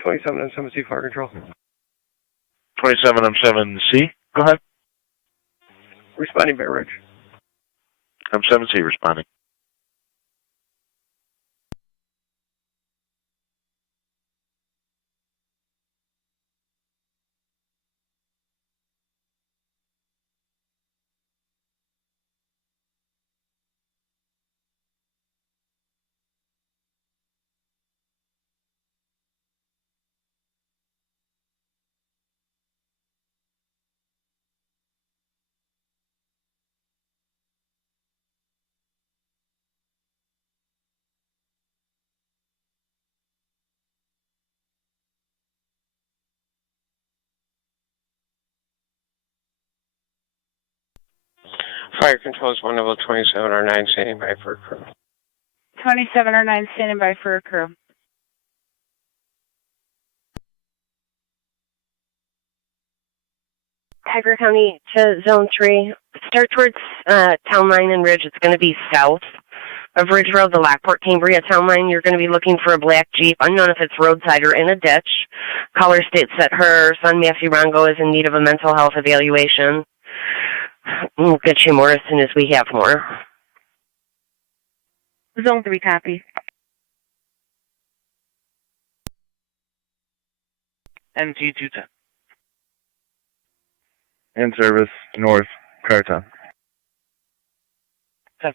M7C Fire Control. 27M7C, go ahead. Responding Bear Ridge. M7C responding. Fire control is 127 or 9 standing by for crew. 27 or 9 standing by for a crew. Tiger County to Zone 3. Start towards Town Line and Ridge. It's going to be south of Ridge Road, the Lockport Cambria Town Line. You're going to be looking for a black Jeep, unknown if it's roadside or in a ditch. Caller states that her son, Matthew Rongo, is in need of a mental health evaluation. We'll get you more as soon as we have more. Zone 3 copy. NT 210. In service, north, Cartown. 10-4.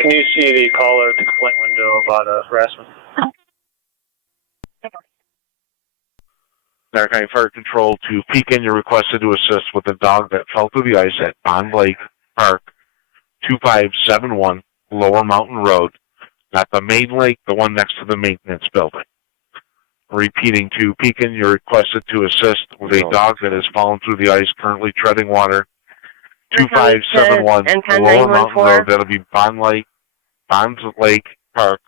Can you see the caller at the complaint window about harassment? Niagara County Fire Control to Pekin. You're requested to assist with a dog that fell through the ice at Bond Lake Park, 2571 Lower Mountain Road. Not the main lake, the one next to the maintenance building. Repeating to Pekin, you're requested to assist with a dog that has fallen through the ice, currently treading water. 2571 Lower Mountain Road. That'll be Bond Lake Park.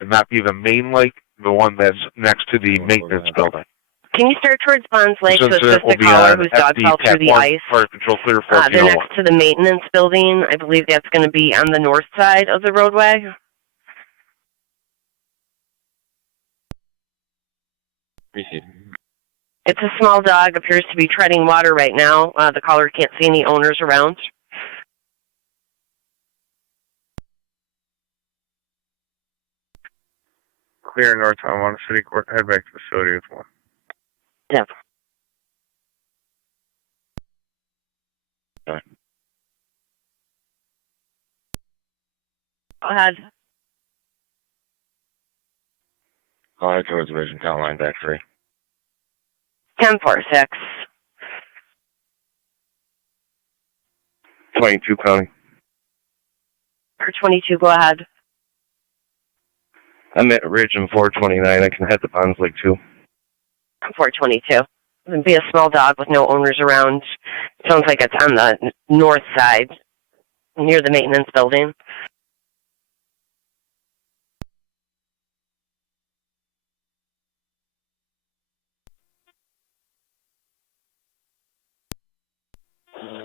And not be the main lake, the one that's next to the maintenance building. Can you start towards Bonds Lake to assist will the be caller on whose dog FD fell through the TAC ice? Fire Control clear They're 1401. next to the maintenance building. I believe that's going to be on the north side of the roadway. It's a small dog, appears to be treading water right now. The caller can't see any owners around. Clear north Tonawanda City Court. Head back to facility with 1. Yep. Okay. Go ahead. Caller towards Ridge and Town Line, back 3. 10-4-6. 22 County. For 22, go ahead. I'm at Ridge and 429. I can head to Bonds Lake too. 422. It'd be a small dog with no owners around. Sounds like it's on the north side, near the maintenance building.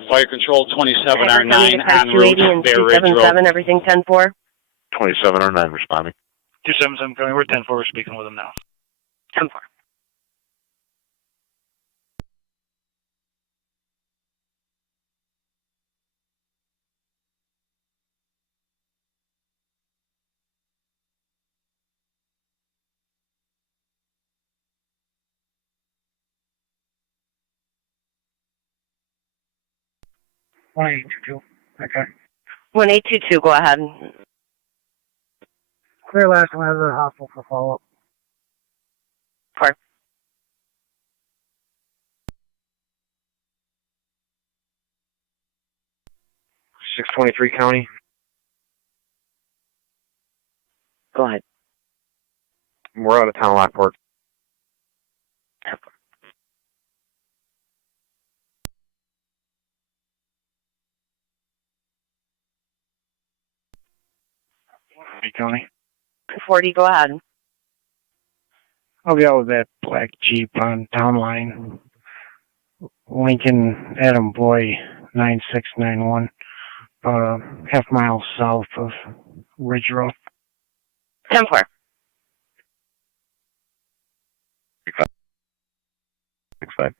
Fire Control 27 or 9 on en route, 280 and Bear Ridge 277, Road. everything 10-4. 27 or 9 responding. 277 coming, we're 10-4, we're speaking with them now. 10-4. Okay. 1822, go ahead. Clear last one out of the hospital for follow-up. 4. .623 County. Go ahead. We're out of town, Lockport. County. 40, go ahead. I'll be out with that black Jeep on Town Line. Lincoln Adam Boy 9691. About a half mile south of Ridge Road. 10-4. 6-5.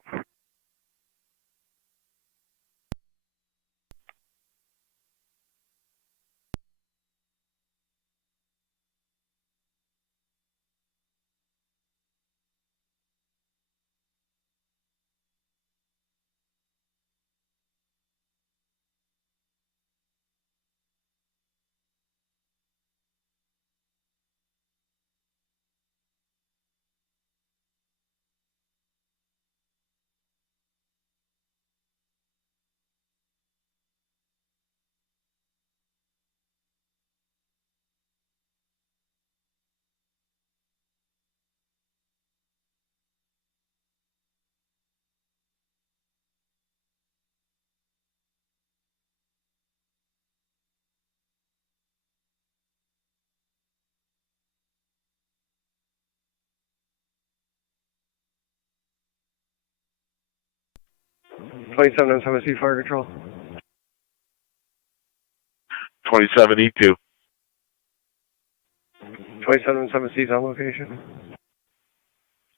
27 Fire Control. 27E2. 27 on location.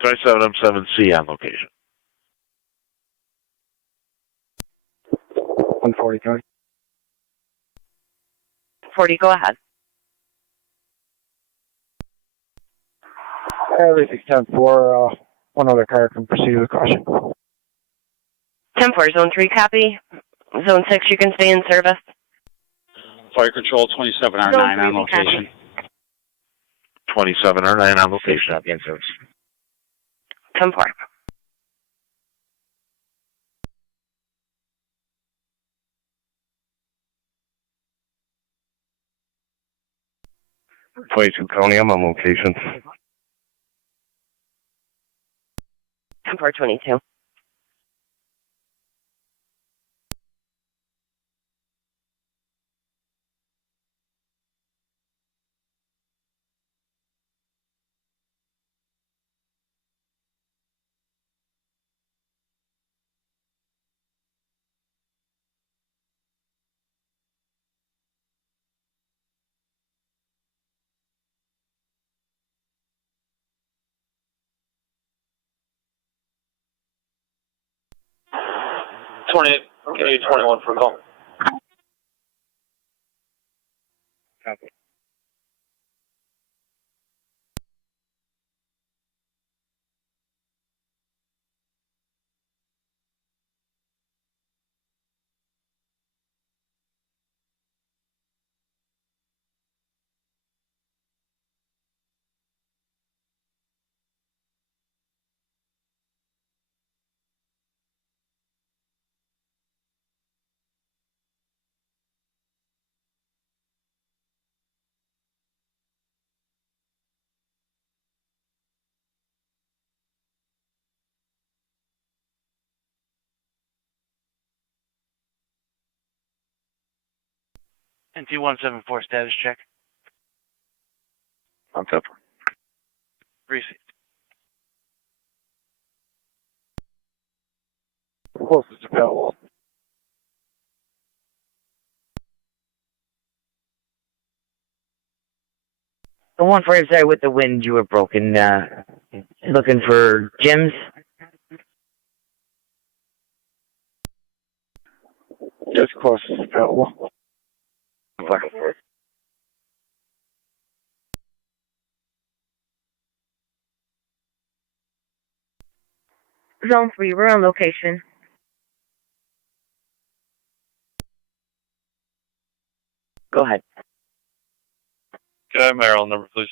27M7C on location. 140, County. 40, go ahead. Everything's 10-4. One other car can proceed with caution. 10-4, Zone 3, copy. Zone 6, you can stay in service. Fire Control 27R9 on location. 27R9 on location. Copy in service. 10-4. County, I'm on location. 10-4, 22. Okay, 21 for call. Copy. NT-174 status check. On top. Receipt. Closest to Powell. The 140, sorry, with the wind, you were broken. Looking for Jim's? Just closest to Powell. Zone 3, we're on location. Go ahead. Can I have my aerial number, please?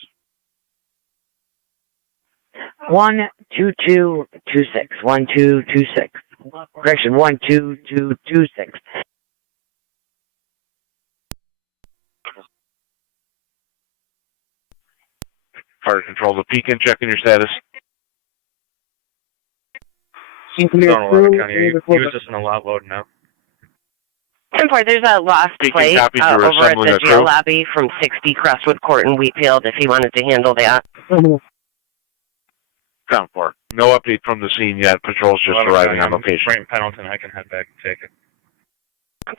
12226. 1226. Correction, 12226. Fire Control to Pekin, checking your status. Tonawanda County, he was just in a lot load now. 10-4, there's a lost Pekin, plate copy, you're over at assembling the a jail crew. lobby from 60 Crestwood Court in Wheatfield if he wanted to handle that. 10-4. No update from the scene yet. Patrol's just arriving on location. Right in Pendleton, I can head back and take it.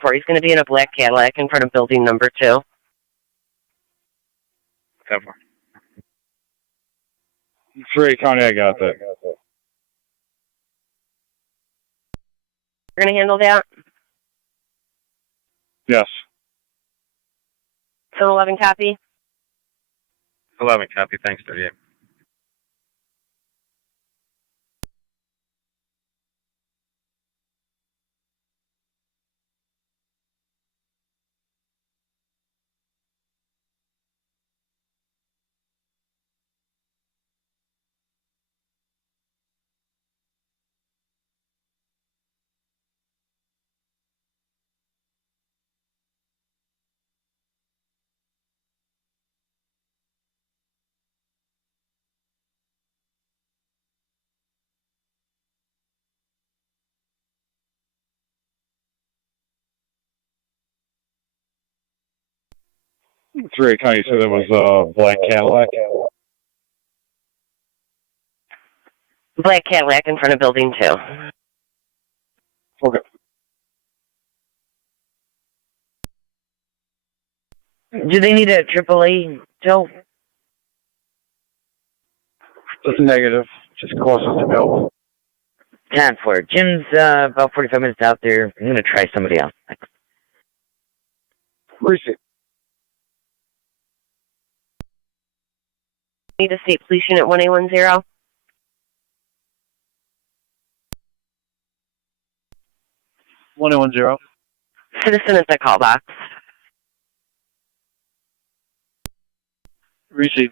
10-4, he's going to be in a black Cadillac in front of building number 2. 10-4. 3 County, I got that. You're going to handle that? Yes. Zone 11, copy. 11 copy, thanks, 38. Three County said it was a black Cadillac. Black Cadillac in front of building 2. Okay. Do they need a AAA tow? It's negative. Just closest to Bill. 10-4. Jim's about 45 minutes out there. I'm going to try somebody else. Receive. Need a state police unit 1810. Citizen at the call box. Receive.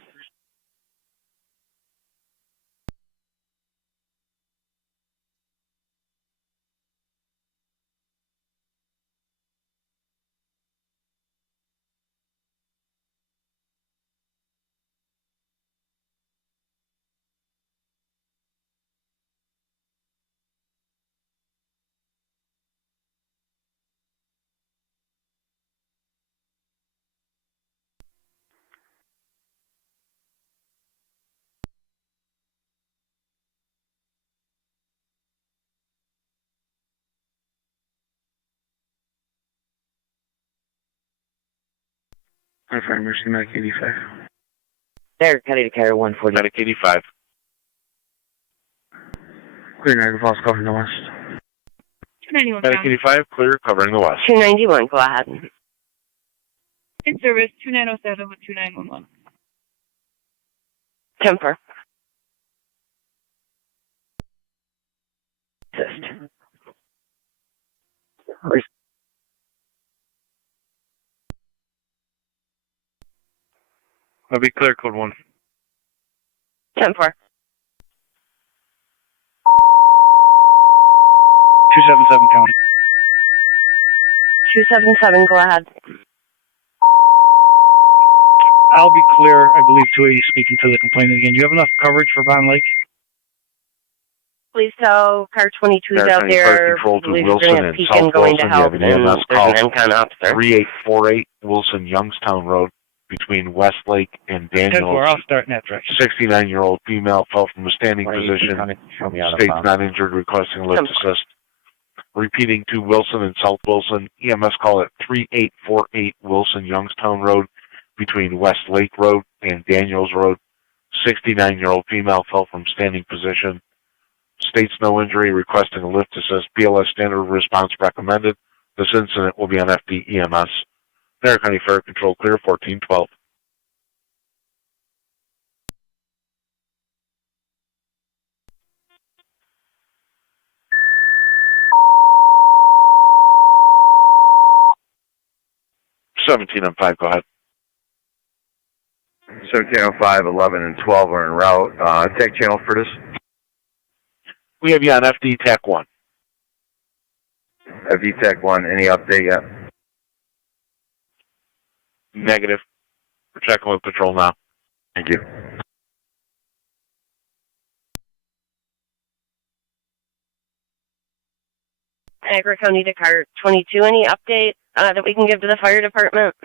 Fire Mercy, Medic 85. There, County to Carrier 140. Medic 85. Clear Niagara Falls, covering the west. 291 Medic 85, clear, covering the west. 291, go ahead. In service, 2907 with 2911. 10-4. Assist. I'll be clear, code 1. 10-4. 277 County. 277, go ahead. I'll be clear. I believe 280 speaking to the complainant again. Do you have enough coverage for Bond Lake? Please tell car 22 is out there. Control to Believe Wilson you're going and to peek South in going Wilson. to help. You have an EMS call. There's an MCON officer. 3848 Wilson Youngstown Road between Westlake and 10-4, Daniels. I'll start in that direction. 69-year-old female fell from a standing position. States not injured, requesting lift assist. Repeating to Wilson and South Wilson. EMS call at 3848 Wilson Youngstown Road between Westlake Road and Daniels Road. 69-year-old female fell from standing position. States no injury, requesting a lift assist. BLS standard response recommended. This incident will be on FD EMS. Niagara County Fire Control clear, 1412. Seventeen on 5, go ahead. 1705, 11, and 12 are en route. TAC channel for this. We have you on FD TAC 1. FD TAC 1, any update yet? Negative. We're checking with patrol now. Thank you. Niagara County to car 22, any update that we can give to the fire department?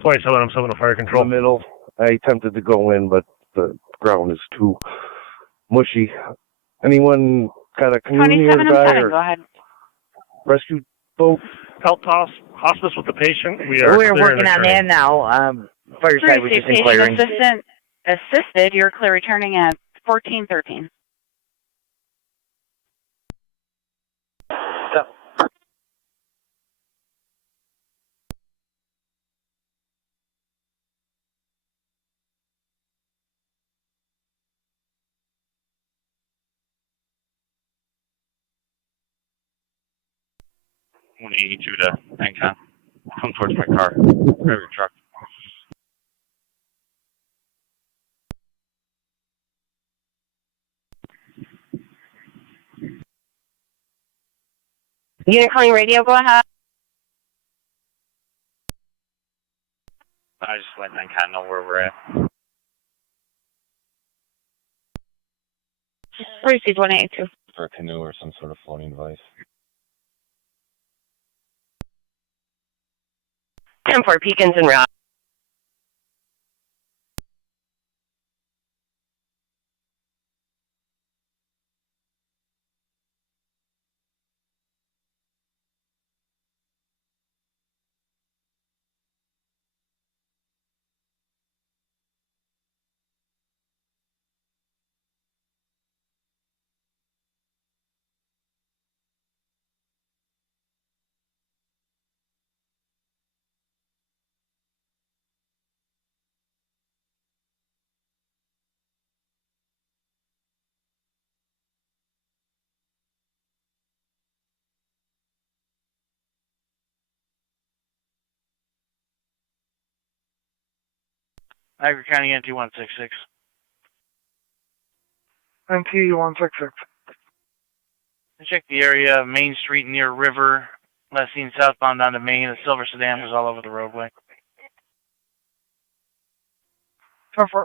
27, I'm 7 Fire Control. In the middle. I attempted to go in, but the ground is too mushy. Anyone got a canoe 27 and nearby 7, or go ahead. rescue boat? Health hospice with the patient. We're working on that now. Fire side was just inquiring. Assistant assisted, you're clear returning at 1413. I 182 to Ancon. Come towards my car. Grab your truck. Unit calling radio, go ahead. I just let Ancon know where we're at. Received 182. For a canoe or some sort of floating device. 10-4, Peakins en route. Niagara County NT 166. NT 166. Check the area, Main Street near River. Last seen southbound down to Main. A silver sedan was all over the roadway. 10-4.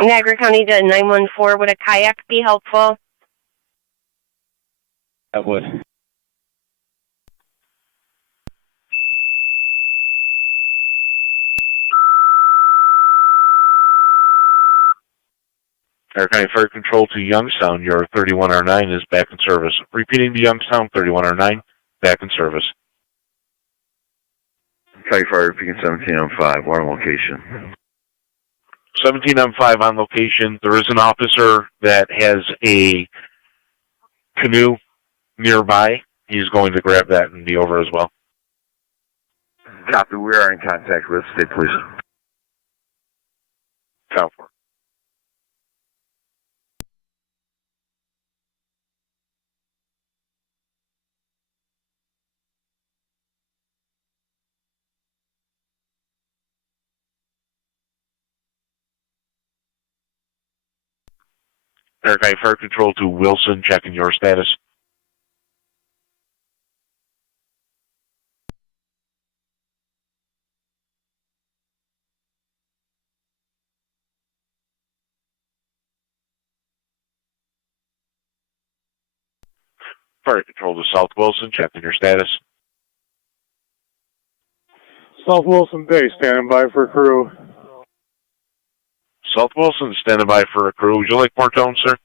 Niagara County to 914. Would a kayak be helpful? That would. Niagara County Fire Control to Youngstown, your 31R9 is back in service. Repeating to Youngstown, 31R9, back in service. County Fire, Beacon 17 on 5, we're on location. 17 on 5 on location. There is an officer that has a canoe nearby. He's going to grab that and be over as well. Copy, we are in contact with State Police. Count for. Niagara County Fire Control to Wilson, checking your status. Fire Control to South Wilson, checking your status. South Wilson Bay, standing by for crew. South Wilson, standing by for a crew. Would you like more tone, sir?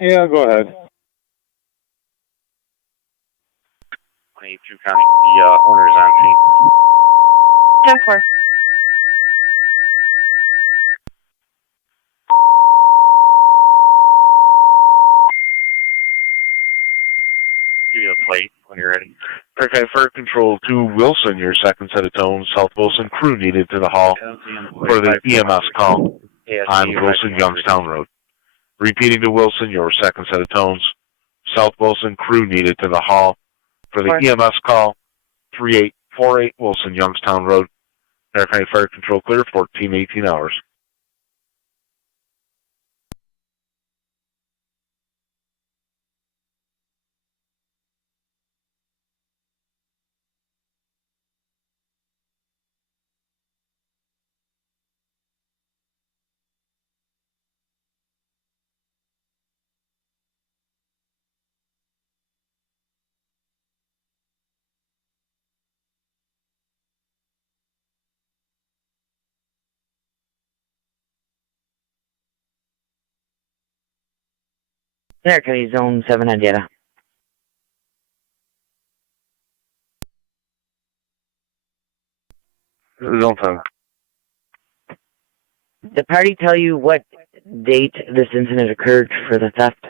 Yeah, go ahead. 22 County, the owner is on scene. 10-4. Give you a plate when you're ready. Niagara County Fire Control to Wilson, your second set of tones. South Wilson, crew needed to the hall for the EMS call on Wilson Youngstown Road. Repeating to Wilson, your second set of tones. South Wilson, crew needed to the hall for the EMS call, 3848 Wilson Youngstown Road. Niagara County Fire Control clear, 14-18 hours. Niagara County Zone 7 on data. Zone 7. Did the party tell you what date this incident occurred for the theft?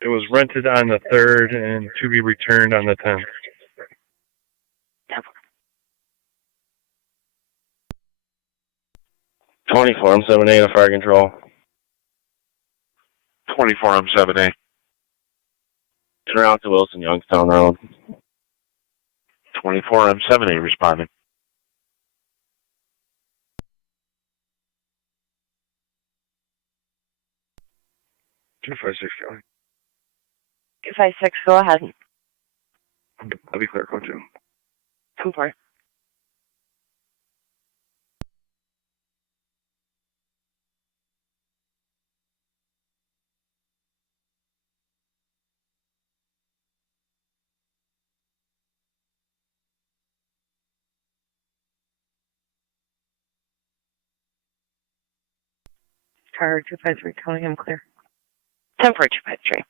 It was rented on the 3rd and to be returned on the 10th. 24, I'm 7A to Fire Control. 24, I'm 7A. Turn around to Wilson Youngstown Road. 24, I'm 7A responding. Two five six, Charlie. 256, go ahead. I'll be clear, code 2. 2-4. Car 253, calling him clear. 10-4, 253.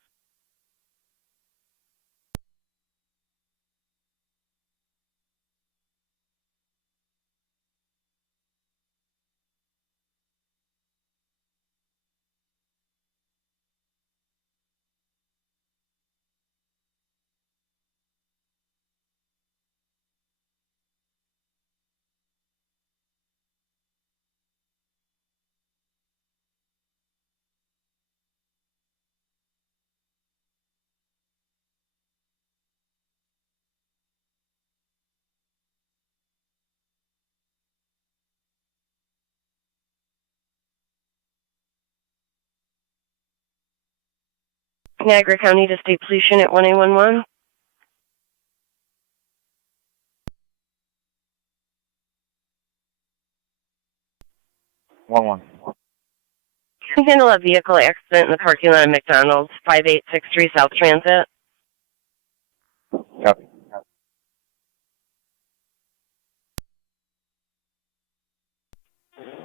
Niagara County to State Police Unit 1811. One. Can you handle a vehicle accident in the parking lot of McDonald's, 5863 South Transit? Copy.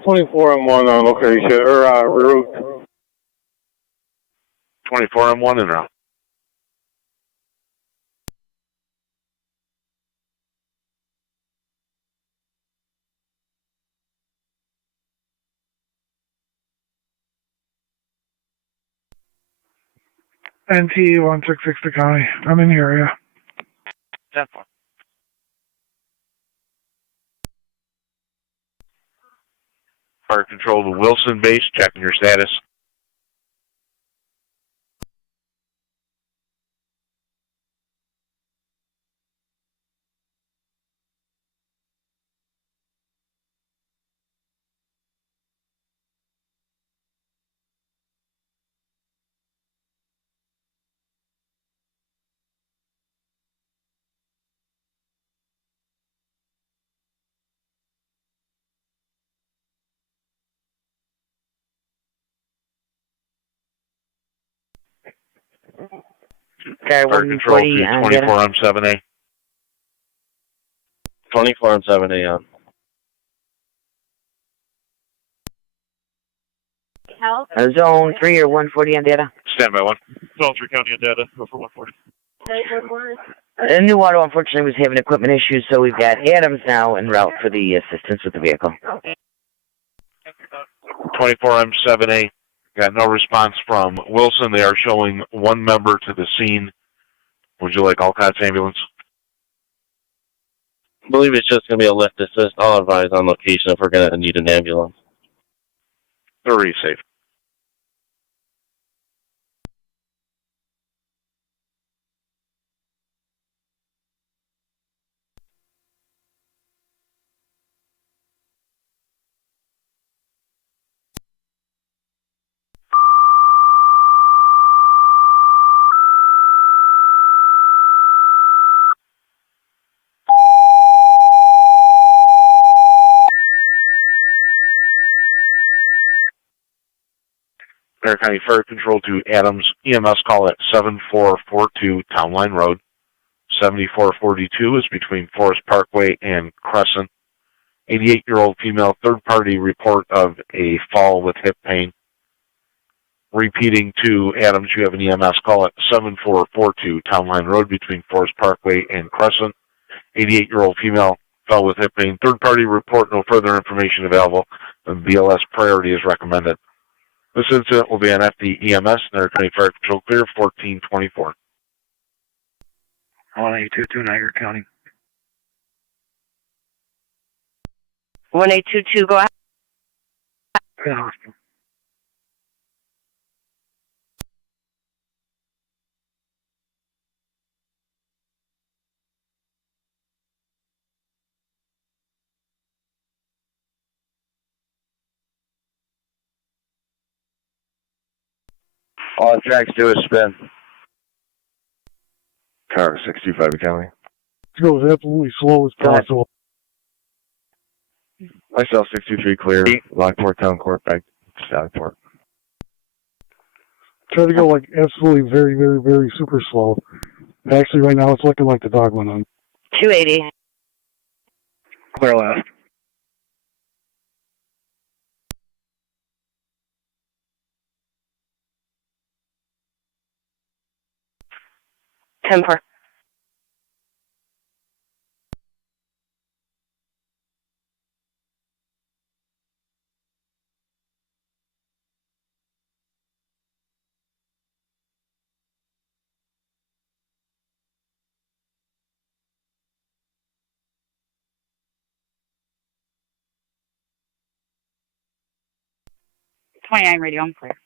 24 and 1 on location, or route. 24 and 1 en route. NT 166 to County. I'm in the area. 10-4. Fire control to Wilson base, checking your status. Guy Fire control 140 to on 24 M7A. 24 M7A on. Zone 3 or 140 on data. Stand by 1. Zone 3 County on data, go for 140. New Auto, unfortunately, was having equipment issues, so we've got Adams now en route for the assistance with the vehicle. 24 M7A. Got no response from Wilson. They are showing one member to the scene. Would you like Alcott's ambulance? I believe it's just going to be a lift assist. I'll advise on location if we're going to need an ambulance. 30 safe. Niagara County Fire Control to Adams EMS call at 7442 Town Line Road. 7442 is between Forest Parkway and Crescent. 88-year-old female third-party report of a fall with hip pain. Repeating to Adams, you have an EMS call at 7442 Town Line Road between Forest Parkway and Crescent. 88-year-old female fell with hip pain. Third-party report, no further information available. BLS priority is recommended. This incident will be on FD EMS, Niagara County Fire Control clear, 1424. 1822 Niagara County. 1822, go ahead. All tracks do is spin. Car 65 County. It goes absolutely slow as possible. Myself 63 clear. Lockport Town Court back to Stockport. Try to go like absolutely very, very, very super slow. Actually, right now it's looking like the dog went on. 280. Clear left. Temper. .29 radio, I'm clear.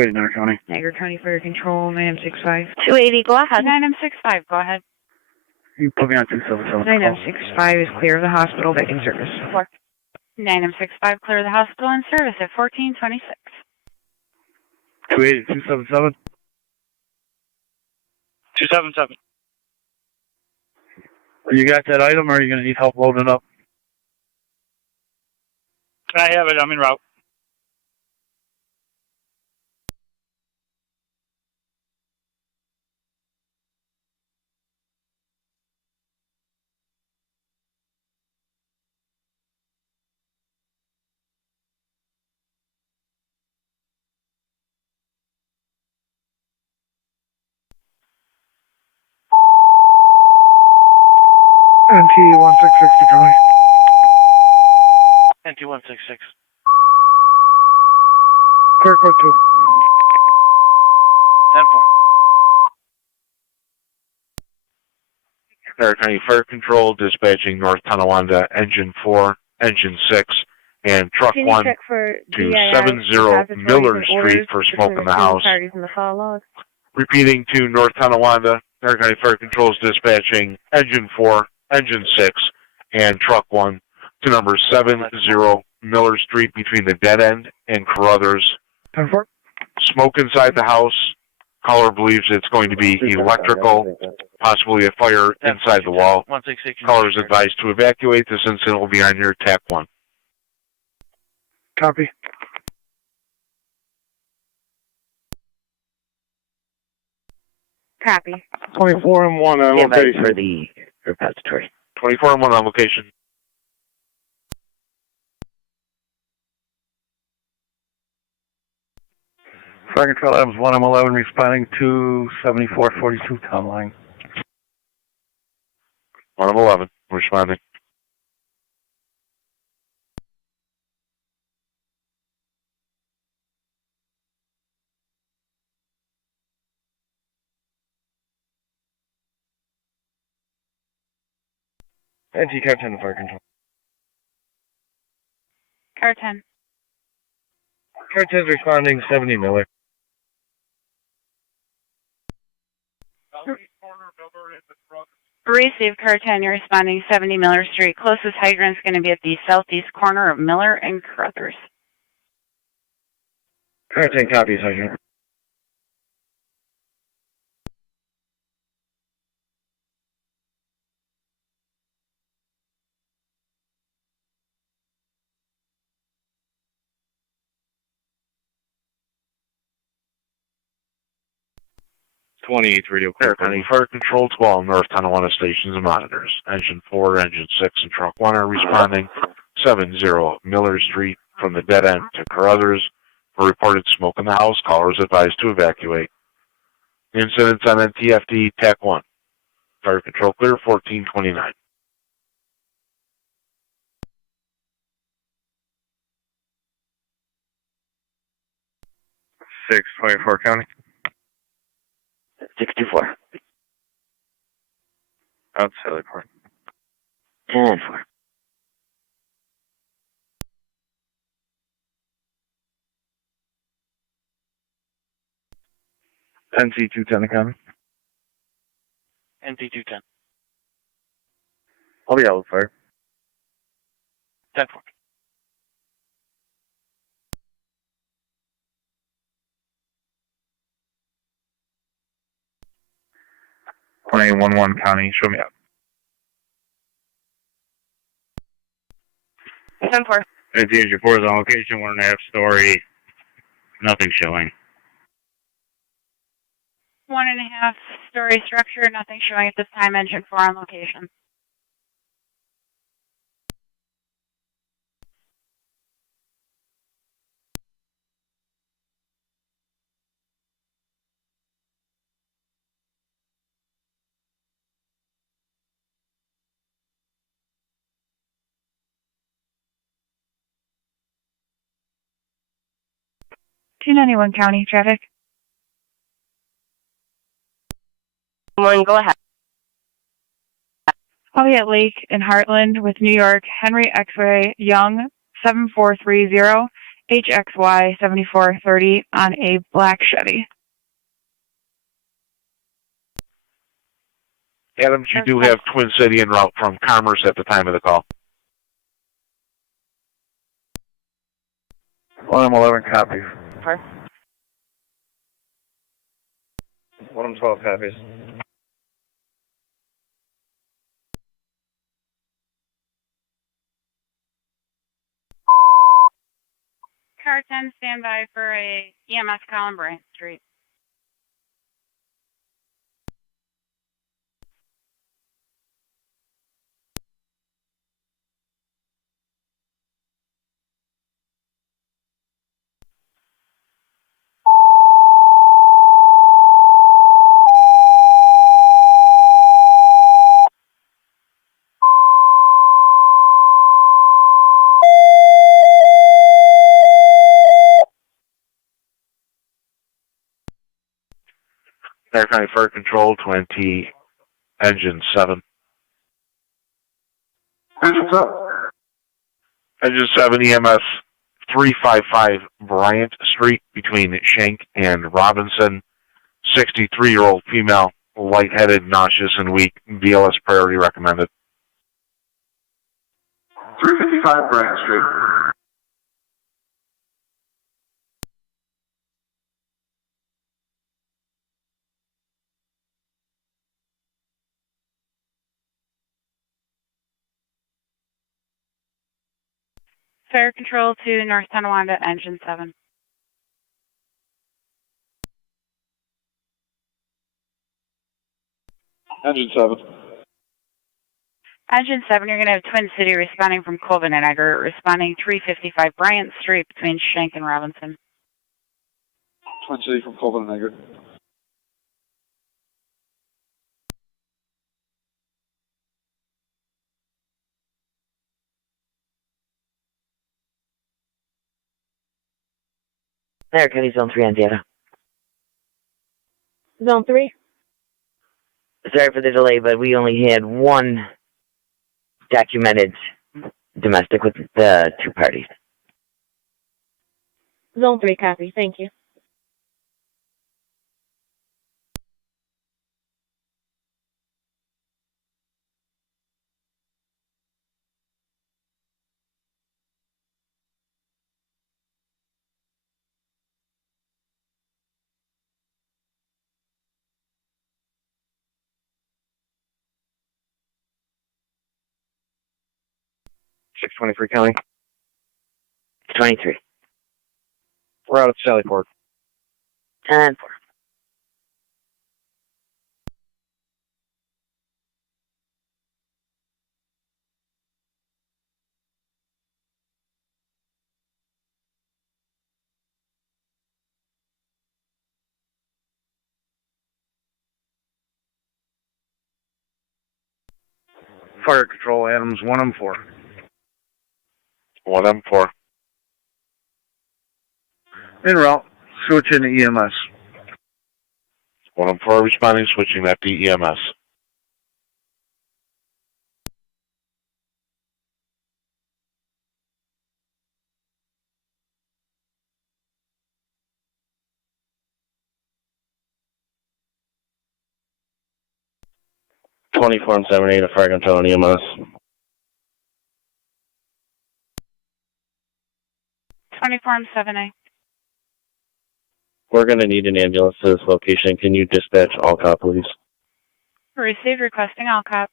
280 Niagara County. Niagara County Fire Control, 9M65. 280, go ahead. 9M65, go ahead. You put me on 277. 9M65 is clear of the hospital, back in service. 9M65, clear the hospital in service at 1426. 280, 277. 277. You got that item, or are you going to need help loading it up? I have it. I'm en route. NT 1660 County. NT 166. Clear code 2. 10-4. Niagara County Fire Control dispatching North Tonawanda, Engine 4, Engine 6, and Truck 1 to 70 Miller Street for smoke in the house. Repeating to North Tonawanda, Niagara County Fire Control is dispatching Engine 4, Engine 6, and Truck 1 to number 70 Miller Street between the dead end and Carruthers. 10-4. Smoke inside the house. Caller believes it's going to be electrical, possibly a fire inside the wall. 166. Caller is advised to evacuate. This incident will be on your TAC 1. Copy. Copy. 24 and 1 on Stand by location. for the repository. 24 and 1 on location. Fire Control Adams 1M11 responding to 7442 town line. 111, responding. NT Car 10 to Fire Control. Car 10. Car 10 is responding 70 Miller. Receive Car 10, you're responding 70 Miller Street. Closest hydrant is going to be at the southeast corner of Miller and Carruthers. Car 10 copies, hydrant. Radio Niagara County Fire Control to all North Tonawanda stations and monitors. Engine 4, Engine 6, and Truck 1 are responding 70 Miller Street from the dead end to Carruthers for reported smoke in the house. Callers advised to evacuate. Incidents on NTFD TAC 1. Fire Control clear 1429. 624 County. 64. Out Middleport. 10-4. NC 210 County. NT 210. I'll be out with fire. 10-4. .1 County, show me up. 10-4. NT 4 is on location, 1.5 story. Nothing showing. 1.5 story structure, nothing showing at this time. Engine 4 on location. .291 County traffic. 1, go ahead. Hollywood Lake in Heartland with New York, Henry X-ray Young 7430 HXY 7430 on a black Chevy. Adams, you do have Twin City en route from Commerce at the time of the call. 1M11 copies. 1M12 copies. Car 10, stand by for a EMS call on Bryant Street. Niagara County Fire Control 20, Engine 7. Engine 7 EMS 355 Bryant Street between Shank and Robinson. 63-year-old female, lightheaded, nauseous, and weak. BLS priority recommended. 355 Bryant Street. Fire Control to North Tonawanda, Engine 7. Engine 7. Engine 7, you're going to have Twin City responding from Colvin and Niagara, responding 355 Bryant Street between Shank and Robinson. Twin City from Colvin and Niagara. Niagara County Zone 3 on data. Zone 3? Sorry for the delay, but we only had one documented domestic with the two parties. Zone 3 copy. Thank you. Six 23 County. 23. We're out at Sallyport. 10-4. Fire Control, Adams, 1M4. 1M4. En route, switch into EMS. 1M4 responding, switching that to EMS. Form 78 of Fire Control and EMS. 24-7A. We're going to need an ambulance to this location. Can you dispatch all cop, please? Received, requesting all cop.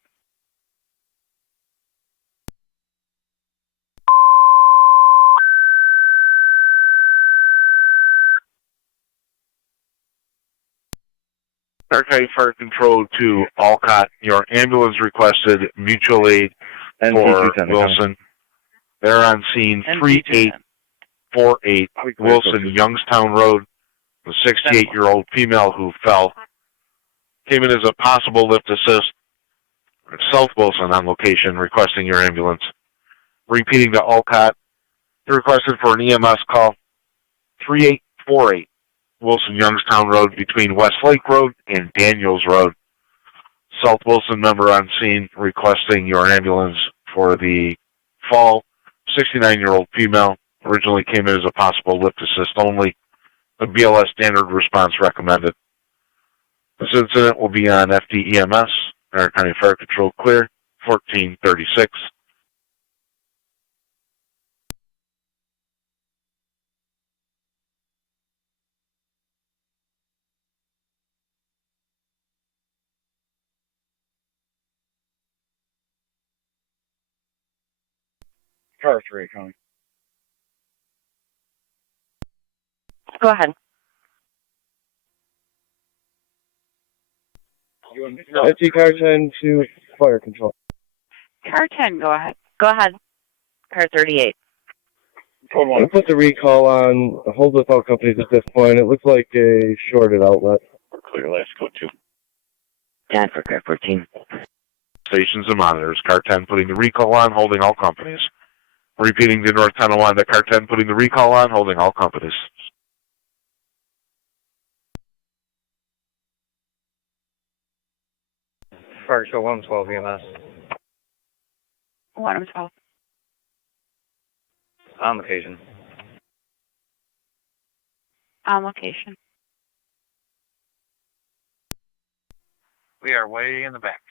Niagara Fire Control to Alcott. Your ambulance requested mutual aid for Wilson. They're on scene 3848 Wilson, Youngstown Road. The 68-year-old female who fell came in as a possible lift assist. South Wilson on location requesting your ambulance. Repeating to Alcott, they requested for an EMS call 3848 Wilson, Youngstown Road between Westlake Road and Daniels Road. South Wilson member on scene requesting your ambulance for the fall 69-year-old female Originally came in as a possible lift assist only. The BLS standard response recommended. This incident will be on FDEMS, Niagara County Fire Control Clear, 1436. Car 3, County. Go ahead. FT car 10 to fire control. Car 10, go ahead. Go ahead. Car 38. Code 1. I put the recall on hold without companies at this point. It looks like a shorted outlet. Clear last code 2. 10 for car 14. Stations and monitors. Car 10 putting the recall on, holding all companies. Repeating to North Tonawanda. Car 10 putting the recall on, holding all companies. Fire Show 112 EMS. 112. On location. On location. We are way in the back.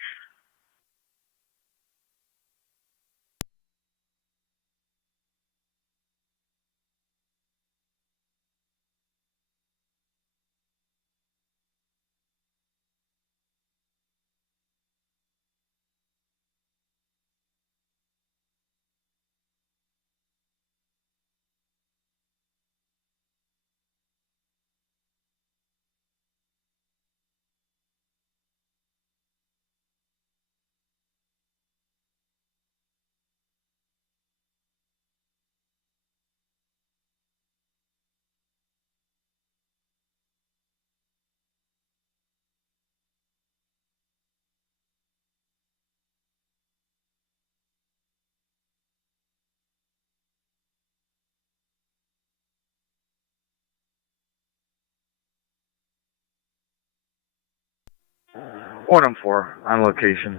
One and 4 on location.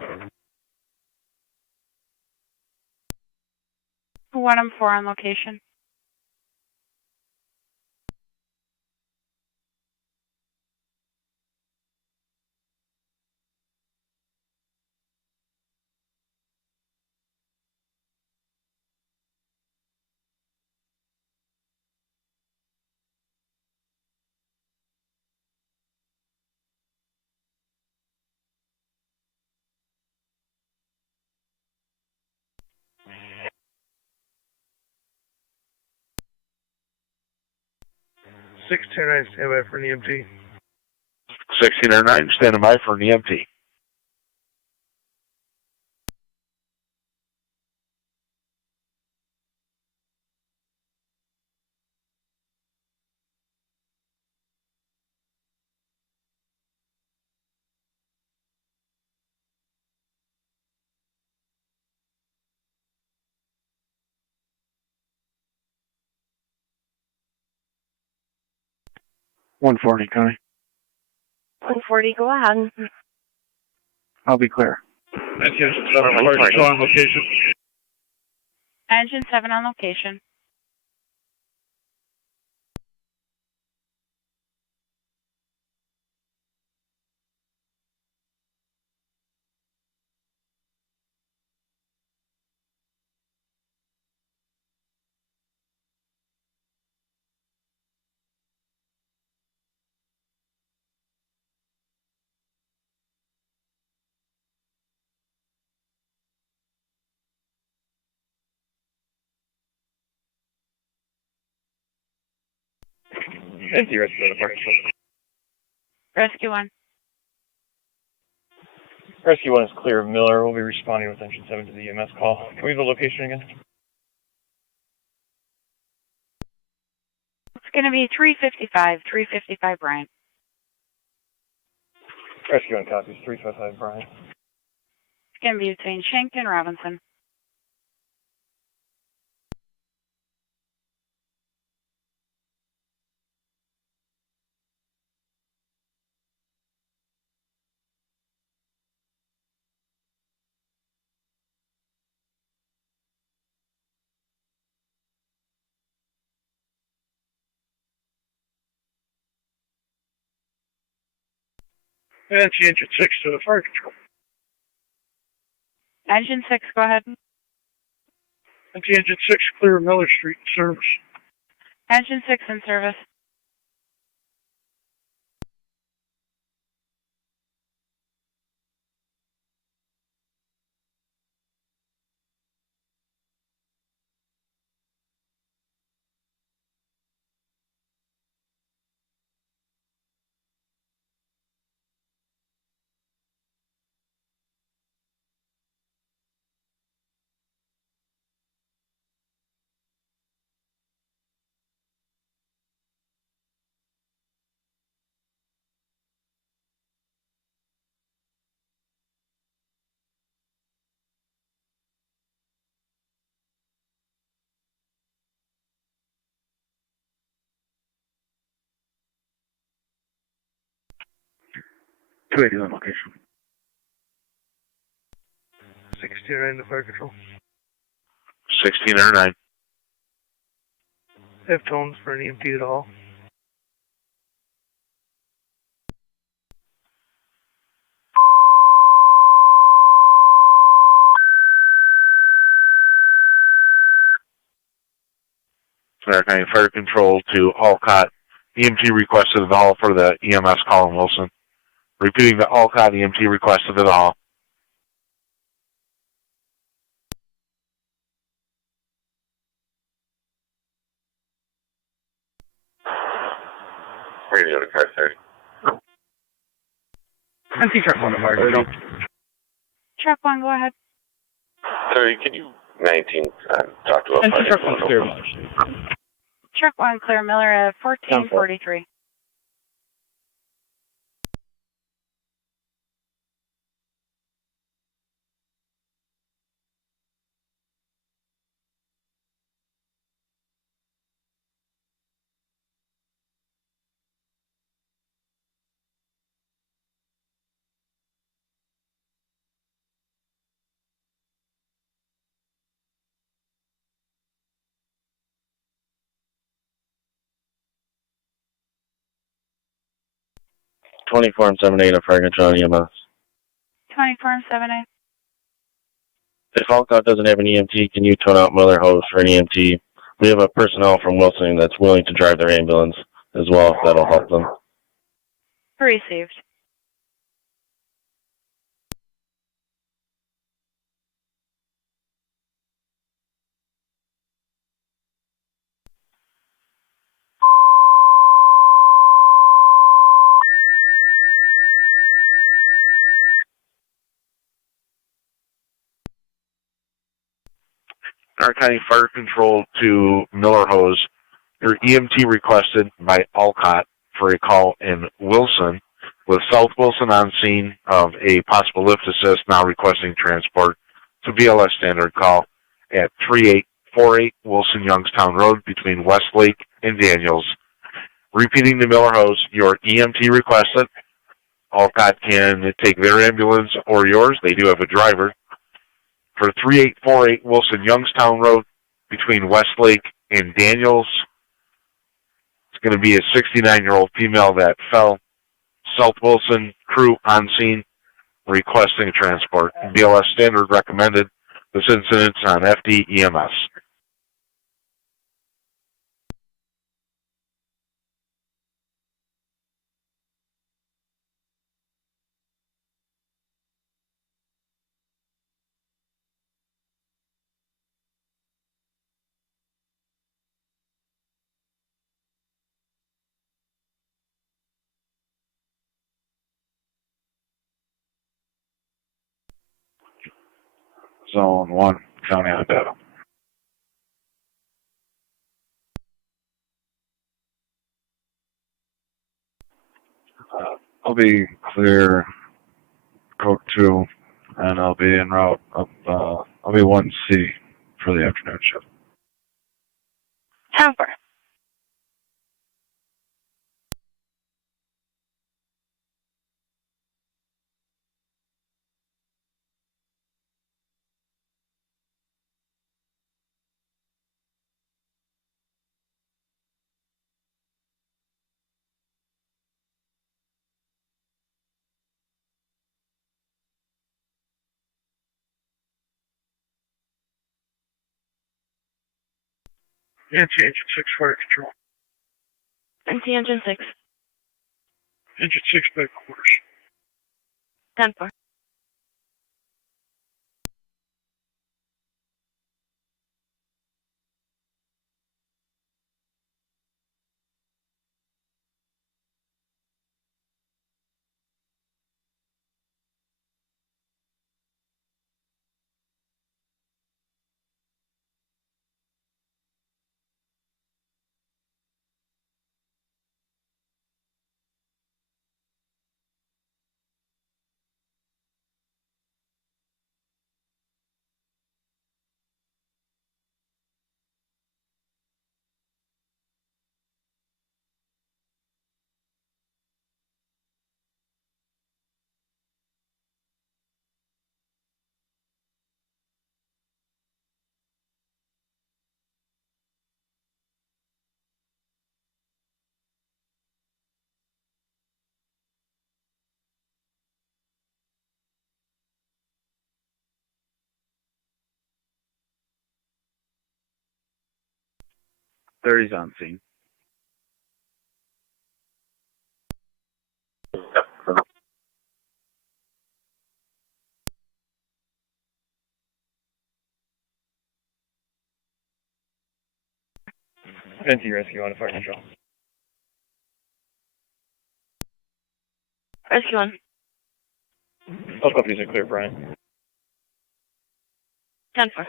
114 on location. Stand by for an EMT. 1609, standing by for an EMT. One 40, County. 140, go ahead. I'll be clear. Engine 7 on location. Engine 7 on location. Empty rescue on the parking lot. Rescue 1. Rescue 1 is clear of Miller. We'll be responding with engine 7 to the EMS call. Can we have the location again? It's going to be 355 Bryant. Rescue 1 copies 355 Brian. It's going to be between Schenck and Robinson. Engine 6 to the fire control. Engine 6, go ahead. Engine 6, clear Miller Street, service. Engine 6 in service. On location. 1609 to fire control. 1609. Have tones for an EMT at all. Niagara County Fire Control to Alcott. EMT requested at the hall for the EMS call in Wilson. Repeating the Alcott EMT requested at the hall. Radio to car 30. Empty truck 1 to fire control. Truck 1, go ahead. 30, can you 19 talk to a Empty fire truck 1 clear. Truck 1, clear Miller at 1443. Twenty-four and 7-8 of fire control EMS. 24 and 7A. If Alcott doesn't have an EMT, can you tone out Miller Hose for an EMT? We have a personnel from Wilson that's willing to drive their ambulance as well, if that'll help them. Received. Niagara County Fire Control to Miller Hose. Your EMT requested by Alcott for a call in Wilson, with South Wilson on scene of a possible lift assist, now requesting transport to BLS standard call at 3848 Wilson Youngstown Road between Westlake and Daniels. Repeating the Miller Hose, your EMT requested. Alcott can take their ambulance or yours. They do have a driver. For 3848 Wilson Youngstown Road between Westlake and Daniels. It's going to be a 69-year-old female that fell. South Wilson crew on scene requesting transport. BLS standard recommended. This incident's on FD EMS. Zone 1, County on data. I'll be clear code 2, and I'll be en route up, I'll be 1C for the afternoon shift. Tower. Engine 6 fire control. Engine 6. Engine 6 back quarters. 10-4. Thirty's on scene. NT rescue on fire control. Rescue 1. All companies are clear, Brian. 10-4.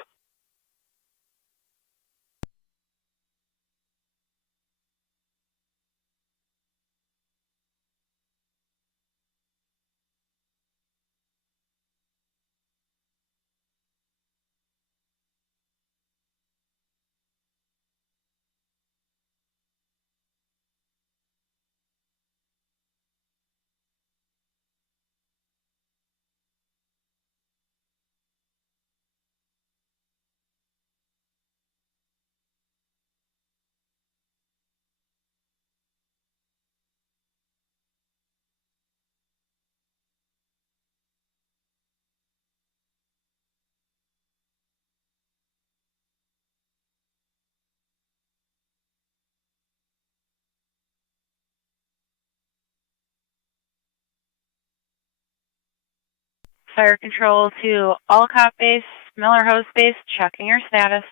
Fire control to Alcott base, Miller Hose base, checking your status.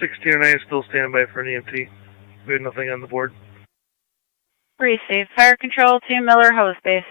1609 is still standing by for an EMT. We have nothing on the board. Receive. Fire control to Miller Hose base.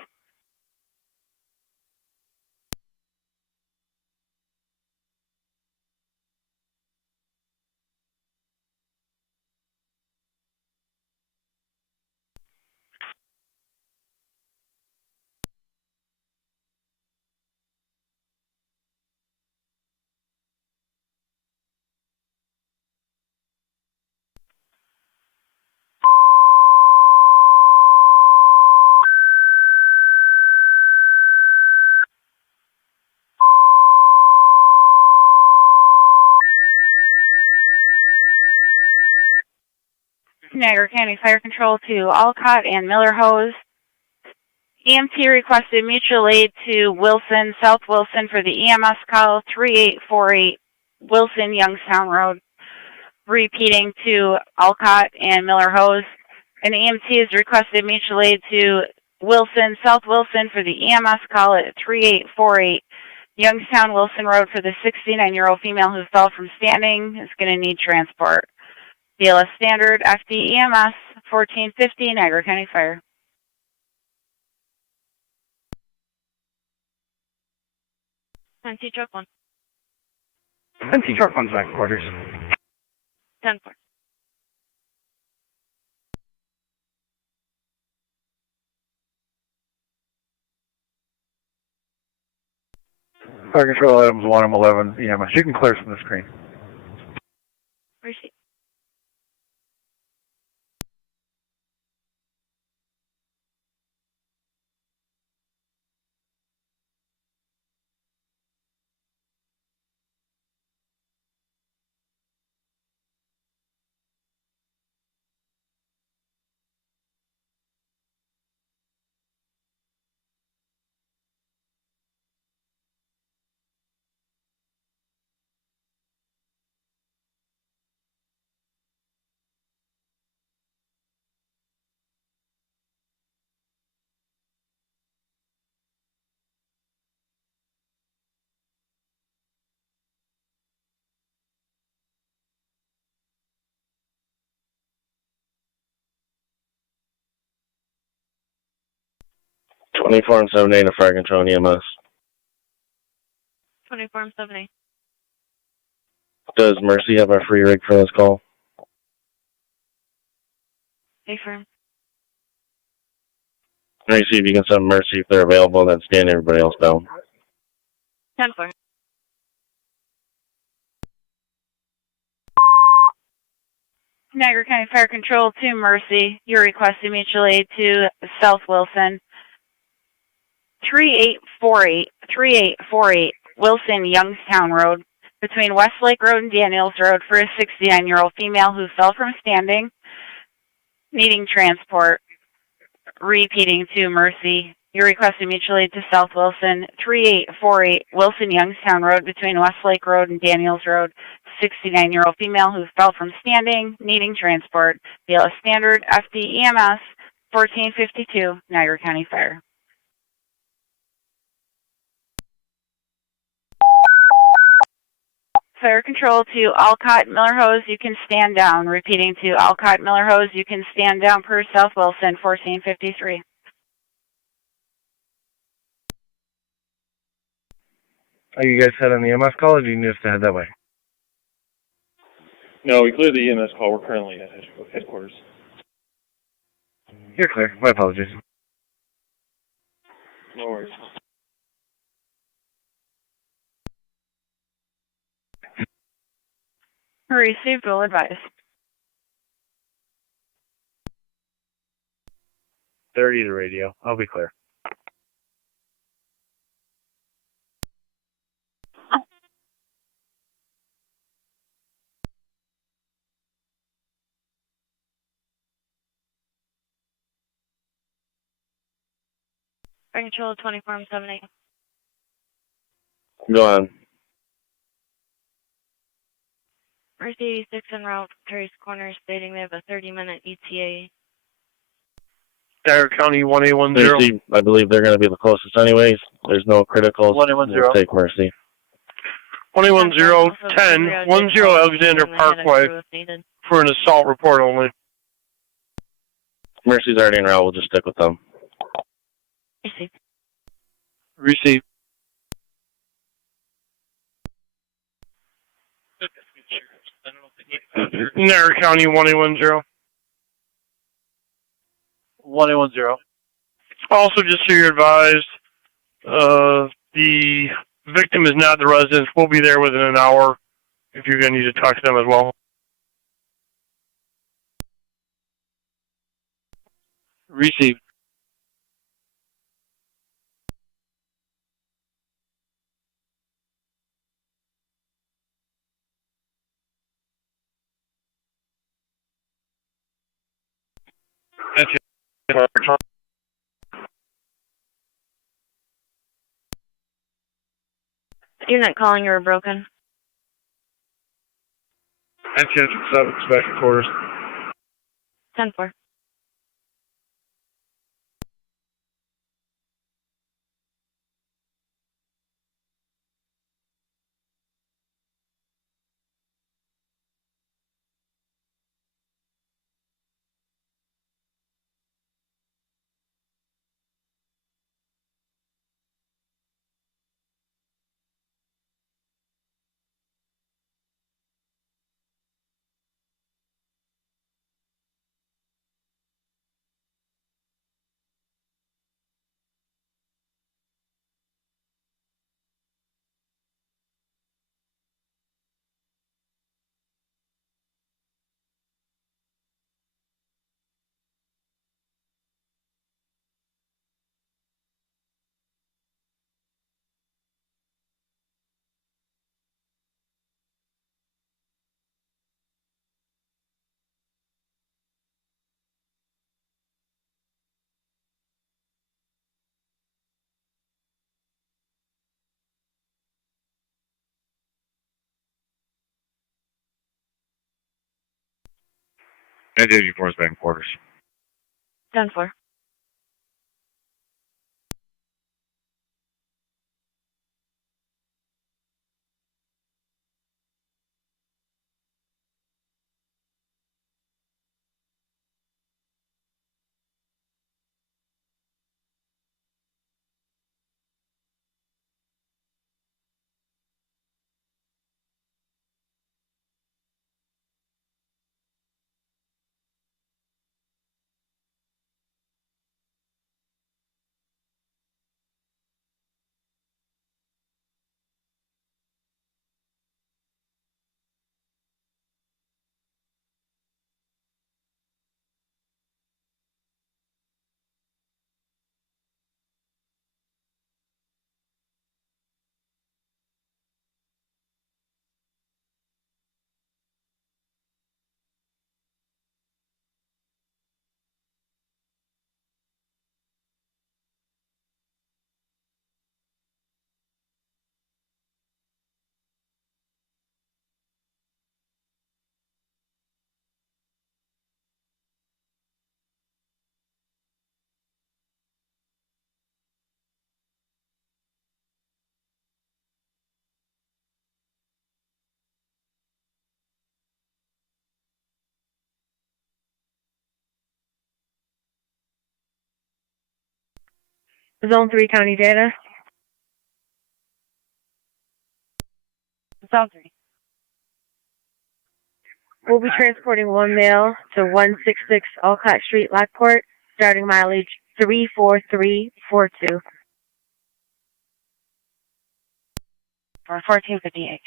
Niagara County Fire Control to Alcott and Miller Hose. EMT requested mutual aid to Wilson, South Wilson for the EMS call 3848 Wilson, Youngstown Road. Repeating to Alcott and Miller Hose. An EMT has requested mutual aid to Wilson, South Wilson for the EMS call at 3848 Youngstown Wilson Road for the 69-year-old female who fell from standing. Is going to need transport. BLS Standard, FD EMS, 1450, Niagara County Fire. NT truck 1. NT truck 1's back quarters. 10-4. Fire control items 1 and 11 EMS. You can clear from the screen. Receive. 24 and 7A to fire control and EMS. 24 and 7A. Does Mercy have our free rig for this call? Affirm. Mercy, if you can send Mercy if they're available, then stand everybody else down. 10-4. Niagara County Fire Control to Mercy. You're requesting mutual aid to South Wilson. 3848 Wilson Youngstown Road between Westlake Road and Daniels Road for a 69-year-old female who fell from standing, needing transport. Repeating to Mercy. You're requesting mutual aid to South Wilson. 3848 Wilson Youngstown Road between Westlake Road and Daniels Road. 69-year-old female who fell from standing, needing transport. BLS Standard FD EMS 1452 Niagara County Fire. Fire control to Alcott Miller Hose, you can stand down. Repeating to Alcott Miller Hose, you can stand down per South Wilson 1453. Are you guys head on the EMS call, or do you need us to head that way? No, we cleared the EMS call. We're currently at headquarters. You're clear. My apologies. No worries. Received, will advise. 30 to radio. I'll be clear. Fire control 24 and 7A. Go on. Mercy 86 en route, Terry's Corner, stating they have a 30-minute ETA. Niagara County 1810. Mercy, I believe they're going to be the closest anyways. There's no criticals. 1810. We'll take Mercy. 110, 10 Alexander Parkway for an assault report only. Mercy's already en route. We'll just stick with them. Received. Received. Niagara County 1810. 1810. Also, just so you're advised, the victim is not the residence. We'll be there within an hour if you're going to need to talk to them as well. Received. You're not calling, you were broken. Attention, special quarters. 10-4. And 84's back in quarters. 10-4. Zone 3 county data. Zone 3. We'll be transporting one male to 166 Alcott Street, Lockport, starting mileage 34342. For 1458.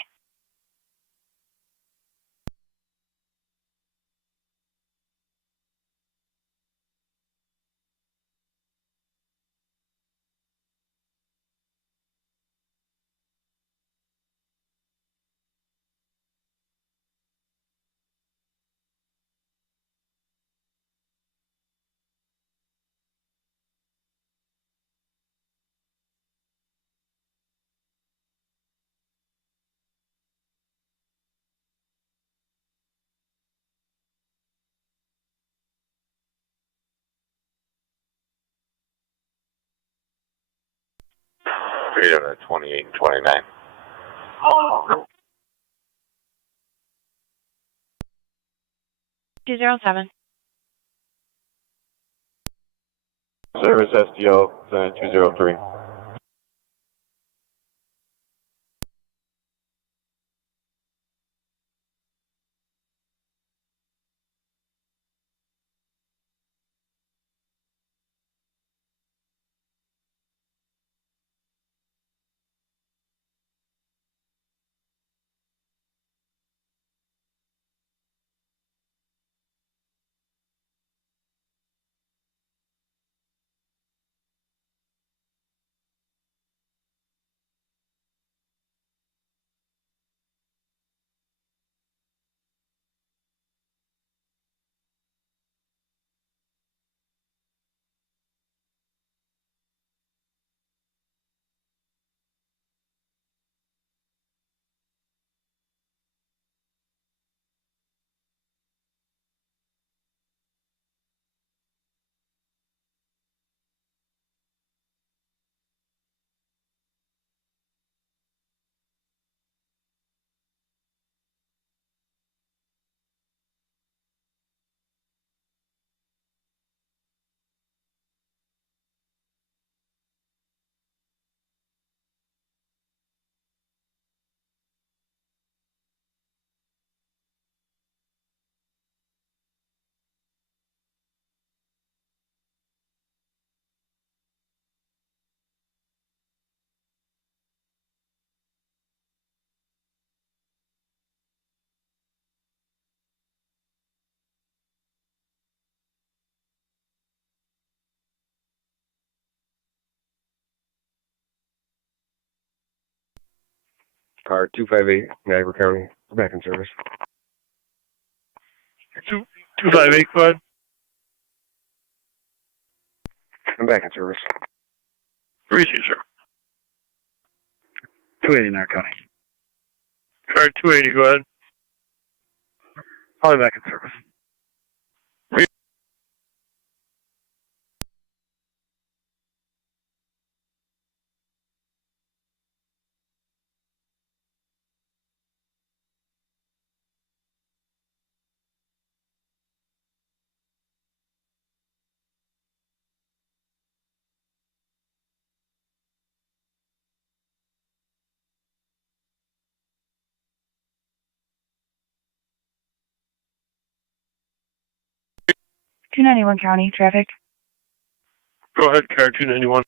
Freedom at 28 and 29. Oh. 207. Service SDO 203. Car 258, Niagara County, back in service. 258, go ahead. I'm back in service. 3 sir. 280 Niagara County. Car 280, go ahead. I'll be back in service. .291 County traffic. Go ahead, car 291.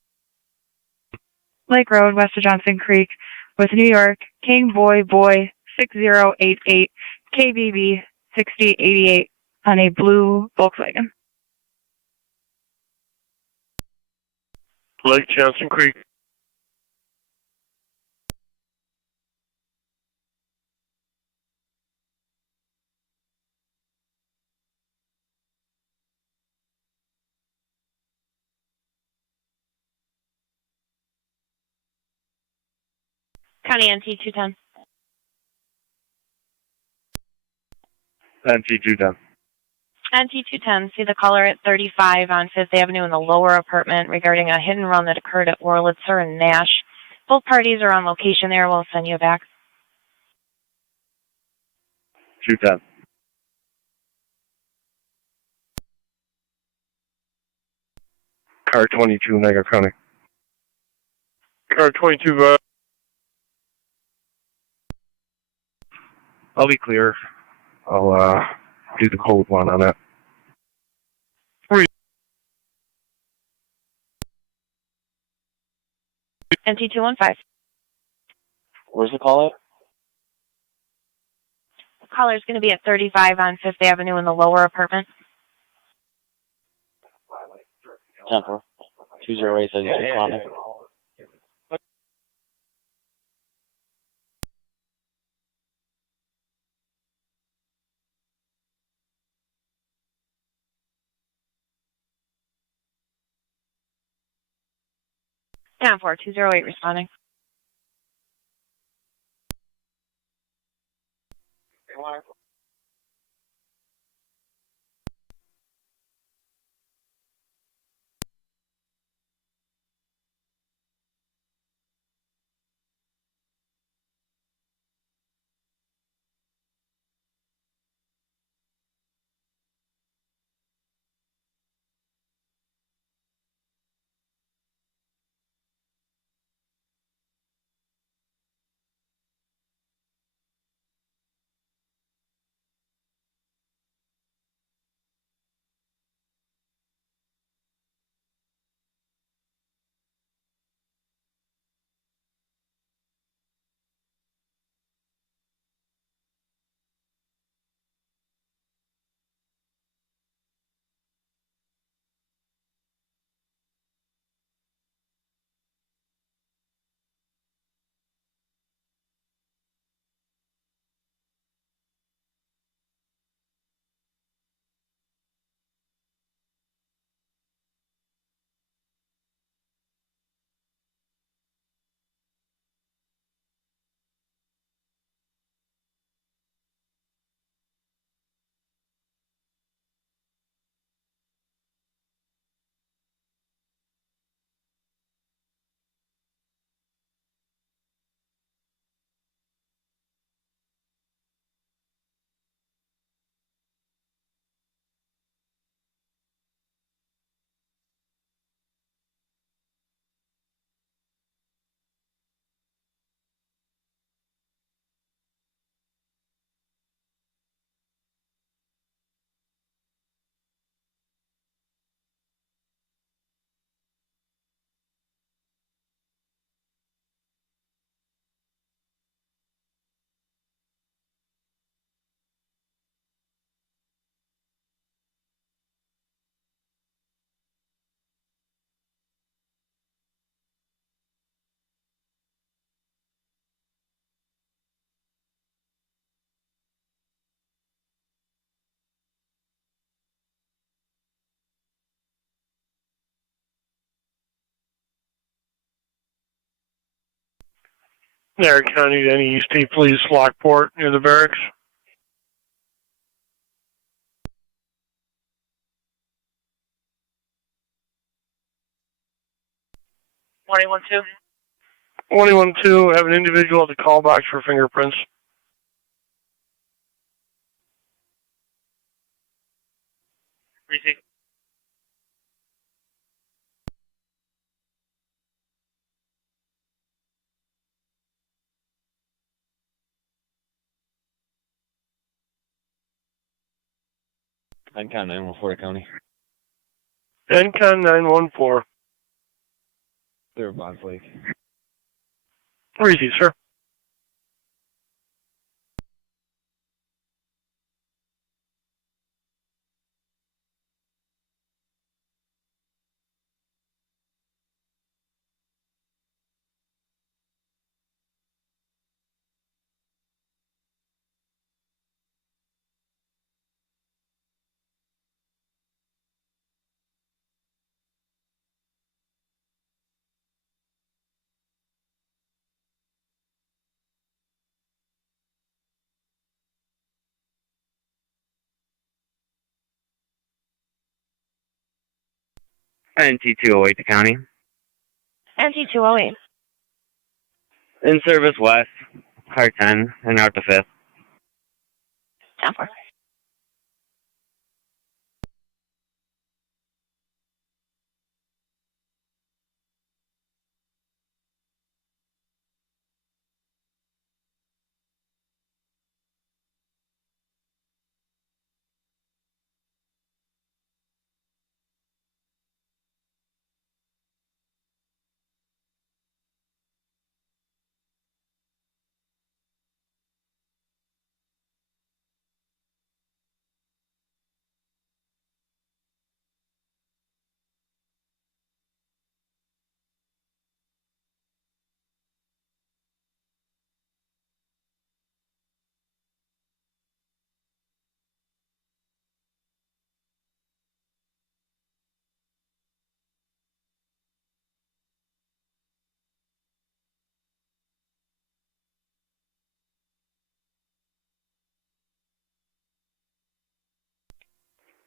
Lake Road, west of Johnson Creek, with New York, King Boy 6088, KBB 6088 on a blue Volkswagen. Lake Johnson Creek. County NT 210. NT 210. NT 210, see the caller at 35 on 5th Avenue in the lower apartment regarding a hit and run that occurred at Wurlitzer and Nash. Both parties are on location there. We'll send you back. 210. Car 22, Niagara County. Car 22, I'll be clear. I'll do the code one on that. NT215. Where's the call at? Caller's going to be at 35 on 5th Avenue in the lower apartment. 10-4. 208 says he's responding. Down 4, 208 responding. Niagara County to NEST, please, Lockport, near the barracks. Morning, 1-2. 112, have an individual at the call box for fingerprints. Receive. Encon 914 County. Encon 914. Clear Bonds Lake. Receive, sir. NT208 to County. NT208. In service west, car 10, and out to 5th. Down 4.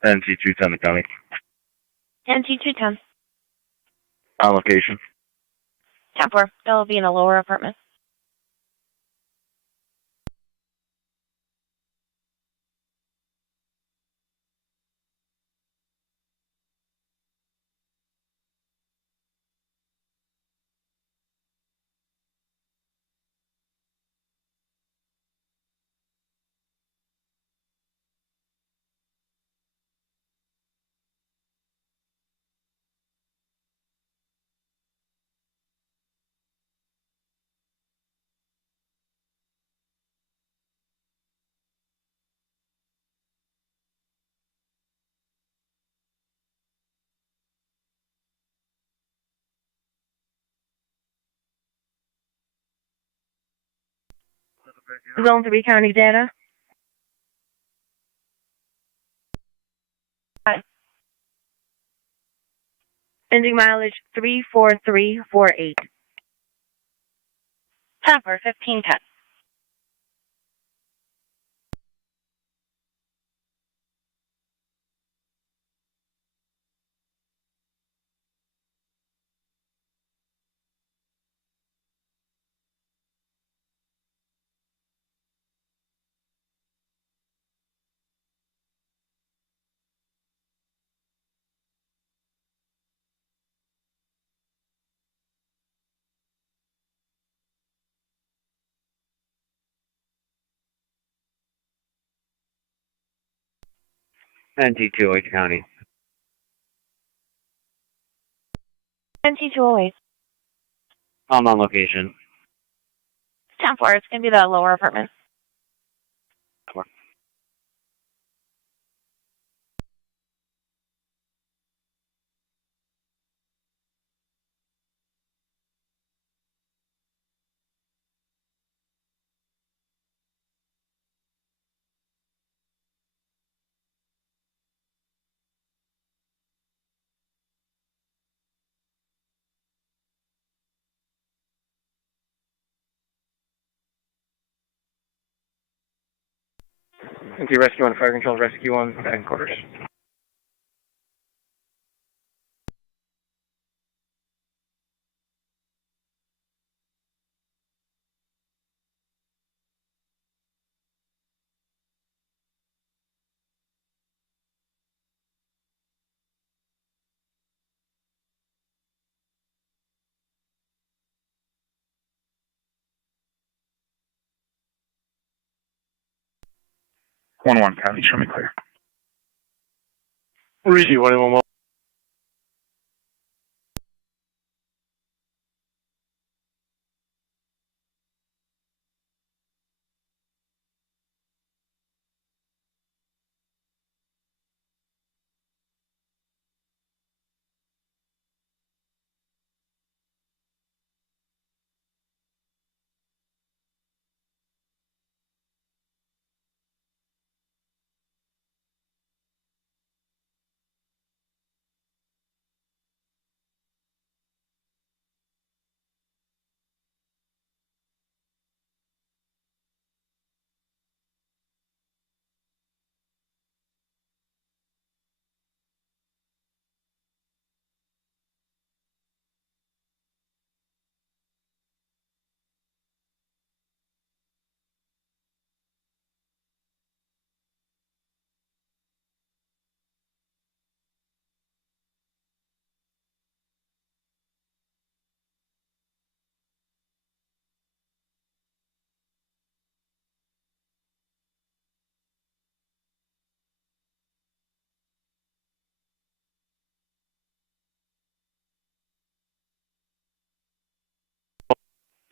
NT210 the county. NT210. On location. 10-4. They'll be in a lower apartment. Zone 3 county data. Hi. Ending mileage 34348. 10-4. 1510. NT208 County. NT208. I'm on location. 10-4. It's going to be the lower apartment. NT Rescue 1, Fire Control, Rescue 1, back in quarters. One county, show me clear. Receive 111.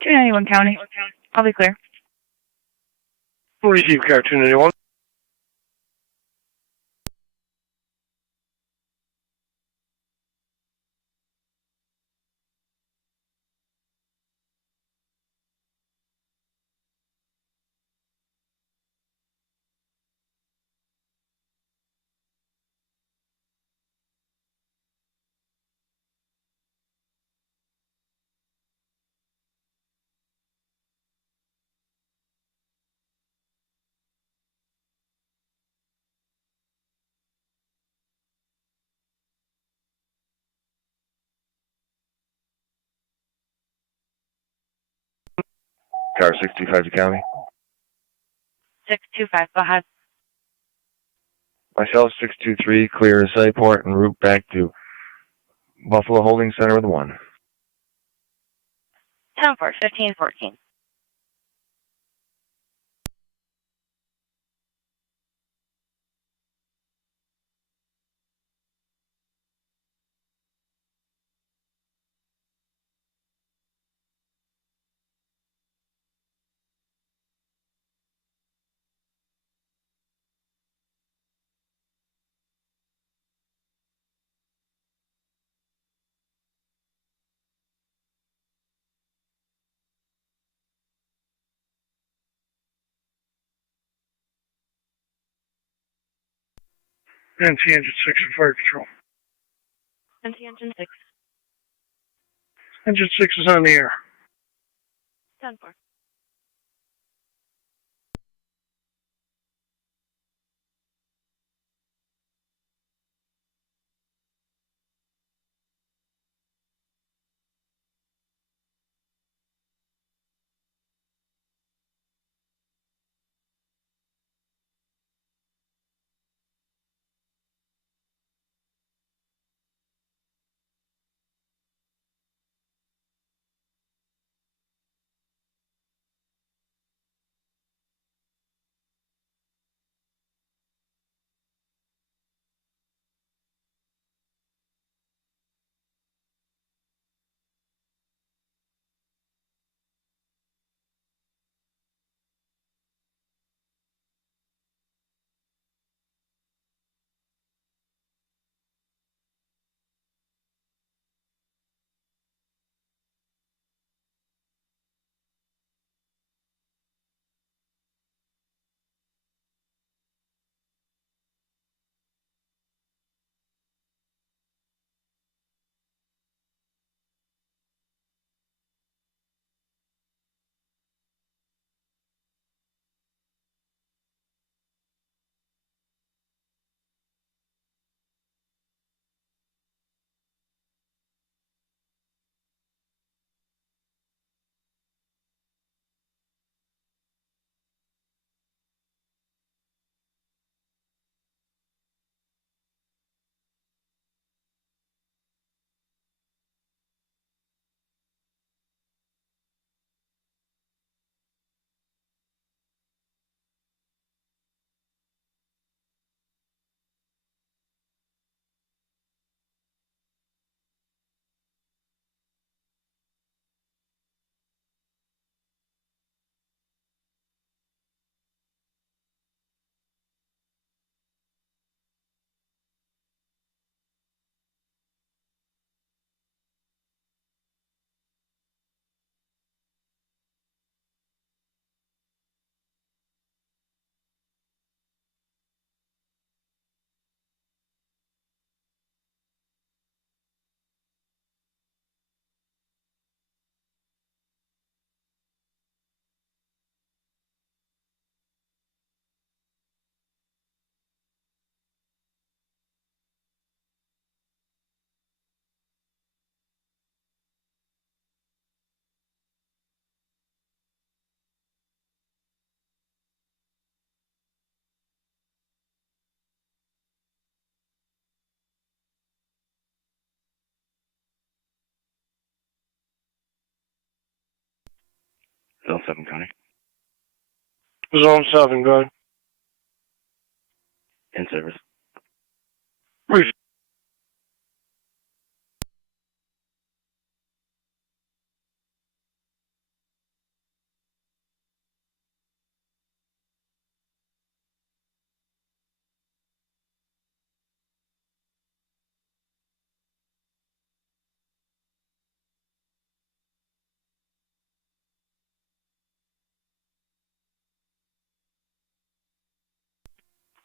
.291 County. I'll be clear. Receive car 291. Car 625 to county. 625, go ahead. Myself 623, clear Sideport and route back to Buffalo Holding Center with 1. 10-4, 1514. NT Engine 6 for fire control. NT Engine 6. Engine 6 is on the air. 10-4. Zone 7 County. Zone 7, go ahead. In service. Brief.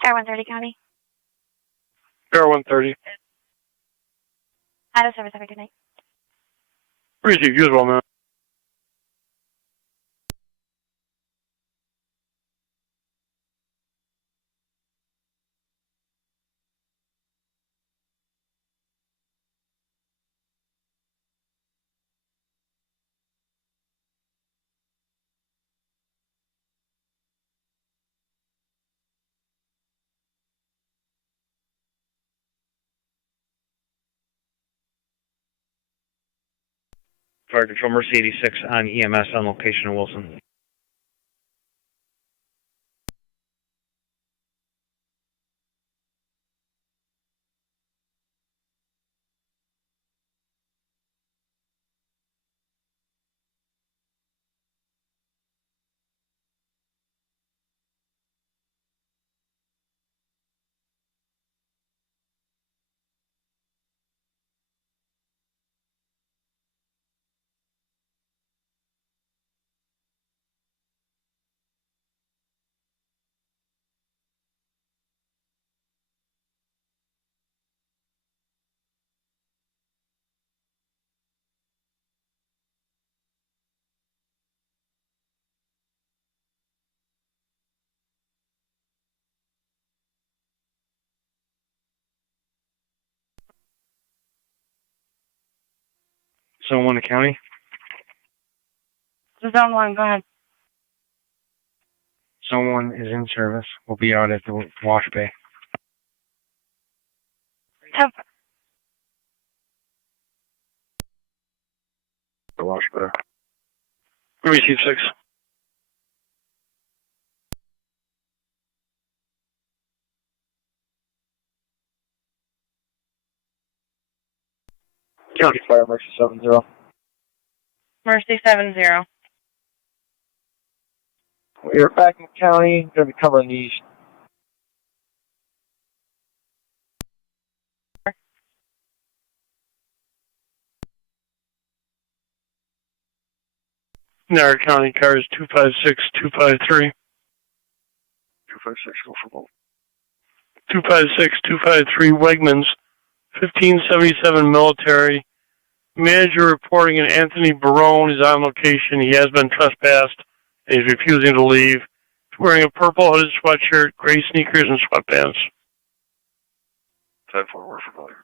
Air 130 County. Air 130. Auto service, have a good night. Receive, you as well, man. Fire Control, Mercy 86 on EMS on location in Wilson. Zone 1 to county. Zone 1, go ahead. Zone 1 is in service. We'll be out at the wash bay. Tough. The wash bay. Receive 6. County Fire, Mercy 70. Mercy 70. We're back in the county. Going to be covering the east. Niagara County cars 256, 253. 256, go for both. 256, 253 Wegmans, 1577 military. Manager reporting in Anthony Barone is on location. He has been trespassed and he's refusing to leave. He's wearing a purple hooded sweatshirt, gray sneakers, and sweatpants. 10-4, we're familiar.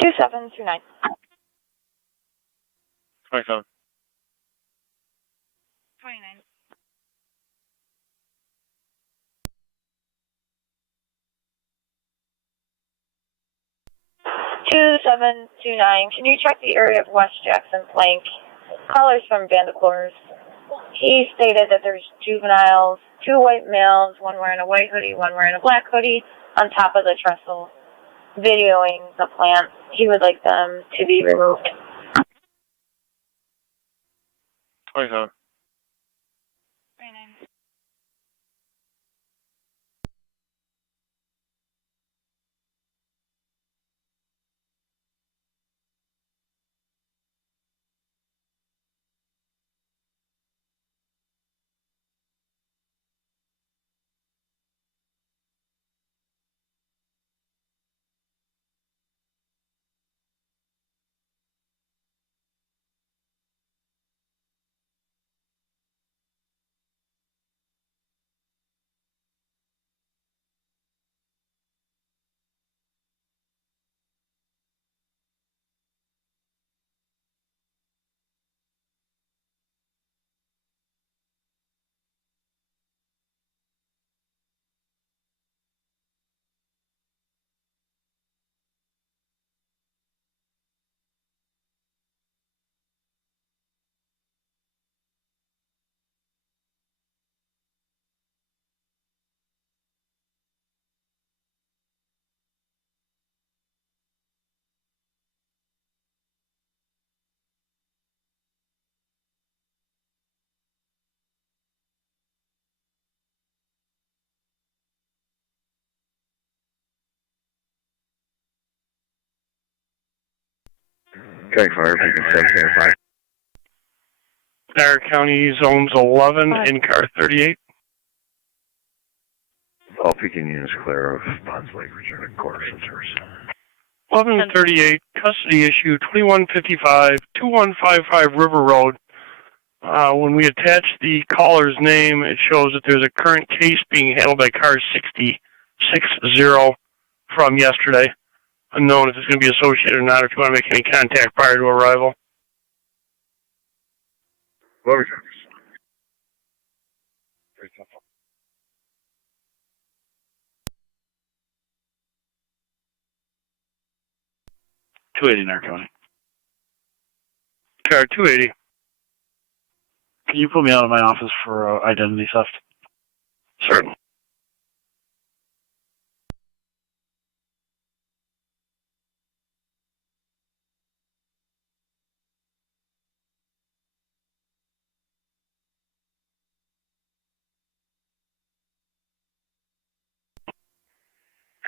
Two 729. 27. 29. Two 729. Can you check the area of West Jackson Plank? Callers from Vandeclores. He stated that there's juveniles, 2 white males, one wearing a white hoodie, one wearing a black hoodie, on top of the trestle, videoing the plant. He would like them to be removed. 27. 29. Okay, fire, picking 6, stand by. Niagara County zones 11 in car 38. All peaking units clear of Ponds Lake, returning course and service. 1138, custody issue 2155, 2155 River Road. When we attach the caller's name, it shows that there's a current case being handled by car 60 from yesterday. Unknown if it's going to be associated or not, or if you want to make any contact prior to arrival. Lower 280 Niagara County. Car 280. Can you put me out of my office for identity theft? Certainly.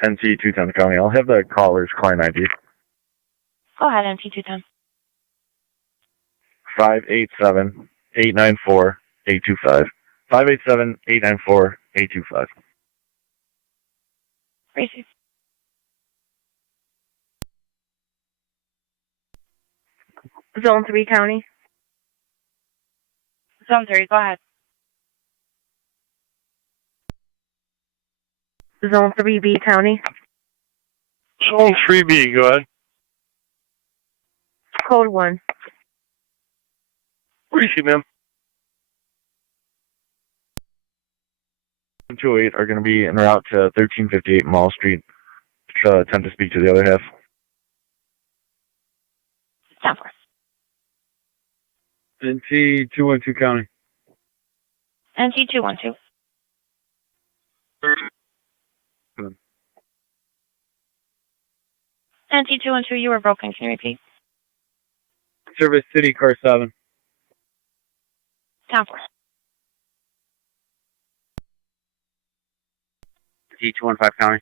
NC 210 County, I'll have the caller's client ID. Go ahead, NT210. 587-894-825. 587-894-825. Receive. Zone 3 County. Zone 3, go ahead. Zone 3B County. Zone 3B, go ahead. Code 1. Receive, ma'am. 208 are going to be en route to 1358 Mall Street. Attempt to speak to the other half. Sound for. NT 212 County. NT212. NT212, you were broken. Can you repeat? Service City, car 7. Sound for. T215 County.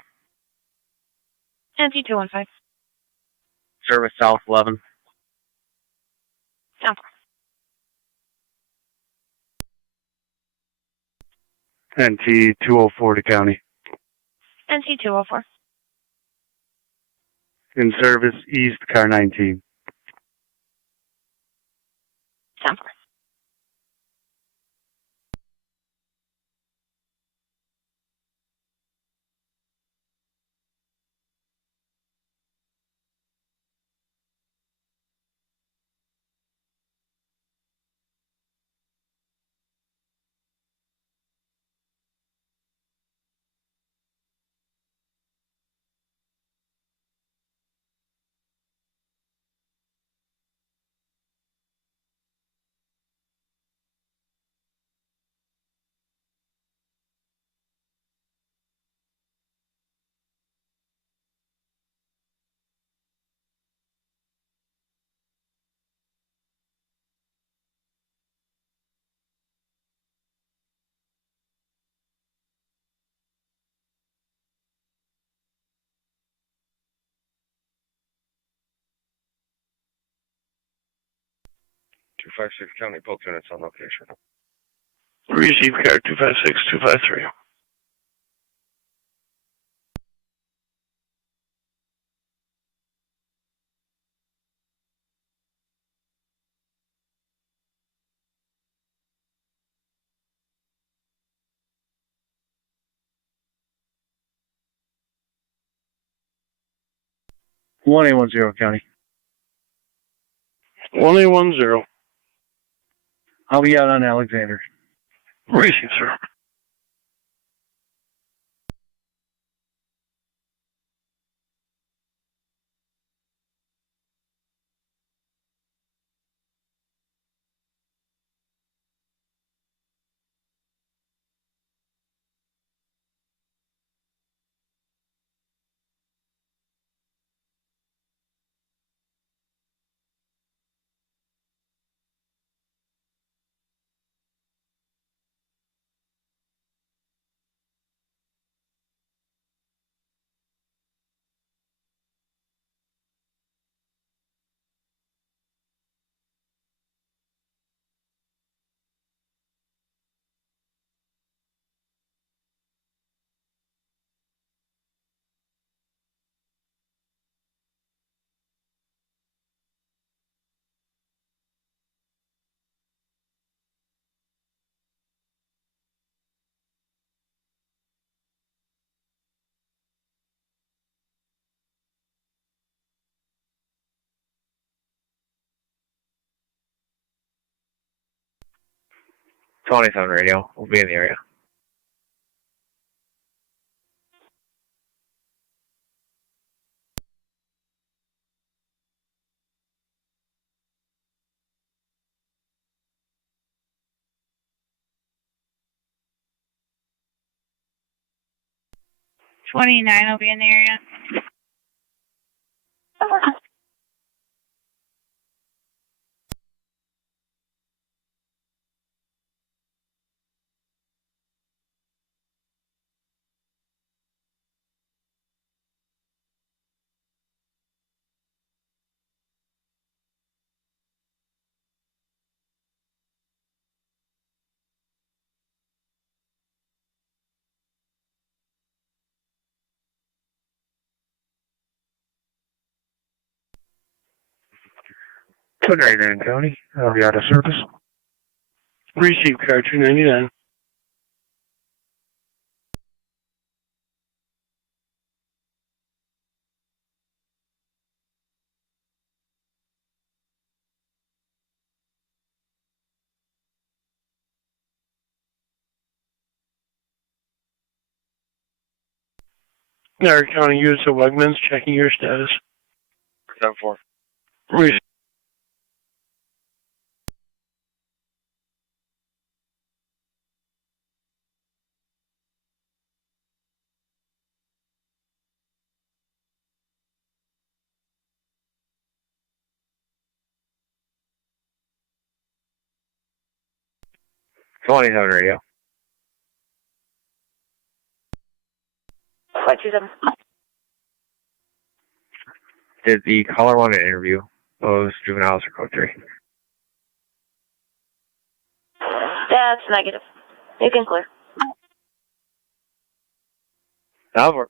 NT215. Service South 11. Sound for. NT 204 to County. NT204. In service East, car 19. Sound for. County, both units on location. Receive car 256-253. One 110 County. 1810. I'll be out on Alexander. Receive, sir. 27 radio. We'll be in the area. '29 will be in the area. '299 County. Are we out of service? Receive car 299. Niagara County units of Wegmans checking your status. 7-4. Receive. '27 radio. 527. Did the caller want an interview? Those juveniles or code 3? That's negative. You can clear. Over.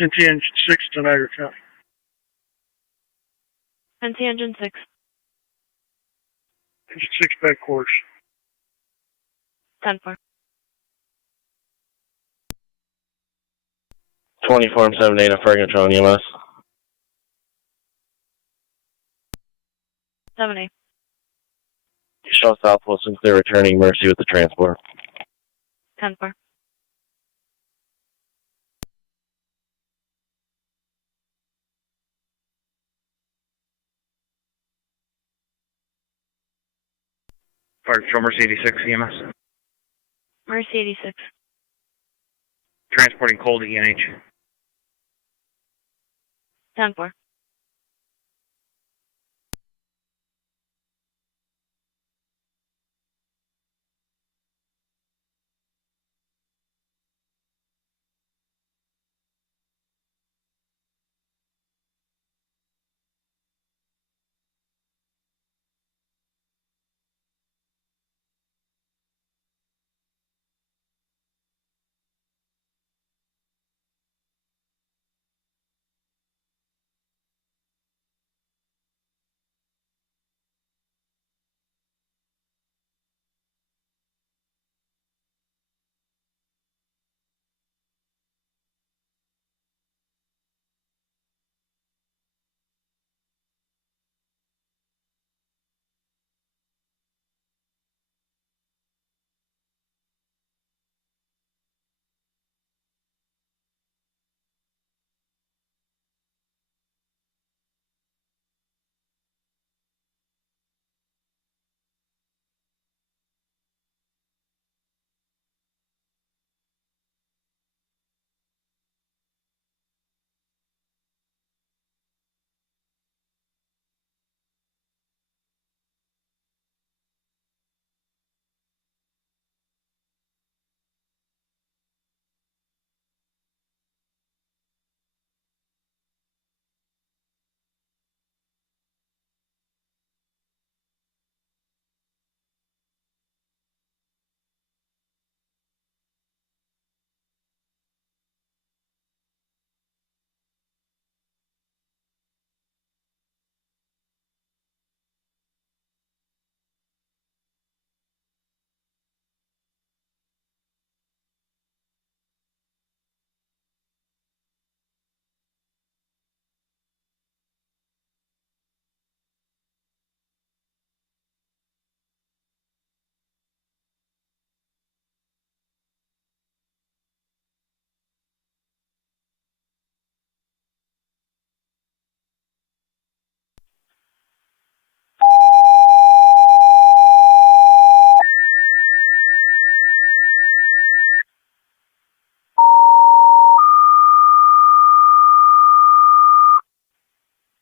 NT Engine 6 to Niagara County. NT Engine 6. Engine 6 back course. 10-4. 24-78 at Fergus on EMS. 7-8. Show South Wilson clear returning Mercy with the transport. 10-4. Fire Patrol Mercy 86 EMS. Mercy 86. Transporting cold ENH. 10-4.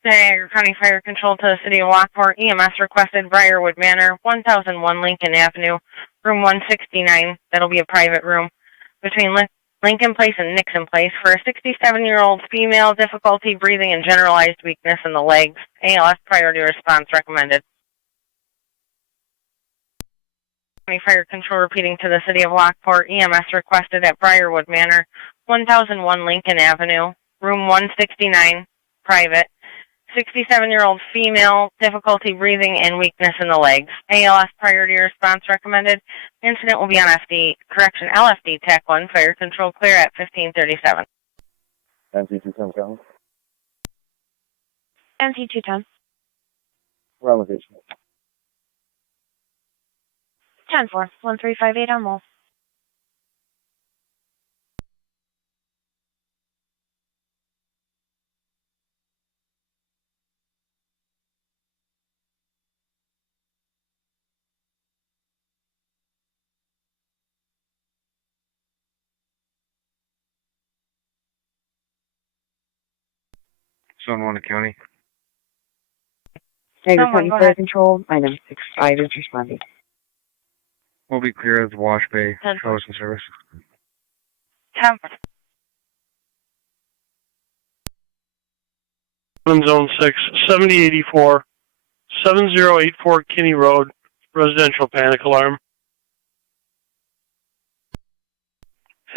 Niagara County Fire Control to the City of Lockport. EMS requested Briarwood Manor, 1001 Lincoln Avenue, room 169. That'll be a private room between Lincoln Place and Nixon Place for a 67-year-old female, difficulty breathing and generalized weakness in the legs. ALS priority response recommended. County Fire Control repeating to the City of Lockport. EMS requested at Briarwood Manor, 1001 Lincoln Avenue, room 169, private. 67-year-old female, difficulty breathing and weakness in the legs. ALS priority response recommended. Incident will be on LFD TAC 1, Fire Control clear at 1537. NC210 County. NC210. We're on location. 10-4, 1358 on Mole. Tonawanda County. Niagara County Fire Control, item 65 is responding. We'll be clear of the Wash Bay Showers and Service. 10. Zone 6, 7084, 7084 Kinney Road, residential panic alarm.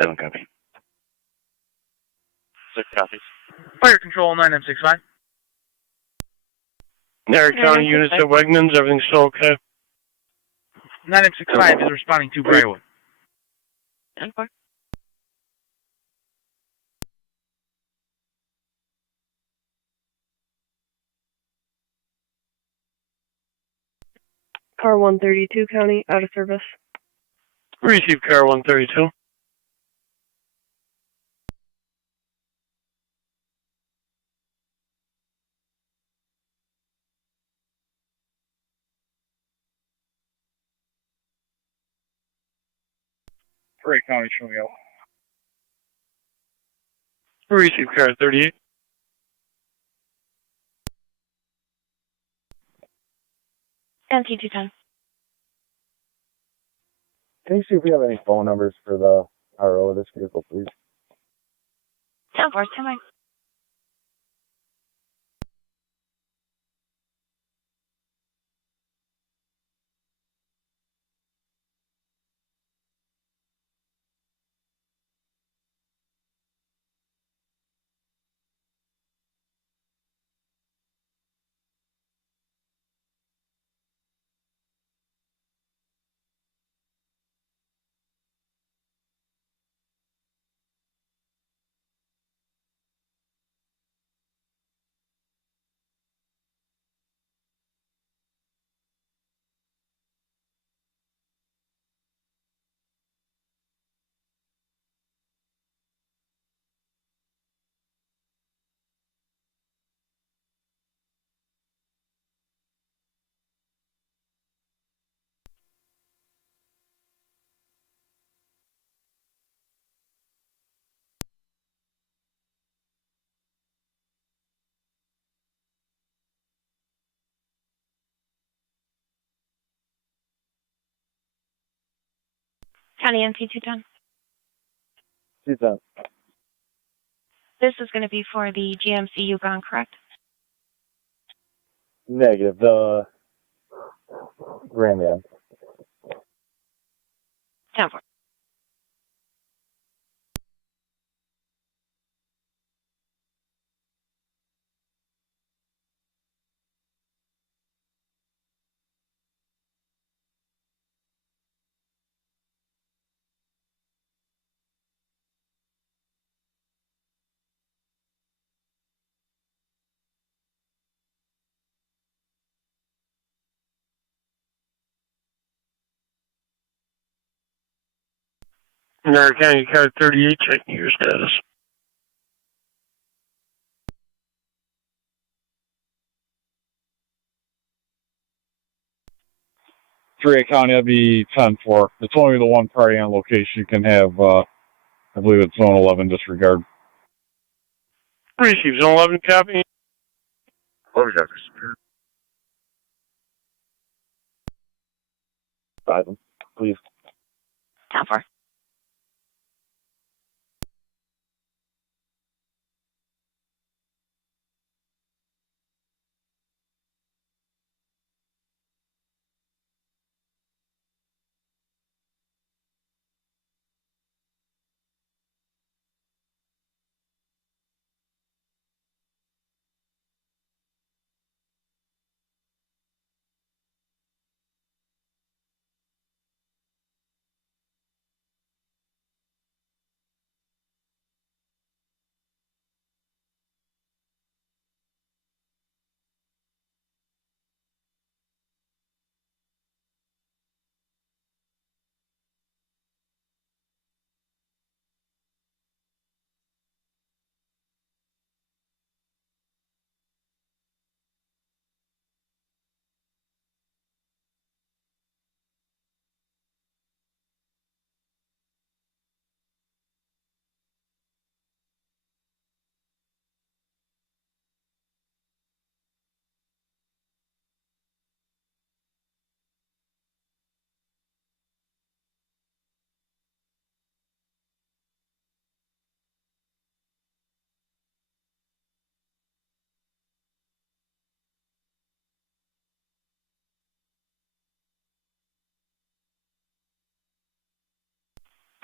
7 copy. 6 copies. Fire Control 9965. Niagara County units at Wegmans, everything's still okay? 9965 is responding to Briarwood. 10-4. Car 132 County, out of service. Receive car 132. Great County, show me out. Receive car 38. NC210. Can you see if we have any phone numbers for the RO of this vehicle, please? 10-4, 10-9. County NC210. 210. This is going to be for the GMC Yukon, correct? Negative. The Grand Am. 10-4. Niagara County car 38, checking your status. County, that'd be 10-4. It's only the one party on location you can have, I believe it's zone 11 disregard. Receive zone 11 copy. Overdrafters. 5, please. Down 4.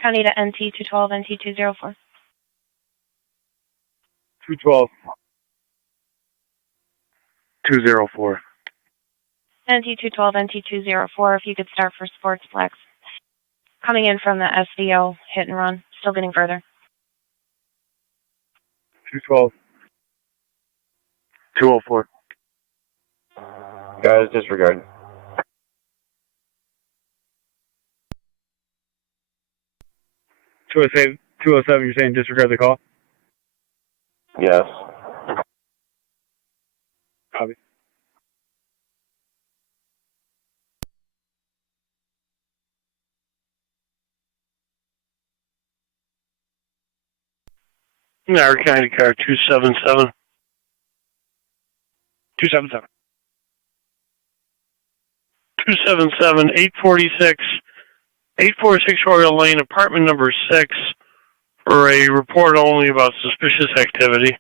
County to NT 212, NT 204. 212. 204. NT 212, NT 204, if you could start for Sportsplex. Coming in from the SDO, hit and run, still getting further. 212. 204. Guys, disregard. 207, you're saying disregard the call? Yes. Copy. Niagara County car 277. 277. 277, 846 Royal Lane, apartment number 6, for a report only about suspicious activity.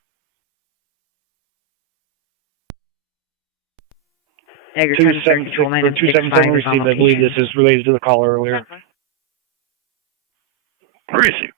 Niagara County Fire Control 965 received. I believe this is related to the call earlier. Receive.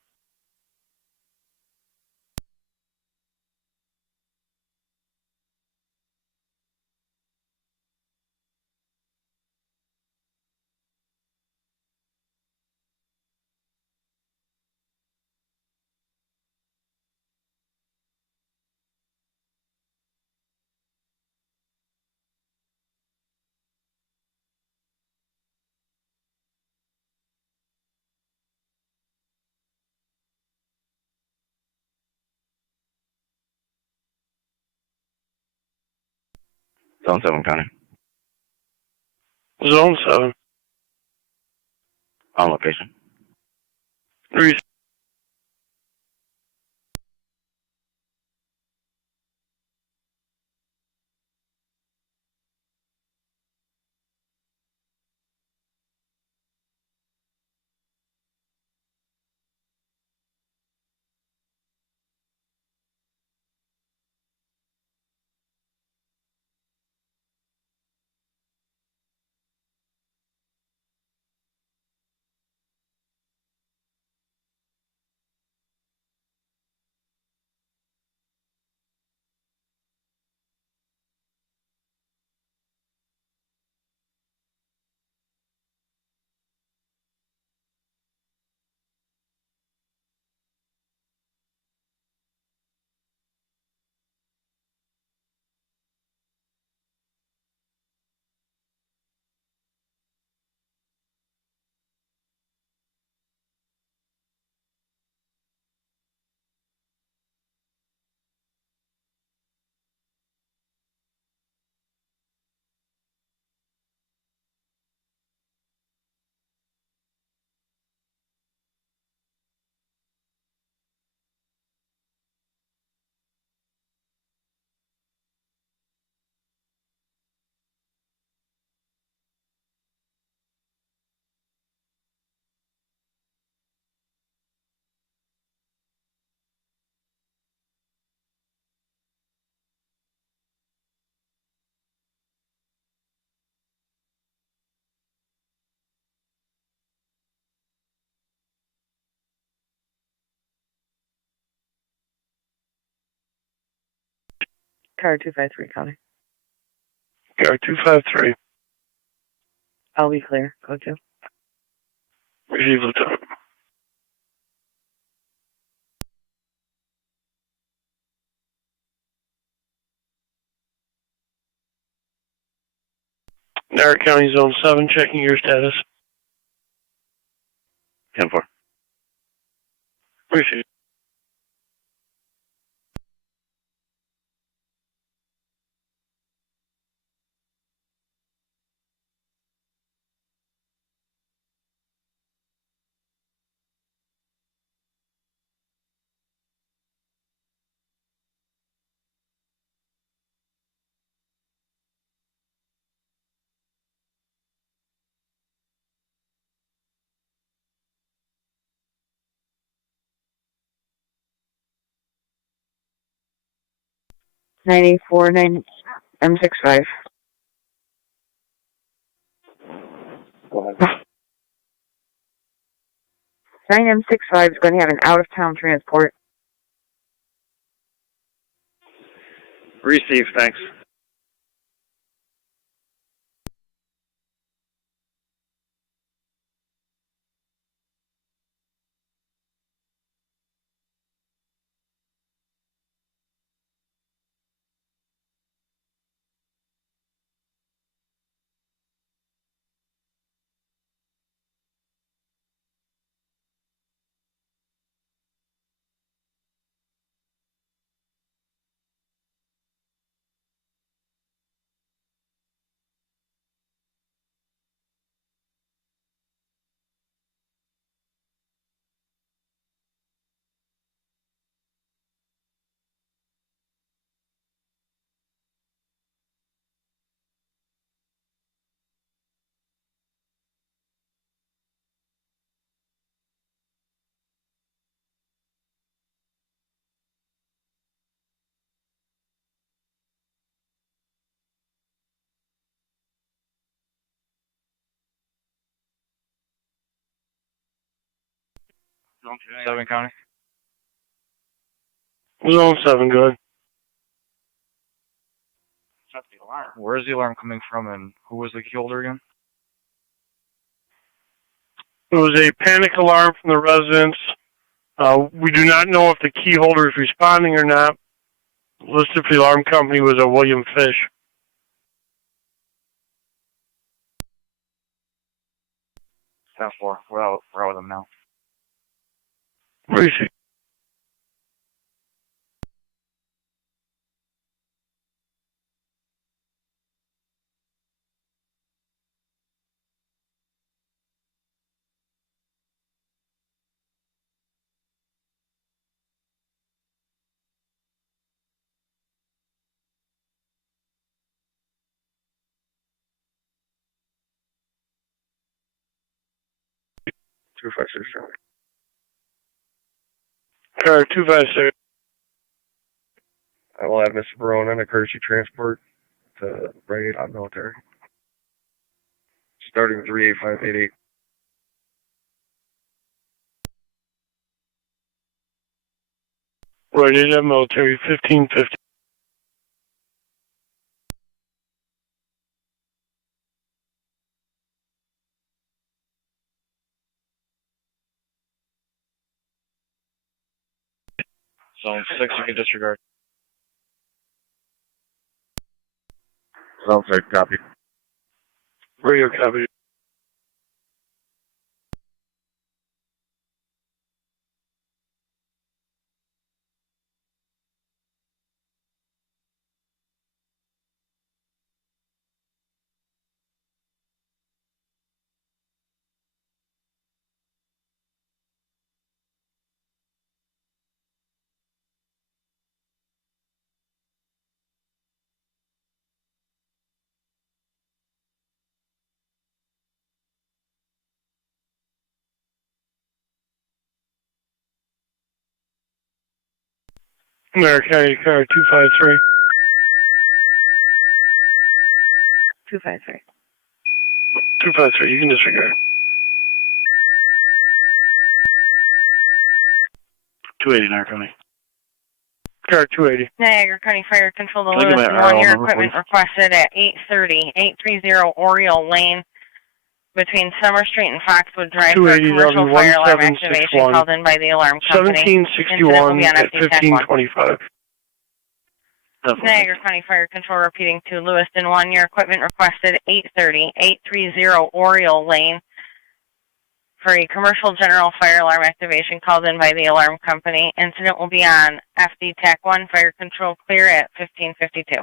Zone 7, County. Zone 7. On location. Receive. Car 253, County. Car 253. I'll be clear. Go to. Receive, Lieutenant. Niagara County Zone 7, checking your status. 10-4. Receive. M65. Go ahead. 9M65 is going to have an out-of-town transport. Receive, thanks. Zone 7 County. Zone 7, good. Set the alarm. Where is the alarm coming from, and who was the key holder again? It was a panic alarm from the residents. We do not know if the key holder is responding or not. Listed for the alarm company was a William Fish. Staff 4. We're out with them now. Receive. Two five six. Car 256. I will have Mr. Barone on a courtesy transport to Brigade on military. Starting 38588. Right in that military, 1550. Zone 6, you can disregard. Zone 6, copy. Radio copy. Niagara County car 253. 253. 253, you can disregard. 280 Niagara County. Car 280. Niagara County Fire Control to Can I get my Lewiston, RL 1-year number, equipment please? requested at 830 Oriole Lane between Summer Street and Foxwood Drive for a 280 commercial fire alarm activation 1761. called in by the alarm company. Incident will 1761 be on at FD TAC 1. 1525. Niagara County Fire Control repeating to Lewiston, 1-year equipment requested 830 Oriole Lane for a commercial general fire alarm activation called in by the alarm company. Incident will be on FD TAC 1, Fire Control clear at 1552.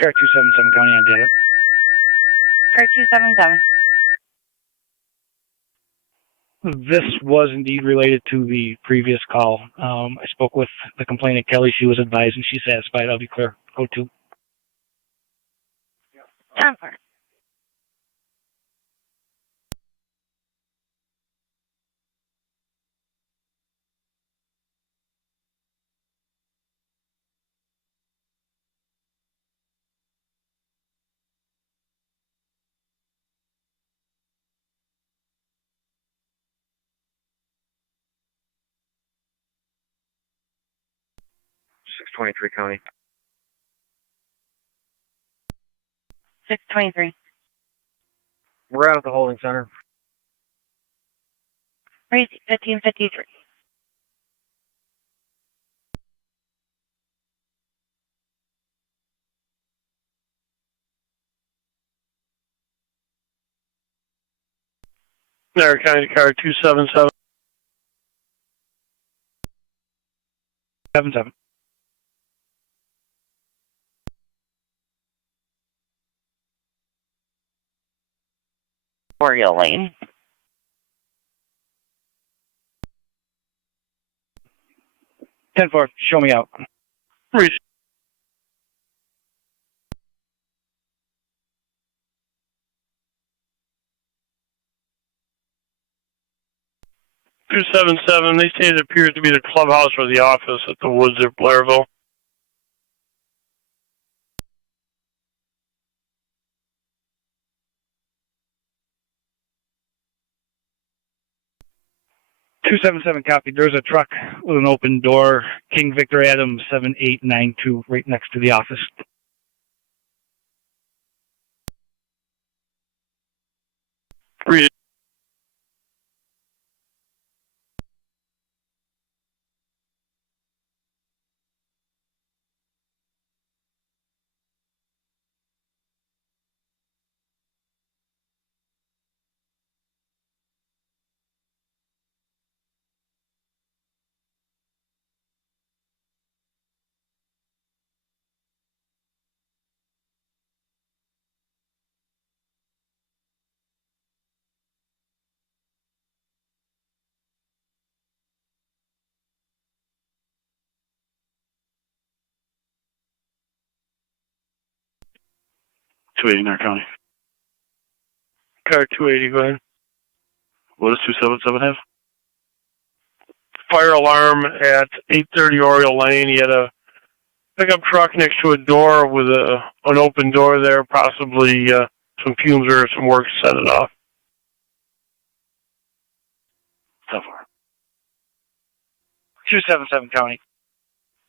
Car 277 County on data. Car 277. This was indeed related to the previous call. I spoke with the complainant, Kelly. She was advised and she's satisfied. I'll be clear. Code 2. Time for. County. 623. We're out at the holding center. Racy 1553. Niagara County Car 277. 77. Oriole Lane. 10-4. Show me out. Reach. Two 277. They say it appears to be the clubhouse or the office at the Woods of Blairville. Two 277 copy. There's a truck with an open door. King Victor Adams 7892 right next to the office. Read. Niagara County. Car 280, go ahead. What does 277 have? Fire alarm at 830 Oriole Lane. He had a pickup truck next to a door with an open door there, possibly some fumes or some work set it off. So far. 277 County.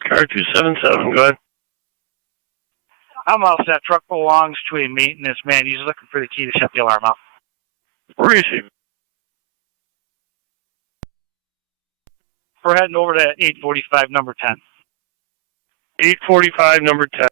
Car 277, go ahead. I'm all set. Truck belongs to a maintenance man. He's looking for the key to shut the alarm off. Where is he? We're heading over to 845, number 10. 845, number 10.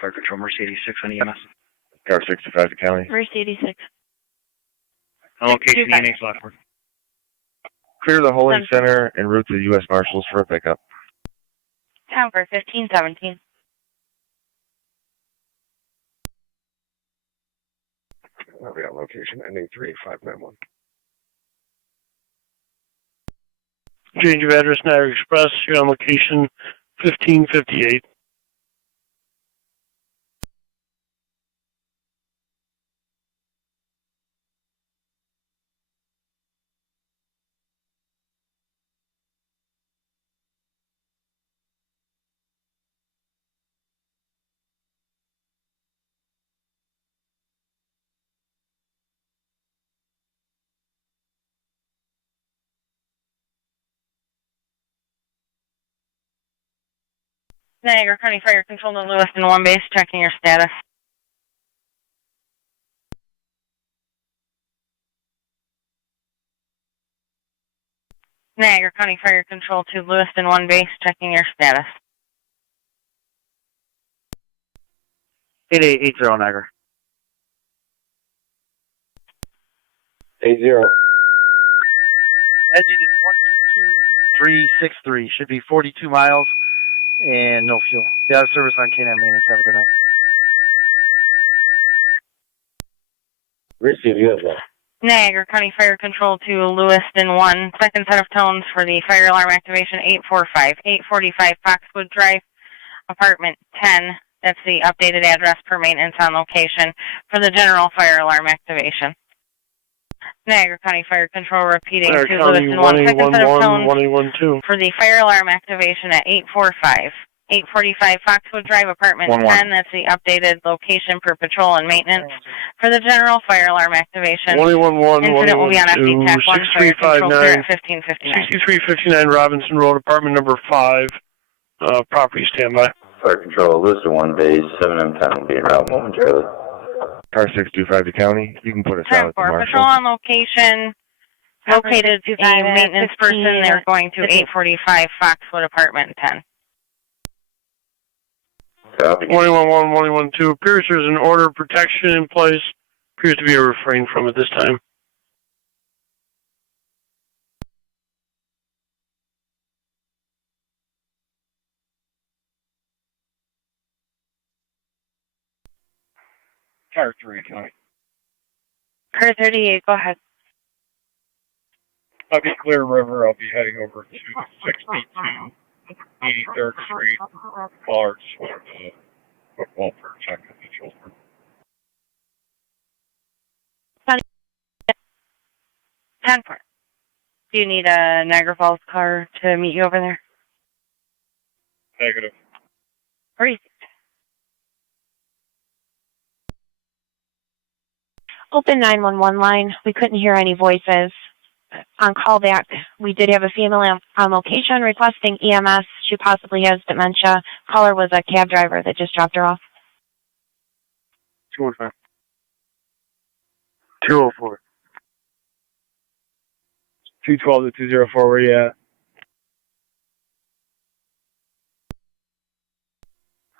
Fire Control, Mercy 86 on EMS. Car 65 to county. Mercy 86. On location, ENH Lockport. Clear the holding center en route to the U.S. Marshals for a pickup. Town for 1517. I'll be on location, ending 38591. Change of address, Niagara Express. You're on location 1558. Niagara County Fire Control to Lewiston 1 base, checking your status. Niagara County Fire Control to Lewiston 1 base, checking your status. 8880 Niagara. 80. Engine is 122363. Should be 42 miles and no fuel. Be out of service on K9 maintenance. Have a good night. Receive, you have that. Niagara County Fire Control to Lewiston 1. Second set of tones for the fire alarm activation 845. 845 Foxwood Drive, apartment 10. That's the updated address per maintenance on location for the general fire alarm activation. Niagara County Fire Control repeating to Lewiston 1. Second set of tones for the fire alarm activation at 845. 845 Foxwood Drive, apartment 10. That's the updated location per patrol and maintenance for the general fire alarm activation. Incident will be on FD TAC 1 Fire Control clear at 1559. 6359 Robinson Road, apartment number 5. Property standby. Fire Control, Lewiston 1 base, 7M10 will be in route momentarily. Car 625 to county. You can put us out at the Marshal. Patrol on location. Located the maintenance person. They're going to 845 Foxwood, apartment 10. 111, 112. Appears there's an order of protection in place. Appears to be a refrain from it this time. Car 3 county. Car 38, go ahead. I'll be Clear River. I'll be heading over to 62 83rd Street. Ballard, football for check of the children. 10-4. Do you need a Niagara Falls car to meet you over there? Negative. Great. Open 911 line. We couldn't hear any voices. On callback, we did have a female on location requesting EMS. She possibly has dementia. Caller was a cab driver that just dropped her off. 215. 204. 212 to 204, where you at?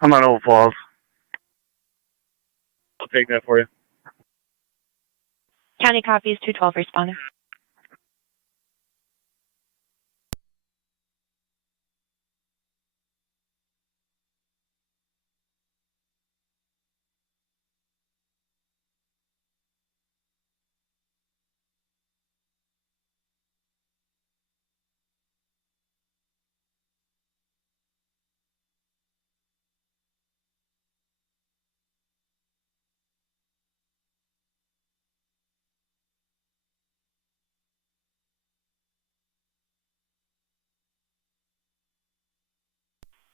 I'm on Old Falls. I'll take that for you. County copies 212 responding.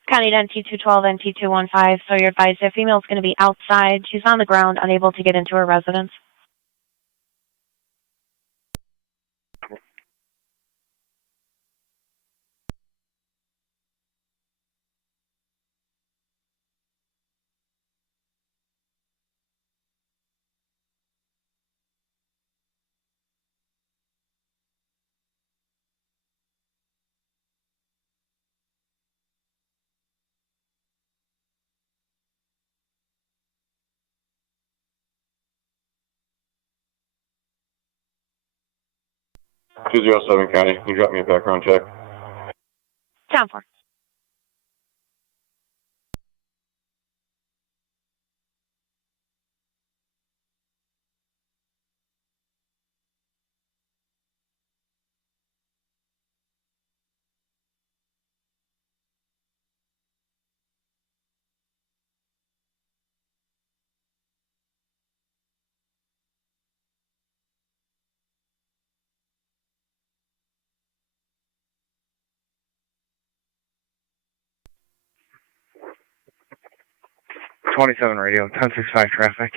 County to NT212, NT215, so you're advised the female is going to be outside. She's on the ground, unable to get into her residence. 207 County, you got me a background check. 10-4. '27 radio, 1065 traffic.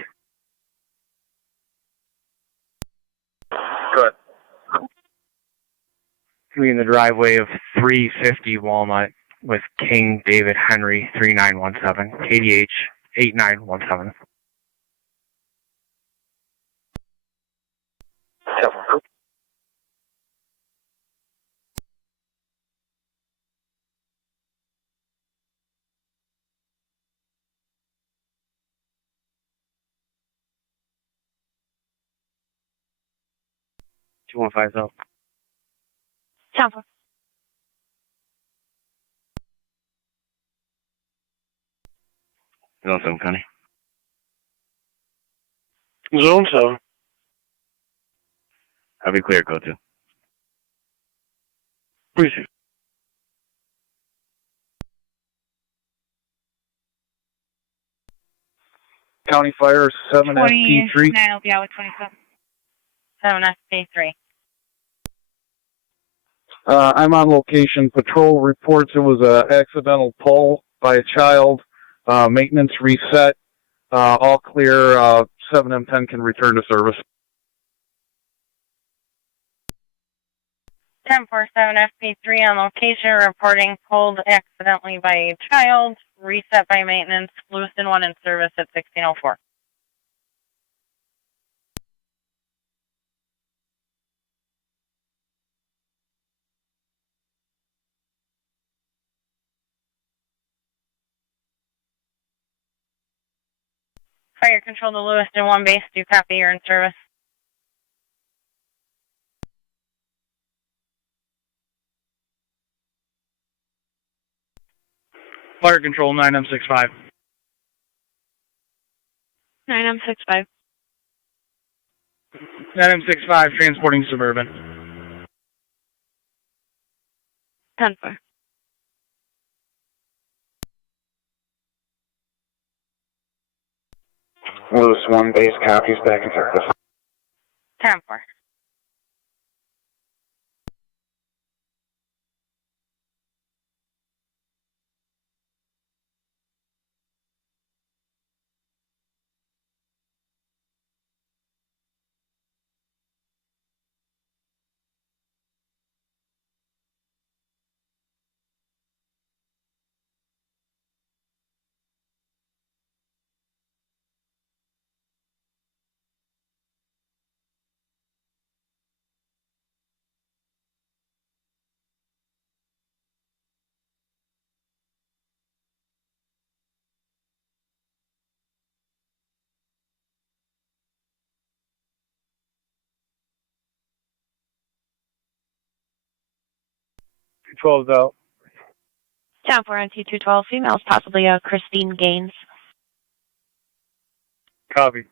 Good. We in the driveway of 350 Walnut with King David Henry 3917, KDH 8917. Two 150. 10-4. Zone 7 County. Zone 7. I'll be clear, code 2. Receive. County Fire 7FP3. 29 will be out with 27. 7FP3. I'm on location. Patrol reports it was a accidental pull by a child. Maintenance reset. All clear. 7M10 can return to service. 1047 FP3 on location, reporting pulled accidentally by a child, reset by maintenance, Lewiston 1 in service at 1604. Fire control to Lewiston 1 base, do copy, you're in service. Fire control 9M65. 9M65. 9M65 transporting Suburban. 10-4. Lewis 1 base copies back in service. 10-4. Control's out. 10-4 on T212. Females, possibly Christine Gaines. Copy.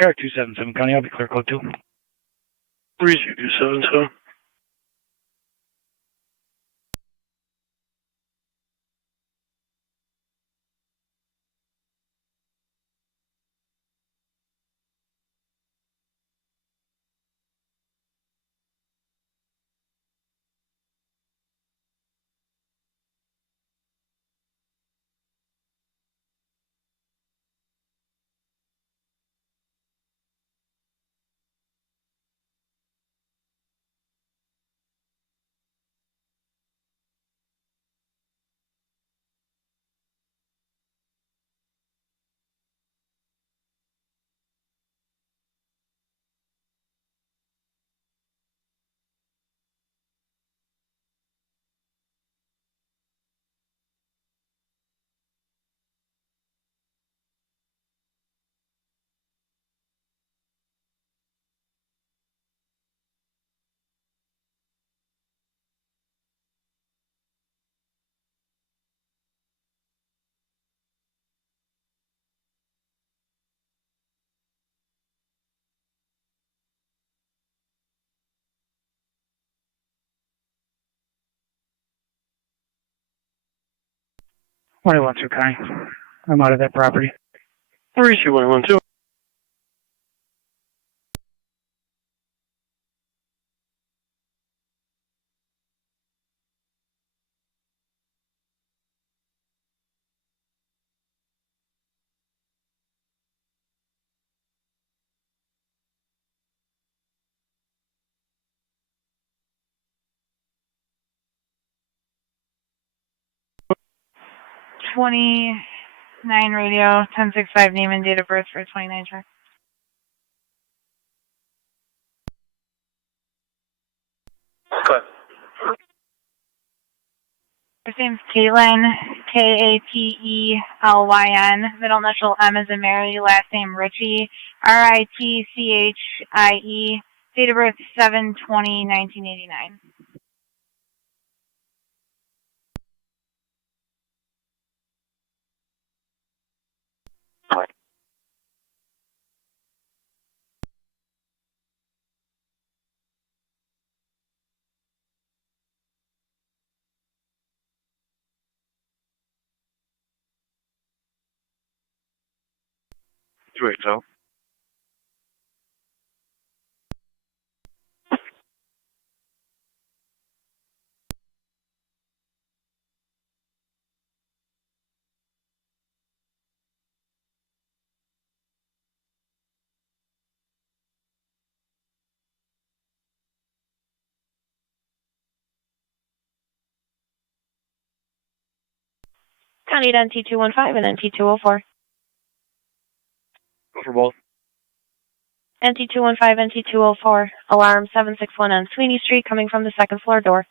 Car 277 County, I'll be clear, code 2. Receive 277. 112, Connie. I'm out of that property. Where is you, 112? '29 radio, 1065 name and date of birth for 29 check. Go ahead. First name's Caitlin, K-A-T-E-L-Y-N. Middle initial M as in Mary. Last name Ritchie, R-I-T-C-H-I-E. Date of birth 7/20/1989. So. County to NT215 and NT204. Go for both. NT215, NT204. Alarm 761 on Sweeney Street coming from the second floor door.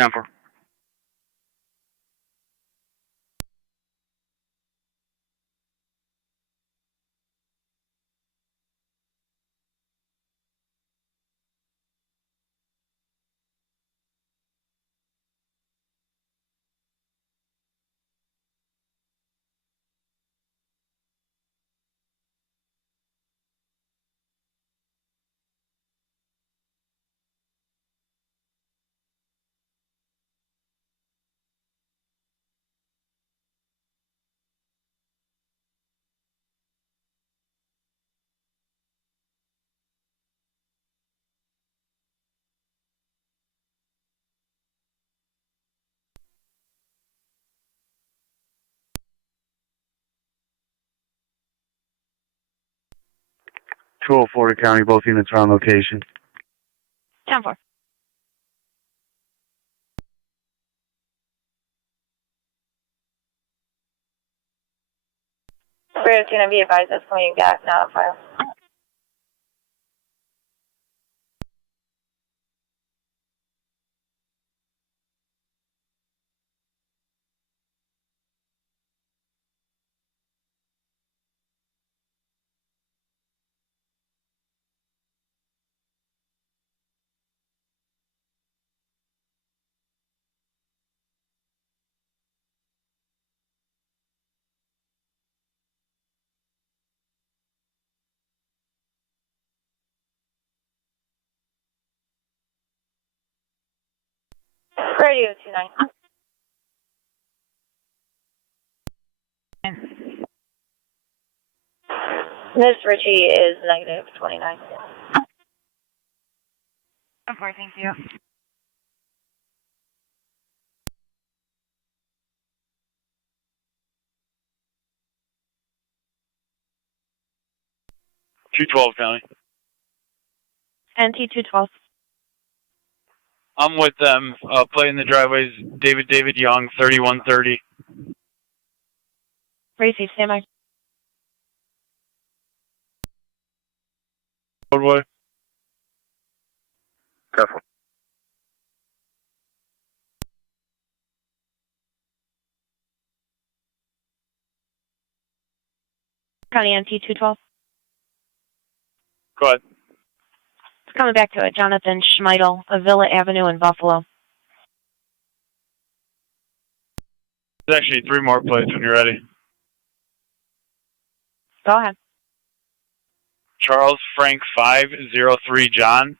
10-4. To County, both units are on location. 10-4. Spirit is going to be advised that's coming back, not on fire. Radio 29. Miss Ritchie is negative 29. Okay, thank you. .212 County. NT212. I'm with them. Playing the driveways. David Young, 3130. Receive, stand by. Roadway. Careful. County NT212. Go ahead. It's coming back to it. Jonathan Schmeidel of Villa Avenue in Buffalo. There's actually 3 more plates when you're ready. Go ahead. Charles Frank 503 John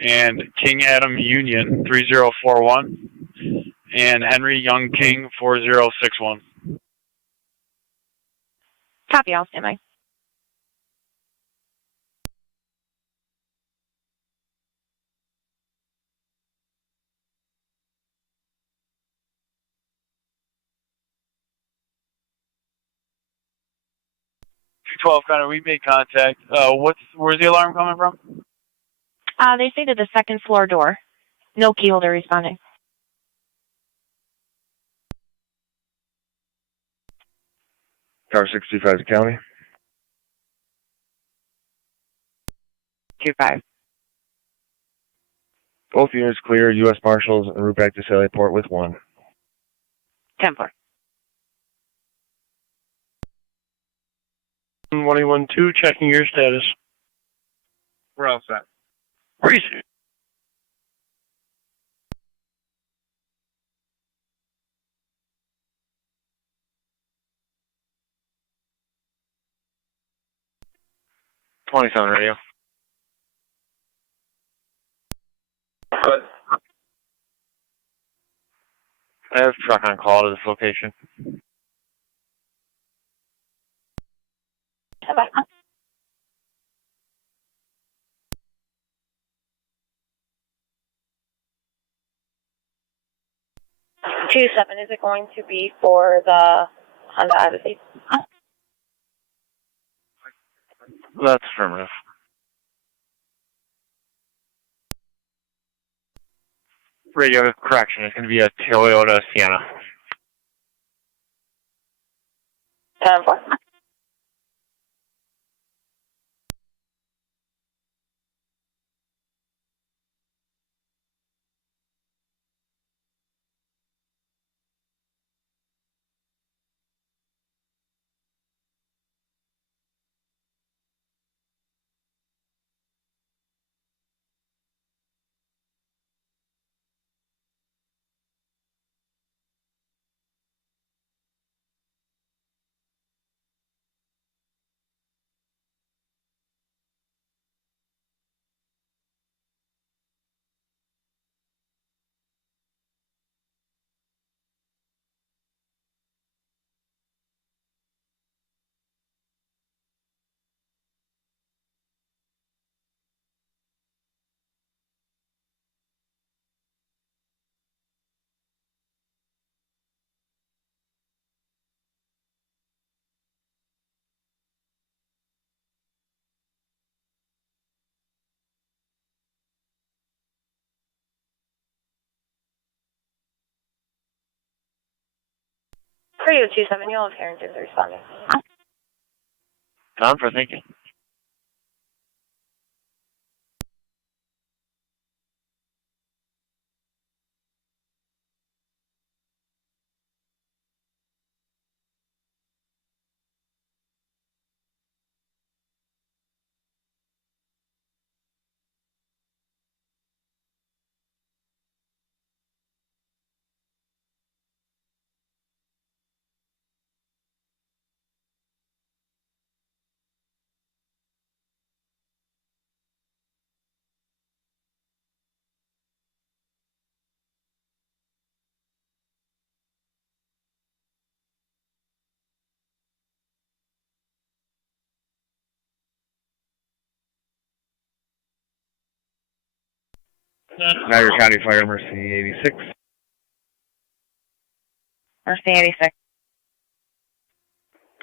and King Adam Union 3041. and Henry Young King 4061. Copy, I'll stand by. Connor, we made contact. Where's the alarm coming from? They say to the second floor door. No key holder responding. Car 65 to county. Q5. Both units clear. U.S. Marshals en route back to Sallyport with 1. 10-4. 112, checking your status. We're all set. Reese. '27 radio. Good. I have a truck on call to this location. Bye-bye. 2-7, is it going to be for the Honda Odyssey? That's affirmative. Radio correction. It's going to be a Toyota Sienna. 10-4. For you, 2-7, you'll have Harrington's responding. Tom, for thinking. Niagara County Fire Mercy 86. Mercy 86.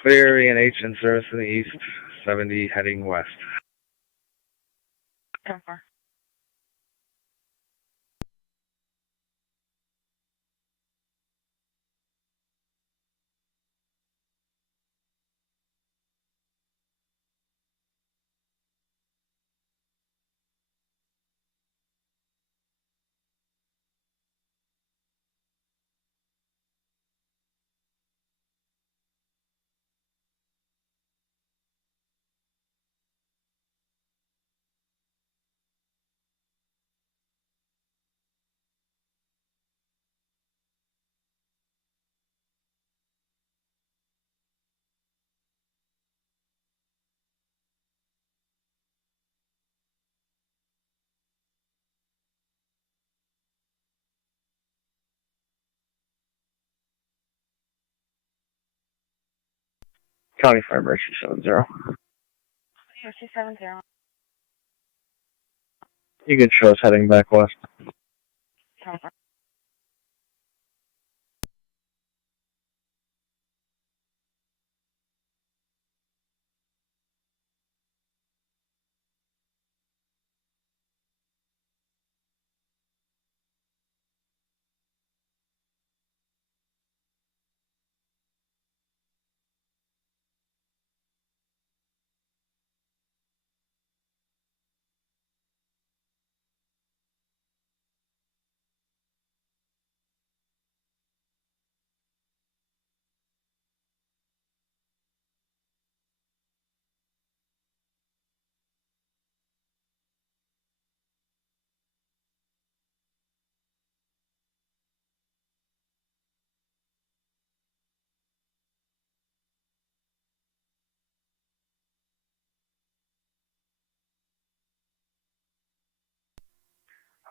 Clear ENH in service in the east. 70 heading west. 10-4. County Fire Emergency 70. Emergency 70. You can show us heading back west. Over.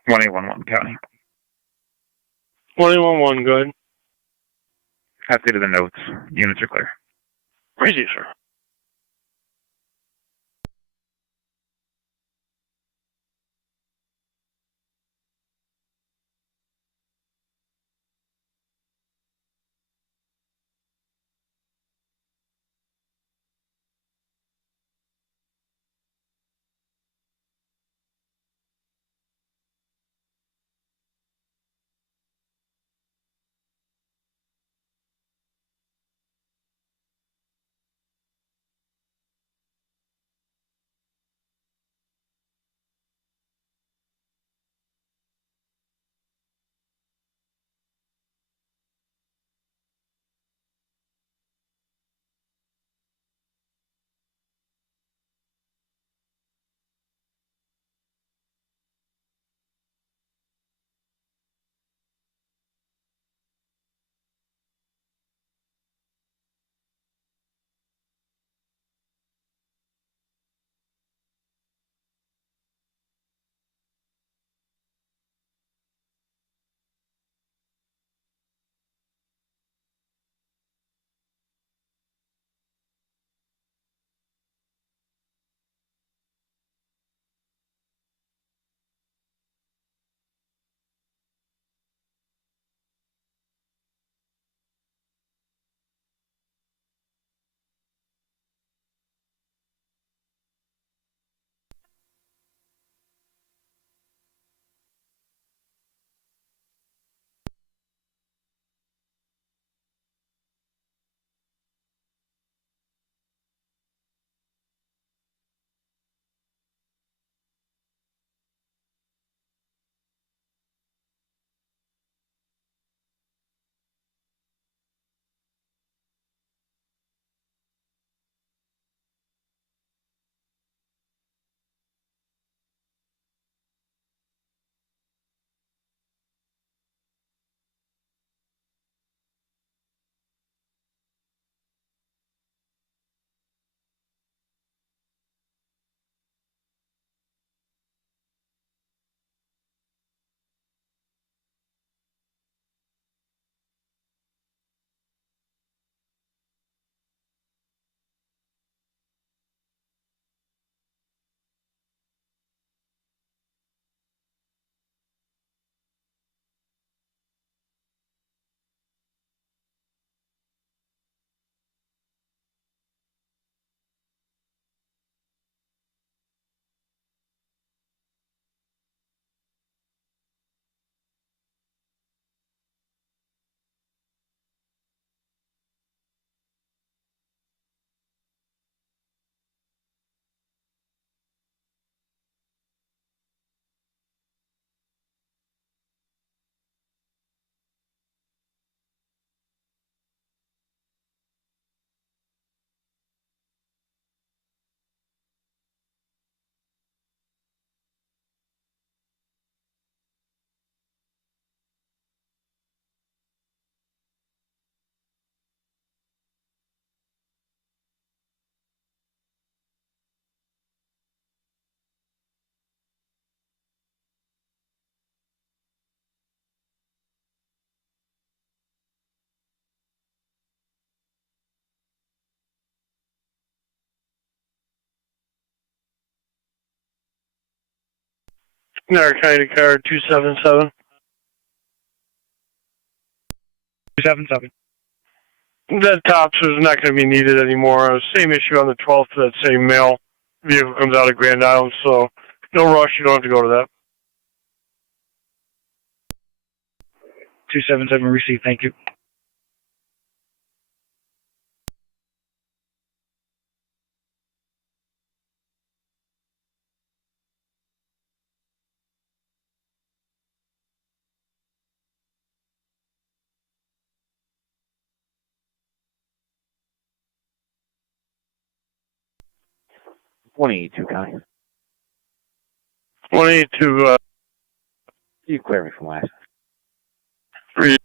County. 21-1, good. Happy to the notes. Units are clear. Crazy, sir. Niagara County car 277. 277. That tops is not going to be needed anymore. Same issue on the 12th for that same male. Vehicle comes out of Grand Island, so no rush. You don't have to go to that. 277 received. Thank you. $182, Connie. 182. You clear me from last. Three.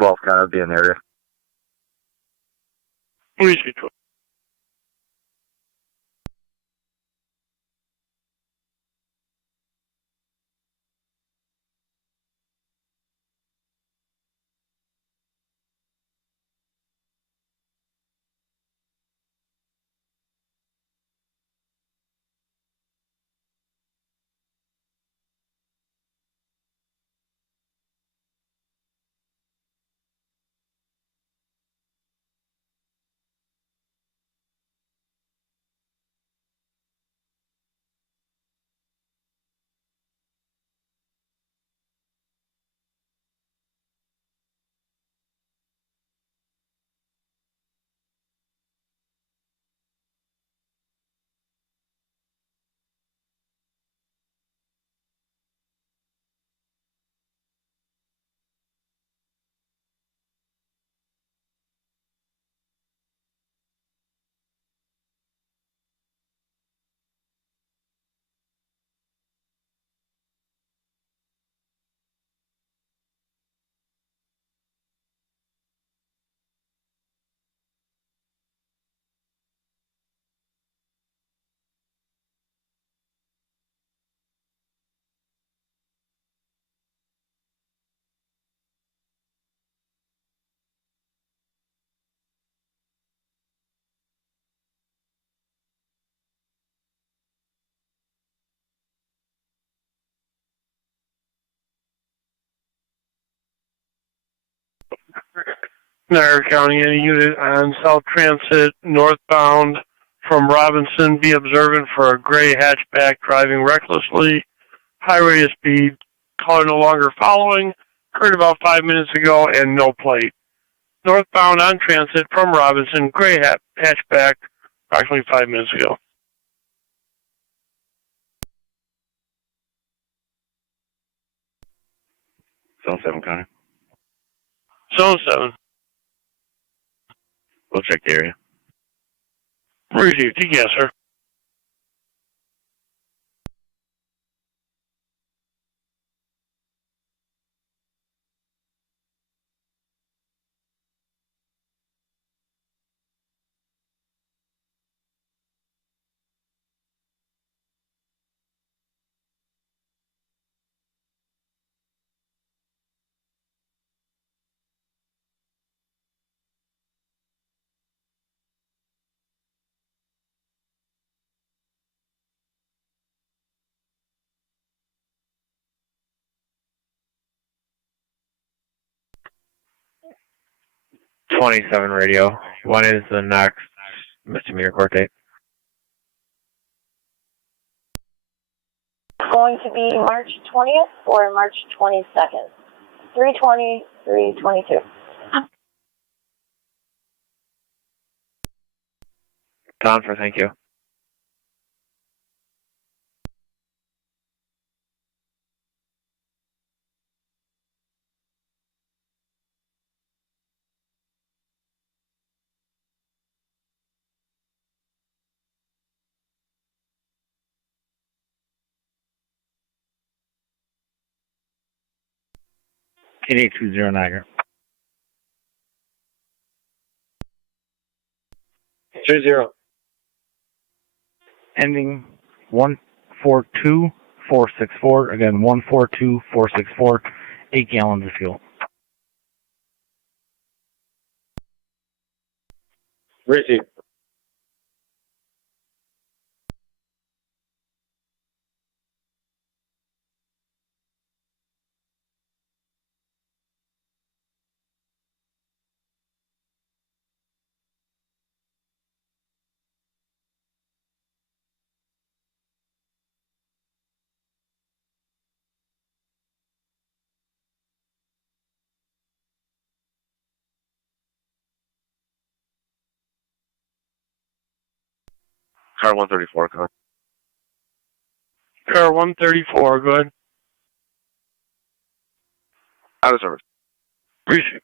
$12, Connie, I'll be in the area. Easy 12. Niagara County, any unit on South Transit northbound from Robinson, be observant for a gray hatchback driving recklessly, high rate of speed, color no longer following, occurred about 5 minutes ago, and no plate. Northbound on Transit from Robinson, gray hatchback, approximately 5 minutes ago. Zone 7, Connie. Zone 7. We'll check the area. Received. Yes, sir. .27 radio. When is the next misdemeanor court date? Going to be March 20th or March 22nd. 320, 322. Don for thank you. 8820 Niagara. 30. Ending 142464. Again, 142464. 8 gallons of fuel. Receive. Car 134, come on. Car 134, go ahead. Out of service. Receive.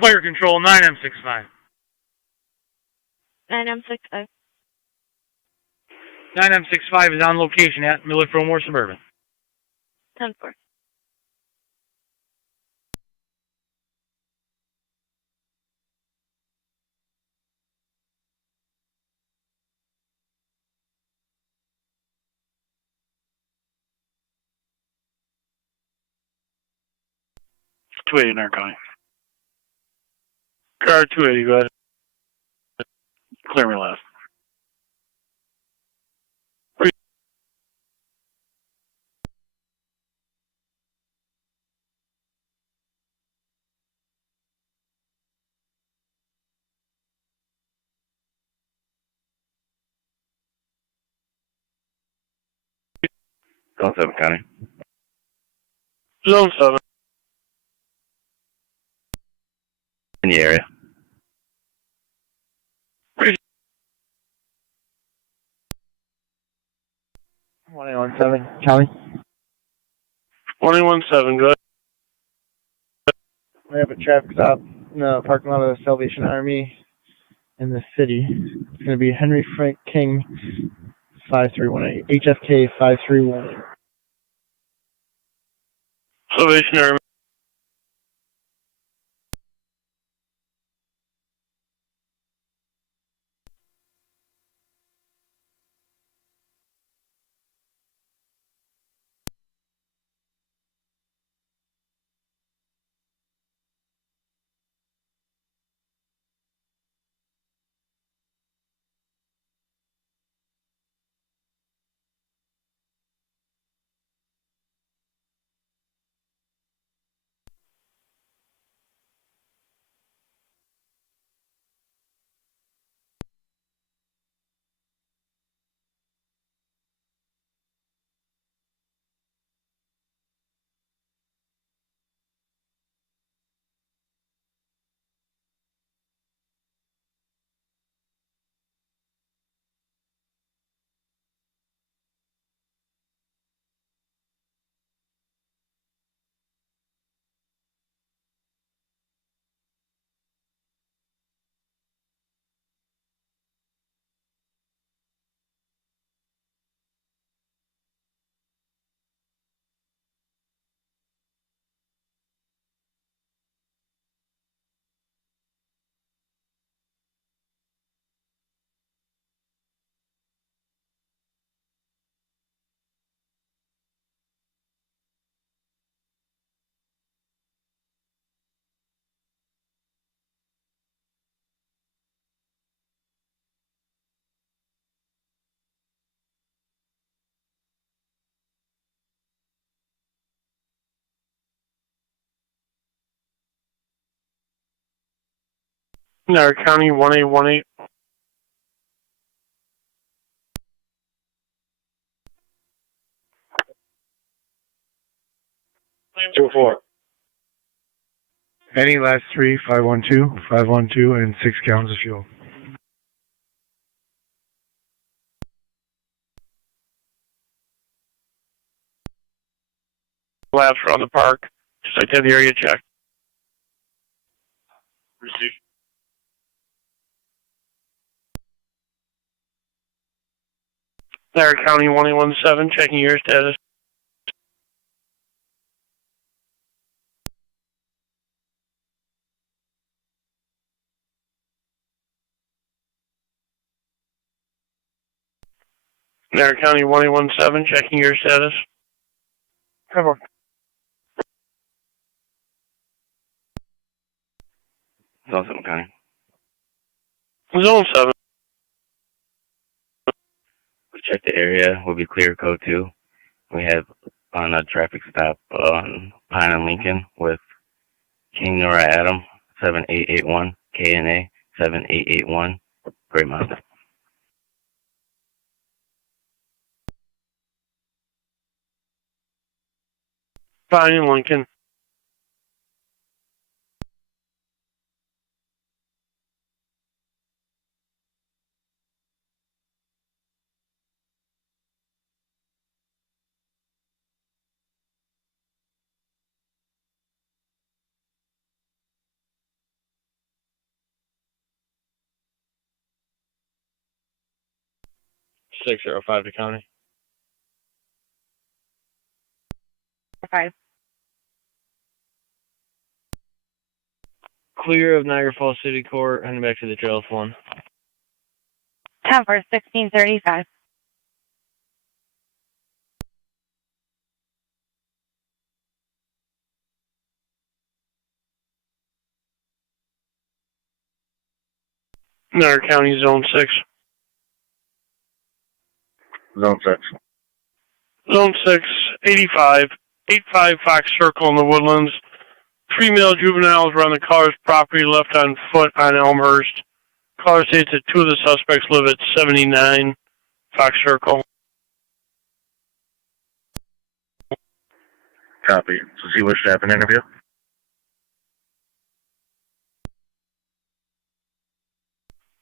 Fire control 9M65. 9M65. 9M65 is on location at Middleport Suburban. 10-4. In our county. Car 280, go ahead. Clear me last. Zone 7 County. Zone 7. In the area. 1817 County. 21-7, go ahead. We have a traffic stop in the parking lot of the Salvation Army in the city. It's going to be Henry Frank King 5318, HFK 5318. Salvation Army. Niagara County 1818. 2-4. Any last three, 512, 512, and 6 gallons of fuel. Labs around the park. Just like to have the area checked. Receive. Niagara County 1817, checking your status. Niagara County 1817, checking your status. Cover. Zone 7 County. Zone 7. We checked the area. We'll be clear code 2. We have on a traffic stop on Pine and Lincoln with King Nora Adam 7881, KNA 7881, Great Mountain. Pine and Lincoln. Six 605 to county. 5. Clear of Niagara Falls City Court, heading back to the trails 1. 10 for 1635. Niagara County Zone 6. Zone 6. Zone 6, 85, 85 Fox Circle in the Woodlands. 3 male juveniles were on the caller's property left on foot on Elmhurst. Caller states that 2 of the suspects live at 79 Fox Circle. Copy. Does he wish to have an interview?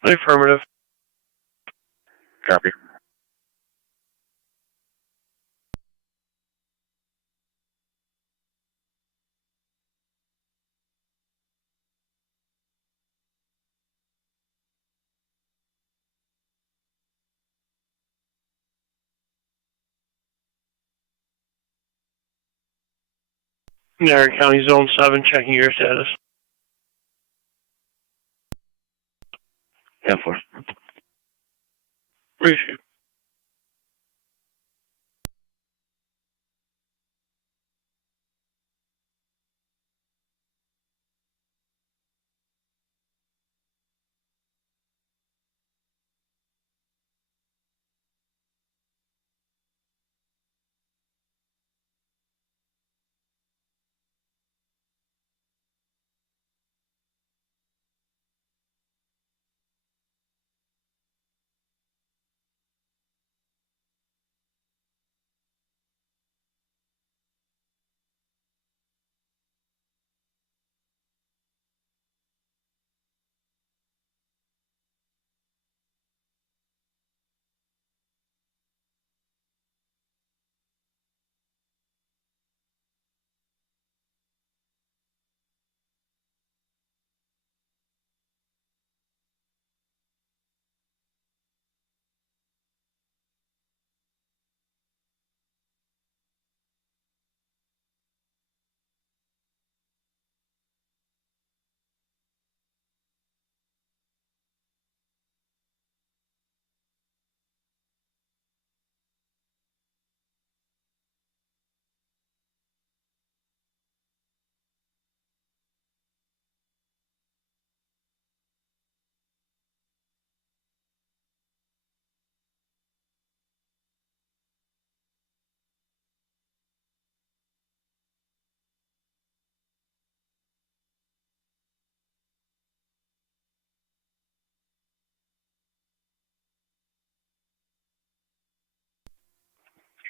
Affirmative. Copy. Niagara County Zone 7, checking your status. 10-4. Receive.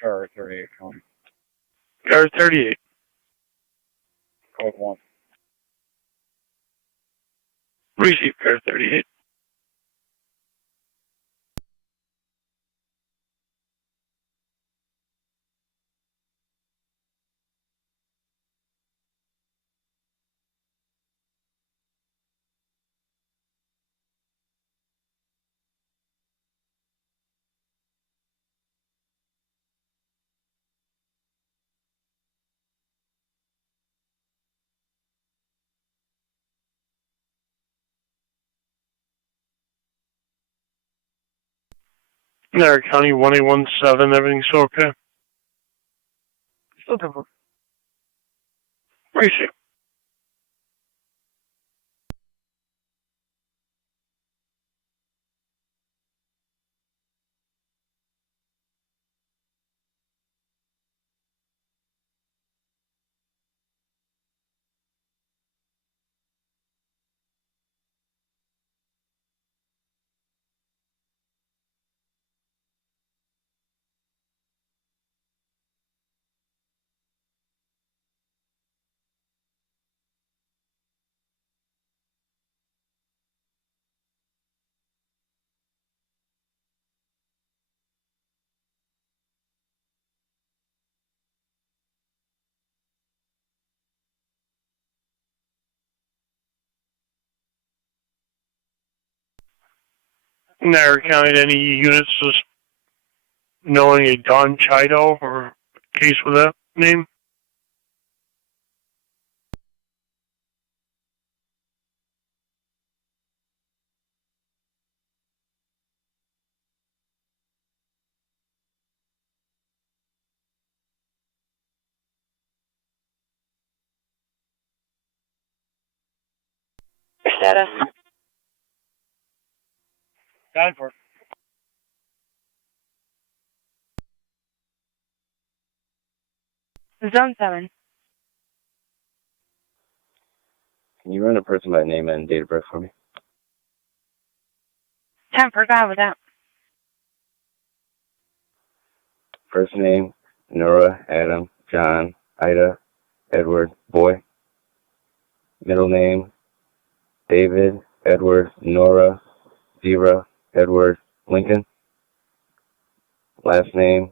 Car 38 County. Car 38. Code 1. Receive Car 38. Niagara County 1817, everything's okay. Still 10-4. Appreciate it. Niagara County, any units just knowing a Don Chido or case with that name? Status. 9-4. Zone 7. Can you run a person by name and date of birth for me? 10 for God with that. First name, Nora, Adam, John, Ida, Edward, boy. Middle name, David, Edward, Nora, Zebra, Edward, Lincoln. Last name,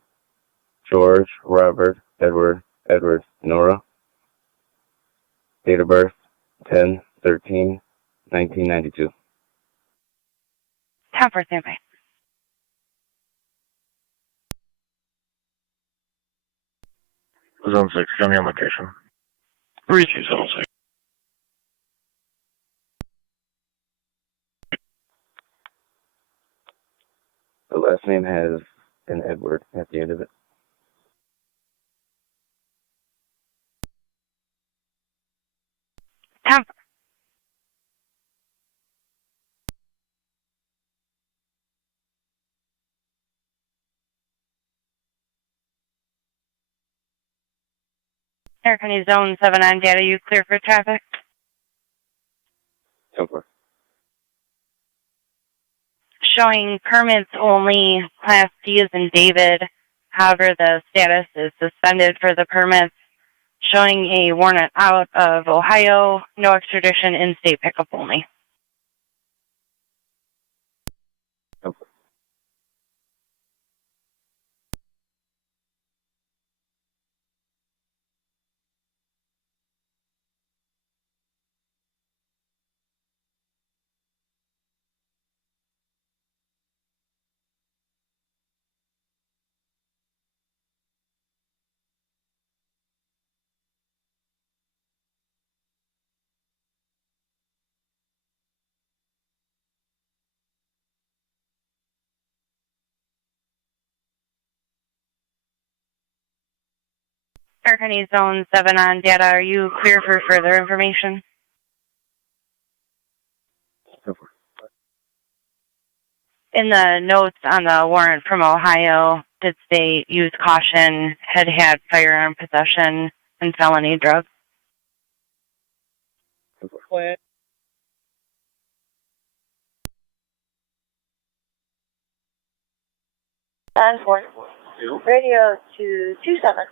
George, Robert, Edward, Nora. Date of birth, 10/13/1992. 10 for standby. Zone 6, show me on location. 3276. The last name has an Edward at the end of it. Niagara County Zone 7 on data. You clear for traffic? Over. Showing permits only, Class D as in David. However, the status is suspended for the permits. Showing a warrant out of Ohio, no extradition, in-state pickup only. Niagara County Zone 7 on data. Are you clear for further information? In the notes on the warrant from Ohio, did state use caution, had firearm possession, and felony drugs. And 4. Radio to 27.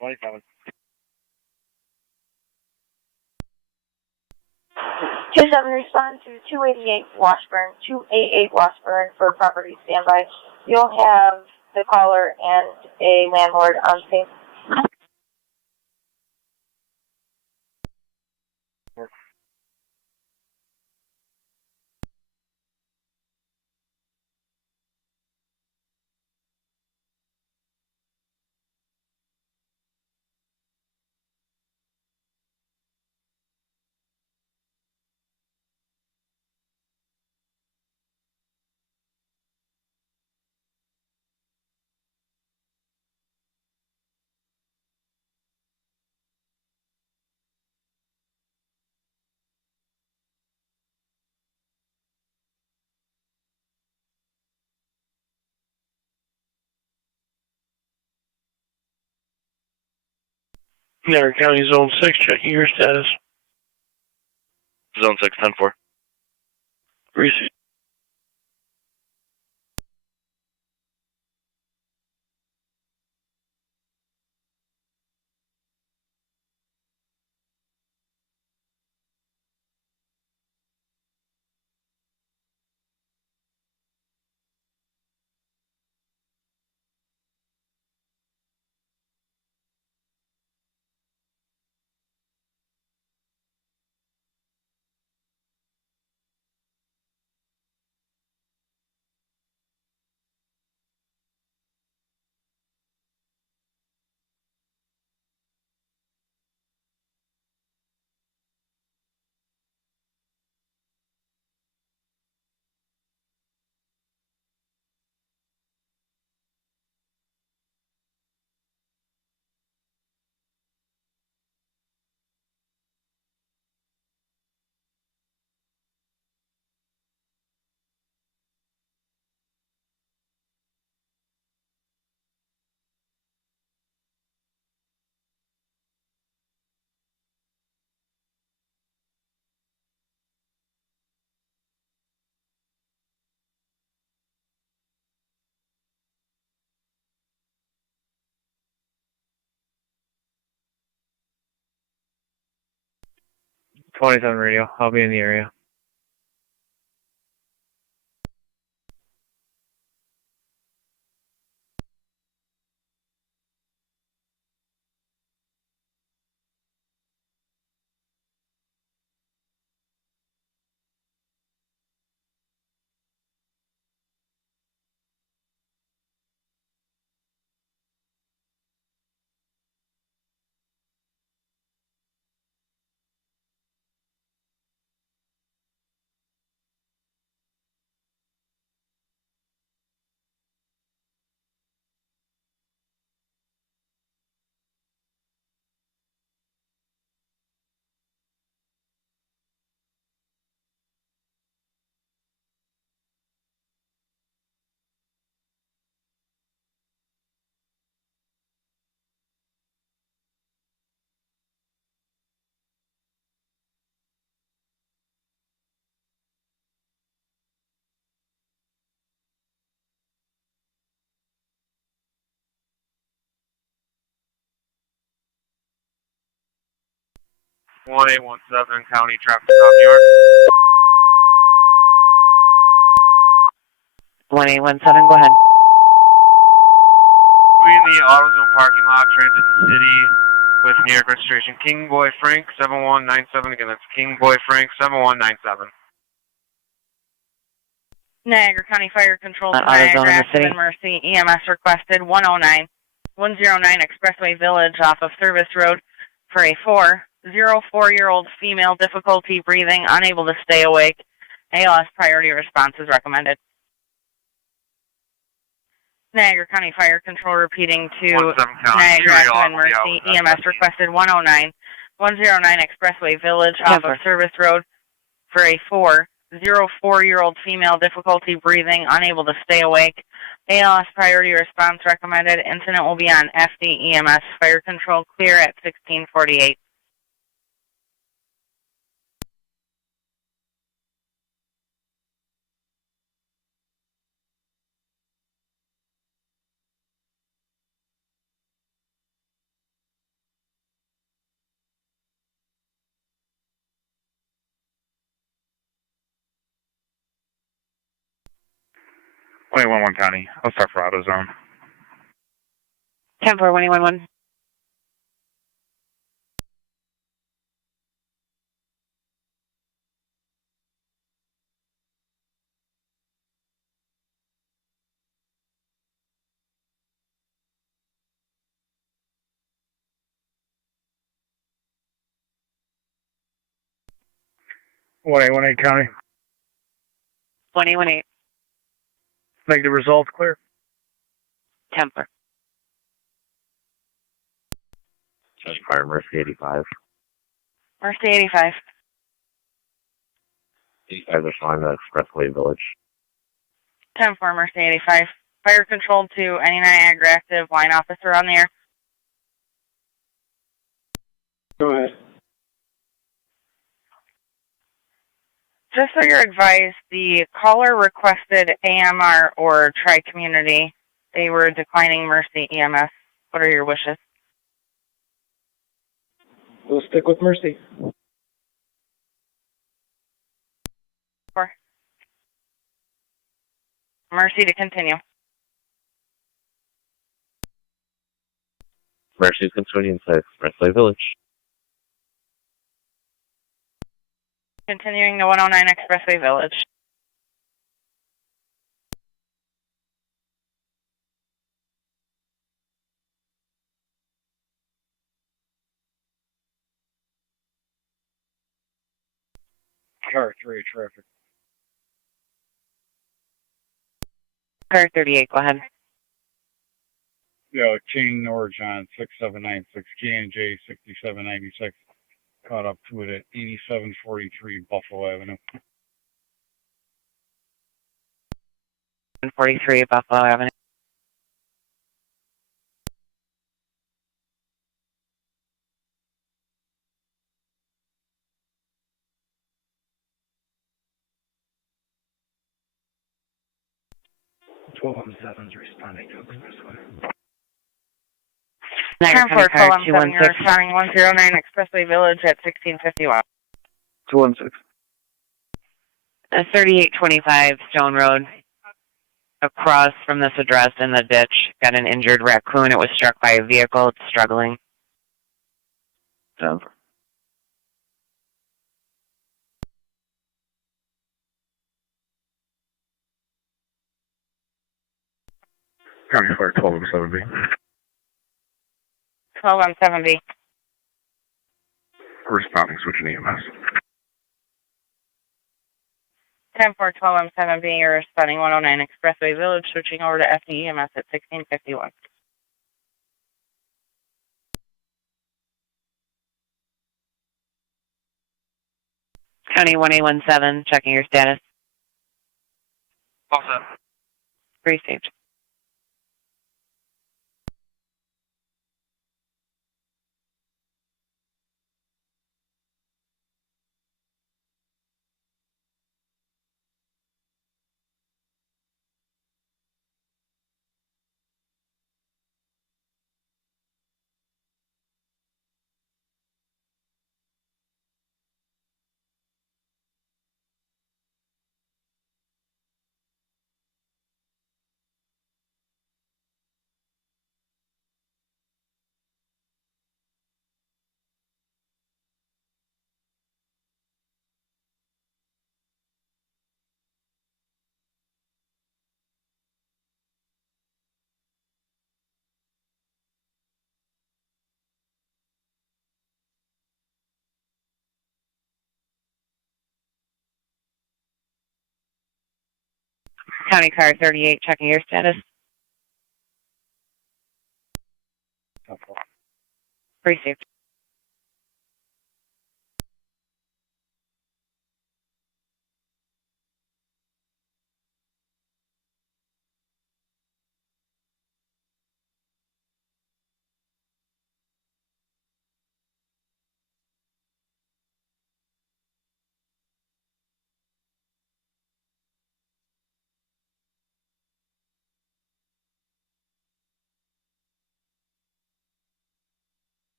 27. 27 respond to 288 Washburn for property standby. You'll have the caller and a landlord on scene. Niagara County Zone 6, checking your status. Zone 6, 10-4. Receive. Radio. I'll be in the area. One 817 County Traffic Stop, New York. 1817, go ahead. We in the AutoZone parking lot, transit in the city with New York registration. King Boy Frank 7197. Again, that's King Boy Frank 7197. Niagara County Fire Control to AutoZone in the Niagara city. and Mercy. EMS requested 109 Expressway Village off of Service Road for a 404-year-old female, difficulty breathing, unable to stay awake. ALS priority response is recommended. Niagara County Fire Control repeating to Niagara and Mercy. EMS requested 109 Expressway Village off of Service Road for a 404-year-old female, difficulty breathing, unable to stay awake. ALS priority response recommended. Incident will be on FD EMS. Fire Control clear at 1648. One 811 County. I'll start for AutoZone. 10-4, 1811. One 818 County. 1818. Negative results clear. 10-4. Fire Mercy 85. Mercy 85. 85 is on the Expressway Village. 10-4, Mercy 85. Fire Control to any Niagara active line officer on the air. Go ahead. Just so you're advised, the caller requested AMR or Tri-Community. They were declining Mercy EMS. What are your wishes? We'll stick with Mercy. Mercy to continue. Mercy is continuing to Expressway Village. Continuing to 109 Expressway Village. Car 3 traffic. Car 38, go ahead. Yeah, King Norjon 6796, K&J 6796. Caught up to it at 8743 Buffalo Avenue. 143 Buffalo Avenue. (1217) is responding to Expressway. Niagara County Car 10-4, you're 216. responding 109 Expressway Village at 1651. 216. 3825 Stone Road. Across from this address in the ditch. Got an injured raccoon. It was struck by a vehicle. It's struggling. Denver. County Fire 1207B. 1217B. Responding, switching EMS. 10-4, 1217B, you're responding 109 Expressway Village, switching over to FDEMS at 1651. County 1817, checking your status. All set. Received. County Car 38, checking your status. Received.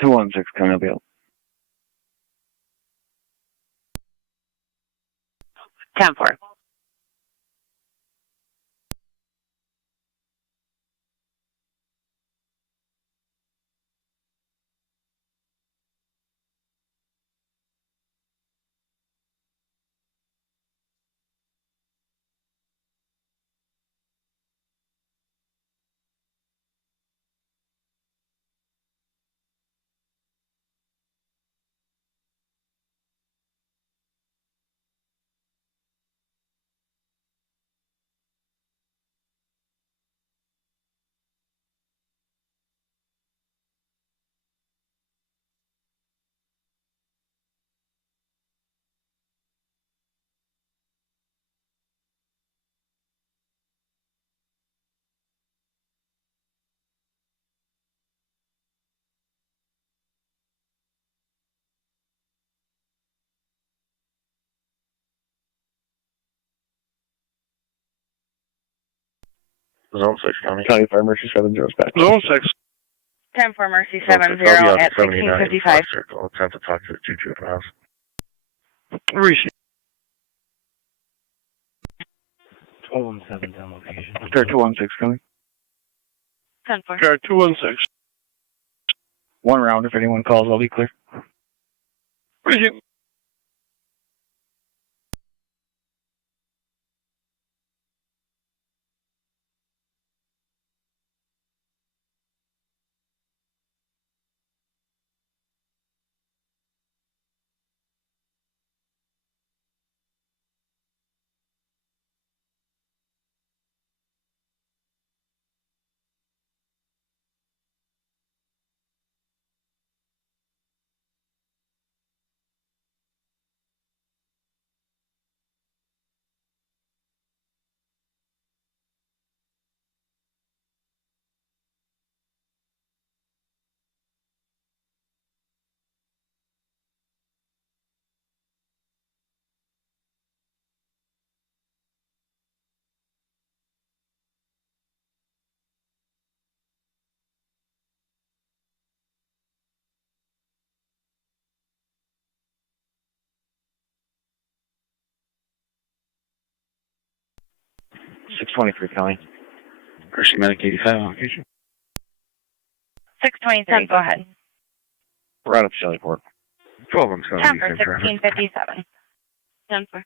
Two one six coming up. 10-4. Zone 6 County. County Fire Mercy 70 back. Zone 6. 10 for Mercy Zone 6, 70 I'll be out at to 79 1655. Fox Circle. Let's have to talk to the 2-2 at the house. Receive. 1217 down location. Star 216 coming. 10 for. Car 216. One round. If anyone calls, I'll be clear. Receive. .623 County. Mercy Medic 85 on location. 623, go ahead. Right up Shellyport. 12 of them 10 for 1657. 10 for.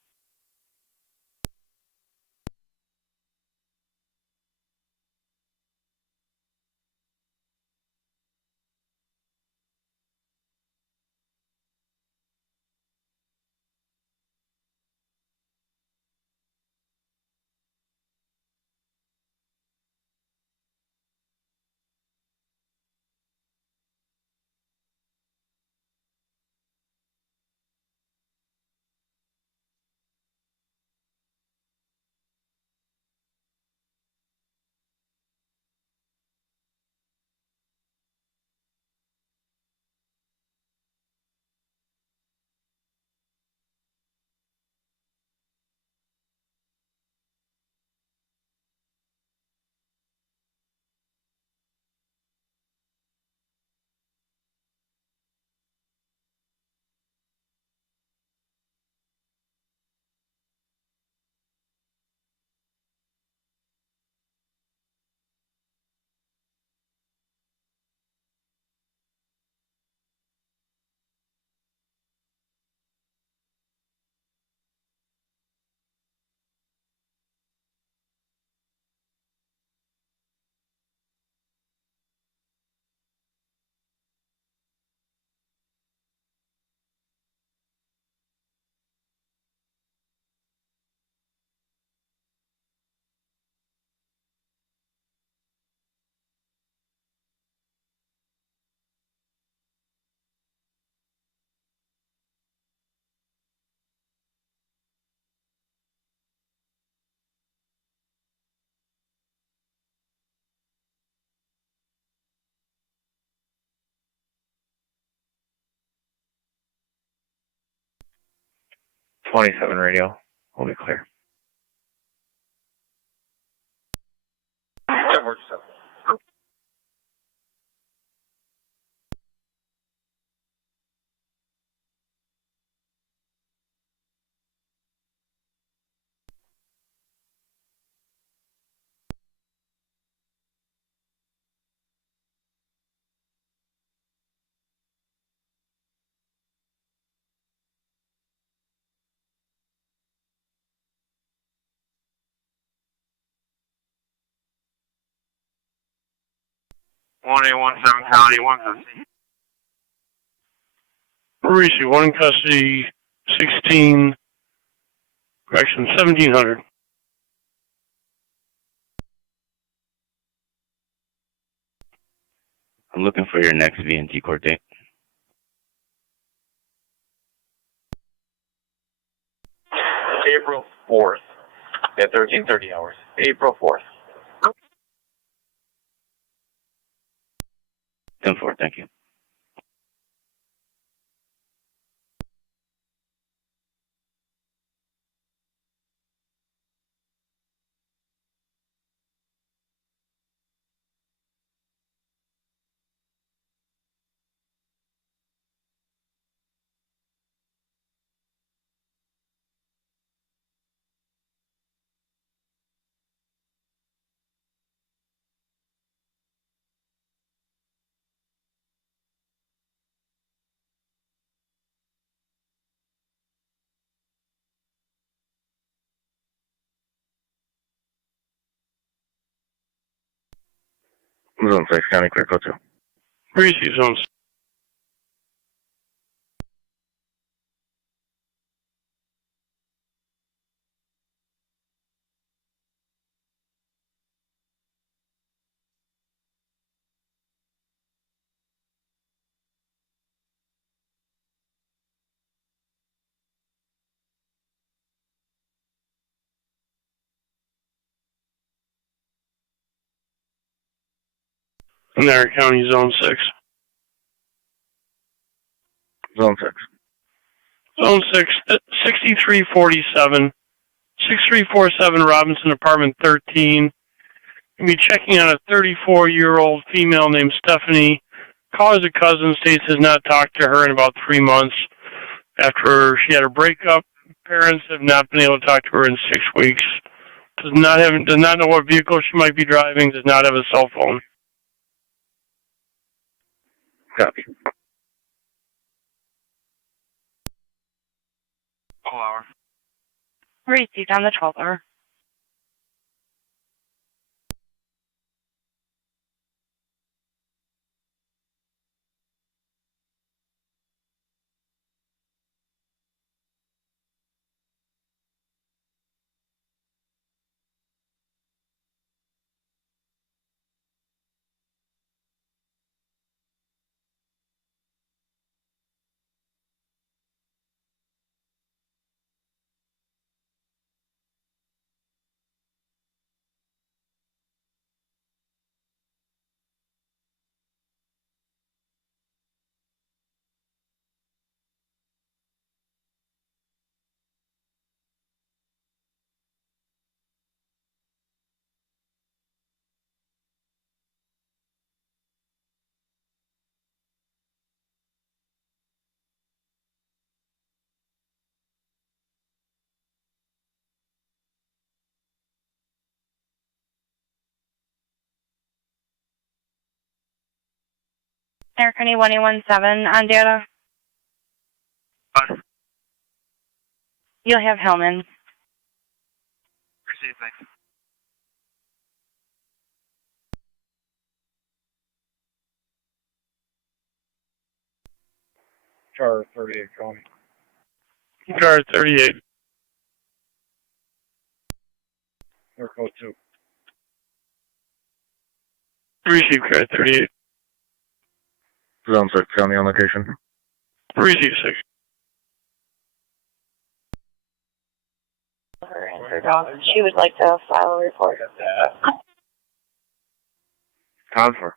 .27 radio. We'll be clear. 1047. One 117 County, 150. Receive. One in custody. 16. Correction. 1700. I'm looking for your next VNT court date. April 4th at 13:30 hours. April 4th. 10-4, thank you. Zone 6, County Clear Code 2. Receive Zone 6. Niagara County Zone 6. Zone 6. Zone 6, 6347, 6347 Robinson Apartment 13. We'll be checking on a 34-year-old female named Stephanie. Calls a cousin, states has not talked to her in about 3 months after she had a breakup. Parents have not been able to talk to her in 6 weeks. Does not know what vehicle she might be driving, does not have a cell phone. Copy. All hour. Received on the 12th hour. Air County 1817 on data. You'll have Hellman. Receive, thanks. Char 38 County. Car 38. Clear Code 2. Receive Car 38. Zone 6, County on location. Receive 6. Her and her dog. She would like to file a report. Code 4.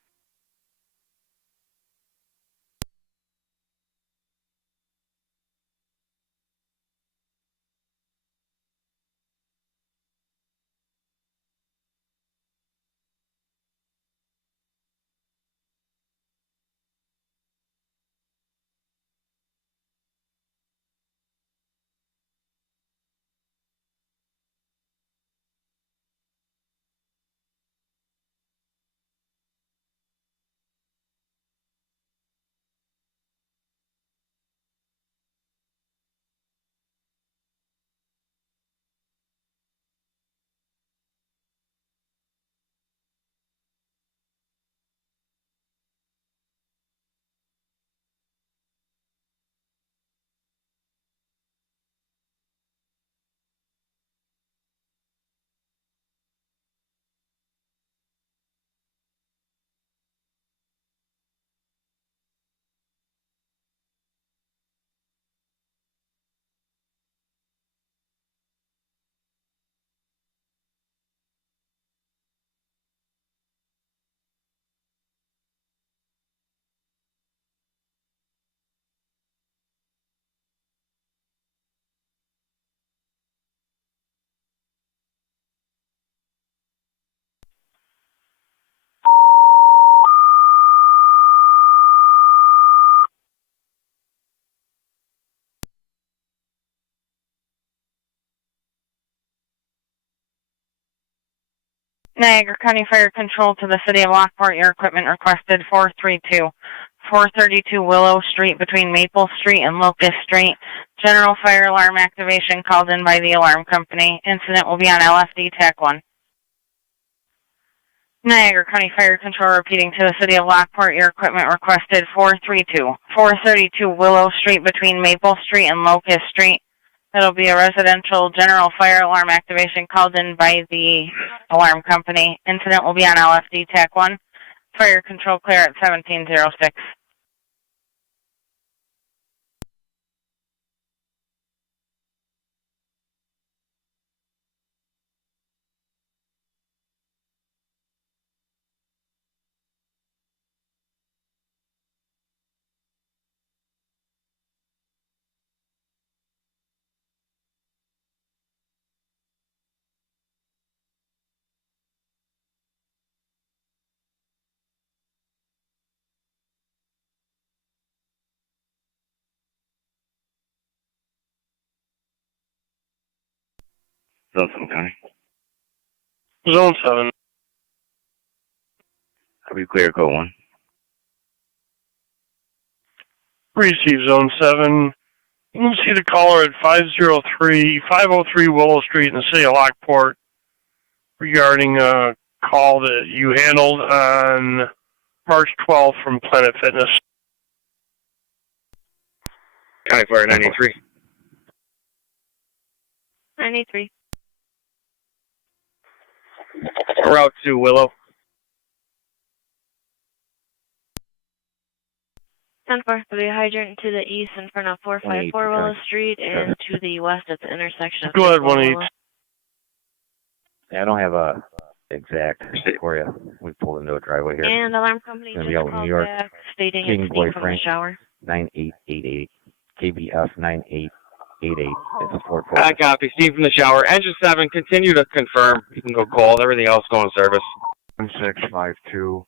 Niagara County Fire Control to the City of Lockport. Your equipment requested 432. 432 Willow Street between Maple Street and Locust Street. General fire alarm activation called in by the alarm company. Incident will be on LFD TAC 1. Niagara County Fire Control repeating to the City of Lockport, your equipment requested 432 Willow Street between Maple Street and Locust Street. It'll be a residential general fire alarm activation called in by the alarm company. Incident will be on LFD TAC 1. Fire control clear at 1706. Zone 7 County. Zone 7. I'll be clear, code 1. Receive Zone 7. You can see the caller at 503 Willow Street in the City of Lockport regarding a call that you handled on March 12th from Planet Fitness. County Fire 93. 93. Route to Willow. 10-4 for the hydrant to the east in front of 454 Willow Street and to the west at the intersection of Go ahead, 1-8. Yeah, I don't have a exact for you. We pulled into a driveway here. And alarm company just out in called New York. back stating King it's steam Boy from Frank, the shower. 9888. KBF 9888. It's a 4 I copy. Steam from the shower. Engine 7, continue to confirm. You can go cold. Everything else go in service. 7652.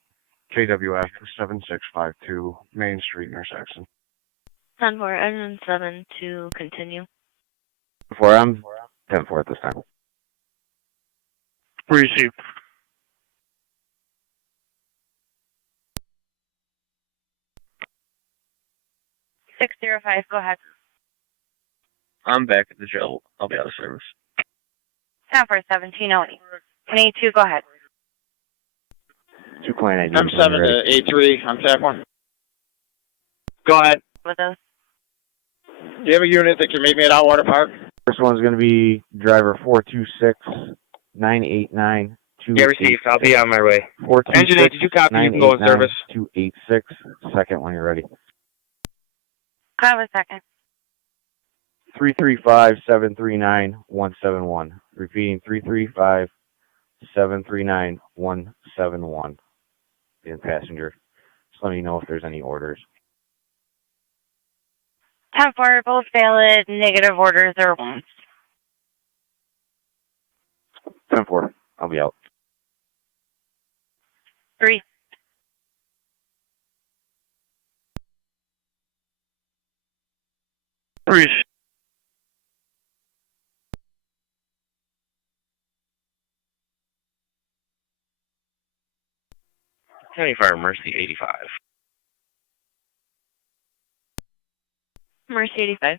KWF 7652. Main Street intersection. 10-4, engine 7 to continue. 4 I'm 10-4 at this time. Receive. $605, go ahead. I'm back at the jail. I'll be out of service. 10 for 1708. Need to, go ahead. 2 client ID. I'm 7 to 83. I'm TAC 1. Go ahead. With us. Do you have a unit that can meet me at Outwater Park? First one's going to be driver 426-989. Yeah, received. I'll be on my way. Engine 8, did you copy? You can go in service. 286. Second when you're ready. Have a second. 335-739-171. Repeating 335-739-171. Being passenger. Just let me know if there's any orders. 10 for both valid, negative orders or wounds. 10-4. I'll be out. 3. County Fire Mercy 85. Mercy 85.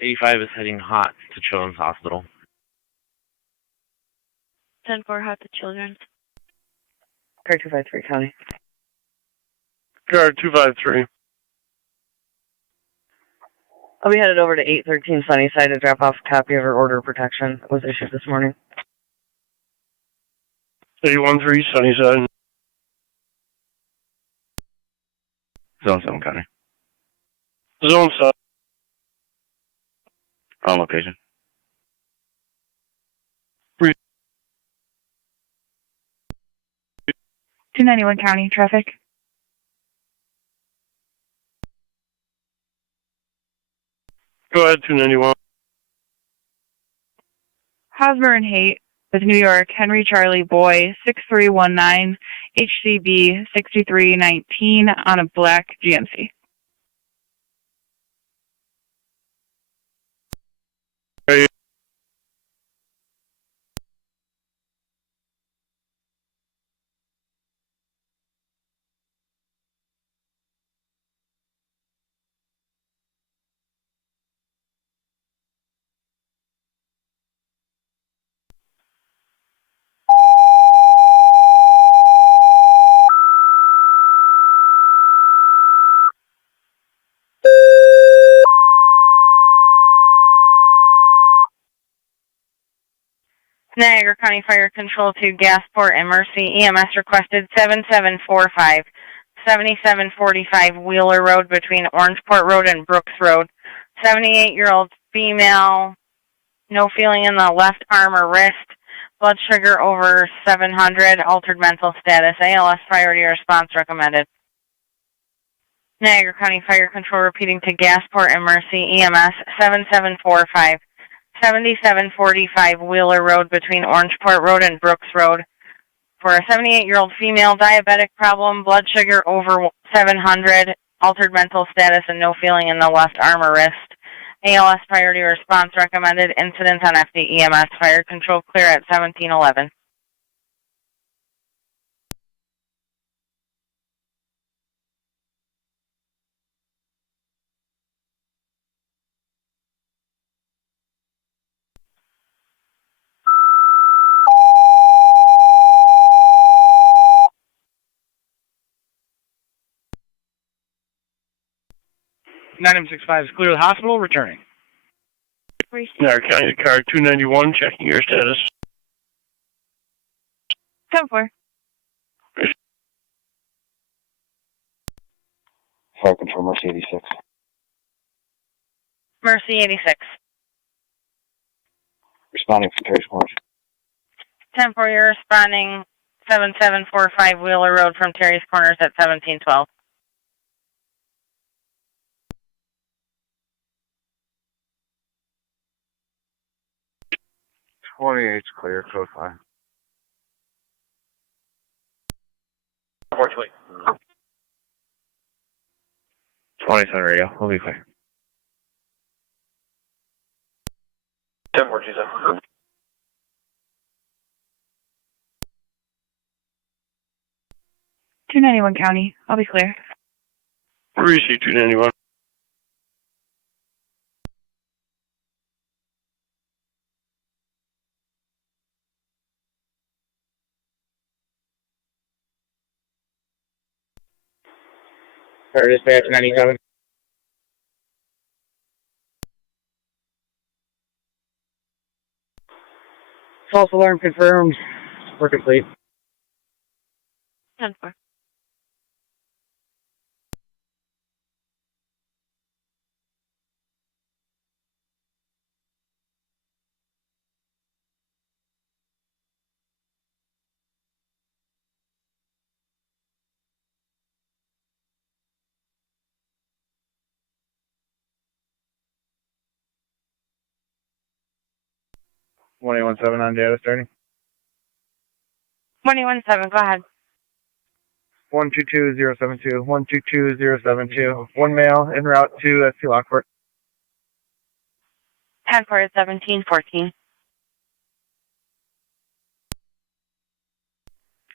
85 is heading hot to Children's Hospital. 10-4, hot to children. Car 253, County. Car 253. I'll be headed over to 813 Sunnyside to drop off a copy of her order of protection that was issued this morning. 813 Sunnyside. Zone 7 County. Zone 7. On location. 291 County traffic. Go ahead, 291. Hosmer and Haight with New York, Henry Charlie Boy, 6319, HCB 6319 on a black GMC. Niagara County Fire Control to Gasport and Mercy. EMS requested 7745, 7745 Wheeler Road between Orangeport Road and Brooks Road. 78-year-old female, no feeling in the left arm or wrist, blood sugar over 700, altered mental status. ALS priority response recommended. Niagara County Fire Control repeating to Gasport and Mercy. EMS 7745, 7745 Wheeler Road between Orangeport Road and Brooks Road for a 78-year-old female, diabetic problem, blood sugar over 700, altered mental status, and no feeling in the left arm or wrist. ALS priority response recommended. Incident on FD EMS. Fire control clear at 1711. $965 is clear to the hospital, returning. Niagara County car 291, checking your status. 10-4. Fire Control, Mercy 86. Mercy 86. Responding from Terry's Corners. 10-4, you're responding 7745 Wheeler Road from Terry's Corners at 1712. Clear, code 5. Unfortunately. 20 center radio, we'll be clear. 10-427. 291 County. I'll be clear. Receive 291. Fire dispatch 97. False alarm confirmed. We're complete. 10-4. One 117 on data starting. 217, go ahead. 122072. 122072. One male en route to SC Lockport. 10-4 at 1714.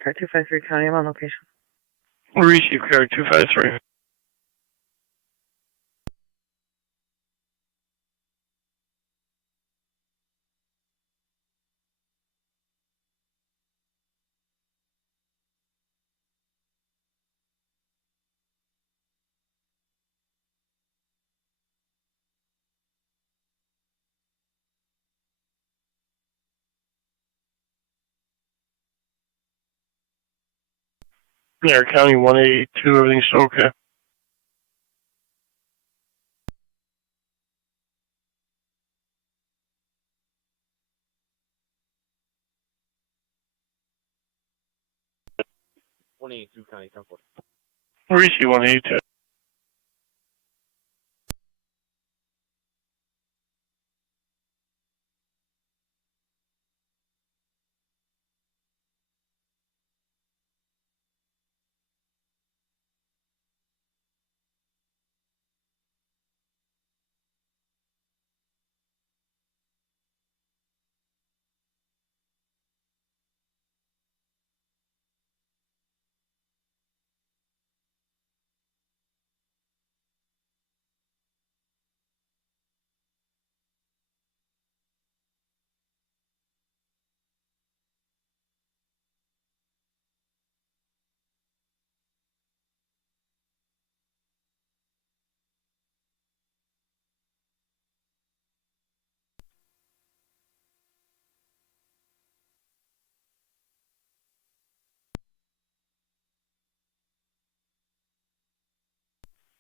Car 253 County, I'm on location. Receive car 253. Niagara County 182, everything's okay. County, 10-4. Receive 182.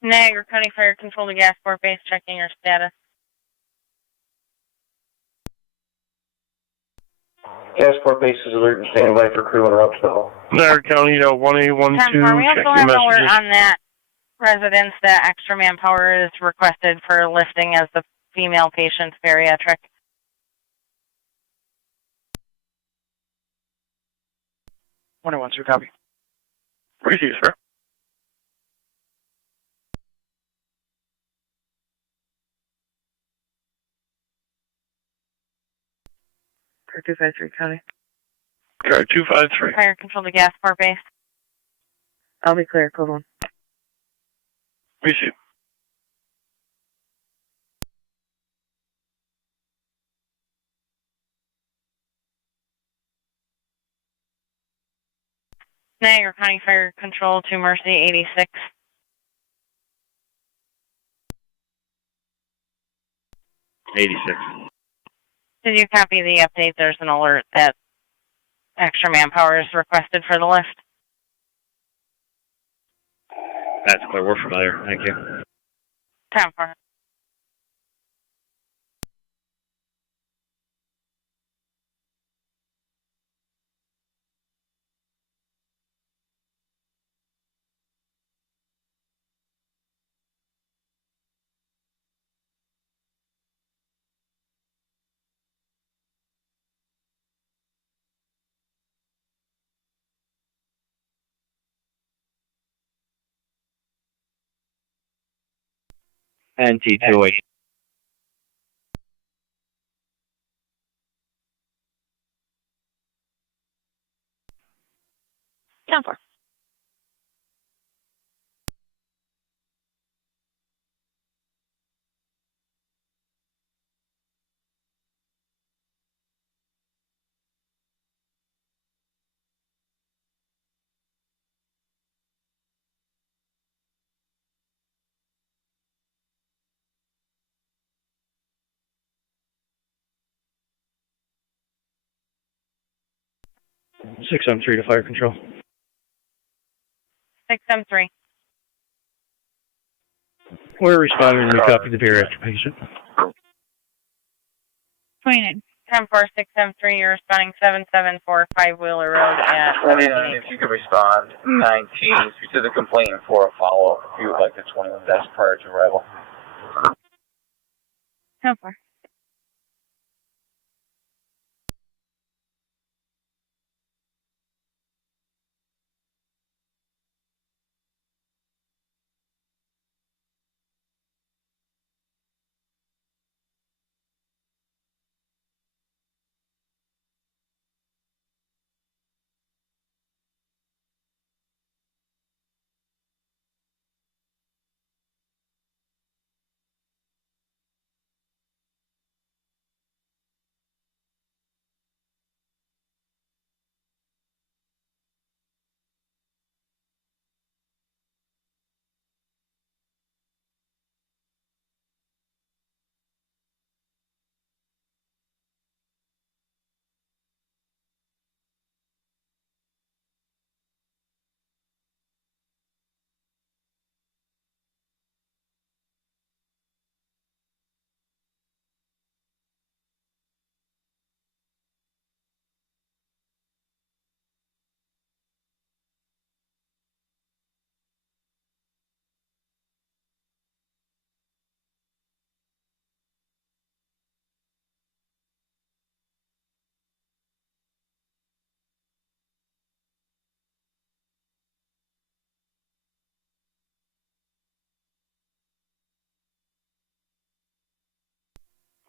Niagara County Fire Control to Gasport Base, checking your status. Gasport Base is alert and standing by for crew interruption. Niagara County 1812, check We your also have an alert messages. on that residence that extra manpower is requested for lifting as the female patient's bariatric. 1012, copy. Receive, sir. Car 253, County. Car 253. Fire Control to Gasport Base. I'll be clear, code 1. Receive. Niagara County Fire Control to Mercy 86. Did you copy the update? There's an alert that extra manpower is requested for the lift. That's clear. We're familiar. Thank you. 10-4. NT28. Down 4. Six on 3 to fire control. 6M3. We're responding. We copy the bariatric patient. 29. 10-4, 6M3, you're responding 7745 Wheeler Road at... If you could respond, 19, speak to the complainant for a follow-up if you would like the 21 deaths prior to arrival. 10-4.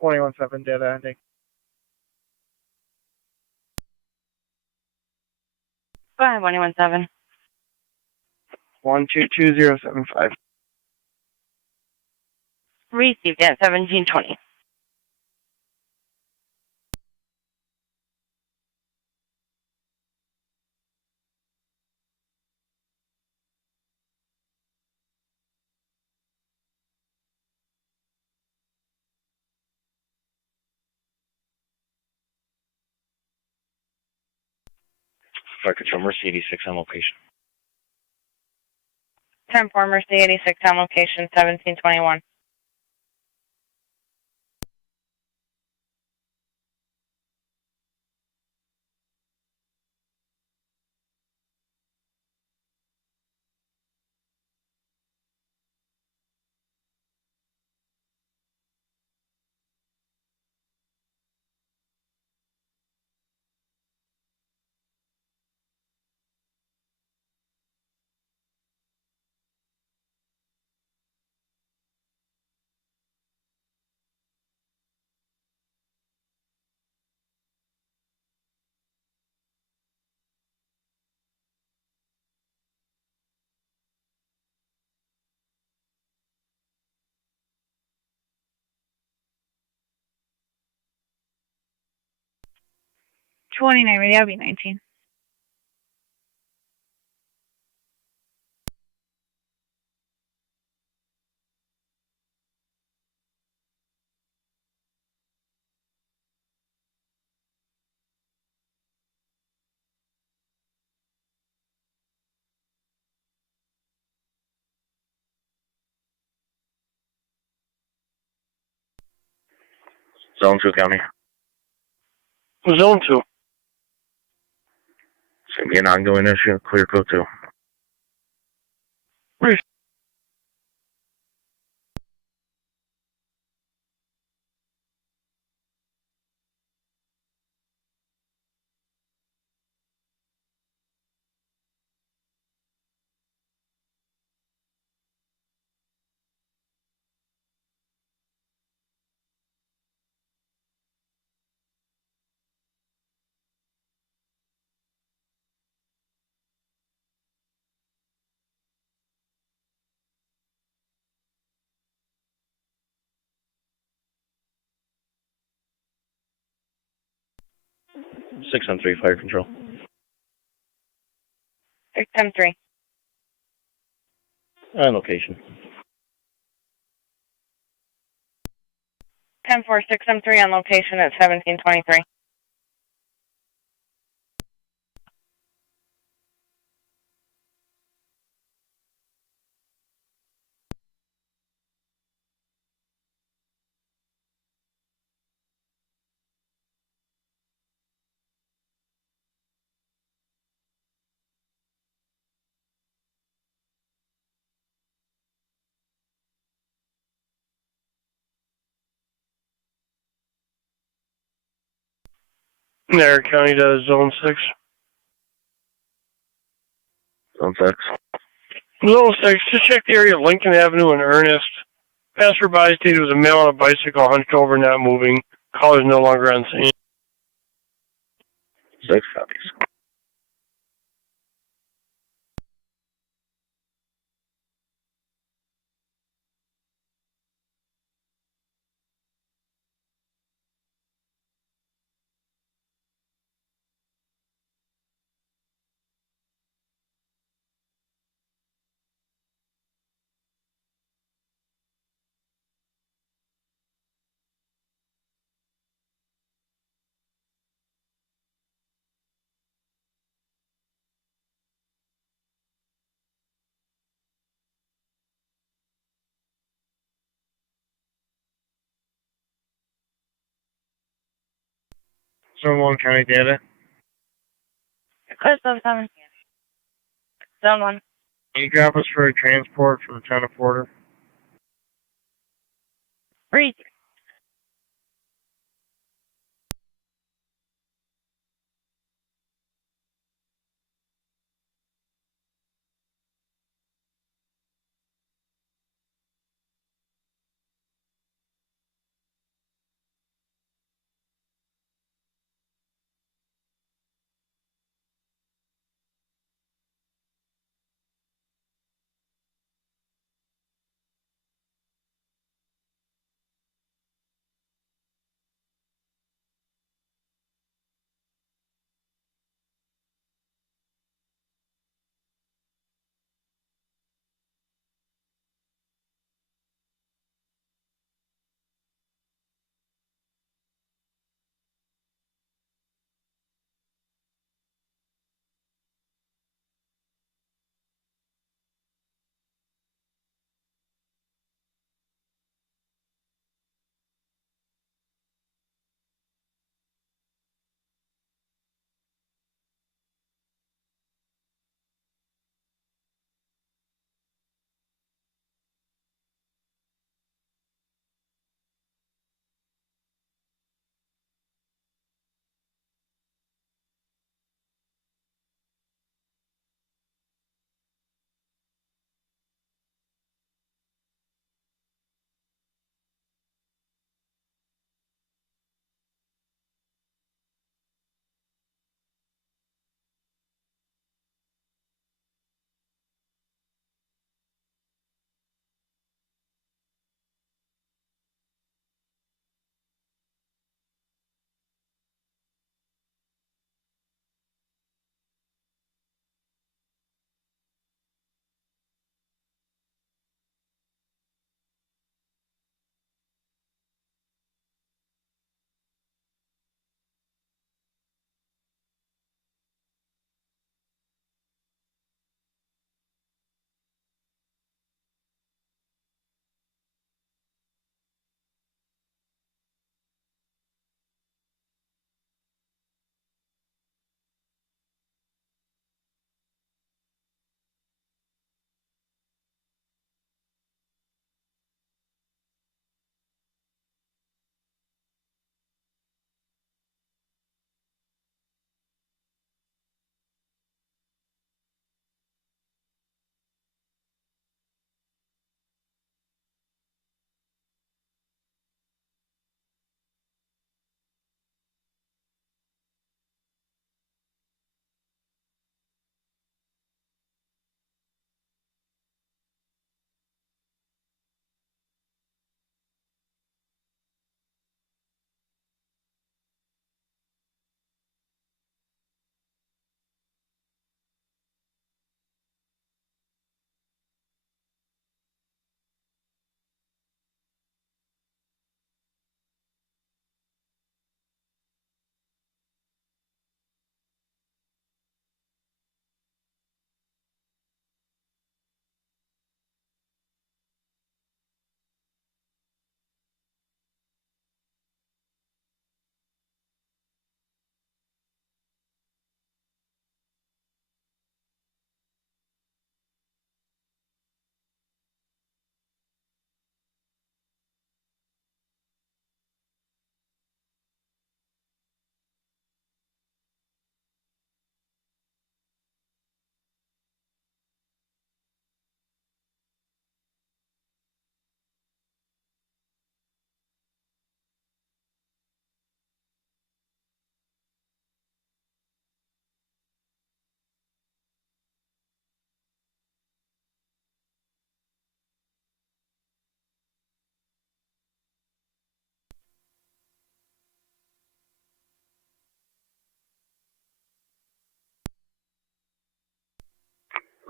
Data ending. 5117. 122075. Received at 1720. Fire control, Mercy 86 on location. 10-4 Mercy 86 on location 1721. Ready, I'll be 19. Zone 2 County. Zone 2. It's going to be an ongoing issue. Clear code 2. Six on 3, fire control. 6-3. On location. 10-4 6-3 on location at 1723. Niagara County to Zone 6. Zone 6. Zone 6, just check the area of Lincoln Avenue and Ernest. Passerby stated it was a male on a bicycle hunched over, not moving. Caller is no longer on scene. 6 copies. Zone 1 county data. Zone 7. Zone 1. Can you drop us for a transport from town of Porter? Read.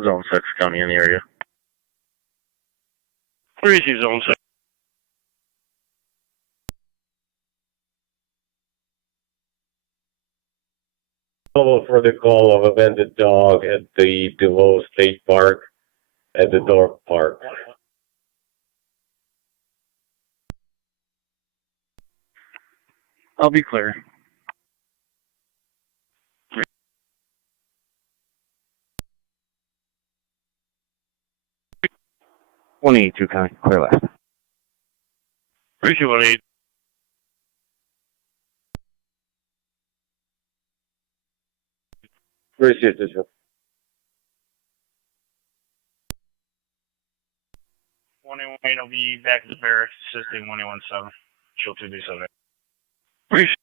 Zone 6 County in the area. Receive Zone 6. Follow for the call of abandoned dog at the DeVoe State Park at the Dorf Park. I'll be clear. $182 County, clear left. Receive 180. Receive this. 118 will be back at the barracks, assisting 117. Chill 237. Receive.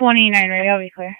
$29 right, I'll be clear.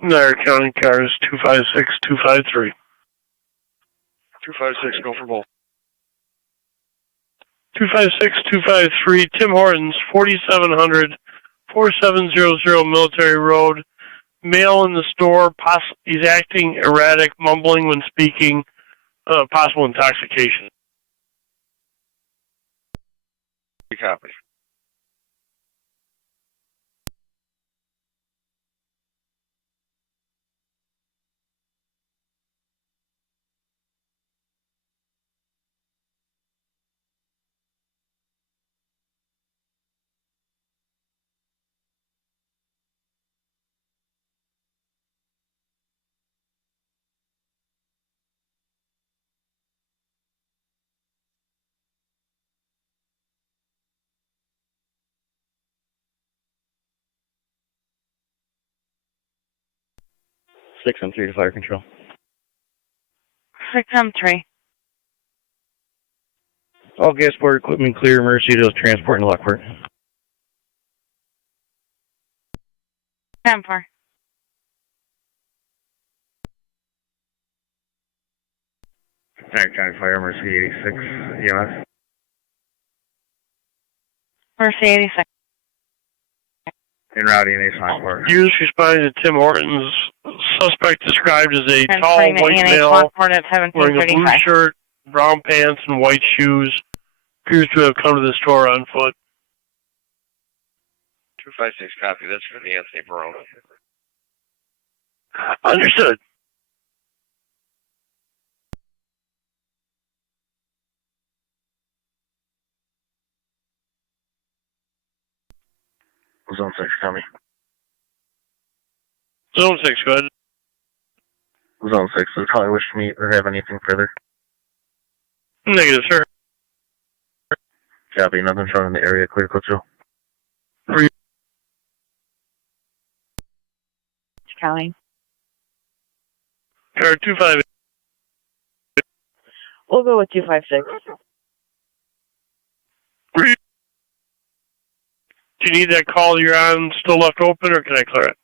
Niagara County cars 256, 253. 256, go for both. 256, 253, Tim Hortons, 4700, 4700 Military Road. Male in the store, he's acting erratic, mumbling when speaking, possible intoxication. Copy. 6M3 to fire control. 6M3. All gas port equipment clear, Mercedes transport in Lockport. 10-4. County Fire, Mercy 86, EMS. Mercy 86. En route in East Lockport. Units responding to Tim Hortons. Suspect described as a tall Transferring to white ANH male Lockport at wearing a blue 1735. shirt, brown pants, and white shoes. Appears to have come to the store on foot. 256, copy. That's for the Anthony Barone. Understood. Zone 6, copy. Zone 6, go ahead. Zone 6, does Holly wish to meet or have anything further? Negative, sir. Copy, nothing shown in the area, clear code 2. County. Car 258. We'll go with 256. Do you need that call you're on still left open, or can I clear it?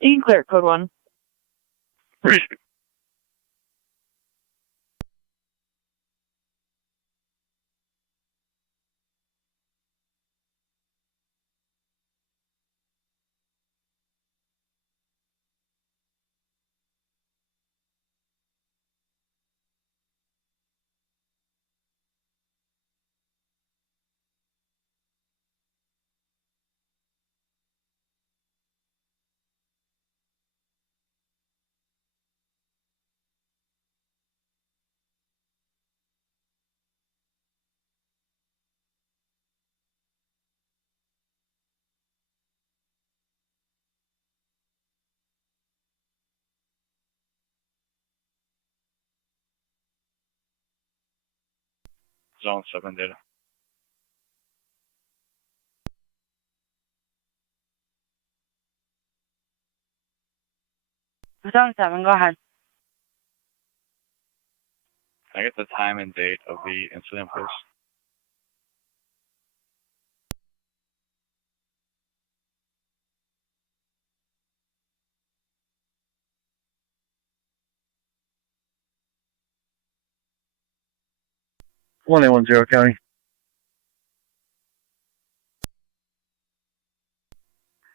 You can clear it, code 1. Appreciate it. Zone 7 data. Zone 7, go ahead. Can I get the time and date of the incident, please? One 110 County.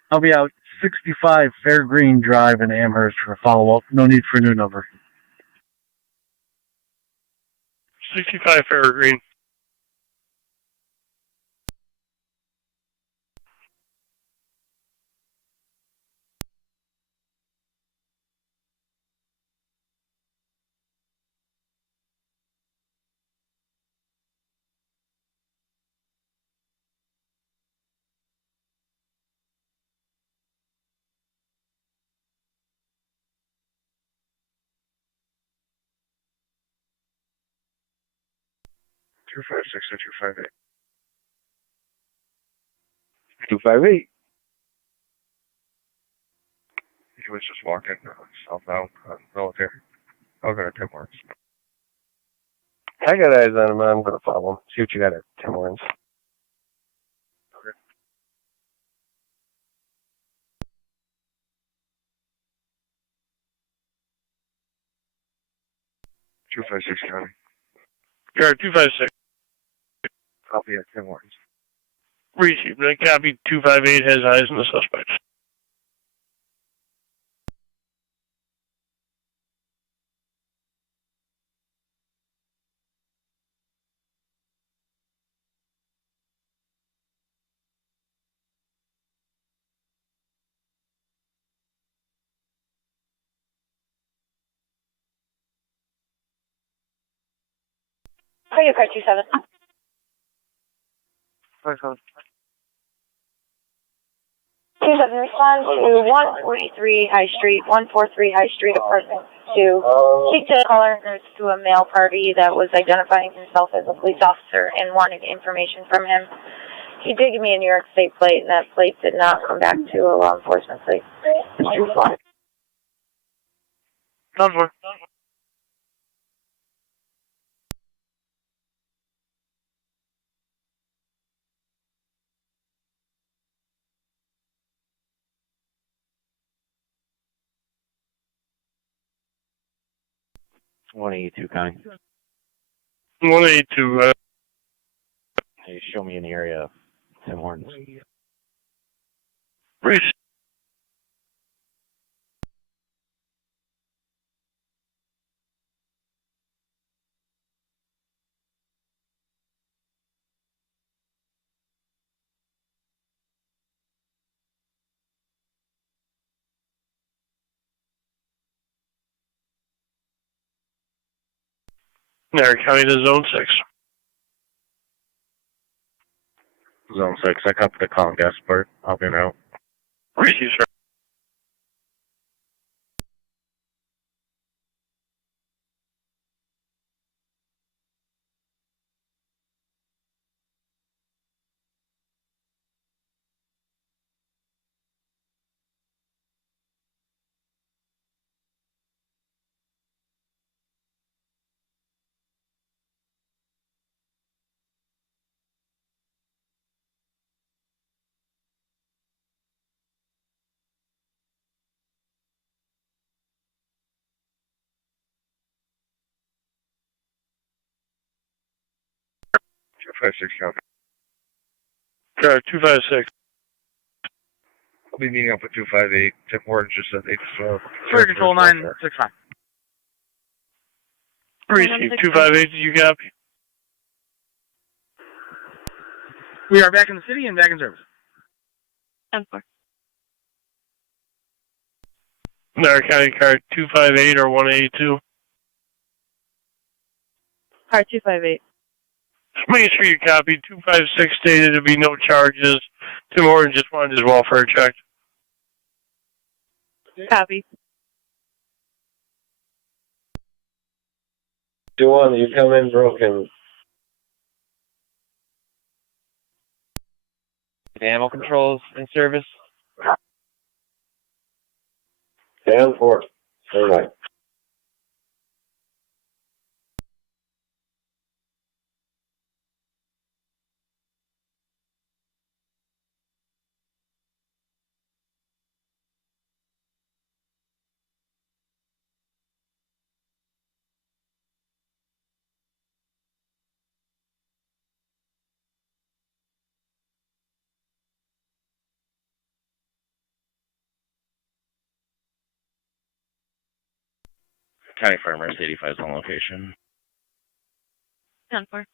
I'll be out 65 Fairgreen Drive in Amherst for a follow-up. No need for a new number. 65 Fairgreen. Two 256 or 258. 258. He was just walking southbound military. Okay, Tim Hortons. I got eyes on him. I'm going to follow him. See what you got at Tim Hortons. Okay. 256 County. Car 256. Copy at Tim Hortons. Received. That copy 258 has eyes on the suspect. Are you car 27? 27, respond to 143 High Street, 143 High Street, apartment 2. Speak to the caller in regards to a male party that was identifying himself as a police officer and wanted information from him. He did give me a New York State plate, and that plate did not come back to a law enforcement plate. Too far. Done for. 182 County. 182. Hey, show me an area of Tim Hortons. Race. Niagara County to Zone 6. Zone 6, I copy the call and gas part. I'll be out. Receive, sir. Five six copy. Car 256. I'll be meeting up with 258. Tim Hortons just said they just Fire control 965. Receive 258. You copy? We are back in the city and back in service. 10-4. Niagara County car 258 or 182. Car 258. Make sure you copy. 256 stated to be no charges. Tim Horton just wanted his welfare checked. Copy. 2-1, you come in broken. Animal controls in service. 10-4. Very nice. County Fire Emergency 85 is on location. 10-4.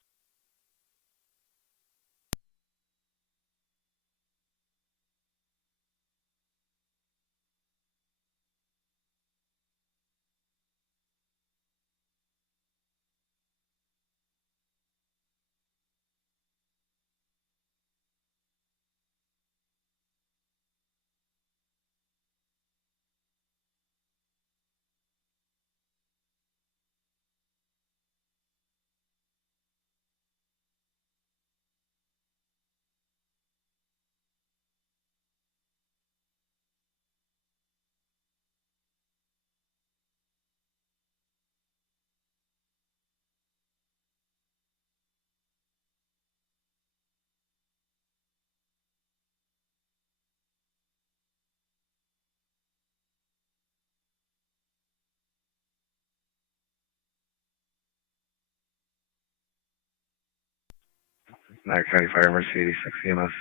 Niagara County Fire Emergency 86 EMS.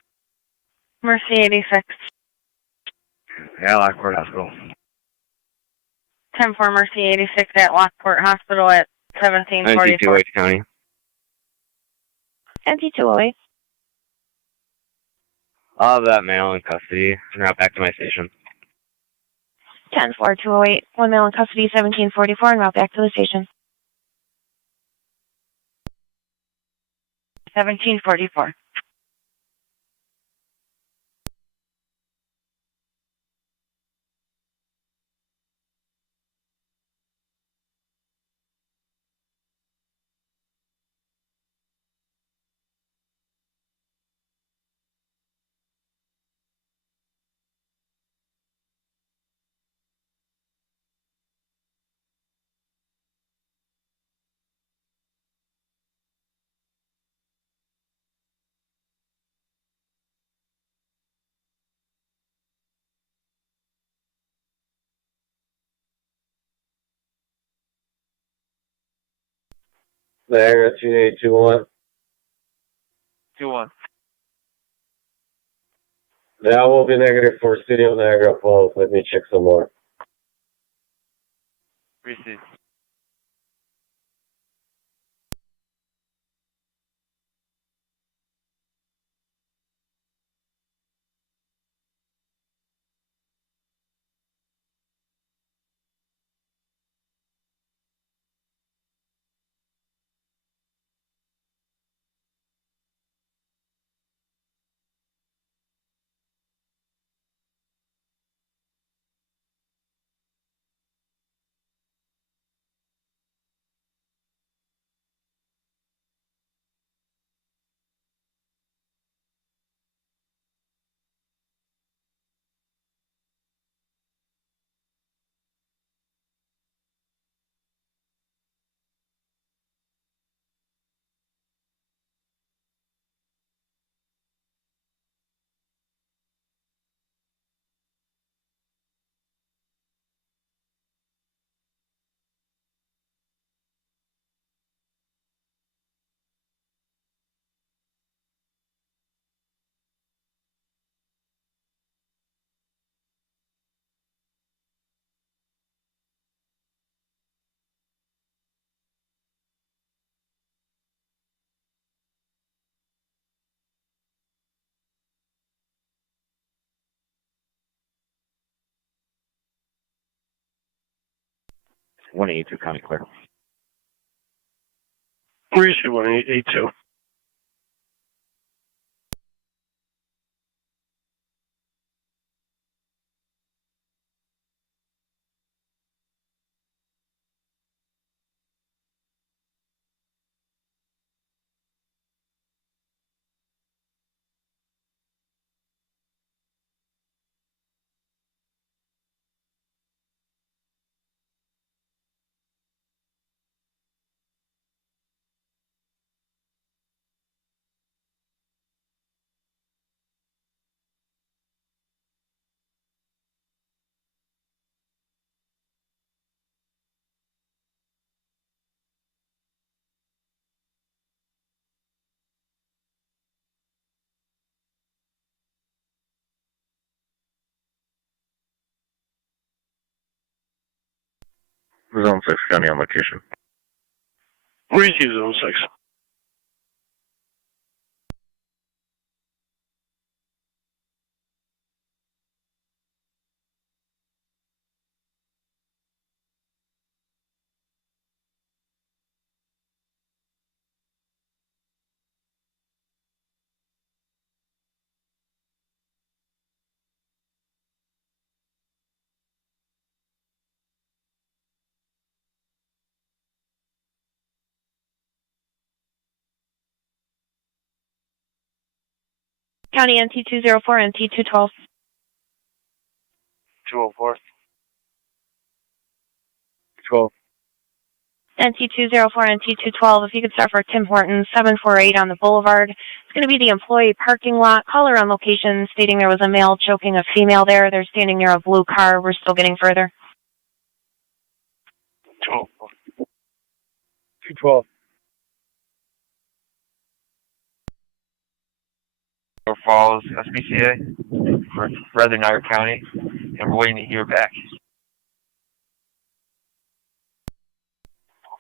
Mercy 86. Yeah, Lockport Hospital. 10-4 Mercy 86 at Lockport Hospital at 1744. NT208 County. NT208. I'll have that male in custody and route back to my station. 10-4 208. One male in custody, 1744, and route back to the station. 1744. Niagara 2821. 2-1. That will be negative for City of Niagara Falls. Let me check some more. Received. It's 182 County Clear. Receive 182. Zone 6 County on location. Receive Zone 6. County NT204, NT212. 204. 12. NT204, NT212, if you could start for Tim Hortons, 748 on the Boulevard. It's going to be the employee parking lot. Caller on location stating there was a male choking a female there. They're standing near a blue car. We're still getting further. 204. 212. Falls, SPCA, for Rather Niagara County, and we're waiting to hear back.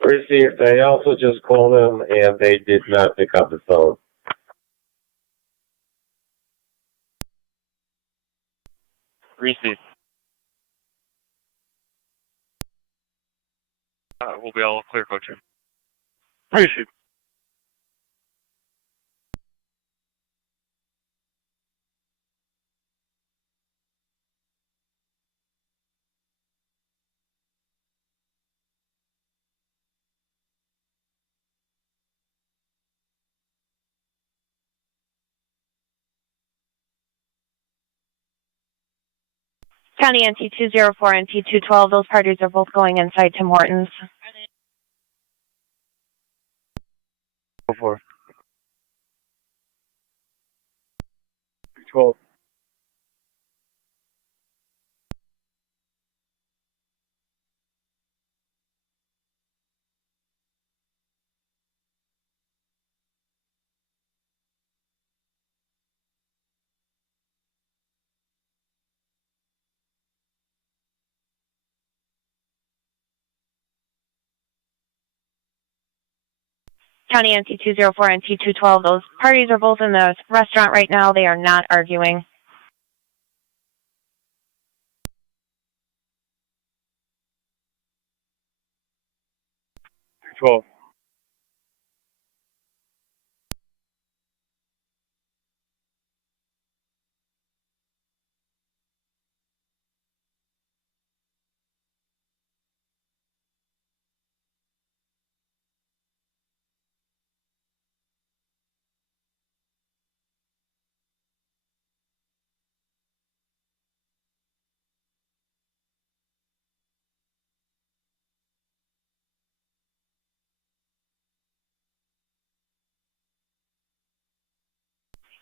Received. I also just called them and they did not pick up the phone. Received. We'll be all clear, Coach. Receive. County NT204, NT212, those parties are both going inside Tim Hortons. 4. 12. County NT 204 and NT 212. Those parties are both in the restaurant right now. They are not arguing. Twelve.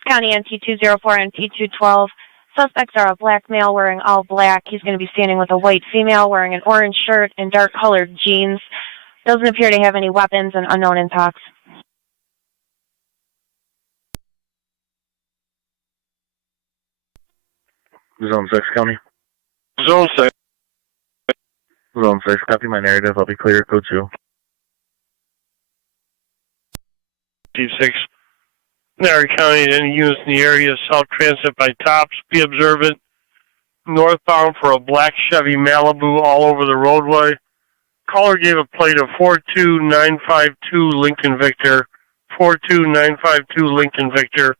County NT 204 and NT 212. Suspects are a black male wearing all black. He's going to be standing with a white female wearing an orange shirt and dark colored jeans. Doesn't appear to have any weapons and unknown in talks. Zone 6, County. Zone 6. Zone 6, copy my narrative. I'll be clear, code 2. T6. Niagara County and any units in the area, South Transit by Tops, be observant. Northbound for a black Chevy Malibu all over the roadway. Caller gave a plate of 42952 Lincoln Victor. 42952 Lincoln Victor.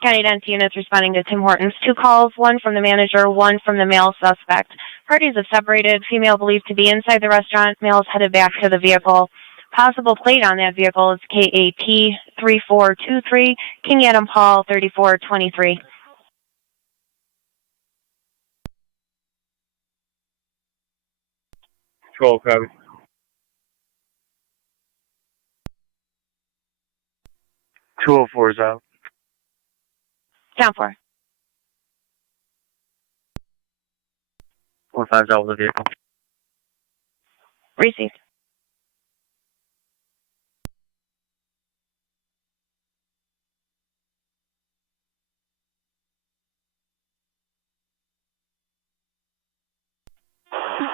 County NT units responding to Tim Hortons. 2 calls, 1 from the manager, 1 from the male suspect. Parties have separated. Female believed to be inside the restaurant. Male is headed back to the vehicle. Possible plate on that vehicle is KAP 3423, King Adam Paul 3423. Copy. 204 is out. Count 4. 45's out with the vehicle. Received.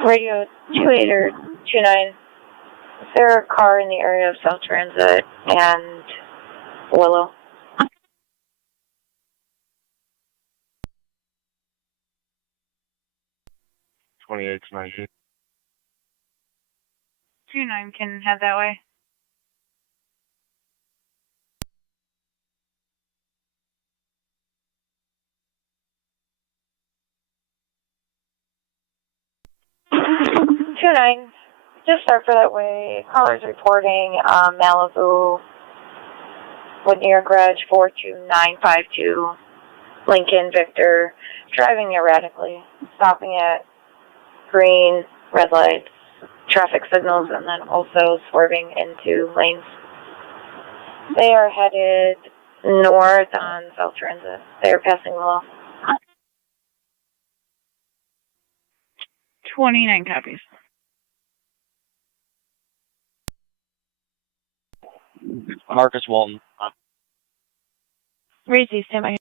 Radio 28 or 29. Is there a car in the area of South Transit and Willow? '28's 90. 29 can head that way. Two nine. Just start for that way. Callers reporting Malibu with near garage 42952 Lincoln Victor driving erratically, stopping at green, red lights, traffic signals, and then also swerving into lanes. They are headed north on South Transit. They are passing Willow. 29 copies. Marcus Walton. Receive, stand by.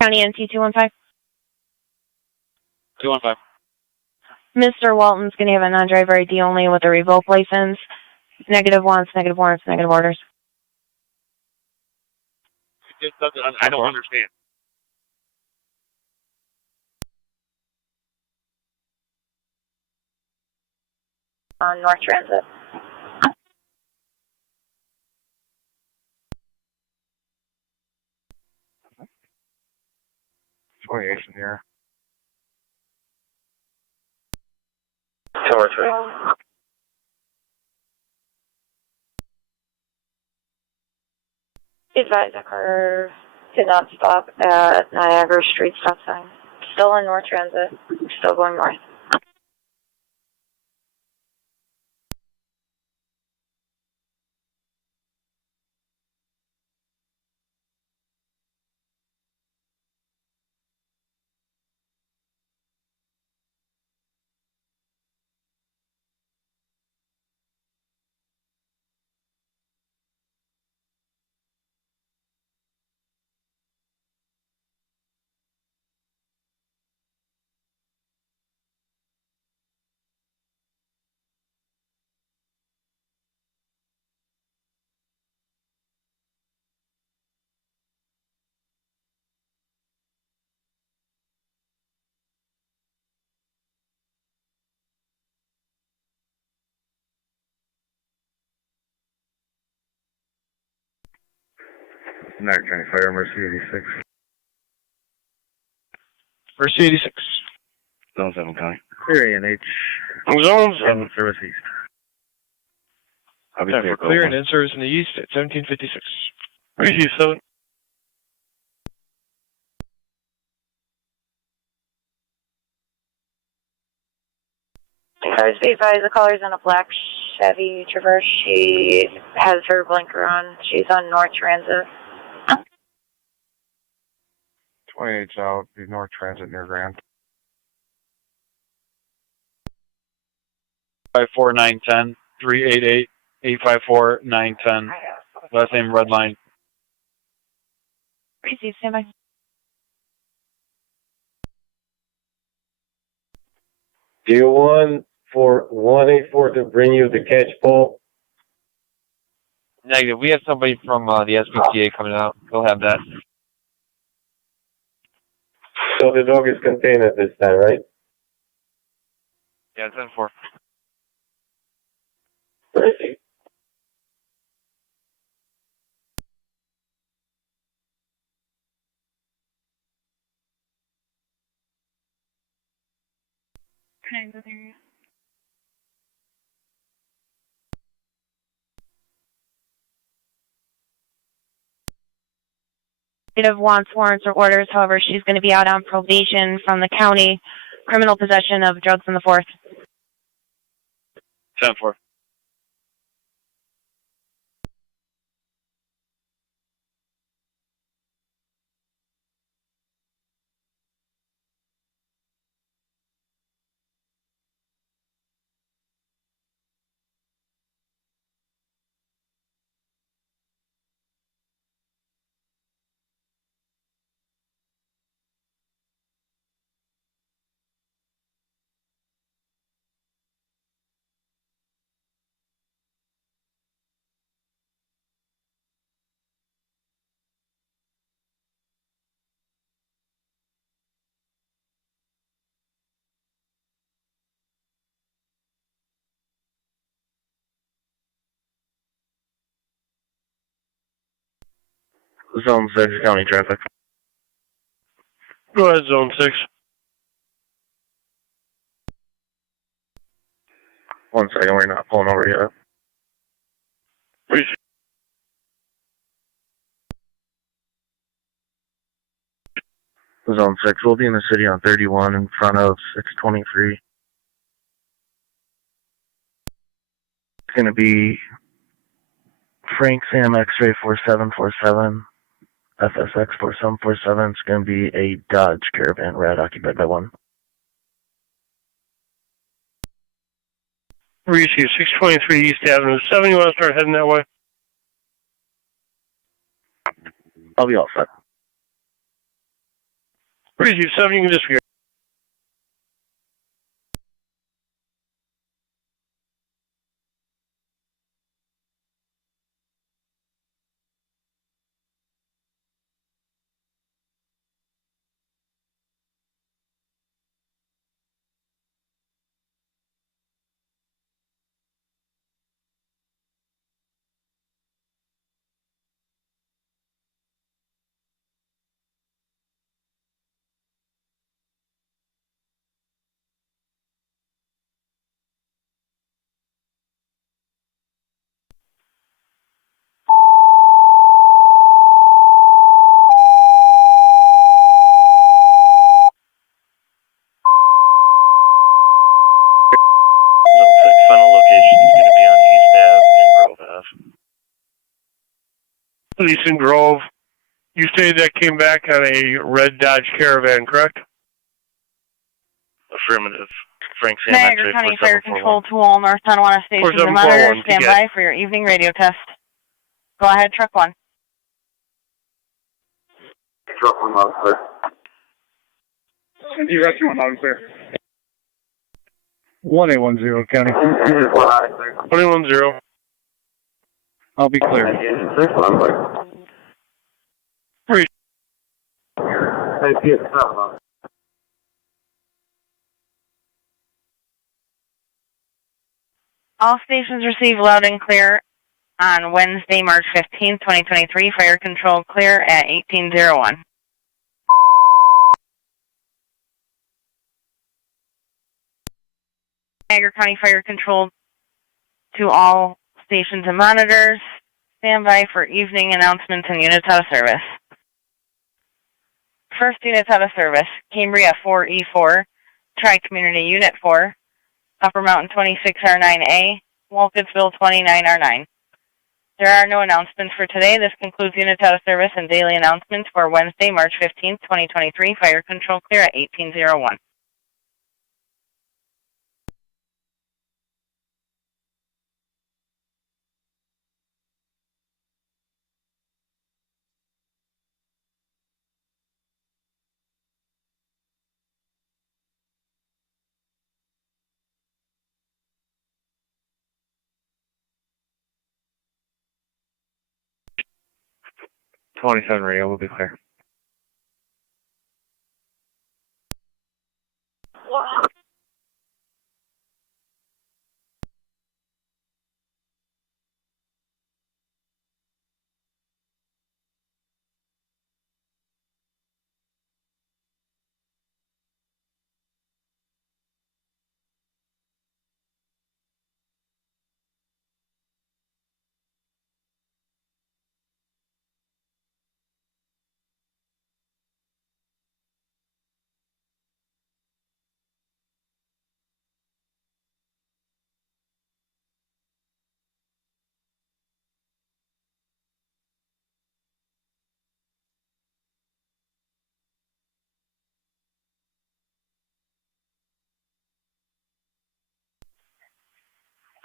County NT 215. 215. Mr. Walton's going to have a non-driver ID only with a revoked license. Negative wants, negative warrants, negative orders. I don't understand. On North Transit. '28's in here. Tower 3. Advise that car did not stop at Niagara Street stop sign. Still in North Transit. Still going north. Niagara County Fire, Mercy 86. Mercy 86. Zone 7 County. Clear ANH. Zone 7. Service East. I'll be Time clear, for clear code and in service in the east at 1756. Receive 7. Cars be advised, the caller's in a black Chevy Traverse. She has her blinker on. She's on North Transit. 28's out, the North Transit near Grand. 54910 388 854 910. Last name Red Line. Receive, standby. Do you want for 184 to bring you the catch pole? Negative. We have somebody from the SPCA coming out. They'll have that. So the dog is contained at this time, right? Yeah, 10-4. Wants warrants or orders. However, she's going to be out on probation from the county. Criminal possession of drugs in the 4th. 10-4. Zone 6, county traffic. Go ahead, Zone 6. 1 second, we're not pulling over yet. Receive. Zone 6, we'll be in the city on 31 in front of 623. It's going to be Frank Sam X-ray 4747, FSX 4747. It's going to be a Dodge Caravan red occupied by 1. Receive 623 East Avenue 7. You want to start heading that way? I'll be all set. Receive 7. You can disregard. Final location is going to be on East Ave and Grove Ave. Lewiston Grove. You stated that came back on a red Dodge Caravan, correct? Affirmative. Frank Sam Niagara County Fire Control to all North Tonawanda Station. The monitor, stand by for your evening radio test. Go ahead, truck 1. Truck 1 loud, sir. You got 1 loud, sir. 1810 County. 21-0. I'll be clear. All stations receive loud and clear. On Wednesday, March 15th, 2023, fire control clear at 1801. Niagara County Fire Control to all stations and monitors. Stand by for evening announcements and units out of service. First units out of service, Cambria 4E4, Tri-Community Unit 4, Upper Mountain 26R9A, Wolcottsville 29R9. There are no announcements for today. This concludes units out of service and daily announcements for Wednesday, March 15th, 2023. Fire control clear at 1801. '27 radio will be clear.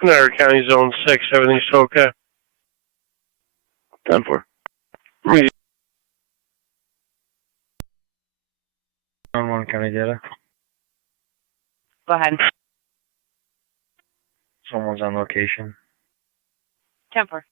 Niagara County Zone 6, everything's okay. 10-4. On 1 county data. Go ahead. Someone's on location. Temper.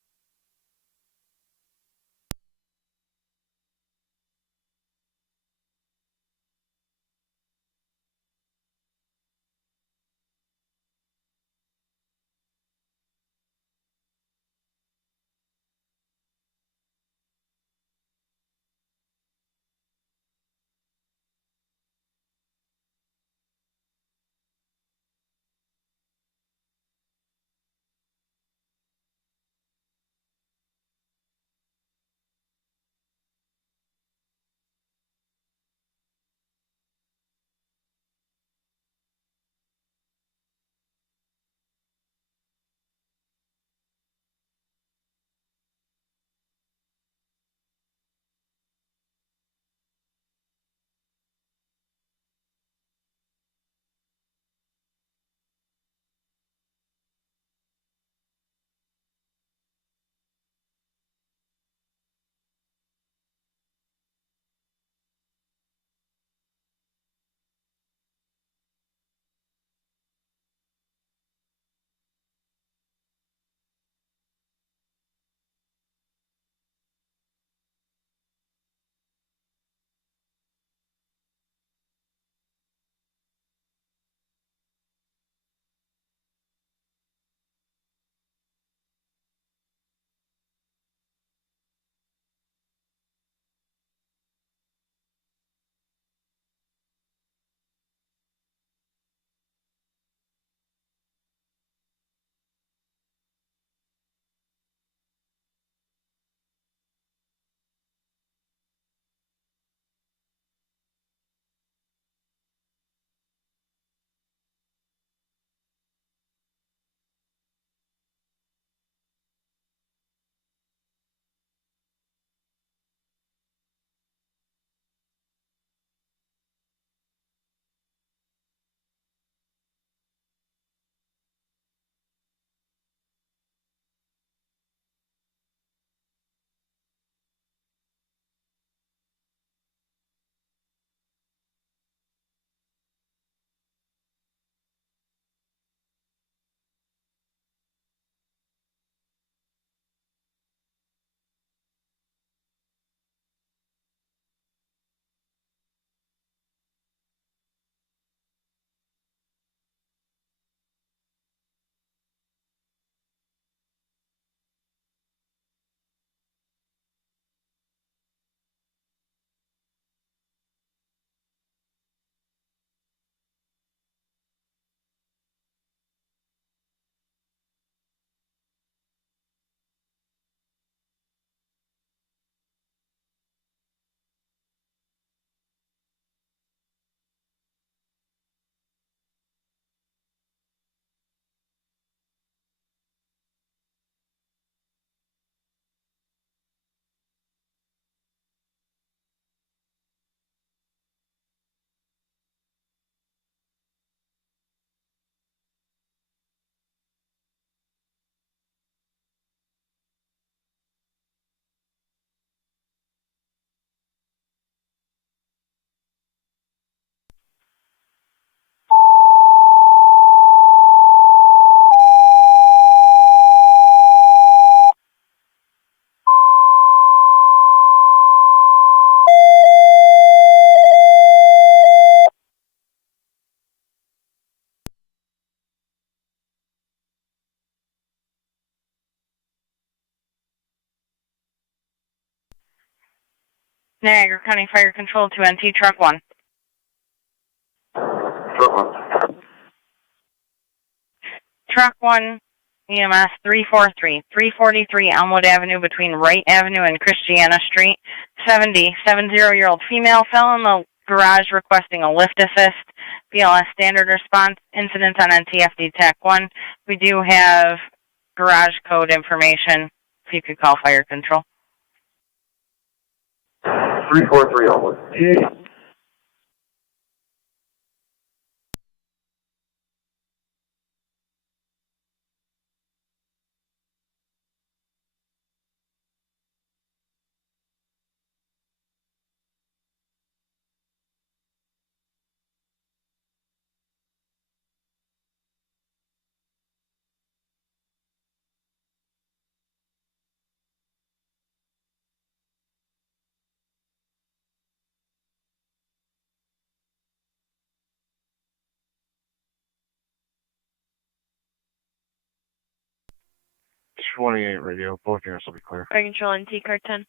Niagara County Fire Control to NT Truck 1. Truck 1. Truck 1, EMS 343 Elmwood Avenue between Wright Avenue and Christiana Street. 70-year-old female fell in the garage requesting a lift assist. BLS standard response. Incidents on NTFD TAC 1. We do have garage code information if you could call fire control. 343 Elmwood. '28 radio. Both units will be clear. Fire Control NT Car 10.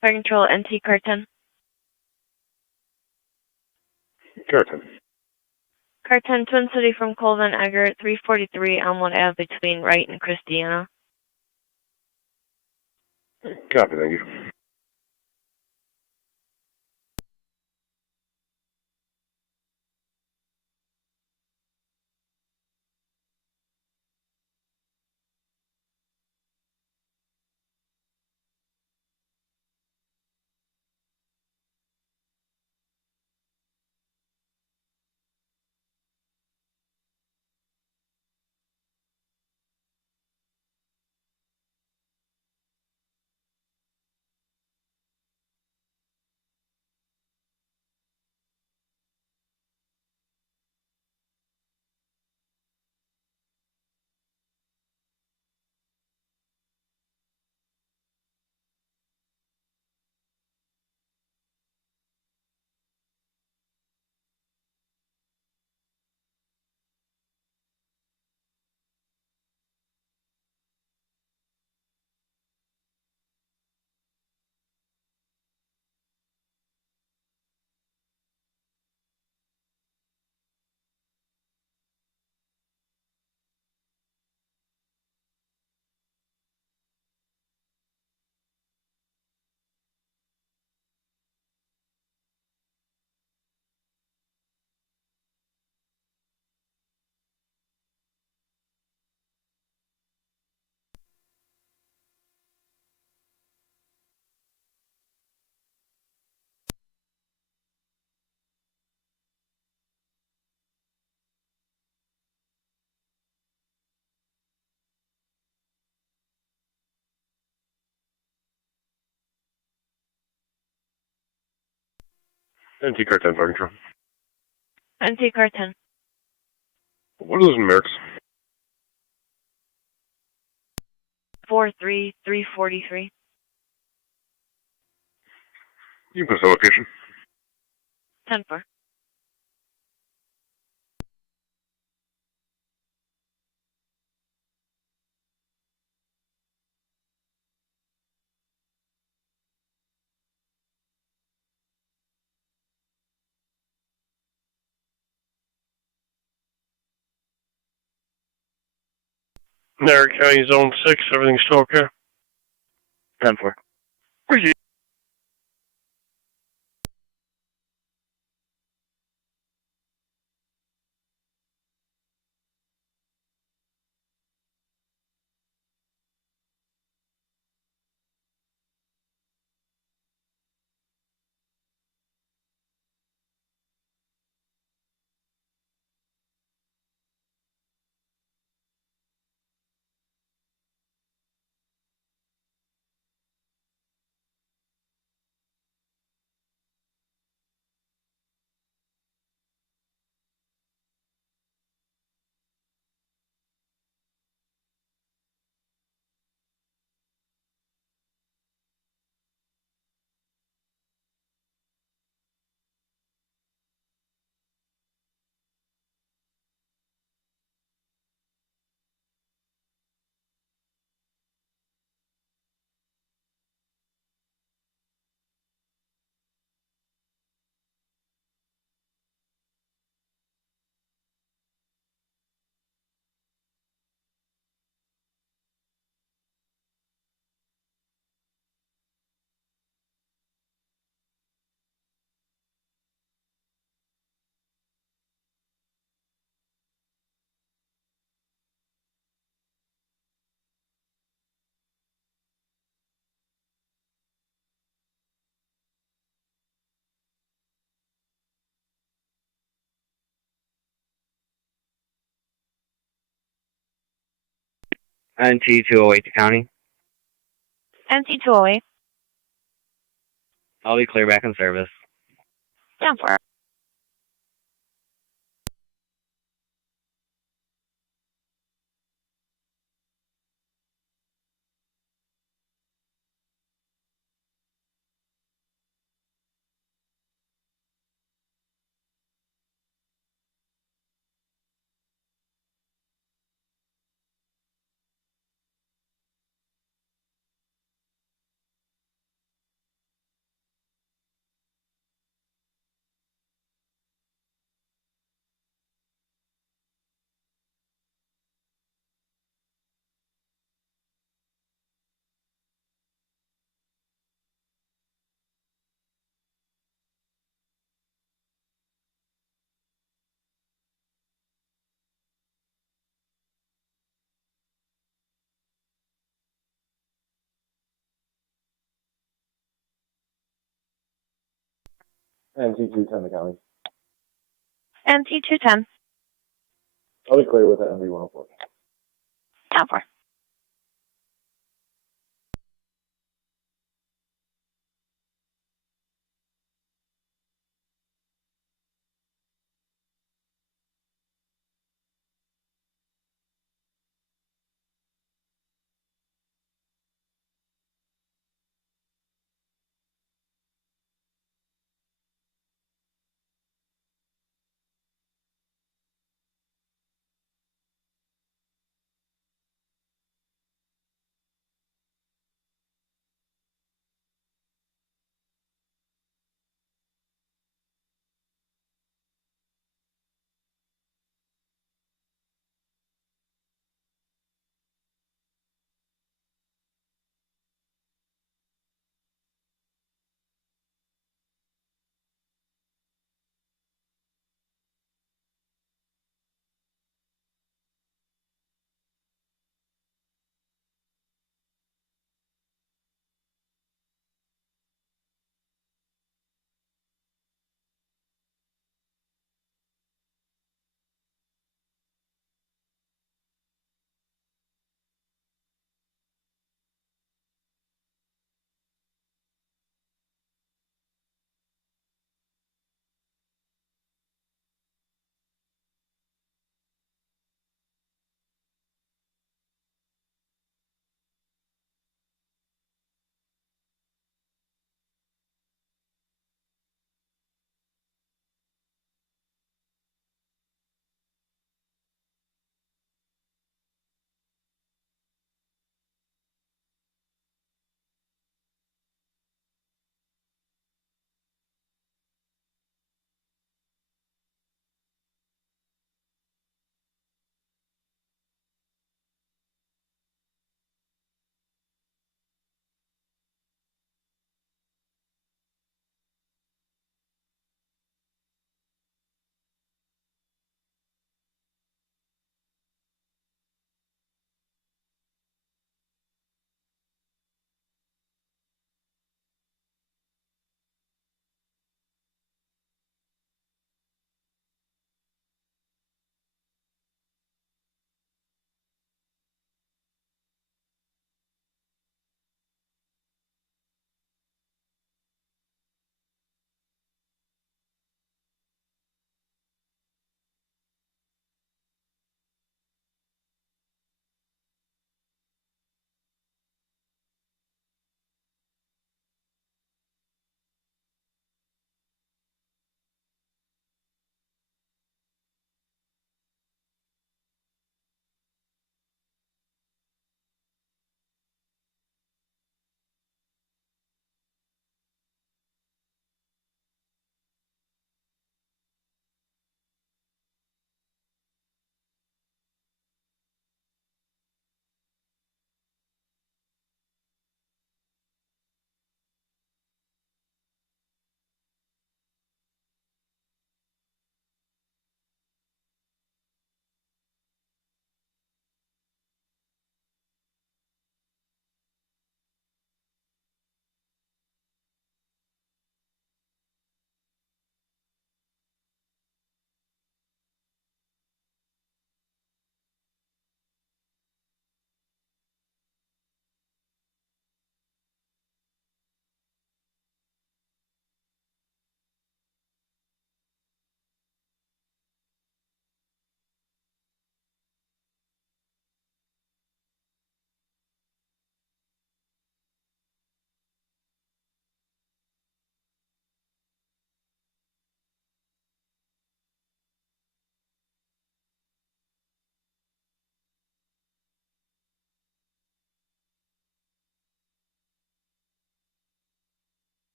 Fire Control NT Car 10. Car 10. Car 10, Twin City from Colvin Eggert, 343 Elmwood Ave between Wright and Christiana. Copy, thank you. NT Car 10, Fire Control. NT Car 10. What are those numerics? 43343. You can put the location. 10-4. Niagara County Zone 6, everything's still okay? 10-4. NT 208 to county. NT 208. I'll be clear back in service. Down for it. NT 210 to county. NT 210. I'll be clear with the NV 104. Down for it.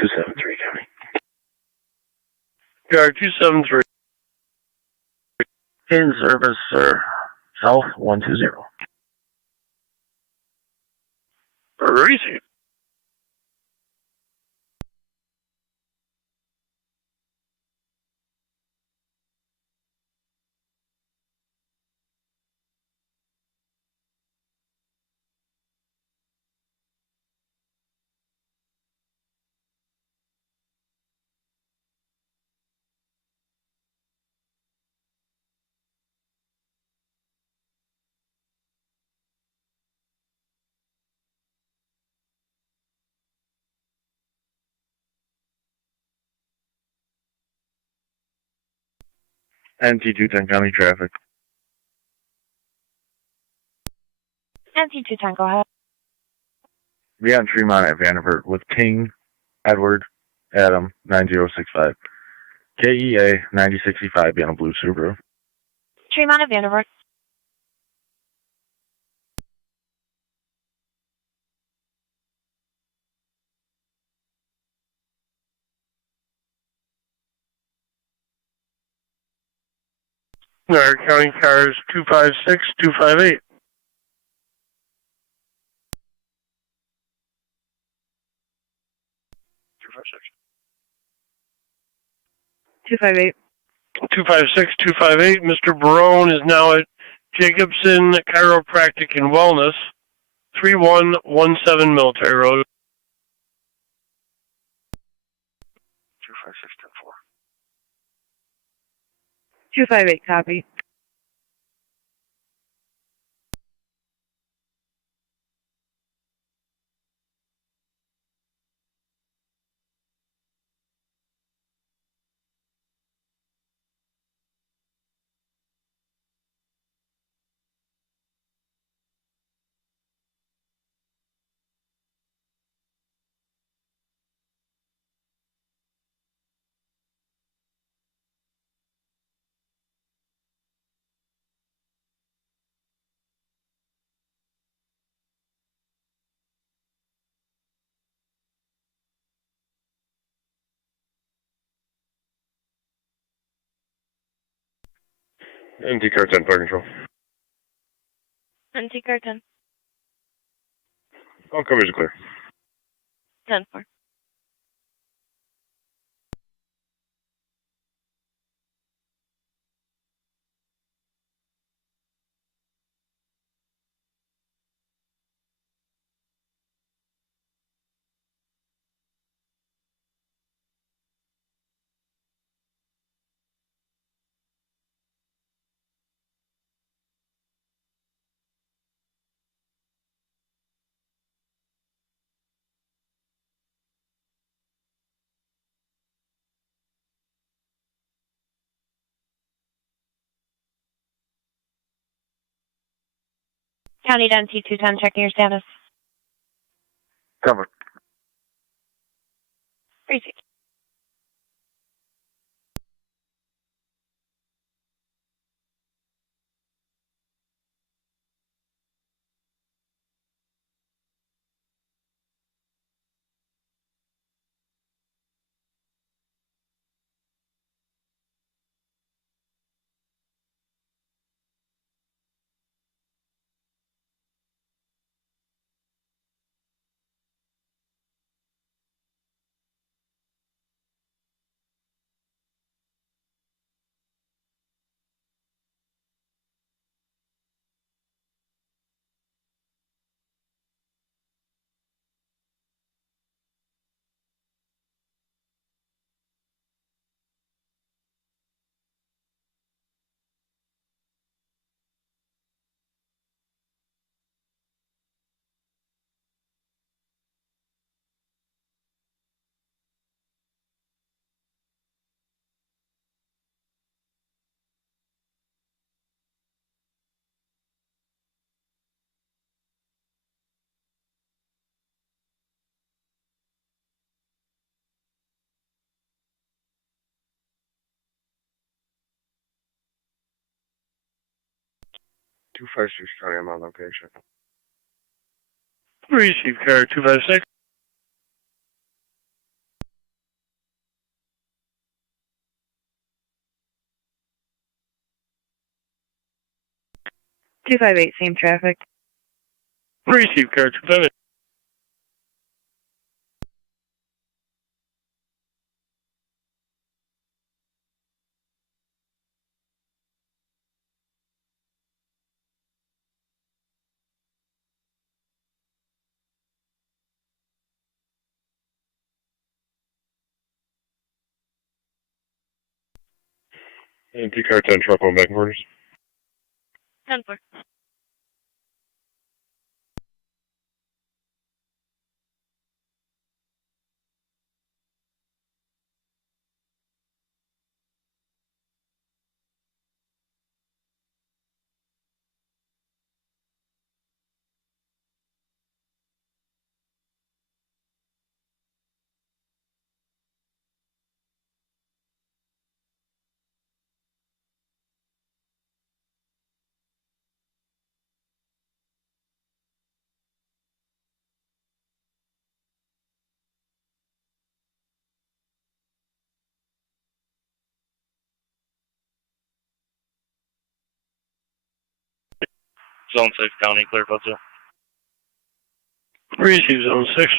273 County. Car 273. In service, sir. South 120. Receive. NT 210 County traffic. NT210, go ahead. Be on Tremont at Vanderbilt with King, Edward, Adam, 9065. KEA 9065, be on a blue Subaru. Tremont at Vanderbilt. Our county cars 256, 258. 258. 256, 258. Mr. Barone is now at Jacobson Chiropractic and Wellness, 3117 Military Road. 258, copy. NT car 10 fire control. NT car 10. All coverage is clear. 10-4. County to NT210, checking your status. Covered. Receive. Two fire streets County, I'm on location. Receive car 256. 258, same traffic. Receive car 258. And P car 10 truck going back in orders. 10-4. Zone 6, County, clear code 2. Receive zone 6.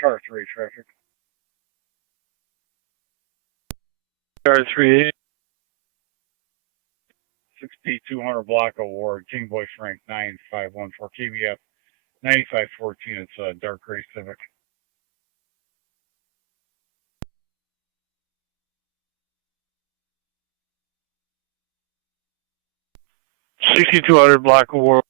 Car 3 traffic. Car 3. 6200 block award, King Boy Frank 9514 KBF 9514. It's a dark gray Civic. $6,200 block award.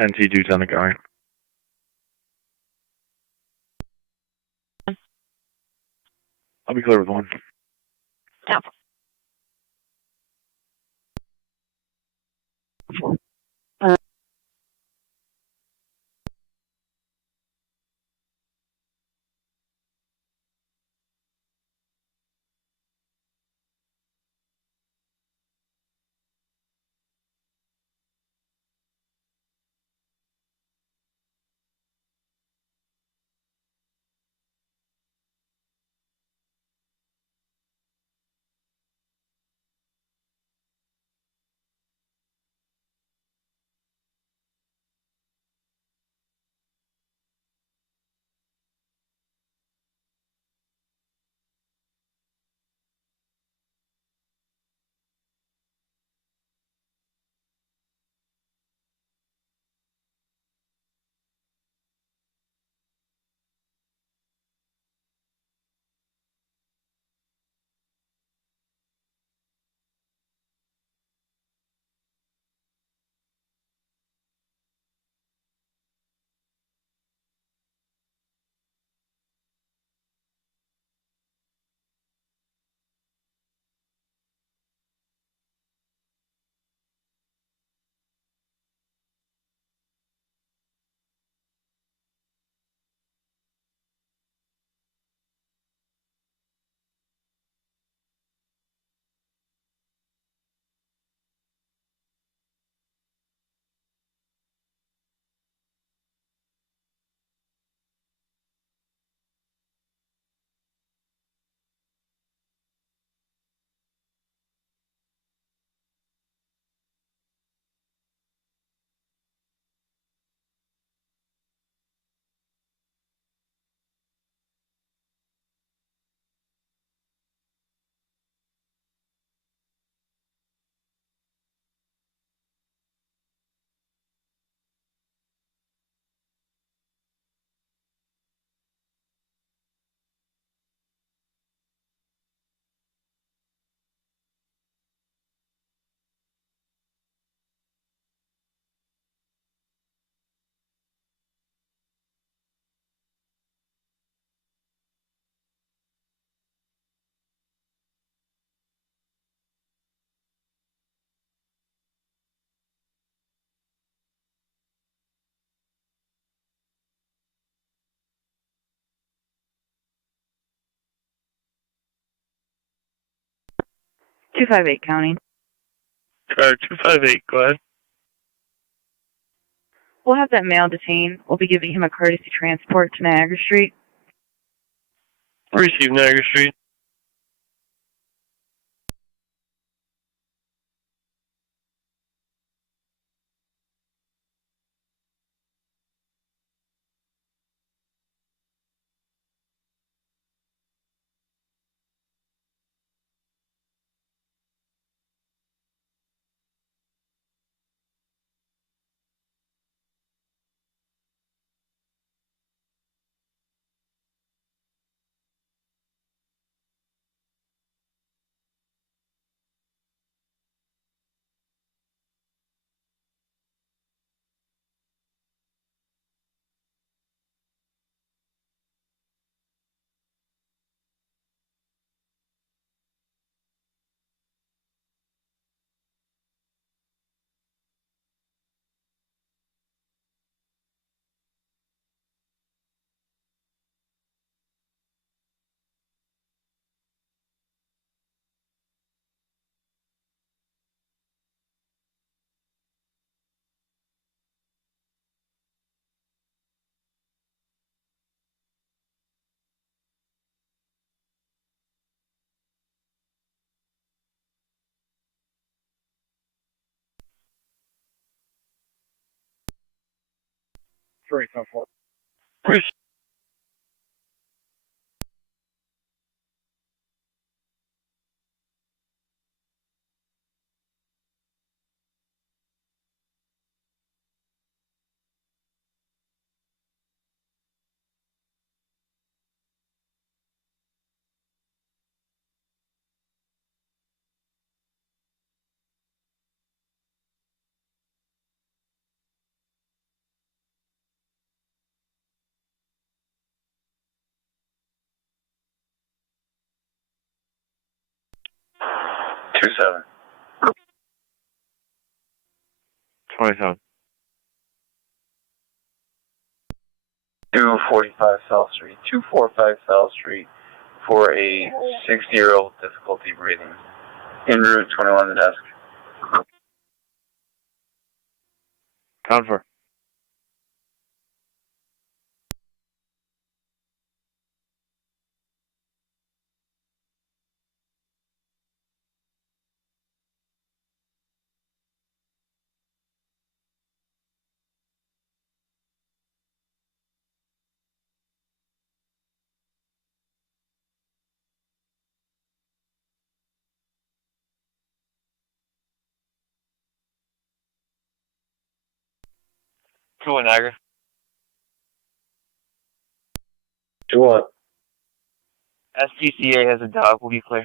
NT dudes on the guy. I'll be clear with one. 258 county. Driver 258, go ahead. We'll have that male detained. We'll be giving him a courtesy transport to Niagara Street. Receive Niagara Street. Three, 4. Receive. Two seven. 27. 245 South Street. 245 South Street for a 60-year-old difficulty breathing. En route 21 the desk. Count for. Two one Niagara. 2-1. SGCA has a dog, will be clear.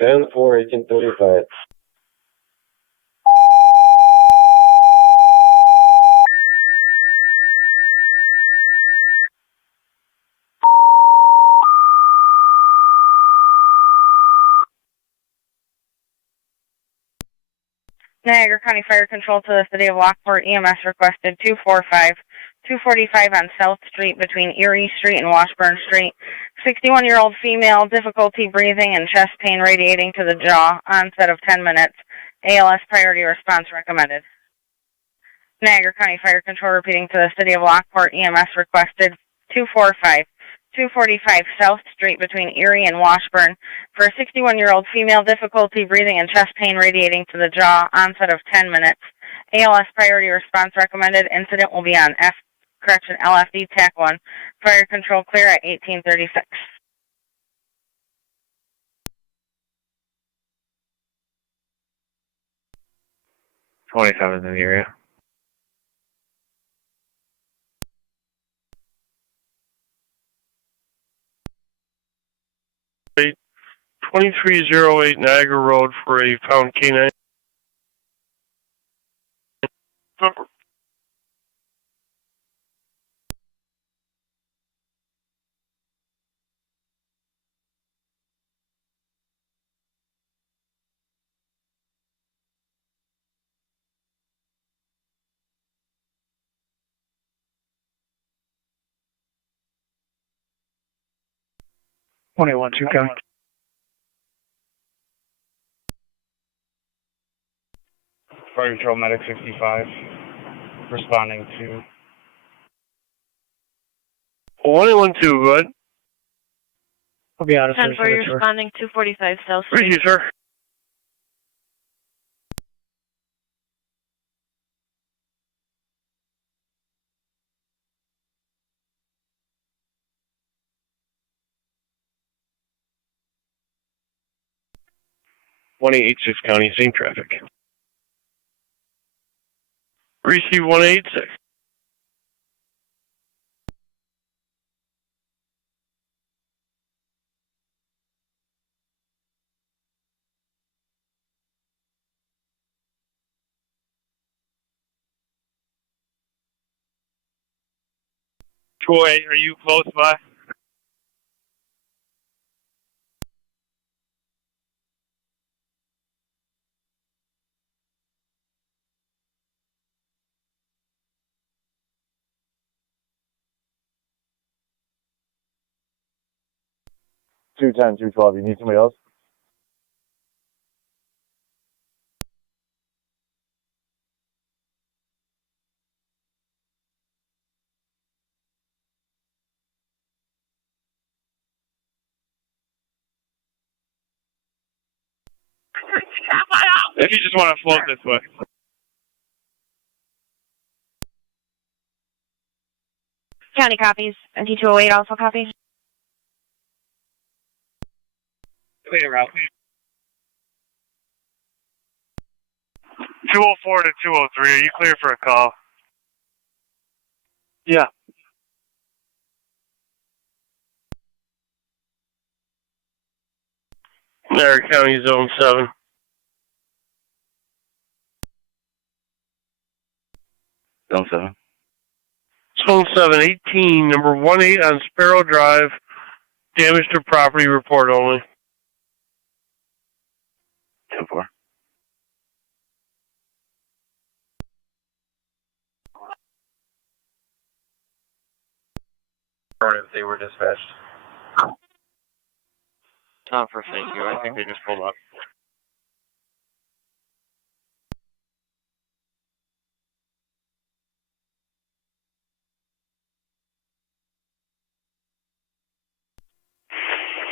10-4, 1835. Niagara County Fire Control to the City of Lockport. EMS requested 245. 245 on South Street between Erie Street and Washburn Street. 61-year-old female, difficulty breathing and chest pain radiating to the jaw. Onset of 10 minutes. ALS priority response recommended. Niagara County Fire Control repeating to the City of Lockport. EMS requested 245. 245 South Street between Erie and Washburn for a 61-year-old female, difficulty breathing and chest pain radiating to the jaw. Onset of 10 minutes. ALS priority response recommended. Incident will be on LFD TAC 1. Fire control clear at 1836. '27's in the area. Wait, 2308 Niagara Road for a found canine. 112 County. Fire Control Medic 65, responding to 112, go ahead. I'll be honest. 10 for you, responding 245 South Street. Thank you, sir. .186 County, same traffic. Receive 186. Troy, are you close by? Two 212. You need somebody else? If you just want to float this way. County copies. NT208 also copy. Clear out. 204 to 203. Are you clear for a call? Yeah. Niagara County, Zone 7. Zone 7. Zone 7, 18, number 18 on Sparrow Drive. Damage to property, report only. 10-4. If they were dispatched. Tom for thank you. I think they just pulled up.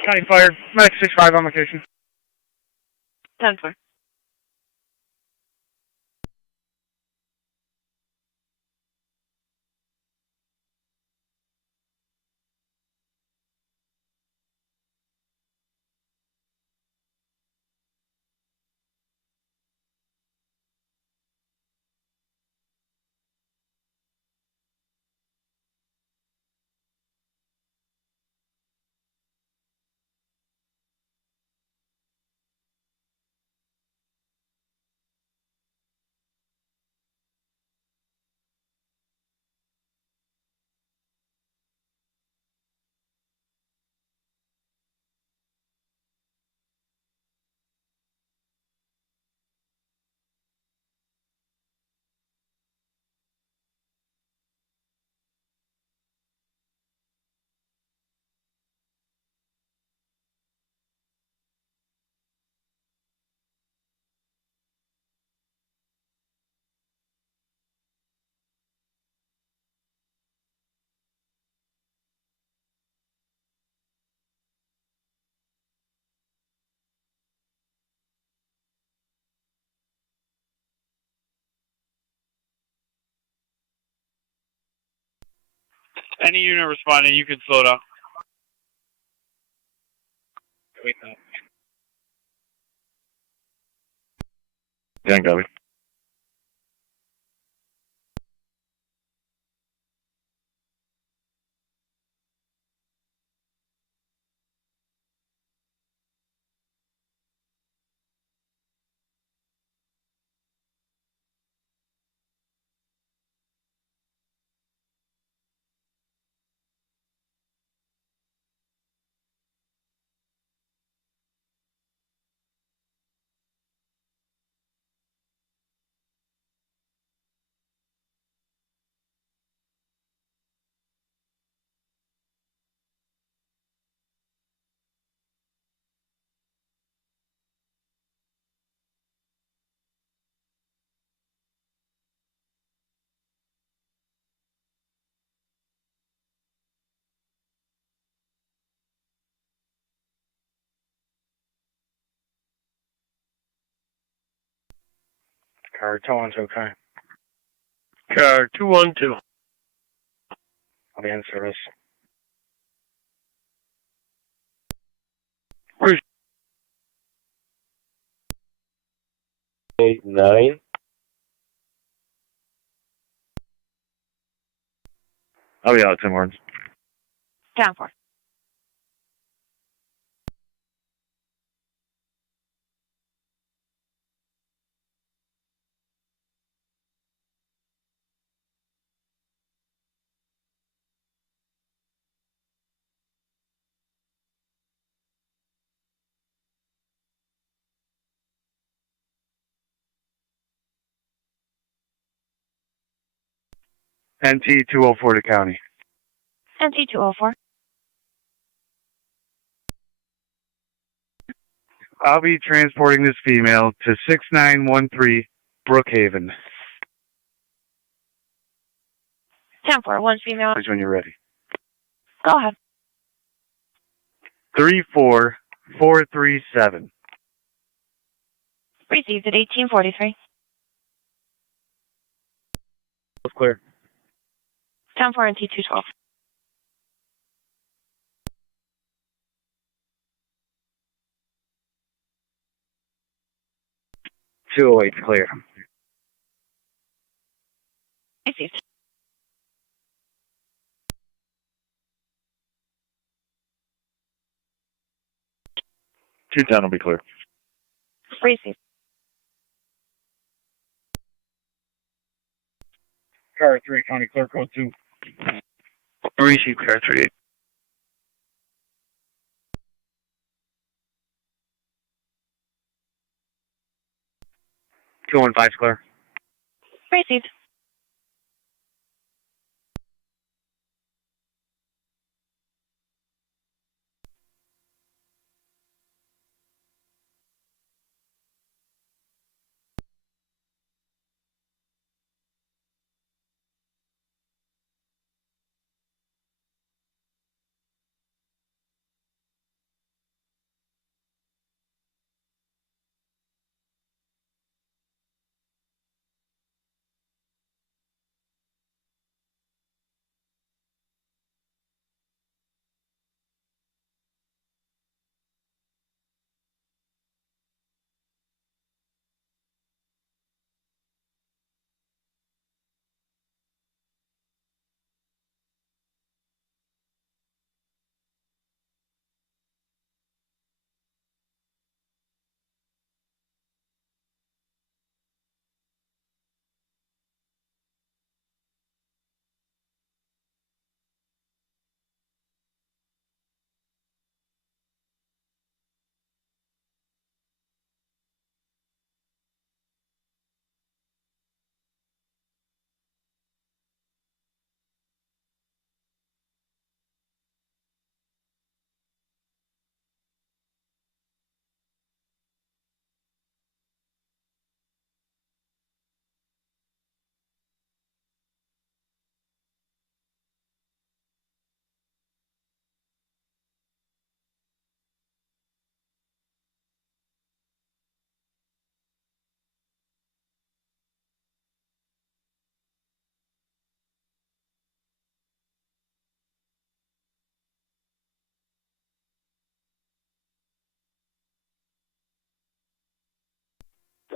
County Fire, Medic 65 on location. 10-4. Any unit responding, you can slow down. Wait, no. Yeah, got it. Car 212, okay. Car 212. I'll be in service. Where's 89. I'll be out, Tim Hortons. Down 4. NT 204 to county. NT 204. I'll be transporting this female to 6913 Brookhaven. Down 4. 1 female. Please when you're ready. Go ahead. 34437. Received at 1843. It's clear. Down 4 NT 212. It's clear. Received. Two 10 will be clear. Received. Car 3, county clear code 2. receive car 38? 215 clear. Received.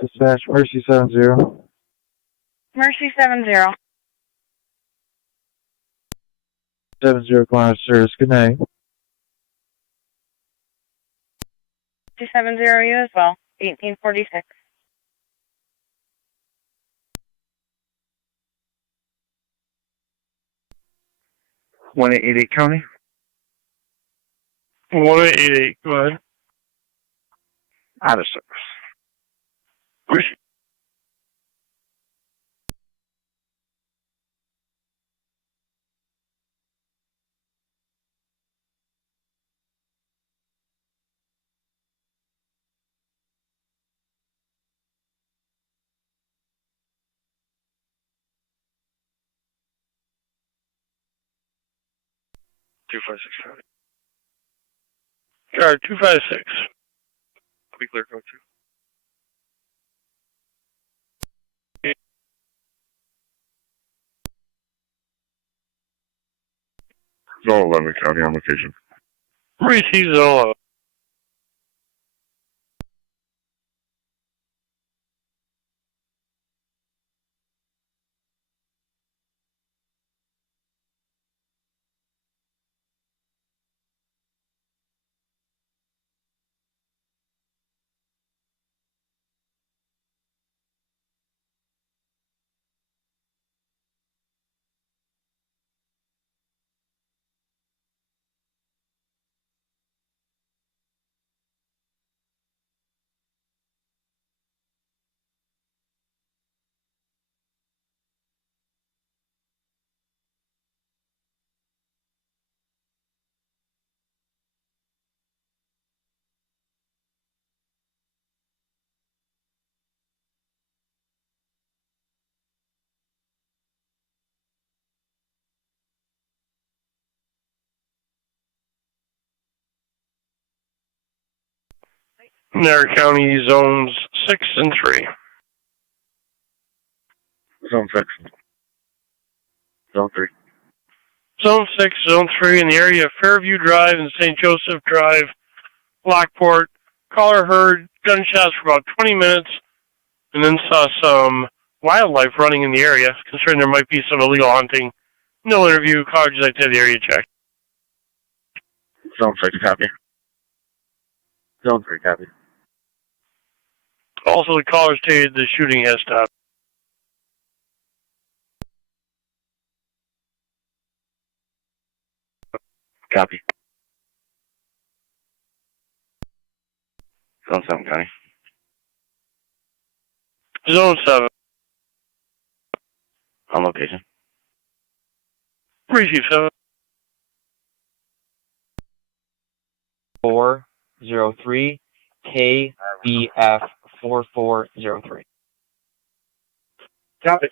Dispatch, Mercy 70. Mercy 70. 70 Climate Service. Good night. 270 you as well. 1846. One 888 county. 1888, go ahead. Out of service. Receive. Two 456. Car 256. I'll be clear code 2. Zone 11 County on location. Receive Zone 11. Niagara County zones 6 and 3. Zone 6. Zone 3. Zone 6, Zone 3 in the area of Fairview Drive and St. Joseph Drive, Lockport. Caller heard gunshots for about 20 minutes and then saw some wildlife running in the area, concerned there might be some illegal hunting. No interview. Caller just like to have the area checked. Zone 6, copy. Zone 3, copy. Also, the caller stated the shooting has stopped. Copy. Zone 7 County. Zone 7. On location. Receive 7. 403 KBF 4403. Copy.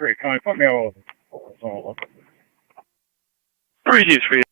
Trey, Connie, put me on Zone 11. Receive 3.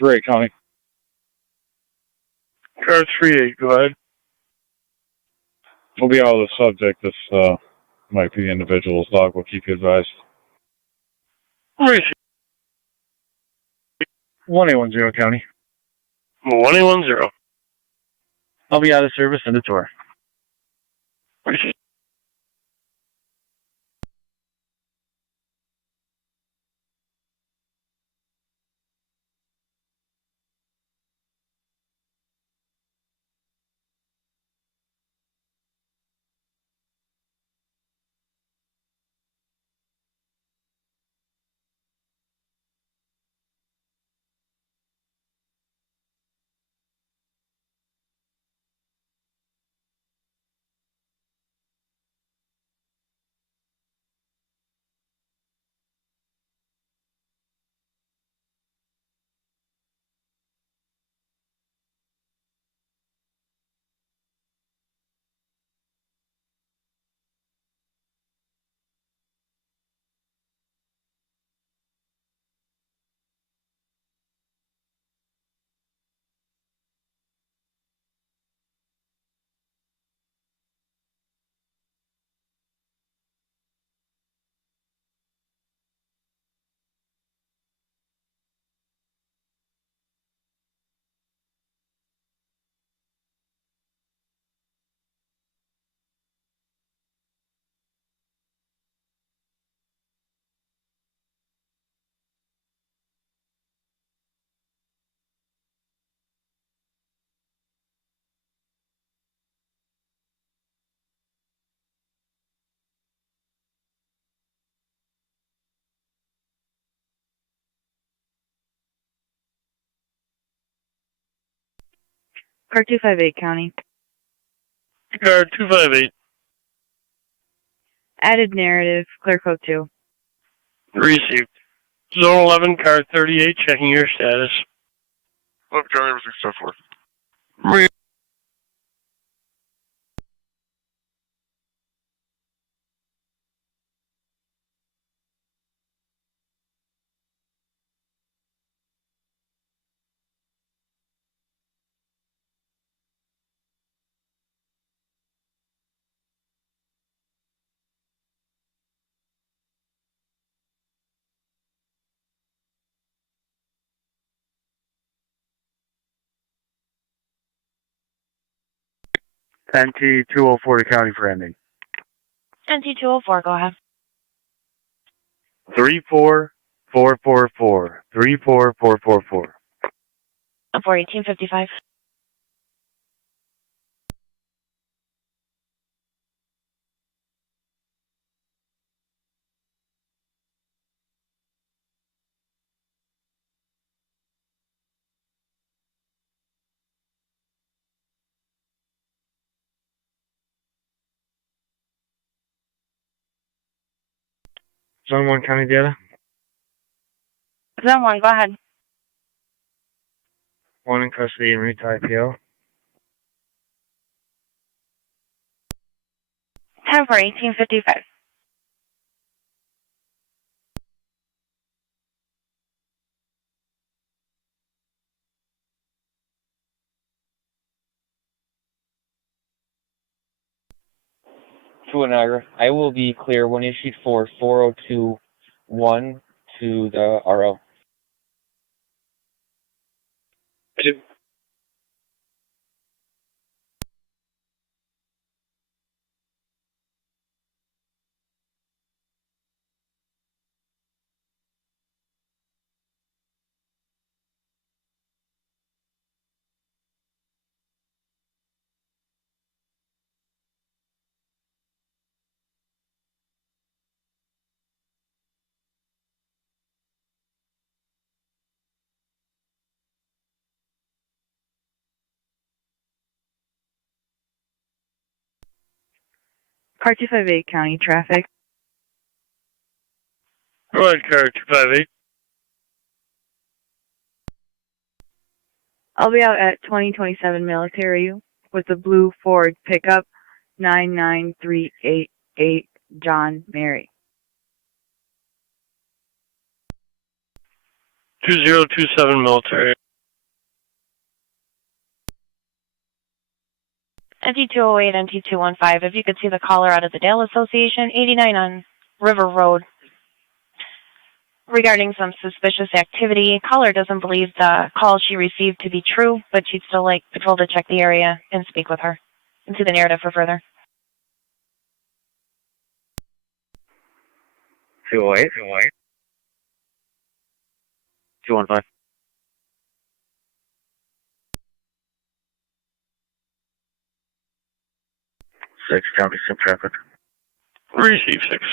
Trey, Connie. Car 38, go ahead. We'll be out of the subject. This might be the individual's dog. We'll keep you advised. Receive. 1810 County. 1810. I'll be out of service in the tour. Receive. Car 258 County. Car 258. Added narrative, clear code 2. Received. Zone 11, car 38, checking your status. Look, Charlie, 604. NT204 to County for ending. NT204, go ahead. 34444. 34444. 41855. Zone 1 County data. Zone 1, go ahead. 1 in custody and retie IPO. 10 for 1855. To Niagara, I will be clear when issued for 4021 to the RO. Car 258 County traffic. Go ahead, car 258. I'll be out at 2027 Military with the blue Ford pickup 99388 John Mary. 2027 military. NT208, NT215, if you could see the caller out of the Dale Association, 89 on River Road. Regarding some suspicious activity, caller doesn't believe the call she received to be true, but she'd still like patrol to check the area and speak with her and see the narrative for further. 208. 215. Six County Sim traffic. Receive 6.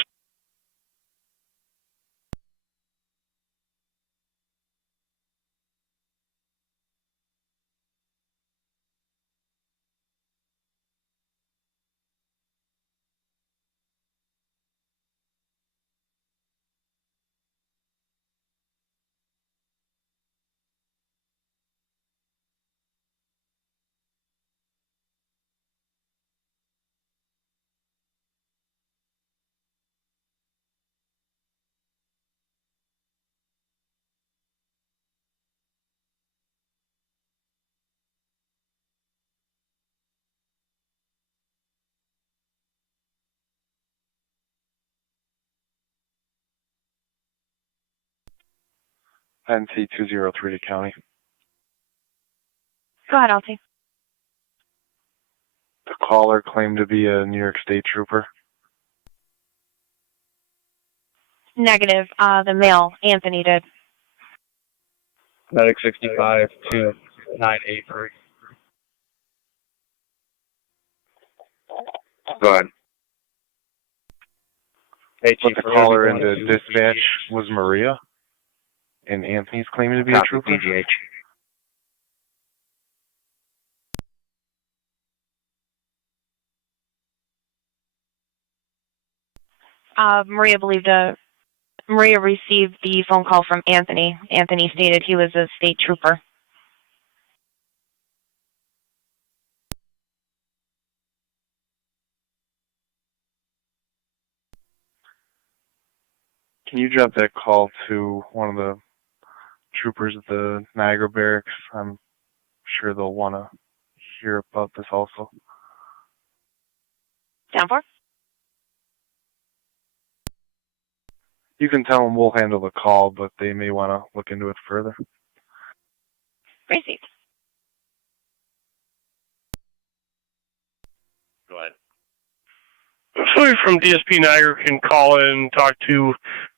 NC203 to county. Go ahead, Altie. The caller claimed to be a New York State trooper. Negative. The male, Anthony, did. Medic 65 to 983. Go ahead. But the caller in the dispatch was Maria, and Anthony's claiming to be a trooper. DGH. Maria received the phone call from Anthony. Anthony stated he was a state trooper. Can you drop that call to one of the troopers at the Niagara barracks? I'm sure they'll want to hear about this also. Down for? You can tell them we'll handle the call, but they may want to look into it further. Received. Go ahead. Somebody from DSP Niagara can call in and talk to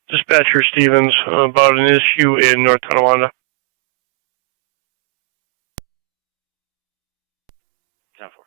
Dispatcher Stevens about an issue in North Tonawanda. Down for.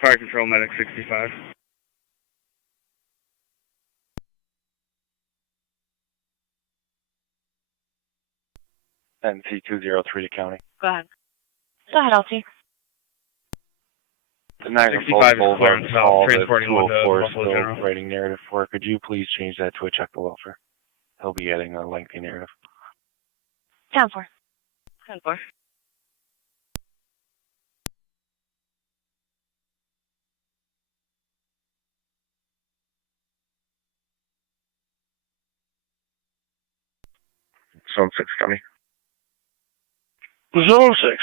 Fire Control Medic 65. NC203 to county. Go ahead. Go ahead, Altie. The Niagara 65 is Falls clearance now, call that transporting one to 204 is Buffalo still General. writing narrative for. Could you please change that to a check the welfare? He'll be adding a lengthy narrative. Down for. 10-4. Zone 6 County. Zone 6.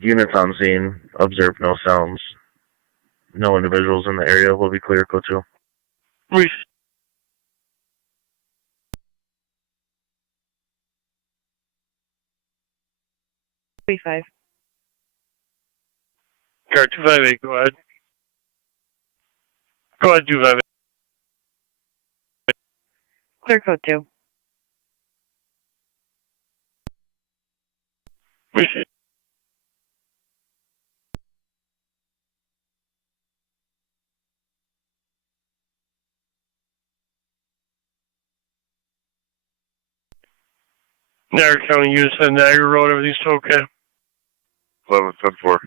Units on scene. Observe no sounds. No individuals in the area. Will be clear. Code 2. Receive. Five. Car 258, go ahead. Go ahead, 258. Clear code 2. Appreciate it. Niagara County units on Niagara Road, everything's okay. 11-10-4.